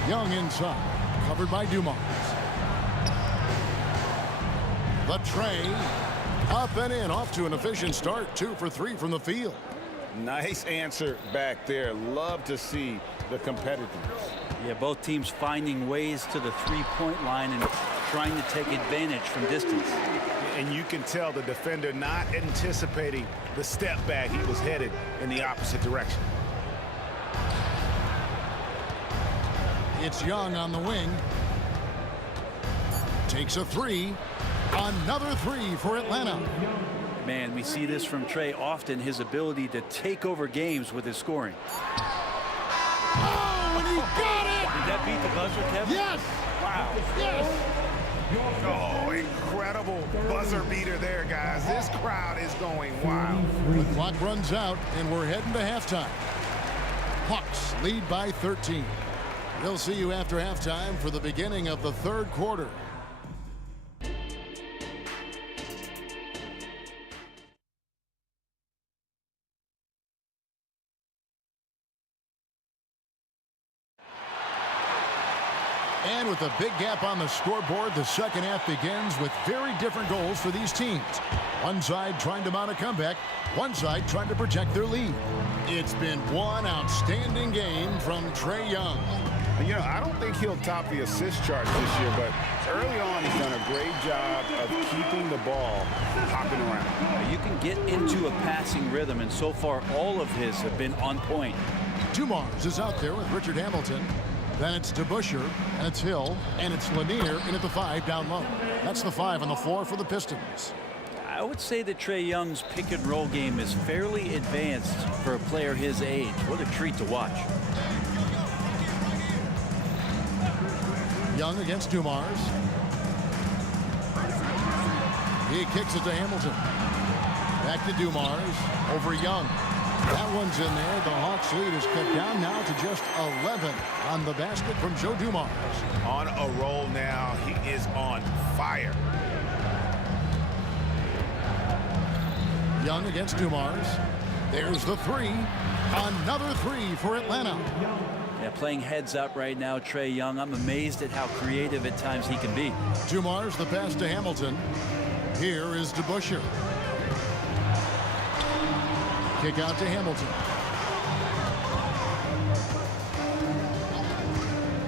Young inside. Covered by Dumars. The Trae up and in, off to an efficient start. 2 for 3 from the field. Nice answer back there. Love to see the competitiveness. Yeah, both teams finding ways to the three-point line and trying to take advantage from distance. And you can tell the defender not anticipating the step back. He was headed in the opposite direction. It's Young on the wing. Takes a three. Another three for Atlanta. Man, we see this from Trae often, his ability to take over games with his scoring. Oh, and he got it! Did that beat the buzzer, Kevin? Yes! Wow. Yes! Oh, incredible buzzer beater there, guys. This crowd is going wild. The clock runs out, and we're heading to halftime. Hawks lead by 13. We'll see you after halftime for the beginning of the third quarter. And with a big gap on the scoreboard, the second half begins with very different goals for these teams. One side trying to mount a comeback, one side trying to protect their lead. It's been one outstanding game from Trae Young. You know, I don't think he'll top the assist chart this year, but early on he's done a great job of keeping the ball hopping around. You can get into a passing rhythm, and so far all of his have been on point. Dumars is out there with Richard Hamilton. Then it's DeBuscher, and it's Hill, and it's Lanier in at the 5 down low. That's the 5 on the floor for the Pistons. I would say that Trae Young's pick and roll game is fairly advanced for a player his age. What a treat to watch. Young against Dumars. He kicks it to Hamilton. Back to Dumars. Over Young. That one's in there. The Hawks lead is cut down now to just 11 on the basket from Joe Dumars. On a roll now. He is on fire. Young against Dumars. There's the 3. Another 3 for Atlanta. Yeah, playing heads up right now, Trae Young. I'm amazed at how creative at times he can be. Dumars, the pass to Hamilton. Here is DeBuscher. Kick out to Hamilton.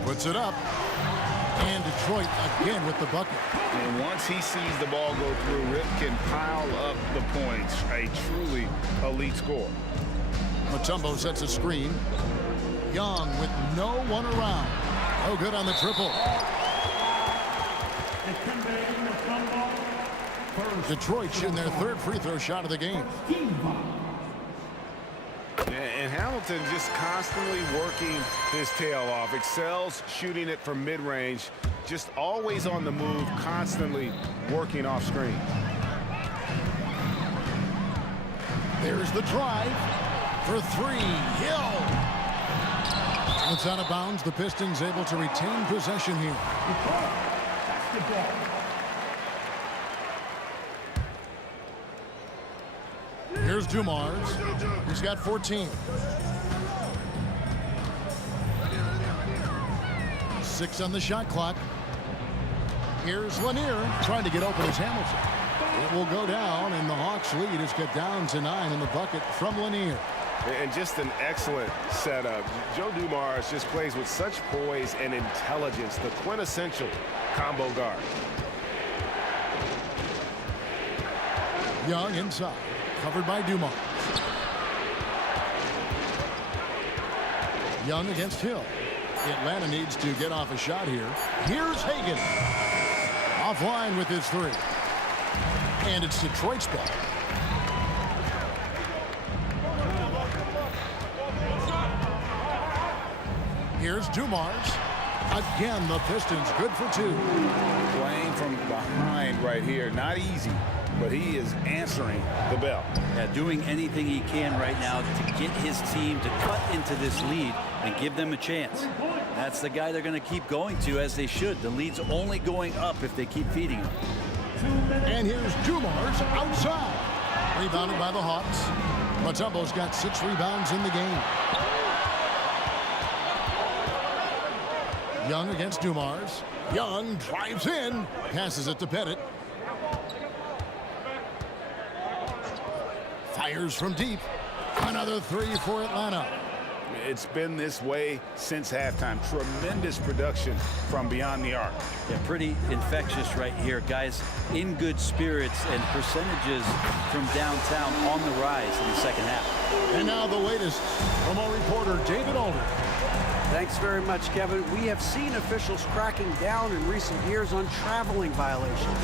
Puts it up. And Detroit again with the bucket. And once he sees the ball go through, Rip can pile up the points. A truly elite score. Mutombo sets a screen. Young with no one around. No good on the triple. Detroit shooting their third free throw shot of the game. And Hamilton just constantly working his tail off. Excels shooting it from mid-range. just always on the move, constantly working off screen. There's the drive for three. Hill. It's out of bounds. The Pistons able to retain possession here. Here's Dumars. He's got 14. 6 on the shot clock. Here's Lanier trying to get open as Hamilton. It will go down, and the Hawks lead is cut down to 9 in the bucket from Lanier. And just an excellent setup. Joe Dumars just plays with such poise and intelligence, the quintessential combo guard. Young inside, covered by Dumars. Young against Hill. Atlanta needs to get off a shot here. Here's Hagan. Offline with his 3. And it's Detroit's ball. Here's Dumars. Again, the Pistons good for 2. Playing from behind right here. Not easy, but he is answering the bell. Yeah, doing anything he can right now to get his team to cut into this lead and give them a chance. That's the guy they're going to keep going to, as they should. The lead's only going up if they keep feeding him. And here's Dumars outside. Rebounded by the Hawks. Mutombo's got 6 rebounds in the game. Young against Dumars. Young drives in. Passes it to Pettit. Fires from deep. Another 3 for Atlanta. It's been this way since halftime. Tremendous production from beyond the arc. Yeah, pretty infectious right here. Guys in good spirits, and percentages from downtown on the rise in the second half. And now the latest from our reporter, David Alder. Thanks very much, Kevin. We have seen officials cracking down in recent years on traveling violations.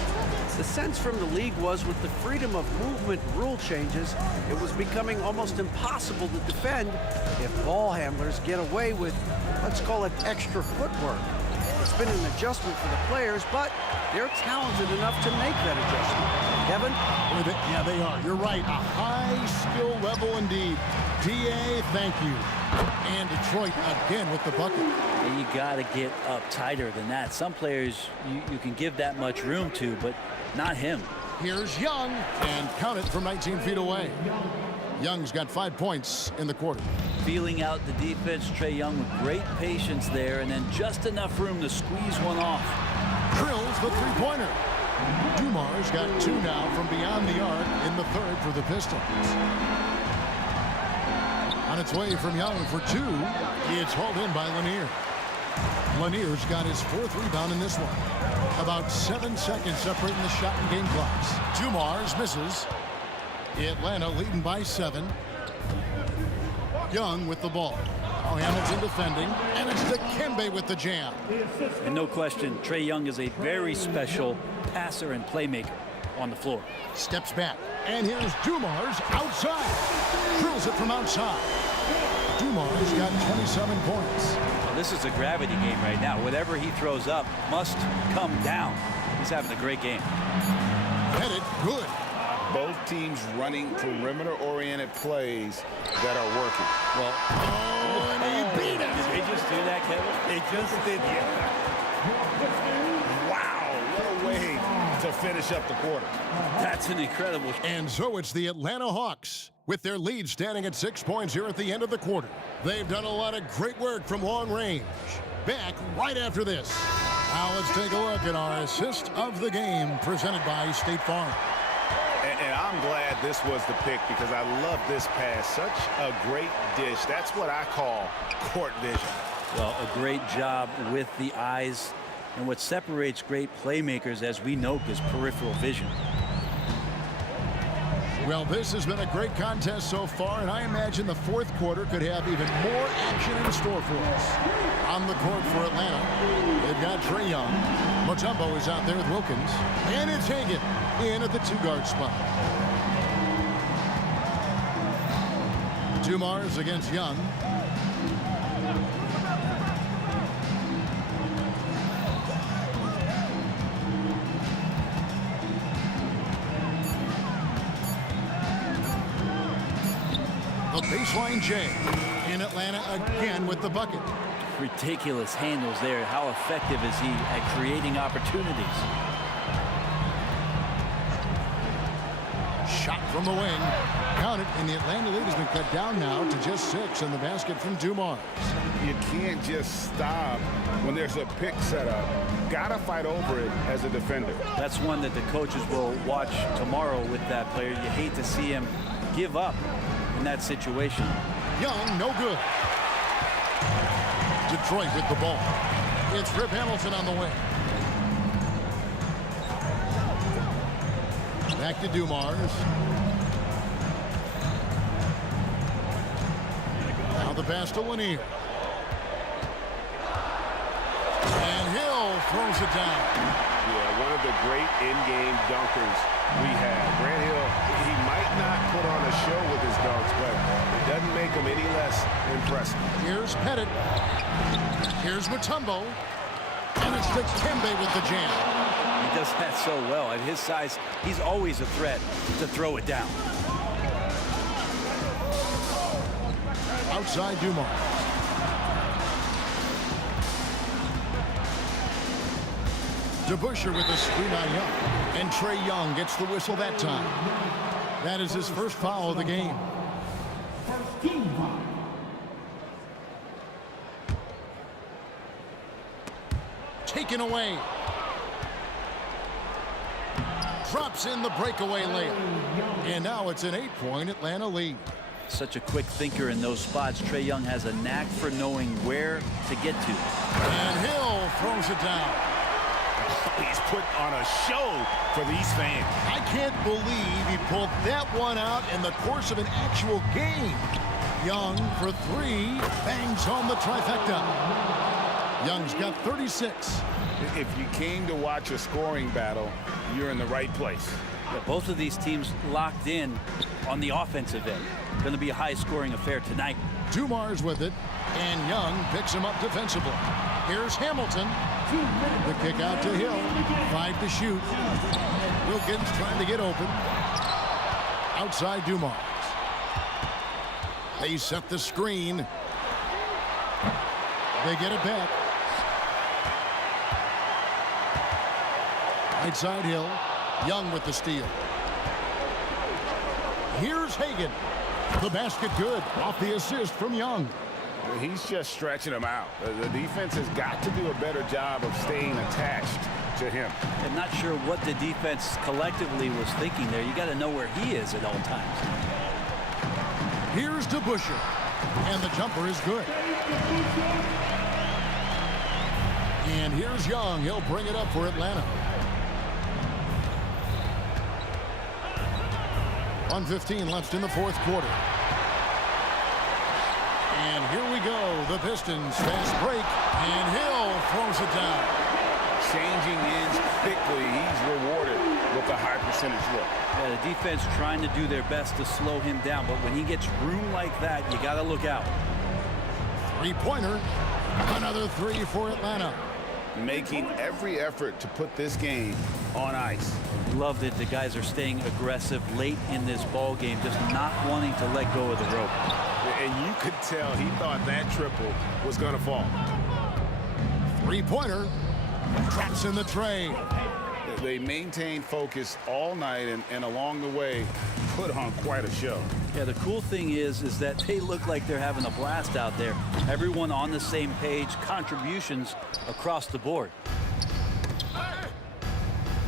The sense from the league was, with the freedom of movement rule changes, it was becoming almost impossible to defend if ball handlers get away with, let's call it, extra footwork. It's been an adjustment for the players, but they're talented enough to make that adjustment. Kevin? Yeah, they are. You're right. A high skill level indeed. DA, thank you. And Detroit again with the bucket. And you got to get up tighter than that. Some players you can give that much room to, but not him. Here's Young, and count it from 19 feet away. Young's got 5 points in the quarter. Feeling out the defense, Trae Young with great patience there, and then just enough room to squeeze one off. Drills the three-pointer. Dumars got 2 now from beyond the arc in the 3rd for the Pistons. On its way from Young for 2. It's hauled in by Lanier. Lanier's got his 4th rebound in this one. About 7 seconds separating the shot and game clocks. Dumars misses. Atlanta leading by 7. Young with the ball. Now Hamilton defending, and it's Dikembe with the jam. And no question, Trae Young is a very special passer and playmaker on the floor. Steps back, and here's Dumars outside. Drills it from outside. Dumars got 27 points. Well, this is a gravity game right now. Whatever he throws up must come down. He's having a great game. Pettit, good. Both teams running perimeter-oriented plays that are working. Well, and he beat it. Did they just do that, Kevin? They just did that. Wow, what a way to finish up the quarter. That's an incredible. And so it's the Atlanta Hawks with their lead standing at 6 points here at the end of the quarter. They've done a lot of great work from long range. Back right after this. Now let's take a look at our assist of the game presented by State Farm. And I'm glad this was the pick because I love this pass. Such a great dish. That's what I call court vision. Well, a great job with the eyes. And what separates great playmakers, as we know, is peripheral vision. Well, this has been a great contest so far, and I imagine the 4th quarter could have even more action in store for us. On the court for Atlanta, they've got Trae Young. Mutombo is out there with Wilkins. And it's Hagan in at the 2-guard spot. Dumars against Young. Baseline J. In Atlanta again with the bucket. Ridiculous handles there. How effective is he at creating opportunities? Shot from the wing. Count it, and the Atlanta lead has been cut down now to just 6 in the basket from Dumars. You can't just stop when there's a pick set up. Gotta fight over it as a defender. That's one that the coaches will watch tomorrow with that player. You hate to see him give up in that situation. Young, no good. Detroit with the ball. It's Rip Hamilton on the wing. Back to Dumars. Now the pass to Lanier. And Hill throws it down. Yeah, one of the great in-game dunkers we have. Grant Hill, he might not put on a show with his dunks, but it doesn't make him any less impressive. Here's Pettit. Here's Mutombo. And it's Dikembe with the jam. He does that so well. At his size, he's always a threat to throw it down. Outside Dumars. DeBusschere with the screen on Young. And Trae Young gets the whistle that time. That is his first foul of the game. Taken away. Drops in the breakaway layup. And now it's an 8-point Atlanta lead. Such a quick thinker in those spots. Trae Young has a knack for knowing where to get to. And Hill throws it down. He's put on a show for these fans. I can't believe he pulled that one out in the course of an actual game. Young for 3, bangs home the trifecta. Young's got 36. If you came to watch a scoring battle, you're in the right place. Yeah, both of these teams locked in on the offensive end. Going to be a high-scoring affair tonight. Dumars with it, and Young picks him up defensively. Here's Hamilton. The kick out to Hill. 5 to shoot. Wilkins trying to get open. Outside Dumars. They set the screen. They get it back. Right side Hill. Young with the steal. Here's Hagan. The basket good. Off the assist from Young. He's just stretching him out. The defense has got to do a better job of staying attached to him. I'm not sure what the defense collectively was thinking there. You got to know where he is at all times. Here's DeBusschere. And the jumper is good. And here's Young. He'll bring it up for Atlanta. 1:15 left in the fourth quarter. And here we go. The Pistons fast break. And Hill throws it down. Changing ends quickly. He's rewarded with a high percentage look. Yeah, the defense trying to do their best to slow him down. But when he gets room like that, you got to look out. 3-pointer. Another 3 for Atlanta. Making every effort to put this game on ice. Love that the guys are staying aggressive late in this ball game, just not wanting to let go of the rope. And you could tell he thought that triple was going to fall. 3-pointer. Traps in the tray. They maintained focus all night and along the way put on quite a show. Yeah, the cool thing is that they look like they're having a blast out there. Everyone on the same page, contributions across the board.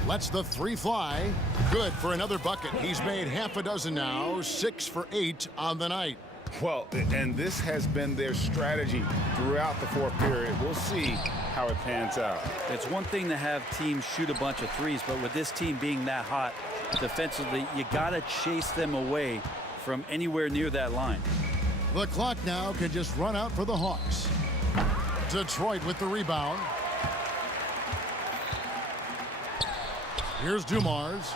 Lets the 3 fly. Good for another bucket. He's made half a dozen now. 6 for 8 on the night. Well, and this has been their strategy throughout the fourth period. We'll see how it pans out. It's one thing to have teams shoot a bunch of threes, but with this team being that hot defensively, you got to chase them away from anywhere near that line. The clock now can just run out for the Hawks. Detroit with the rebound. Here's Dumars.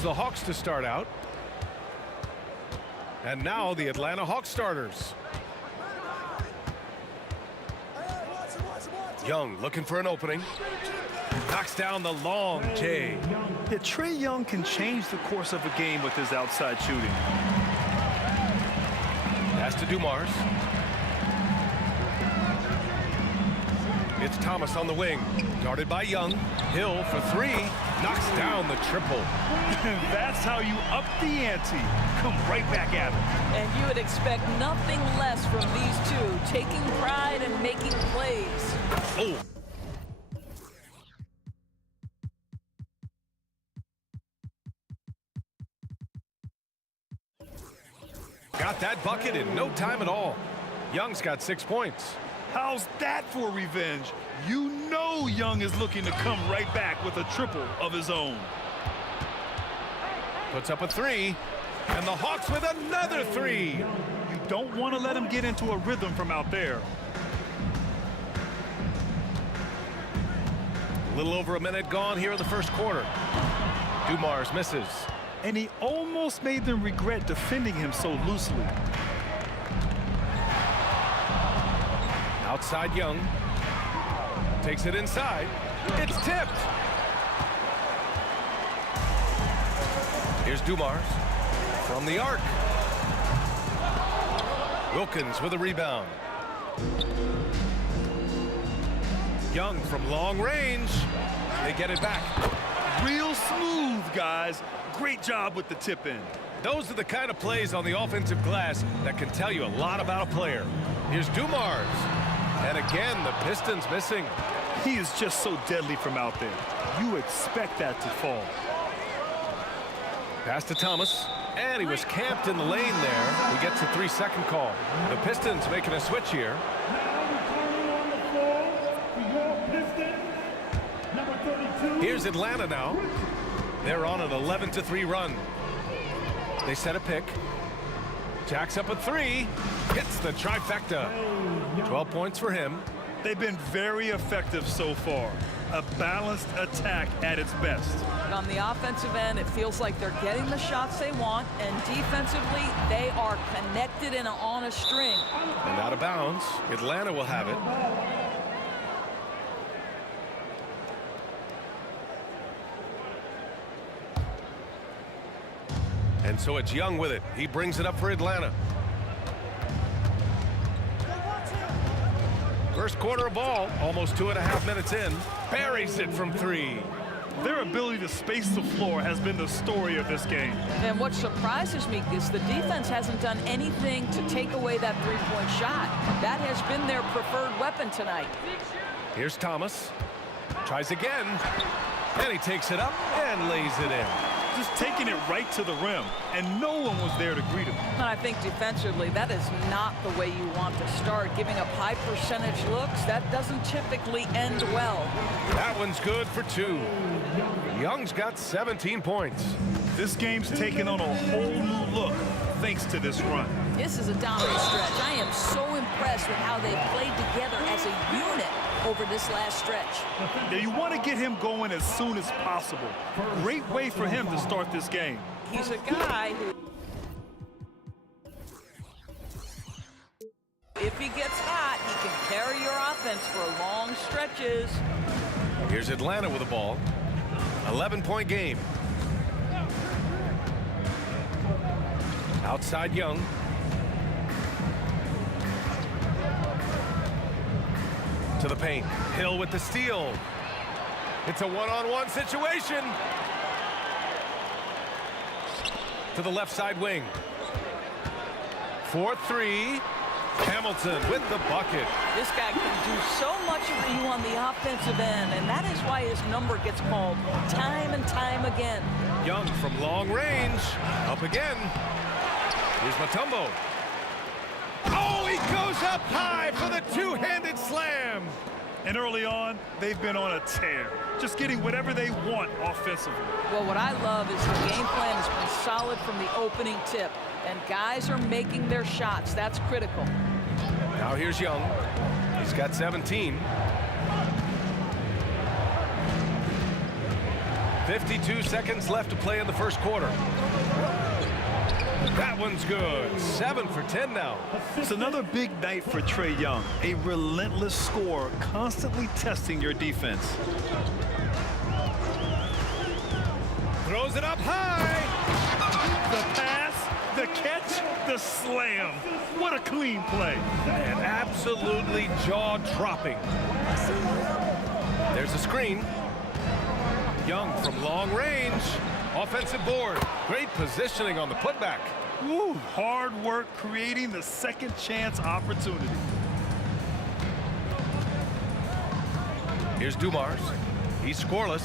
It's the Hawks to start out. And now the Atlanta Hawks starters. Young looking for an opening. Knocks down the long J. Yeah, Trae Young can change the course of a game with his outside shooting. Pass to Dumars. It's Thomas on the wing. Guarded by Young. Hill for three. Knocks down the triple. That's how you up the ante. Come right back at him. And you would expect nothing less from these two, taking pride and making plays. Oh. Got that bucket in no time at all. Young's got 6 points. How's that for revenge? You know Young is looking to come right back with a triple of his own. Puts up a three, and the Hawks with another three. You don't want to let him get into a rhythm from out there. A little over a minute gone here in the first quarter. Dumars misses. And he almost made them regret defending him so loosely. Outside Young. Takes it inside. It's tipped. Here's Dumars from the arc. Wilkins with a rebound. Young from long range. They get it back. Real smooth, guys. Great job with the tip in. Those are the kind of plays on the offensive glass that can tell you a lot about a player. Here's Dumars. And again, the Pistons missing. He is just so deadly from out there. You expect that to fall. Pass to Thomas. And he was camped in the lane there. He gets a 3-second call. The Pistons making a switch here. Here's Atlanta now. They're on an 11-3 run. They set a pick. Jacks up a three. Hits the trifecta. 12 points for him. They've been very effective so far. A balanced attack at its best. On the offensive end, it feels like they're getting the shots they want, and defensively, they are connected and on a string. And out of bounds. Atlanta will have it. And so it's Young with it. He brings it up for Atlanta. First quarter of ball, almost 2.5 minutes in. Buries it from three. Their ability to space the floor has been the story of this game. And what surprises me is the defense hasn't done anything to take away that three-point shot. That has been their preferred weapon tonight. Here's Thomas. Tries again. And he takes it up and lays it in. Just taking it right to the rim, and no one was there to greet him. And I think defensively, that is not the way you want to start. Giving up high percentage looks, that doesn't typically end well. That one's good for two. Young's got 17 points. This game's taken on a whole new look thanks to this run. This is a dominant stretch. I am so impressed with how they played together as a unit over this last stretch. Now you want to get him going as soon as possible. Great way for him to start this game. He's a guy who, if he gets hot, he can carry your offense for long stretches. Here's Atlanta with the ball. 11-point game. Outside Young. To the paint. Hill with the steal. It's a one-on-one situation. To the left side wing. 4-3. Hamilton with the bucket. This guy can do so much for you on the offensive end, and that is why his number gets called time and time again. Young from long range. Up again. Here's Mutombo. Oh, he goes up high for the two-handed slam. And early on, they've been on a tear, just getting whatever they want offensively. Well, what I love is the game plan has been solid from the opening tip, and guys are making their shots. That's critical. Now here's Young. He's got 17. 52 seconds left to play in the first quarter. That one's good. 7 for 10 now. It's another big night for Trae Young. A relentless scorer, constantly testing your defense. Throws it up high. The pass, the catch, the slam. What a clean play. And absolutely jaw-dropping. There's a screen. Young from long range. Offensive board. Great positioning on the putback. Woo, hard work creating the second chance opportunity. Here's Dumars. He's scoreless.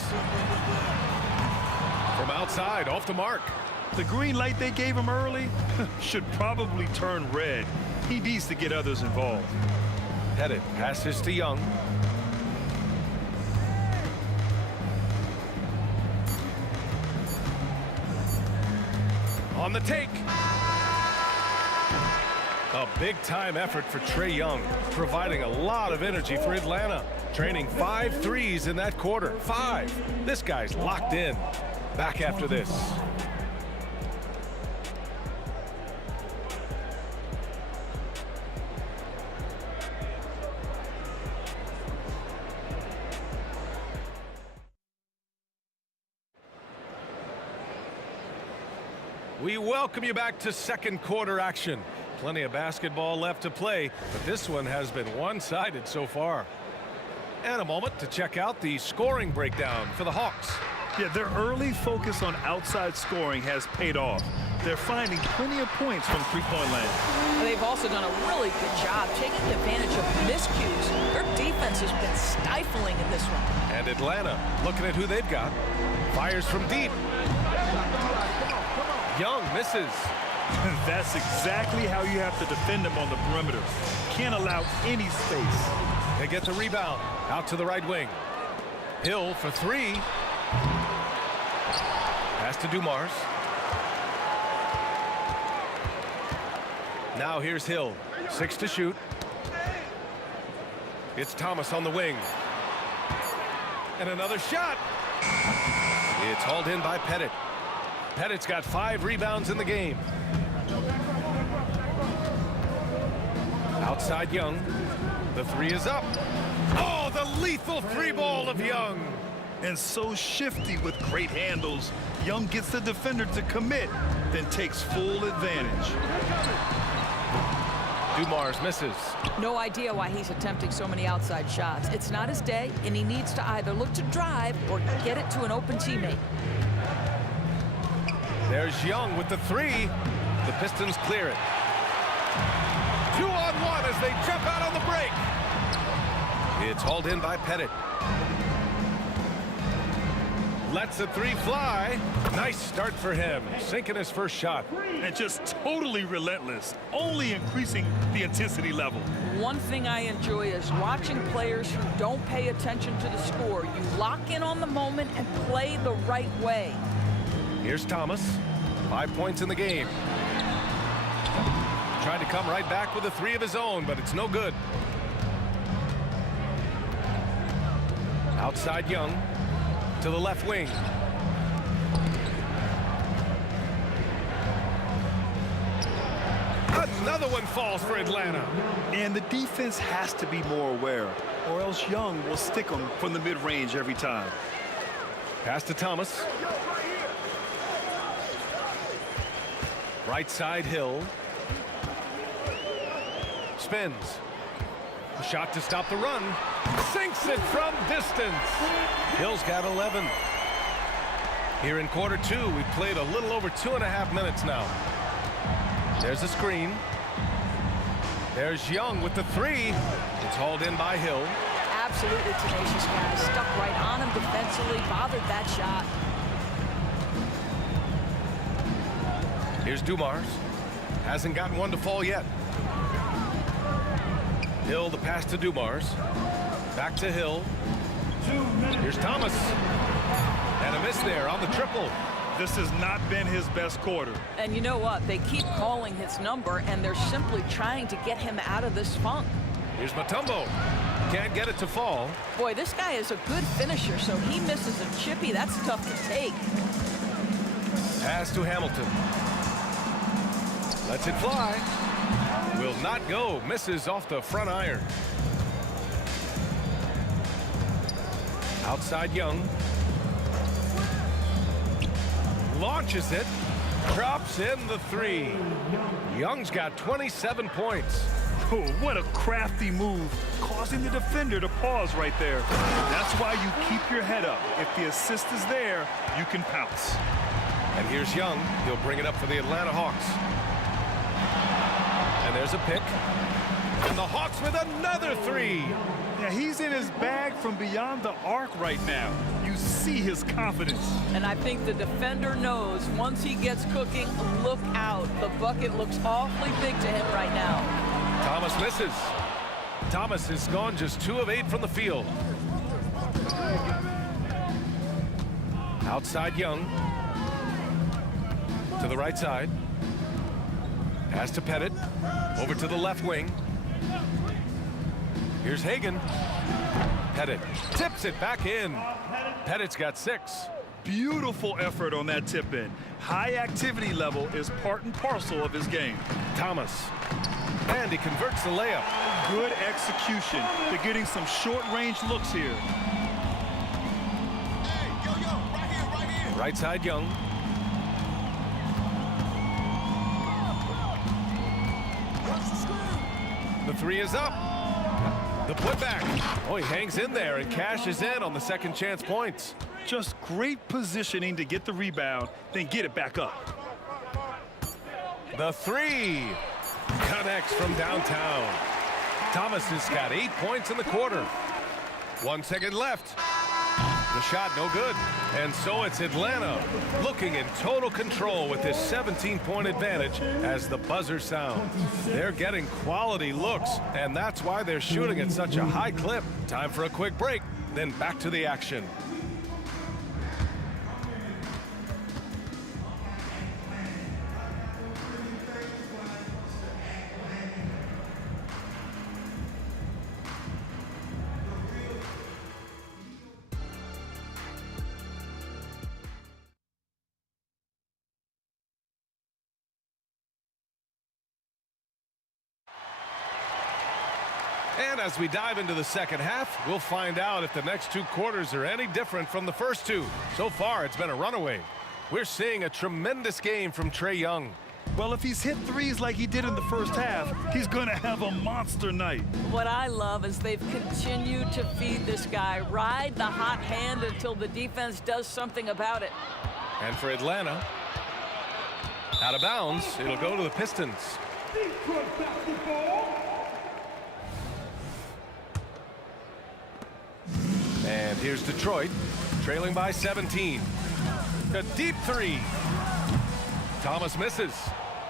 From outside, off the mark. The green light they gave him early should probably turn red. He needs to get others involved. Pettit passes to Young. On the take. A big-time effort for Trae Young, providing a lot of energy for Atlanta. Training 5 threes in that quarter. 5. This guy's locked in. Back after this. We welcome you back to second quarter action. Plenty of basketball left to play, but this one has been one-sided so far. And a moment to check out the scoring breakdown for the Hawks. Yeah, their early focus on outside scoring has paid off. They're finding plenty of points from three-point land. They've also done a really good job taking advantage of miscues. Their defense has been stifling in this one. And Atlanta, looking at who they've got. Fires from deep. Young misses. That's exactly how you have to defend them on the perimeter. Can't allow any space. They get the rebound. Out to the right wing. Hill for 3. Pass to Dumars. Now here's Hill. 6 to shoot. It's Thomas on the wing. And another shot. It's hauled in by Pettit. Pettit's got 5 rebounds in the game. Outside Young. The 3 is up. Oh, the lethal 3-ball of Young. And so shifty with great handles. Young gets the defender to commit, then takes full advantage. Dumars misses. No idea why he's attempting so many outside shots. It's not his day, and he needs to either look to drive or get it to an open teammate. There's Young with the 3. The Pistons clear it. 2-on-1 as they jump out on the break. It's hauled in by Pettit. Lets the 3 fly. Nice start for him, sinking his first shot. And just totally relentless, only increasing the intensity level. One thing I enjoy is watching players who don't pay attention to the score. You lock in on the moment and play the right way. Here's Thomas. 5 points in the game. Tried to come right back with a 3 of his own, but it's no good. Outside Young to the left wing. Another one falls for Atlanta. And the defense has to be more aware, or else Young will stick them from the mid-range every time. Pass to Thomas. Right side Hill. Spins. A shot to stop the run. Sinks it from distance. Hill's got 11. Here in quarter 2, we've played a little over 2.5 minutes now. There's a screen. There's Young with the 3. It's hauled in by Hill. Absolutely tenacious guy. Stuck right on him defensively, bothered that shot. Here's Dumars. Hasn't gotten one to fall yet. Hill, the pass to Dumars. Back to Hill. Here's Thomas. And a miss there on the triple. This has not been his best quarter. And you know what? They keep calling his number, and they're simply trying to get him out of this funk. Here's Mutombo. Can't get it to fall. Boy, this guy is a good finisher, so he misses a chippy. That's tough to take. Pass to Hamilton. Lets it fly. Will not go. Misses off the front iron. Outside Young. Launches it. Drops in the 3. Young's got 27 points. Oh, what a crafty move, causing the defender to pause right there. That's why you keep your head up. If the assist is there, you can pounce. And here's Young. He'll bring it up for the Atlanta Hawks. And there's a pick. And the Hawks with another 3. Yeah, he's in his bag from beyond the arc right now. You see his confidence. And I think the defender knows once he gets cooking, look out. The bucket looks awfully big to him right now. Thomas misses. Thomas has gone just 2 of 8 from the field. Outside Young. To the right side. Pass to Pettit. Over to the left wing. Here's Hagan. Pettit tips it back in. Pettit's got 6. Beautiful effort on that tip in. High activity level is part and parcel of his game. Thomas. And he converts the layup. Good execution. They're getting some short-range looks here. Right side Young. The 3 is up. The putback. Oh, he hangs in there and cashes in on the second chance points. Just great positioning to get the rebound, then get it back up. The 3 connects from downtown. Thomas has got 8 points in the quarter. 1 second left. The shot no good. And so it's Atlanta looking in total control with this 17-point advantage as the buzzer sounds. They're getting quality looks, and that's why they're shooting at such a high clip. Time for a quick break, then back to the action. And as we dive into the second half, we'll find out if the next 2 quarters are any different from the first 2. So far, it's been a runaway. We're seeing a tremendous game from Trae Young. Well, if he's hit threes like he did in the first half, he's going to have a monster night. What I love is they've continued to feed this guy. Ride the hot hand until the defense does something about it. And for Atlanta, out of bounds, it'll go to the Pistons. And here's Detroit, trailing by 17. A deep 3. Thomas misses.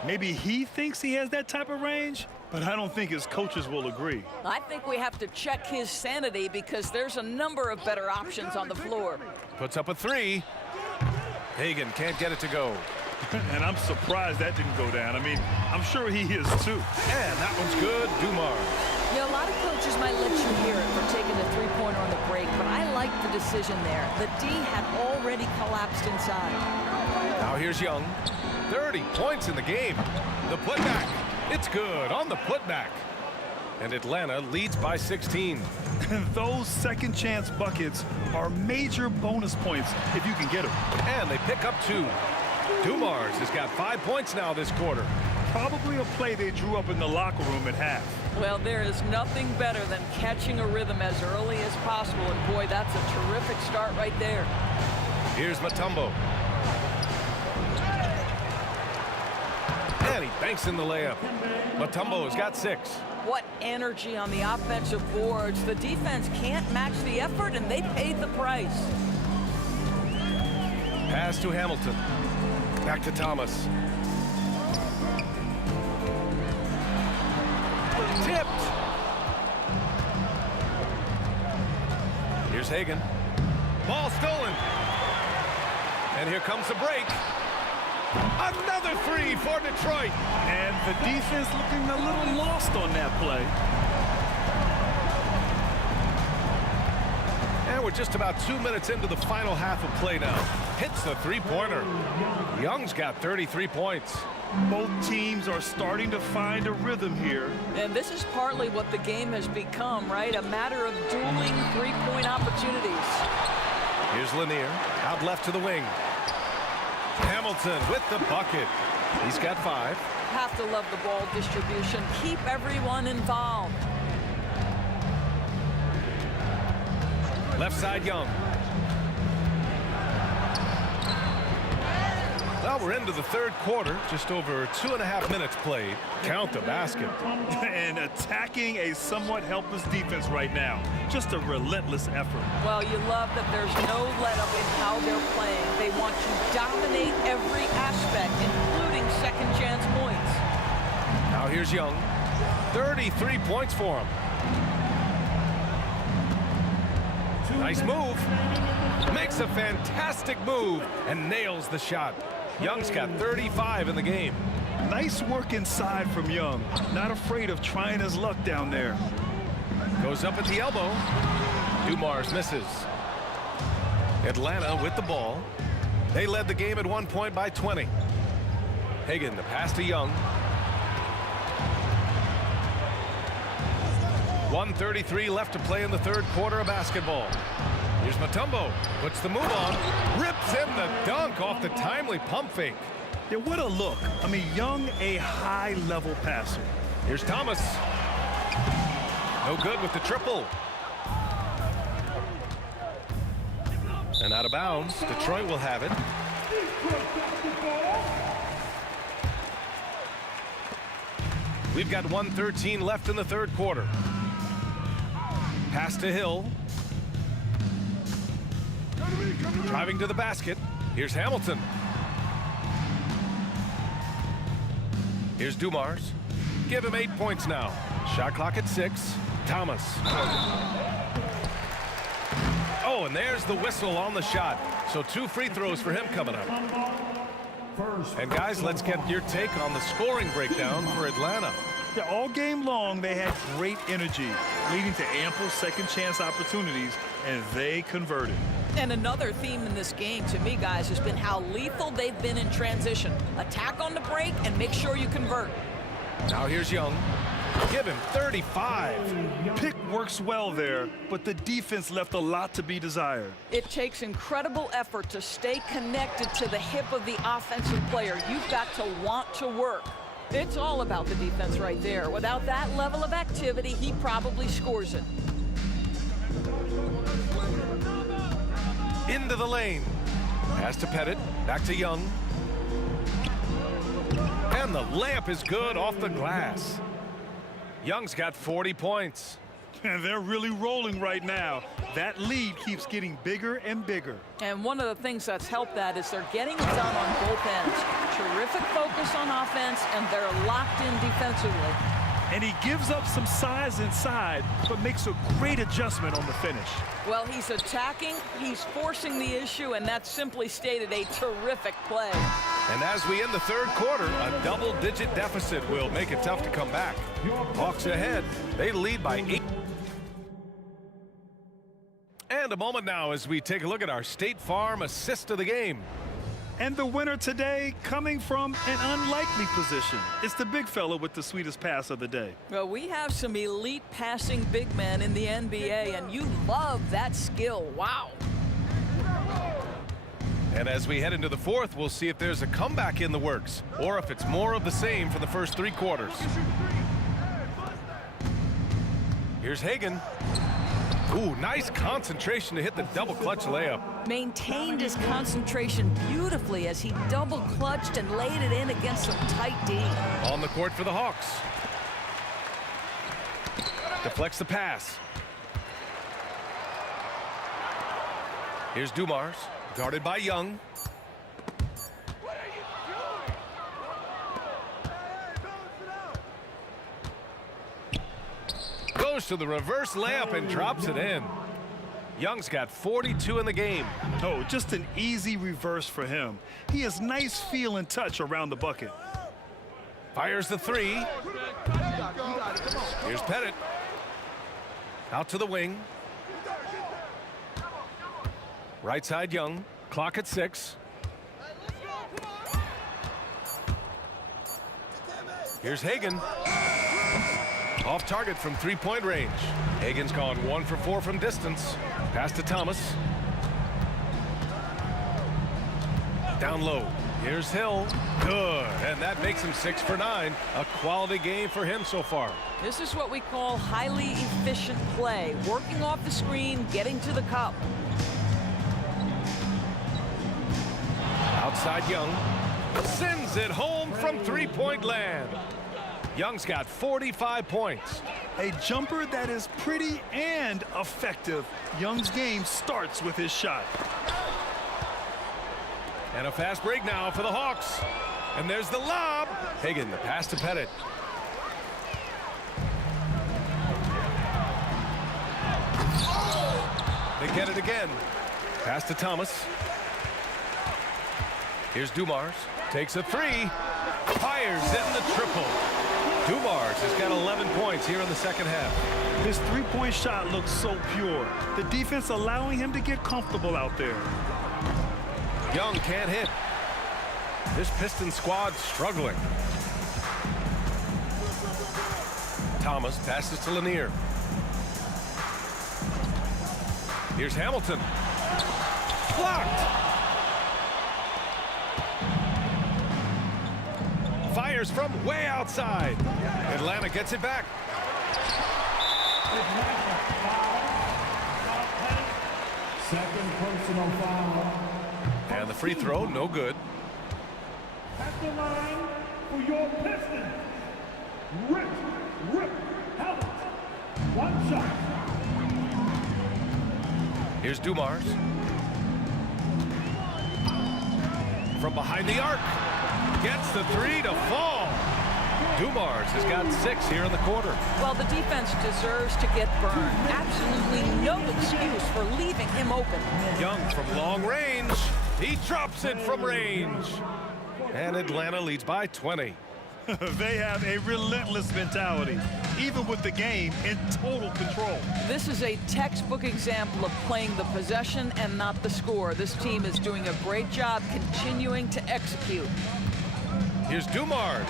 Maybe he thinks he has that type of range, but I don't think his coaches will agree. I think we have to check his sanity because there's a number of better options on the floor. Puts up a 3. Hagan can't get it to go. And I'm surprised that didn't go down. I mean, I'm sure he is too. And that one's good. Dumars. You know, a lot of coaches might let you hear it for taking the three-pointer on the break, but I like the decision there. The D had already collapsed inside. Now here's Young. 30 points in the game. The putback. It's good on the putback. And Atlanta leads by 16. And those second chance buckets are major bonus points if you can get them. And they pick up 2. Dumars has got 5 points now this quarter. Probably a play they drew up in the locker room at half. Well, there is nothing better than catching a rhythm as early as possible. And boy, that's a terrific start right there. Here's Mutombo. And he banks in the layup. Mutombo has got 6. What energy on the offensive boards. The defense can't match the effort, and they paid the price. Pass to Hamilton. Back to Thomas. Tipped. Here's Hagan. Ball stolen. And here comes the break. Another 3 for Detroit. And the defense looking a little lost on that play. we're just about 2 minutes into the final half of play now. Hits the three-pointer. Young's got 33 points. Both teams are starting to find a rhythm here. And this is partly what the game has become, right? A matter of dueling three-point opportunities. Here's Lanier, out left to the wing. Hamilton with the bucket. He's got 5. Have to love the ball distribution. Keep everyone involved. Left side, Young. Well, we're into the third quarter, just over 2.5 minutes played. Count the basket. And attacking a somewhat helpless defense right now. Just a relentless effort. Well, you love that there's no let-up in how they're playing. They want to dominate every aspect, including second-chance points. Now here's Young. 33 points for him. Nice move. Makes a fantastic move and nails the shot. Young's got 35 in the game. Nice work inside from Young. Not afraid of trying his luck down there. Goes up at the elbow. Dumars misses. Atlanta with the ball. They led the game at 1 point by 20. Hagan, the pass to Young. 1:33 left to play in the third quarter of basketball. Here's Mutombo. Puts the move on. Rips in the dunk off the timely pump fake. Yeah, what a look. I mean, Young, a high-level passer. Here's Thomas. No good with the triple. And out of bounds. Detroit will have it. We've got 1:13 left in the third quarter. Pass to Hill. Driving to the basket. Here's Hamilton. Here's Dumars. Give him 8 points now. Shot clock at 6. Thomas. Oh, and there's the whistle on the shot. So 2 free throws for him coming up. And guys, let's get your take on the scoring breakdown for Atlanta. Yeah, all game long, they had great energy, leading to ample second chance opportunities, and they converted. And another theme in this game, to me, guys, has been how lethal they've been in transition. Attack on the break and make sure you convert. Now here's Young. Give him 35. Pick works well there, but the defense left a lot to be desired. It takes incredible effort to stay connected to the hip of the offensive player. You've got to want to work. It's all about the defense right there. Without that level of activity, he probably scores it. Into the lane. Pass to Pettit. Back to Young. And the layup is good off the glass. Young's got 40 points. And they're really rolling right now. That lead keeps getting bigger and bigger. And one of the things that's helped that is they're getting it done on both ends. Terrific focus on offense, and they're locked in defensively. And he gives up some size inside, but makes a great adjustment on the finish. Well, he's attacking, he's forcing the issue, and that's simply stated a terrific play. And as we end the third quarter, a double-digit deficit will make it tough to come back. Hawks ahead. They lead by 8. And a moment now as we take a look at our State Farm assist of the game. And the winner today coming from an unlikely position. It's the big fella with the sweetest pass of the day. Well, we have some elite passing big men in the NBA, and you love that skill. Wow. And as we head into the fourth, we'll see if there's a comeback in the works or if it's more of the same for the first 3 quarters. Here's Hagan. Ooh, nice concentration to hit the double clutch layup. Maintained his concentration beautifully as he double clutched and laid it in against some tight D. On the court for the Hawks. Deflects the pass. Here's Dumars, guarded by Young. Goes to the reverse layup and drops it in. Young's got 42 in the game. Oh, just an easy reverse for him. He has nice feel and touch around the bucket. Fires the 3. Here's Pettit. Out to the wing. Right side Young. Clock at 6. Here's Hagan. Off target from 3-point range. Hagan's gone 1 for 4 from distance. Pass to Thomas. Down low. Here's Hill. Good. And that makes him 6 for 9. A quality game for him so far. This is what we call highly efficient play. Working off the screen, getting to the cup. Outside Young. Sends it home from 3-point land. Young's got 45 points. A jumper that is pretty and effective. Young's game starts with his shot. And a fast break now for the Hawks. And there's the lob. Hagan, the pass to Pettit. They get it again. Pass to Thomas. Here's Dumars. Takes a 3. Fires in the triple. Dumars has got 11 points here in the second half. His three-point shot looks so pure. The defense allowing him to get comfortable out there. Young can't hit. This Piston squad struggling. Thomas passes to Lanier. Here's Hamilton. Blocked. Fires from way outside. Atlanta gets it back. Second personal foul. And the free throw, no good. At the line for your Pistons, Rip Hamilton. 1 shot. Here's Dumars. From behind the arc. Gets the 3 to fall. Dumars has got 6 here in the quarter. Well, the defense deserves to get burned. Absolutely no excuse for leaving him open. Young from long range. He drops it from range. And Atlanta leads by 20. They have a relentless mentality, even with the game in total control. This is a textbook example of playing the possession and not the score. This team is doing a great job continuing to execute. Here's Dumars.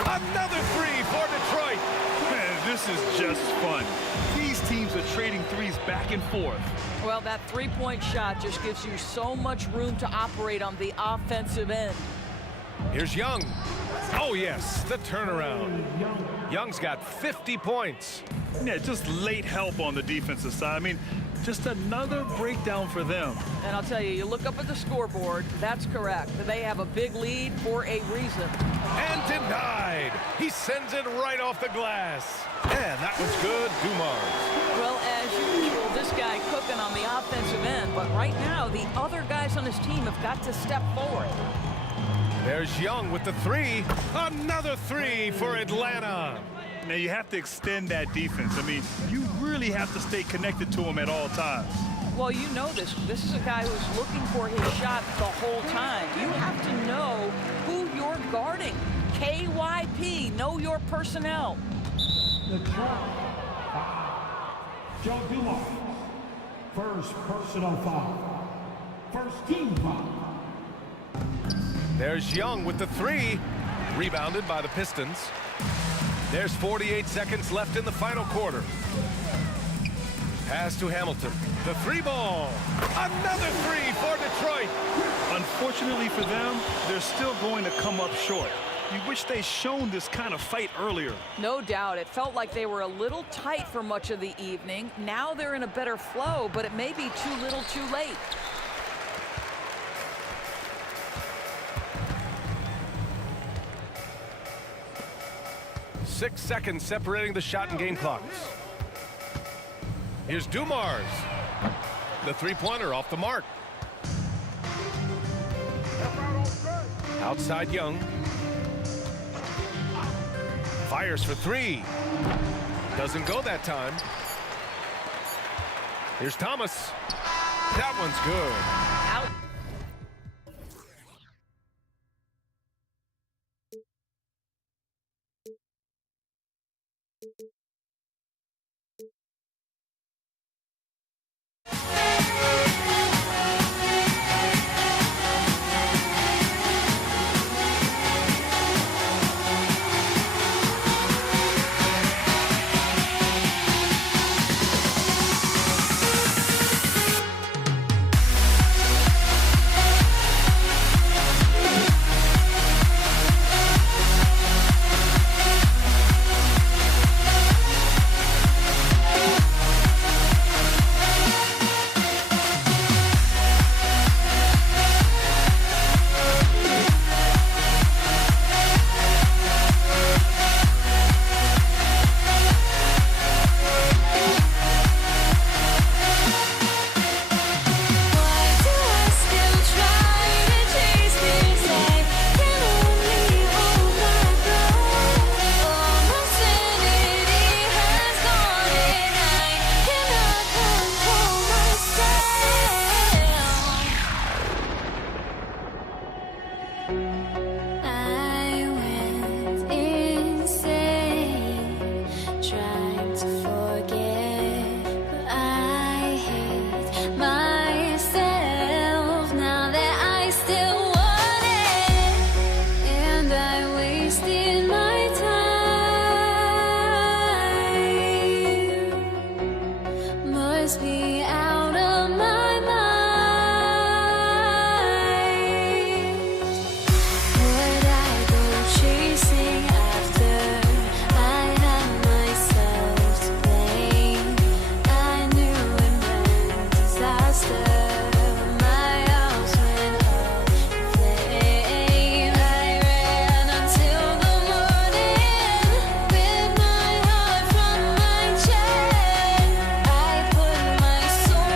Another 3 for Detroit. Man, this is just fun. These teams are trading threes back and forth. Well, that three-point shot just gives you so much room to operate on the offensive end. Here's Young. Oh, yes, the turnaround. Young's got 50 points. Yeah, just late help on the defensive side. I mean, just another breakdown for them. And I'll tell you, you look up at the scoreboard, that's correct. They have a big lead for a reason. And denied. He sends it right off the glass. And that was good, Dumars. Well, as usual, this guy cooking on the offensive end. But right now, the other guys on his team have got to step forward. There's Young with the 3. Another 3 for Atlanta. Now, you have to extend that defense. I mean, you really have to stay connected to him at all times. Well, you know this. This is a guy who's looking for his shot the whole time. You have to know who you're guarding. KYP, know your personnel. The Joe Dumars. First personal foul. First team foul. There's Young with the 3. Rebounded by the Pistons. There's 48 seconds left in the final quarter. Pass to Hamilton. The 3 ball. Another 3 for Detroit. Unfortunately for them, they're still going to come up short. You wish they'd shown this kind of fight earlier. No doubt. It felt like they were a little tight for much of the evening. Now they're in a better flow, but it may be too little too late. Six seconds separating the shot and game clocks. Here's Dumars. The 3-pointer off the mark. Outside Young. Fires for 3. Doesn't go that time. Here's Thomas. That one's good. Out. must be out of my mind. Would I go chasing after? I had myself to blame. I knew it meant disaster. My house went up in flames. I ran until the morning with my heart from my chest. I put my soul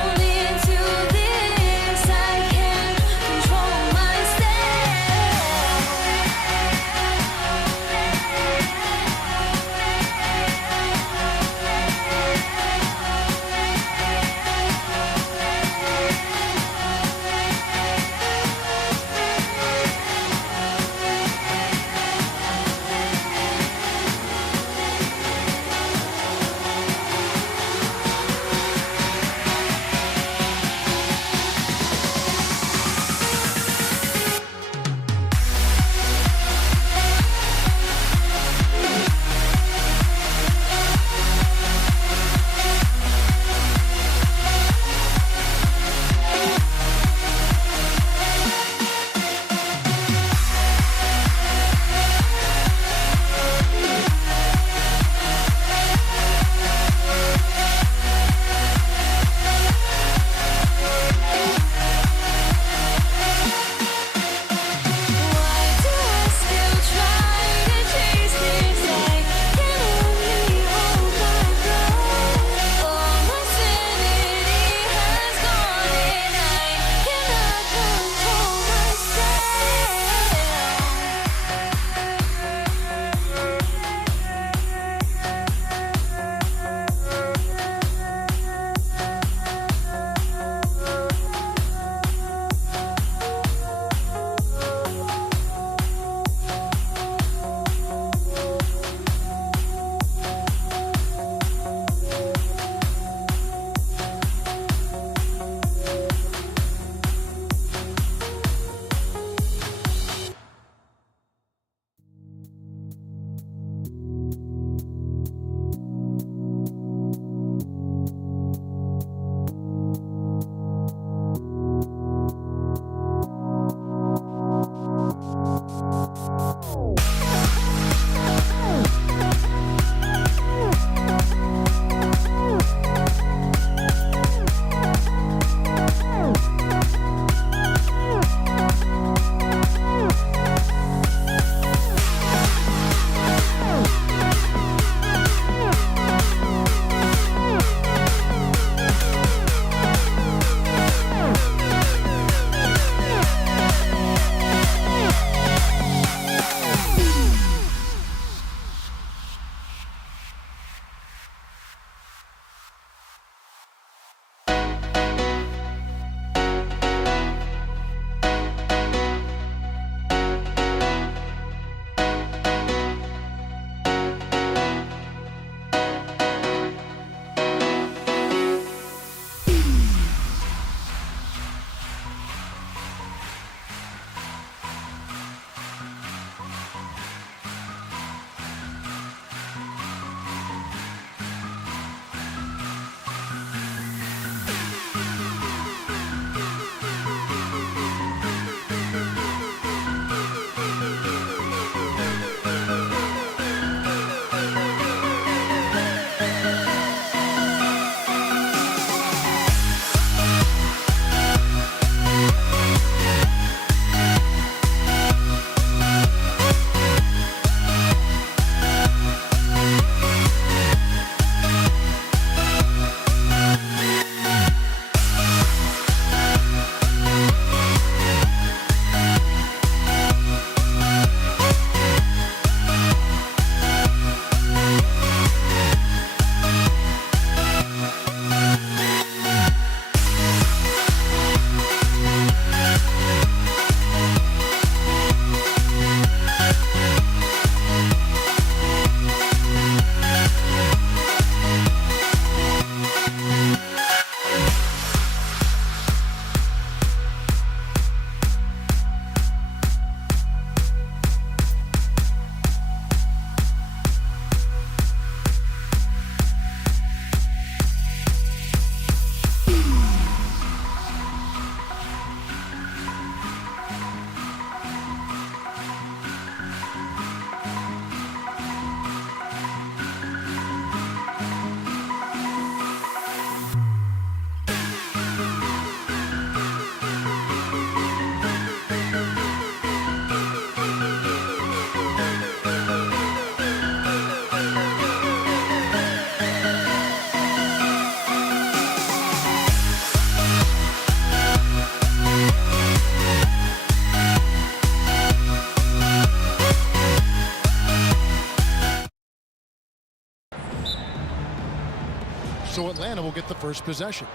Atlanta will get the first possession.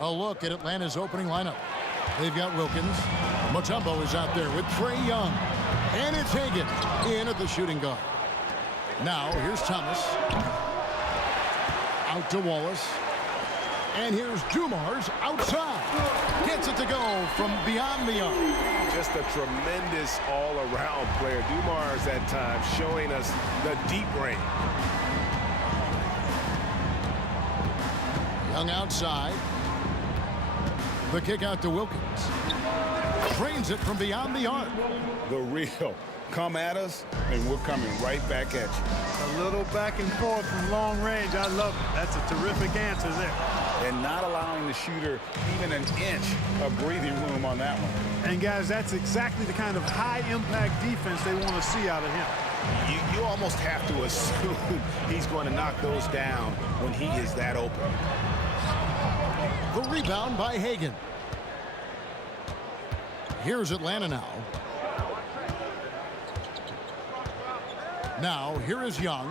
A look at Atlanta's opening lineup. They've got Wilkins. Mutombo is out there with Trae Young. And it's Hagan in at the shooting guard. Now, here's Thomas. Out to Wallace. And here's Dumars outside. Gets it to go from beyond the arc. Just a tremendous all-around player. Dumars at times showing us the deep range. Young outside. The kick out to Wilkins. Trains it from beyond the arc. The real. Come at us, and we're coming right back at you. A little back and forth from long range. I love it. That's a terrific answer there. And not allowing the shooter even an inch of breathing room on that one. And, guys, that's exactly the kind of high-impact defense they want to see out of him. You almost have to assume he's going to knock those down when he is that open. The rebound by Hagan. Here's Atlanta now. Now, here is Young.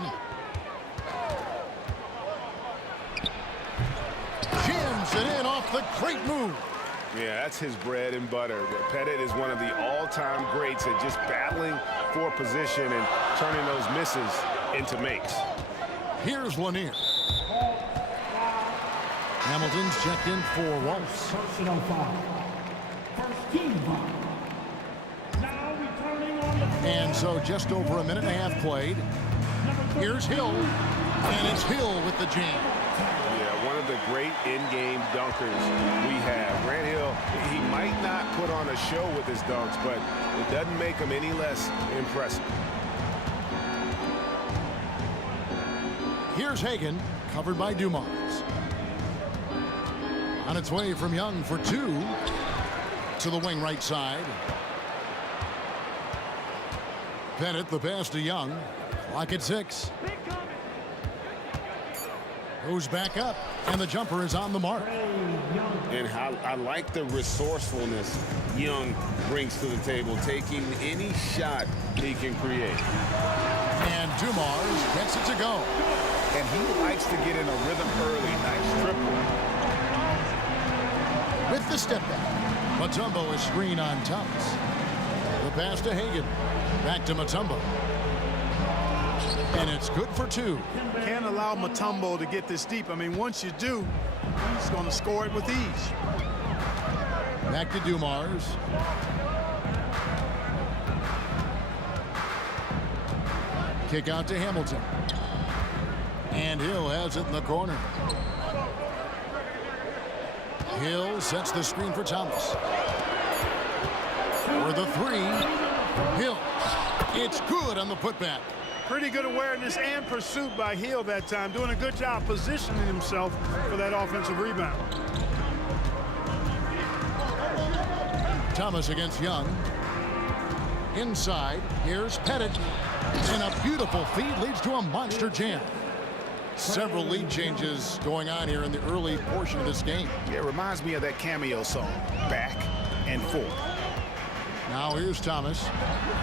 Jams it in off the great move. Yeah, that's his bread and butter. Pettit is one of the all-time greats at just battling for position and turning those misses into makes. Here's Lanier. Hamilton's checked in for Wallace. Personal foul. First team foul. Now returning on the floor. And so just over a minute and a half played. Here's Hill. And it's Hill with the jam. Yeah, one of the great in-game dunkers we have. Grant Hill, he might not put on a show with his dunks, but it doesn't make him any less impressive. Here's Hagan, covered by Dumars. On its way from Young for two. To the wing right side. Pettit, the pass to Young. Clock at 6. Goes back up, and the jumper is on the mark. And how I like the resourcefulness Young brings to the table, taking any shot he can create. And Dumars gets it to go. And he likes to get in a rhythm early. Nice triple. With the step back, Mutombo is screen on Thomas. The pass to Hagan. Back to Mutombo. And it's good for two. Can't allow Mutombo to get this deep. I mean, once you do, he's going to score it with ease. Back to Dumars. Kick out to Hamilton. And Hill has it in the corner. Hill sets the screen for Thomas. For the three. Hill. It's good on the putback. Pretty good awareness and pursuit by Hill that time. Doing a good job positioning himself for that offensive rebound. Thomas against Young. Inside. Here's Pettit. And a beautiful feed leads to a monster jam. Several lead changes going on here in the early portion of this game. Yeah, it reminds me of that cameo song, Back and Forth. Now here's Thomas.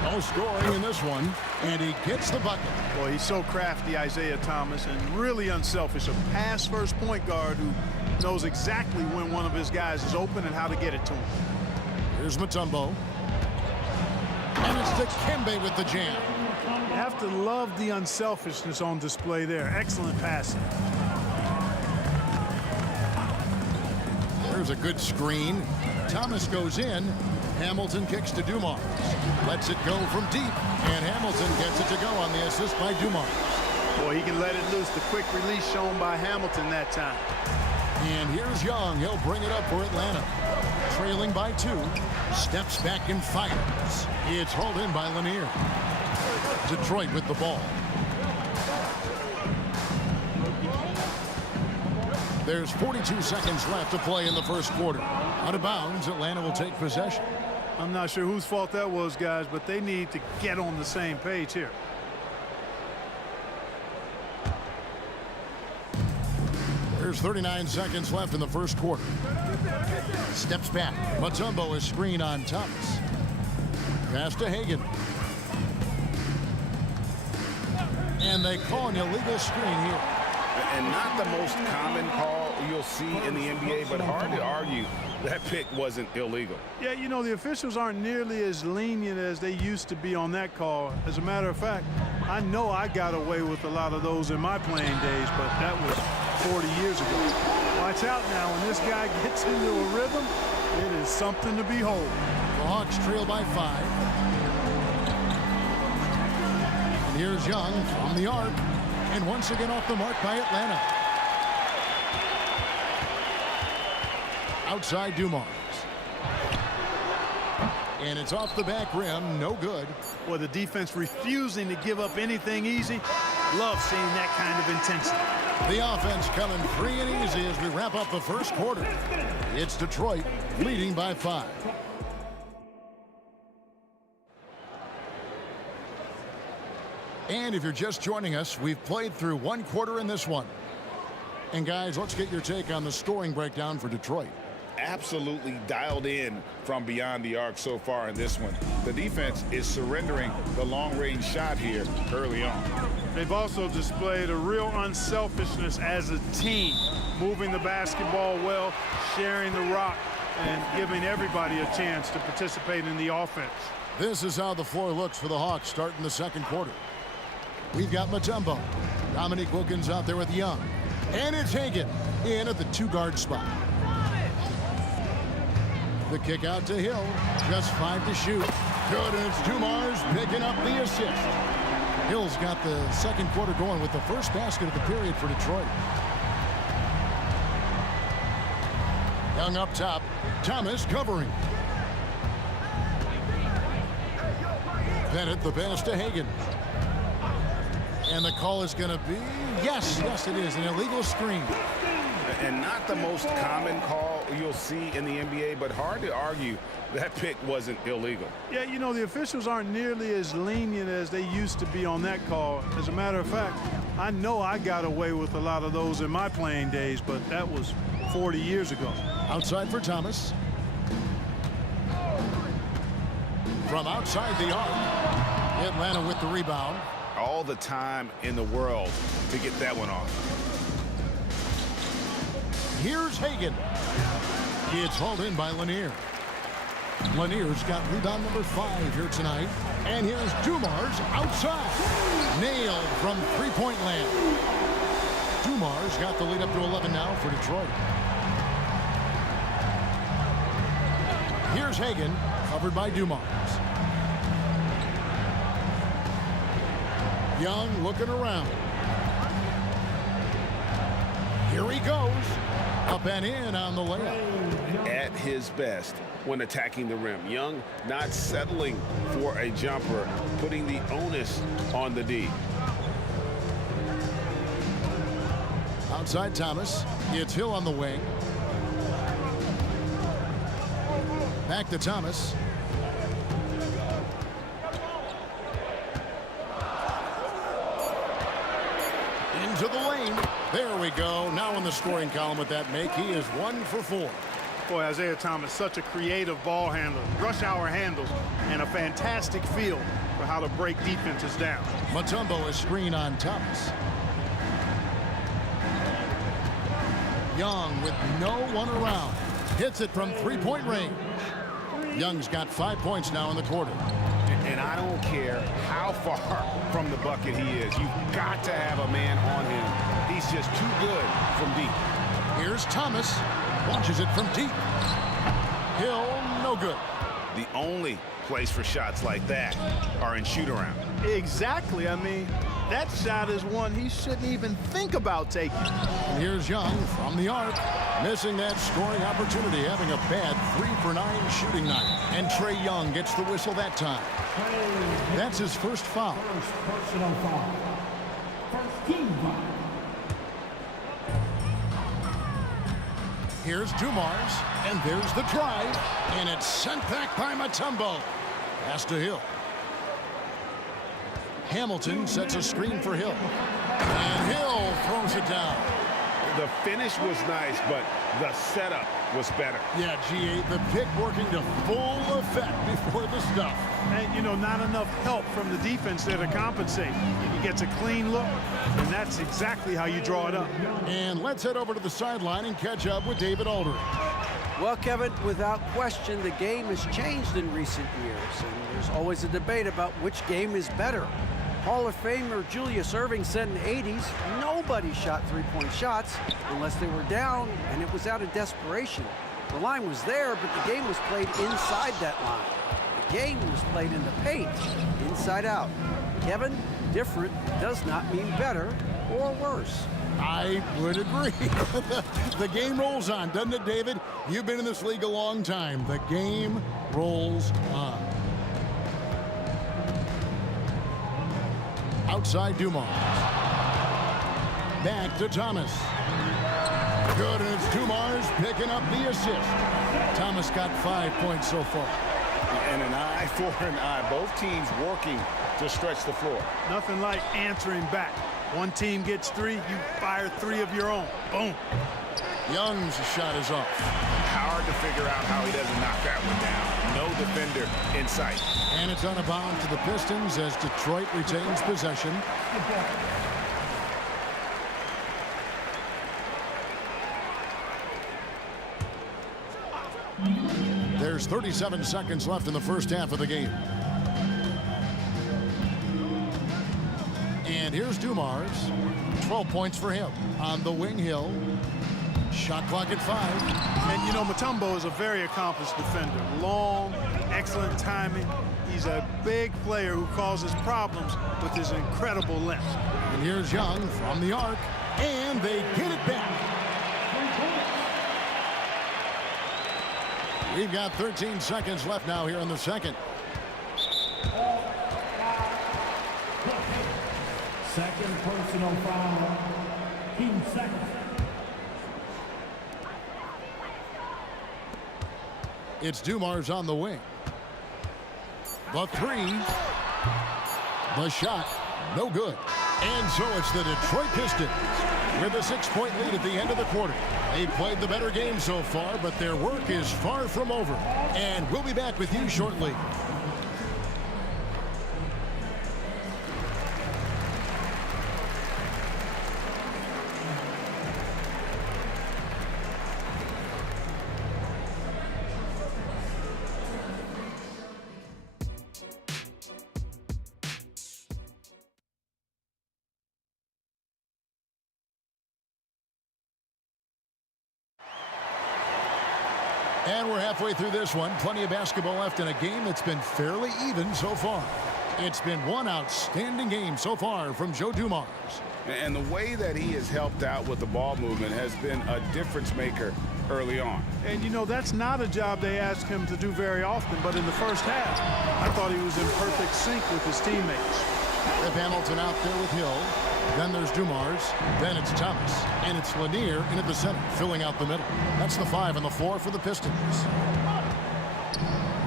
No scoring in this one, and he gets the bucket. Boy, he's so crafty, Isaiah Thomas, and really unselfish. A pass-first point guard who knows exactly when one of his guys is open and how to get it to him. Here's Mutombo. And it's Dikembe with the jam. You have to love the unselfishness on display there. Excellent passing. There's a good screen. Thomas goes in. Hamilton kicks to Dumars. Lets it go from deep. And Hamilton gets it to go on the assist by Dumars. Boy, he can let it loose. The quick release shown by Hamilton that time. And here's Young. He'll bring it up for Atlanta. Trailing by 2. Steps back and fires. It's hauled in by Lanier. Detroit with the ball. There's 42 seconds left to play in the first quarter. Out of bounds, Atlanta will take possession. I'm not sure whose fault that was, guys, but they need to get on the same page here. There's 39 seconds left in the first quarter. Steps back. Mutombo is screened on Thomas. Pass to Hagan. And they call an illegal screen here. And not the most common call you'll see in the NBA, but hard to argue that pick wasn't illegal. Yeah, you know, the officials aren't nearly as lenient as they used to be on that call. As a matter of fact, I know I got away with a lot of those in my playing days, but that was 40 years ago. Watch out now. When this guy gets into a rhythm, it is something to behold. The Hawks trail by 5. And here's Young from the arc. And once again off the mark by Atlanta. Outside Dumars. And it's off the back rim, no good. Well, the defense refusing to give up anything easy. Love seeing that kind of intensity. The offense coming free and easy as we wrap up the first quarter. It's Detroit leading by 5. And if you're just joining us, we've played through one quarter in this one. And guys, let's get your take on the scoring breakdown for Detroit. Absolutely dialed in from beyond the arc so far in this one. The defense is surrendering the long-range shot here early on. They've also displayed a real unselfishness as a team, moving the basketball well, sharing the rock, and giving everybody a chance to participate in the offense. This is how the floor looks for the Hawks starting the second quarter. We've got Mutombo. Dominique Wilkins out there with Young. And it's Hagan in at the 2-guard spot. The kick out to Hill. Just 5 to shoot. Good, and it's Dumars picking up the assist. Hill's got the second quarter going with the first basket of the period for Detroit. Young up top. Thomas covering. Bennett the pass to Hagan. And the call is going to be, yes, it is, an illegal screen. And not the most common call you'll see in the NBA, but hard to argue that pick wasn't illegal. Yeah, you know, the officials aren't nearly as lenient as they used to be on that call. As a matter of fact, I know I got away with a lot of those in my playing days, but that was 40 years ago. Outside for Thomas. From outside the arc, Atlanta with the rebound. All the time in the world to get that one off. Here's Hagan. It's hauled in by Lanier. Lanier's got rebound number 5 here tonight. And here's Dumars outside. Nailed from three-point land. Dumars got the lead up to 11 now for Detroit. Here's Hagan, covered by Dumars. Young looking around. Here he goes. Up and in on the layup. At his best when attacking the rim. Young not settling for a jumper, putting the onus on the D. Outside Thomas. It's Hill on the wing. Back to Thomas. Into the lane. There we go. Now in the scoring column with that make. He is 1 for 4. Boy, Isaiah Thomas, such a creative ball handler. Rush hour handles and a fantastic feel for how to break defenses down. Mutombo is screen on Thomas. Young with no one around. Hits it from three-point range. Young's got 5 points now in the quarter. And I don't care how far from the bucket he is. You've got to have a man on him. He's just too good from deep. Here's Thomas. Launches it from deep. Hill, no good. The only place for shots like that are in shoot-around. Exactly. I mean, that shot is one he shouldn't even think about taking. And here's Young from the arc. Missing that scoring opportunity, having a bad 3 for 9 shooting night. And Trae Young gets the whistle that time. That's his first foul. First personal foul. First team foul. Here's Dumars, and there's the drive, and it's sent back by Mutombo. Pass to Hill. Hamilton sets a screen for Hill. And Hill throws it down. The finish was nice, but the setup was better. Yeah, G8, the pick working to full effect before the stuff. And, you know, not enough help from the defense there to compensate. He gets a clean look, and that's exactly how you draw it up. And let's head over to the sideline and catch up with David Aldridge. Well, Kevin, without question, the game has changed in recent years, and there's always a debate about which game is better. Hall of Famer Julius Erving said in the 80s, nobody shot three-point shots unless they were down, and it was out of desperation. The line was there, but the game was played inside that line. The game was played in the paint, inside out. Kevin, different does not mean better or worse. I would agree. The game rolls on, doesn't it, David? You've been in this league a long time. The game rolls on. Outside Dumars. Back to Thomas. Good, and it's Dumars picking up the assist. Thomas got 5 points so far. And an eye for an eye. Both teams working to stretch the floor. Nothing like answering back. One team gets 3, you fire 3 of your own. Boom. Young's shot is off. Hard to figure out how he doesn't knock that one down. No defender in sight. And it's on a bound to the Pistons as Detroit retains possession. There's 37 seconds left in the first half of the game. And here's Dumars. 12 points for him. On the wing, Hill. Shot clock at 5. And, you know, Mutombo is a very accomplished defender. Long, excellent timing. He's a big player who causes problems with his incredible length. And here's Young from the arc. And they get it back. We've got 13 seconds left now here in the second. Second personal foul. 2 seconds. It's Dumars on the wing. The 3. The shot. No good. And so it's the Detroit Pistons with a 6-point lead at the end of the quarter. They played the better game so far, but their work is far from over. And we'll be back with you shortly. And we're halfway through this one. Plenty of basketball left in a game that's been fairly even so far. It's been one outstanding game so far from Joe Dumars. And the way that he has helped out with the ball movement has been a difference maker early on. And, you know, that's not a job they ask him to do very often, but in the first half, I thought he was in perfect sync with his teammates. Rip Hamilton out there with Hill. Then there's Dumars. Then it's Thomas. And it's Lanier in at the center, filling out the middle. That's the 5 on the floor for the Pistons.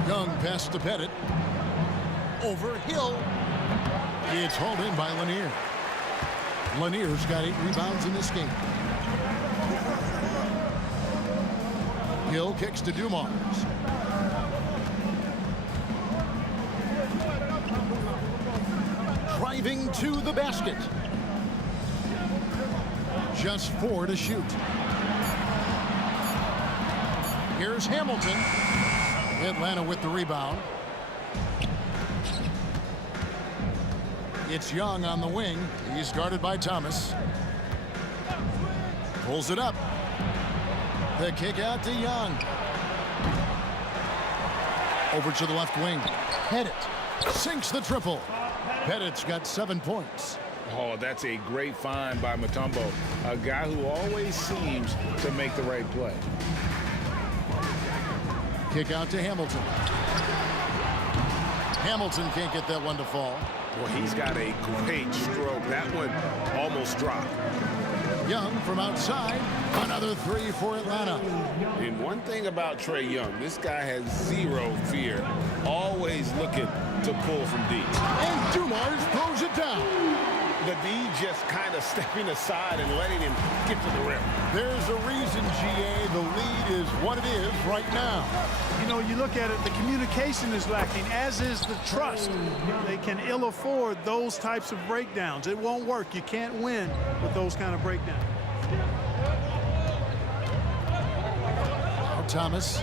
Young pass to Pettit. Over Hill. It's hauled in by Lanier. Lanier's got 8 rebounds in this game. Hill kicks to Dumars. Driving to the basket. Just 4 to shoot. Here's Hamilton. Atlanta with the rebound. It's Young on the wing. He's guarded by Thomas. Pulls it up. The kick out to Young. Over to the left wing. Pettit sinks the triple. Pettit's got 7 points. Oh, that's a great find by Mutombo, a guy who always seems to make the right play. Kick out to Hamilton. Hamilton can't get that one to fall. Well, he's got a great stroke. That one almost dropped. Young from outside. Another 3 for Atlanta. And one thing about Trae Young, this guy has 0 fear. Always looking to pull from deep. And Dumars throws it down. the D just kind of stepping aside and letting him get to the rim. There's a reason, GA, the lead is what it is right now. You know, you look at it, the communication is lacking, as is the trust. They can ill afford those types of breakdowns. It won't work. You can't win with those kind of breakdowns. Now Thomas,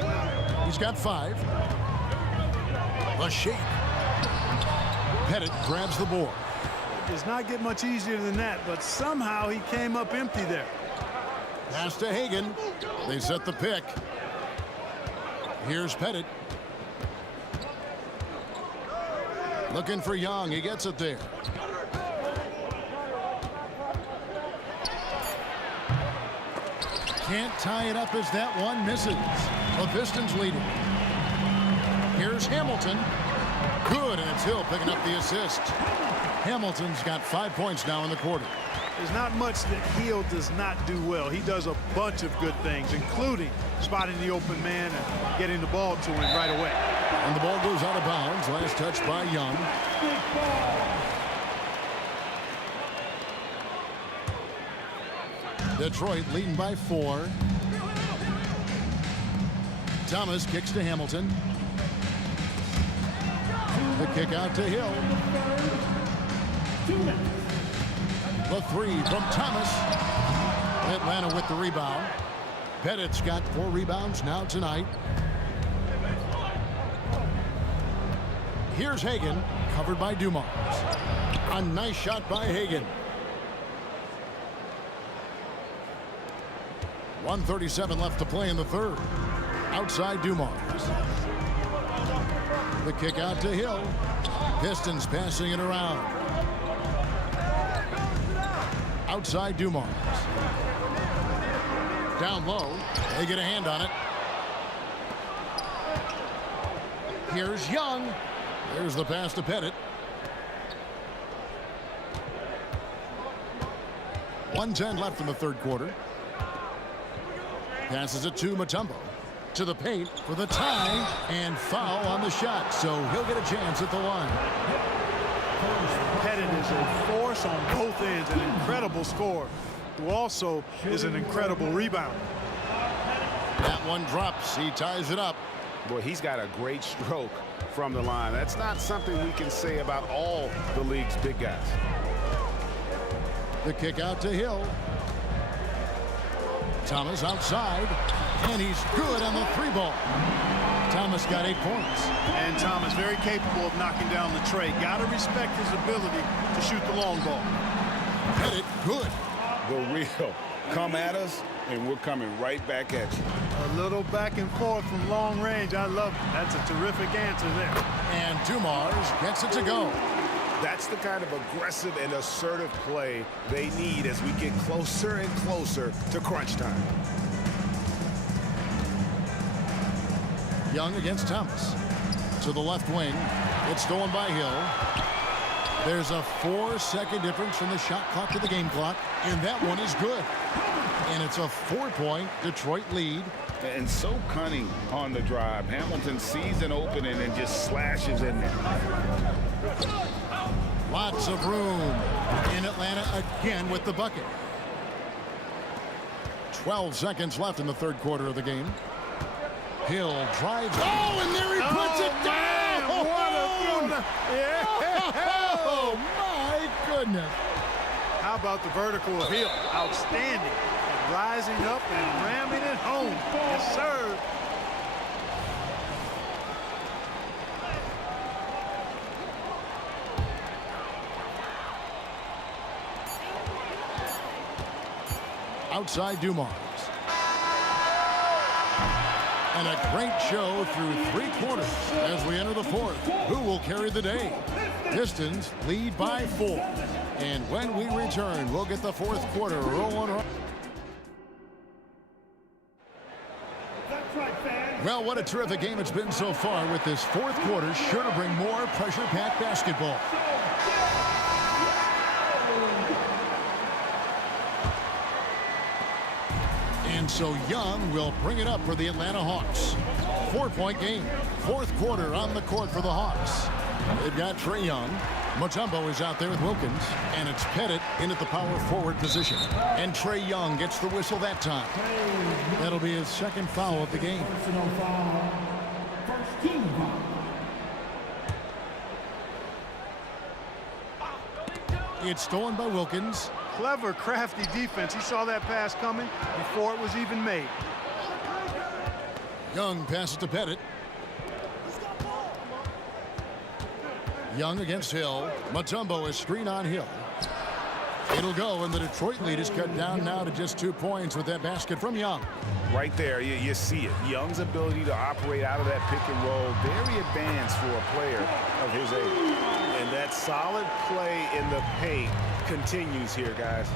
he's got 5. The shake. Pettit grabs the board. It does not get much easier than that, but somehow he came up empty there. Pass to Hagan. They set the pick. Here's Pettit. Looking for Young. He gets it there. Can't tie it up as that one misses. The Pistons leading. Here's Hamilton. Good, and it's Hill picking up the assist. Hamilton's got 5 points now in the quarter. There's not much that Hill does not do well. He does a bunch of good things, including spotting the open man and getting the ball to him right away. And the ball goes out of bounds. Last touch by Young. Detroit leading by 4. Thomas kicks to Hamilton. The kick out to Hill. The 3 from Thomas. Atlanta with the rebound. Pettit's got 4 rebounds now tonight. Here's Hagan, covered by Dumars. A nice shot by Hagan. 1:37 left to play in the third. Outside Dumars. The kick out to Hill. Pistons passing it around. Outside Dumars. Down low. They get a hand on it. Here's Young. There's the pass to Pettit. 1:10 left in the third quarter. Passes it to Mutombo. To the paint for the tie, and foul on the shot, so he'll get a chance at the line. Pettit is a force on both ends, an incredible scorer, who also is an incredible rebounder. That one drops. He ties it up. Boy, he's got a great stroke from the line. That's not something we can say about all the league's big guys. The kick out to Hill. Thomas outside, and he's good on the 3 ball. Thomas got 8 points. And Thomas very capable of knocking down the tray. Got to respect his ability to shoot the long ball. Pettit, good. The real come at us, and we're coming right back at you. A little back and forth from long range. I love it. That's a terrific answer there. And Dumars gets it to go. That's the kind of aggressive and assertive play they need as we get closer and closer to crunch time. Young against Thomas. To the left wing. It's stolen by Hill. There's a 4-second difference from the shot clock to the game clock, and that one is good. And it's a 4-point Detroit lead. And so cunning on the drive. Hamilton sees an opening and just slashes in there. Lots of room in Atlanta again with the bucket. 12 seconds left in the third quarter of the game. Hill drives. Oh, and there he puts it down! Man, what a yeah. Oh, my goodness. How about the vertical of Hill? Outstanding. Rising up and ramming it home. Yes, sir. Outside Dumars. And a great show through 3 quarters as we enter the fourth. Who will carry the day? Pistons lead by 4. And when we return, we'll get the fourth quarter rolling. Well, what a terrific game it's been so far, with this fourth quarter sure to bring more pressure-packed basketball. And so Young will bring it up for the Atlanta Hawks. 4-point game. Fourth quarter on the court for the Hawks. They've got Trae Young. Mutombo is out there with Wilkins. And it's Pettit in at the power forward position. And Trae Young gets the whistle that time. That'll be his second foul of the game. Personal foul. First team foul. It's stolen by Wilkins. Clever, crafty defense. He saw that pass coming before it was even made. Young passes to Pettit. Young against Hill. Mutombo is screen on Hill. It'll go, and the Detroit lead is cut down now to just 2 points with that basket from Young. Right there, you see it. Young's ability to operate out of that pick and roll, very advanced for a player of his age. And that solid play in the paint continues here, guys.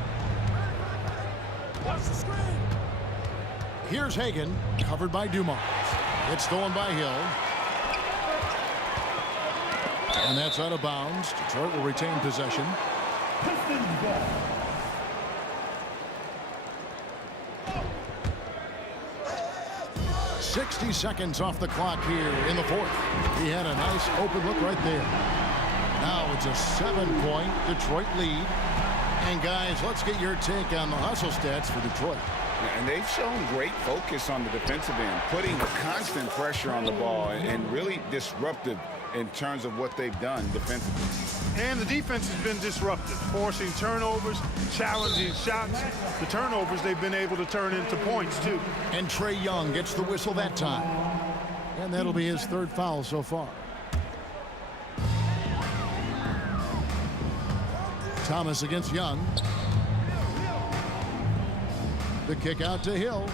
Here's Hagan, covered by Dumars. It's stolen by Hill. And that's out of bounds. Detroit will retain possession. Pistons ball. .60 seconds off the clock here in the fourth. He had a nice open look right there. Now it's a 7-point Detroit lead. And guys, let's get your take on the hustle stats for Detroit. And they've shown great focus on the defensive end, putting constant pressure on the ball and really disruptive in terms of what they've done defensively. And the defense has been disruptive, forcing turnovers, challenging shots. The turnovers they've been able to turn into points, too. And Trae Young gets the whistle that time. And that'll be his third foul so far. Thomas against Young. The kick out to Hill.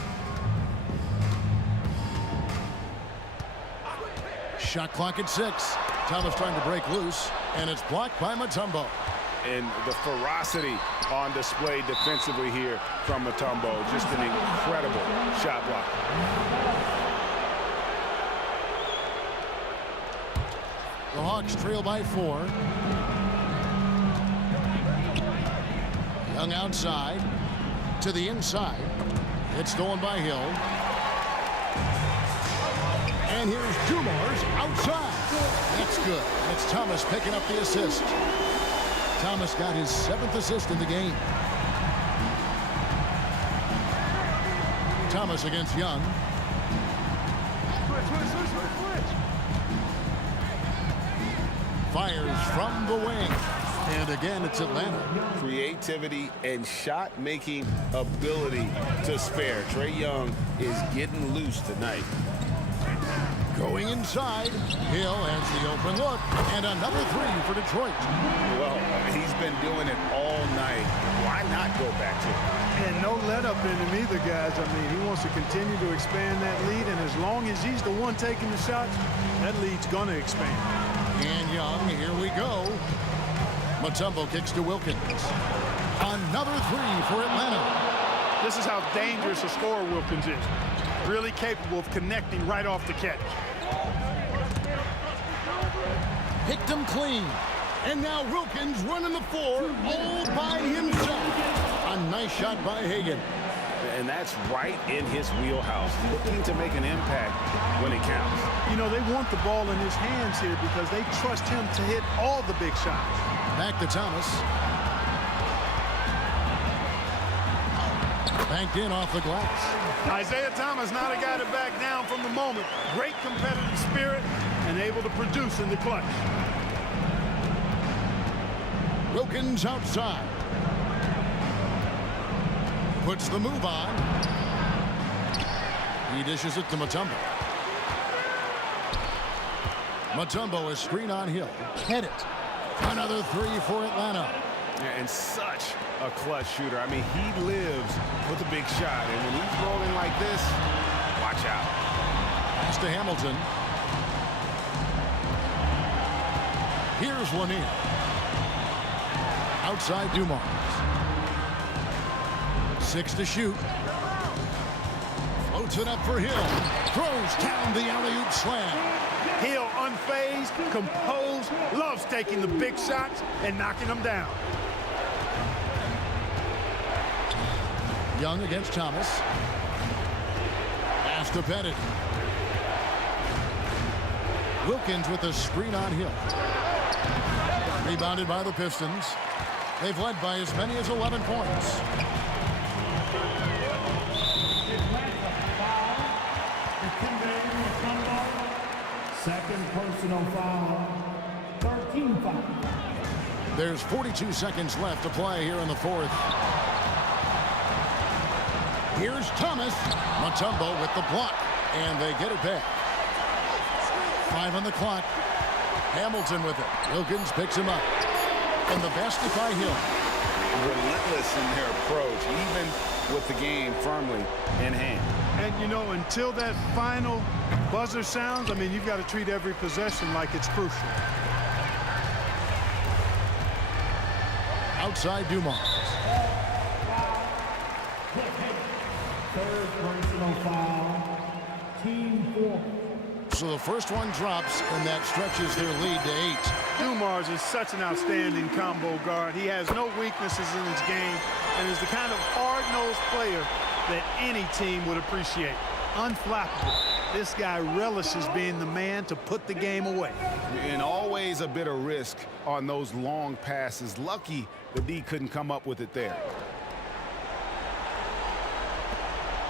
Shot clock at 6. Thomas trying to break loose, and it's blocked by Mutombo. And the ferocity on display defensively here from Mutombo. Just an incredible shot block. The Hawks trail by 4. Young outside to the inside. It's stolen by Hill. And here's Dumars outside. That's good. That's Thomas picking up the assist. Thomas got his 7th assist in the game. Thomas against Young. Fires from the wing. And again, it's Atlanta. Creativity and shot-making ability to spare. Trae Young is getting loose tonight. Going inside. Hill has the open look. And another 3 for Detroit. Well, he's been doing it all night. Why not go back to it? And no let-up in him either, guys. I mean, he wants to continue to expand that lead, and as long as he's the one taking the shots, that lead's going to expand. And Young, here we go. Mutombo kicks to Wilkins. Another 3 for Atlanta. This is how dangerous a scorer Wilkins is. Really capable of connecting right off the catch. Picked him clean. And now Wilkins running the floor all by himself. A nice shot by Hagan. And that's right in his wheelhouse, looking to make an impact when it counts. You know, they want the ball in his hands here because they trust him to hit all the big shots. Back to Thomas. Banked in off the glass. Isaiah Thomas, not a guy to back down from the moment. Great competitive spirit and able to produce in the clutch. Wilkins outside. Puts the move on. He dishes it to Mutombo. Mutombo is screen on Hill. Pettit. Another 3 for Atlanta. And such a clutch shooter. I mean, he lives with a big shot. And when he's rolling like this, watch out. Pass to Hamilton. Here's Lanier. Outside Dumars. 6 to shoot. Floats it up for Hill. Throws down the alley-oop slam. Hill unfazed, composed, loves taking the big shots and knocking them down. Young against Thomas. Pass to Pettit. Wilkins with the screen on Hill. Rebounded by the Pistons. They've led by as many as 11 points. Second personal foul. 13 foul. There's 42 seconds left to play here in the fourth. Here's Thomas. Mutombo with the block. And they get it back. 5 on the clock. Hamilton with it. Wilkins picks him up. And the basket by Hill. Relentless in their approach, even with the game firmly in hand. And, you know, until that final buzzer sounds, I mean, you've got to treat every possession like it's crucial. Outside Dumars. Third personal foul. Team 4. So the first one drops, and that stretches their lead to 8. Dumars is such an outstanding combo guard. He has no weaknesses in his game and is the kind of hard-nosed player that any team would appreciate. Unflappable. This guy relishes being the man to put the game away. And always a bit of risk on those long passes. Lucky the D couldn't come up with it there.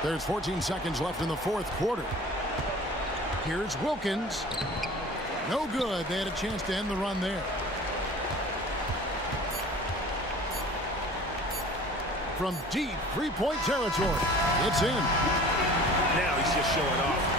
There's 14 seconds left in the fourth quarter. Here's Wilkins. No good. They had a chance to end the run there. From deep three-point territory, it's in. Now he's just showing off.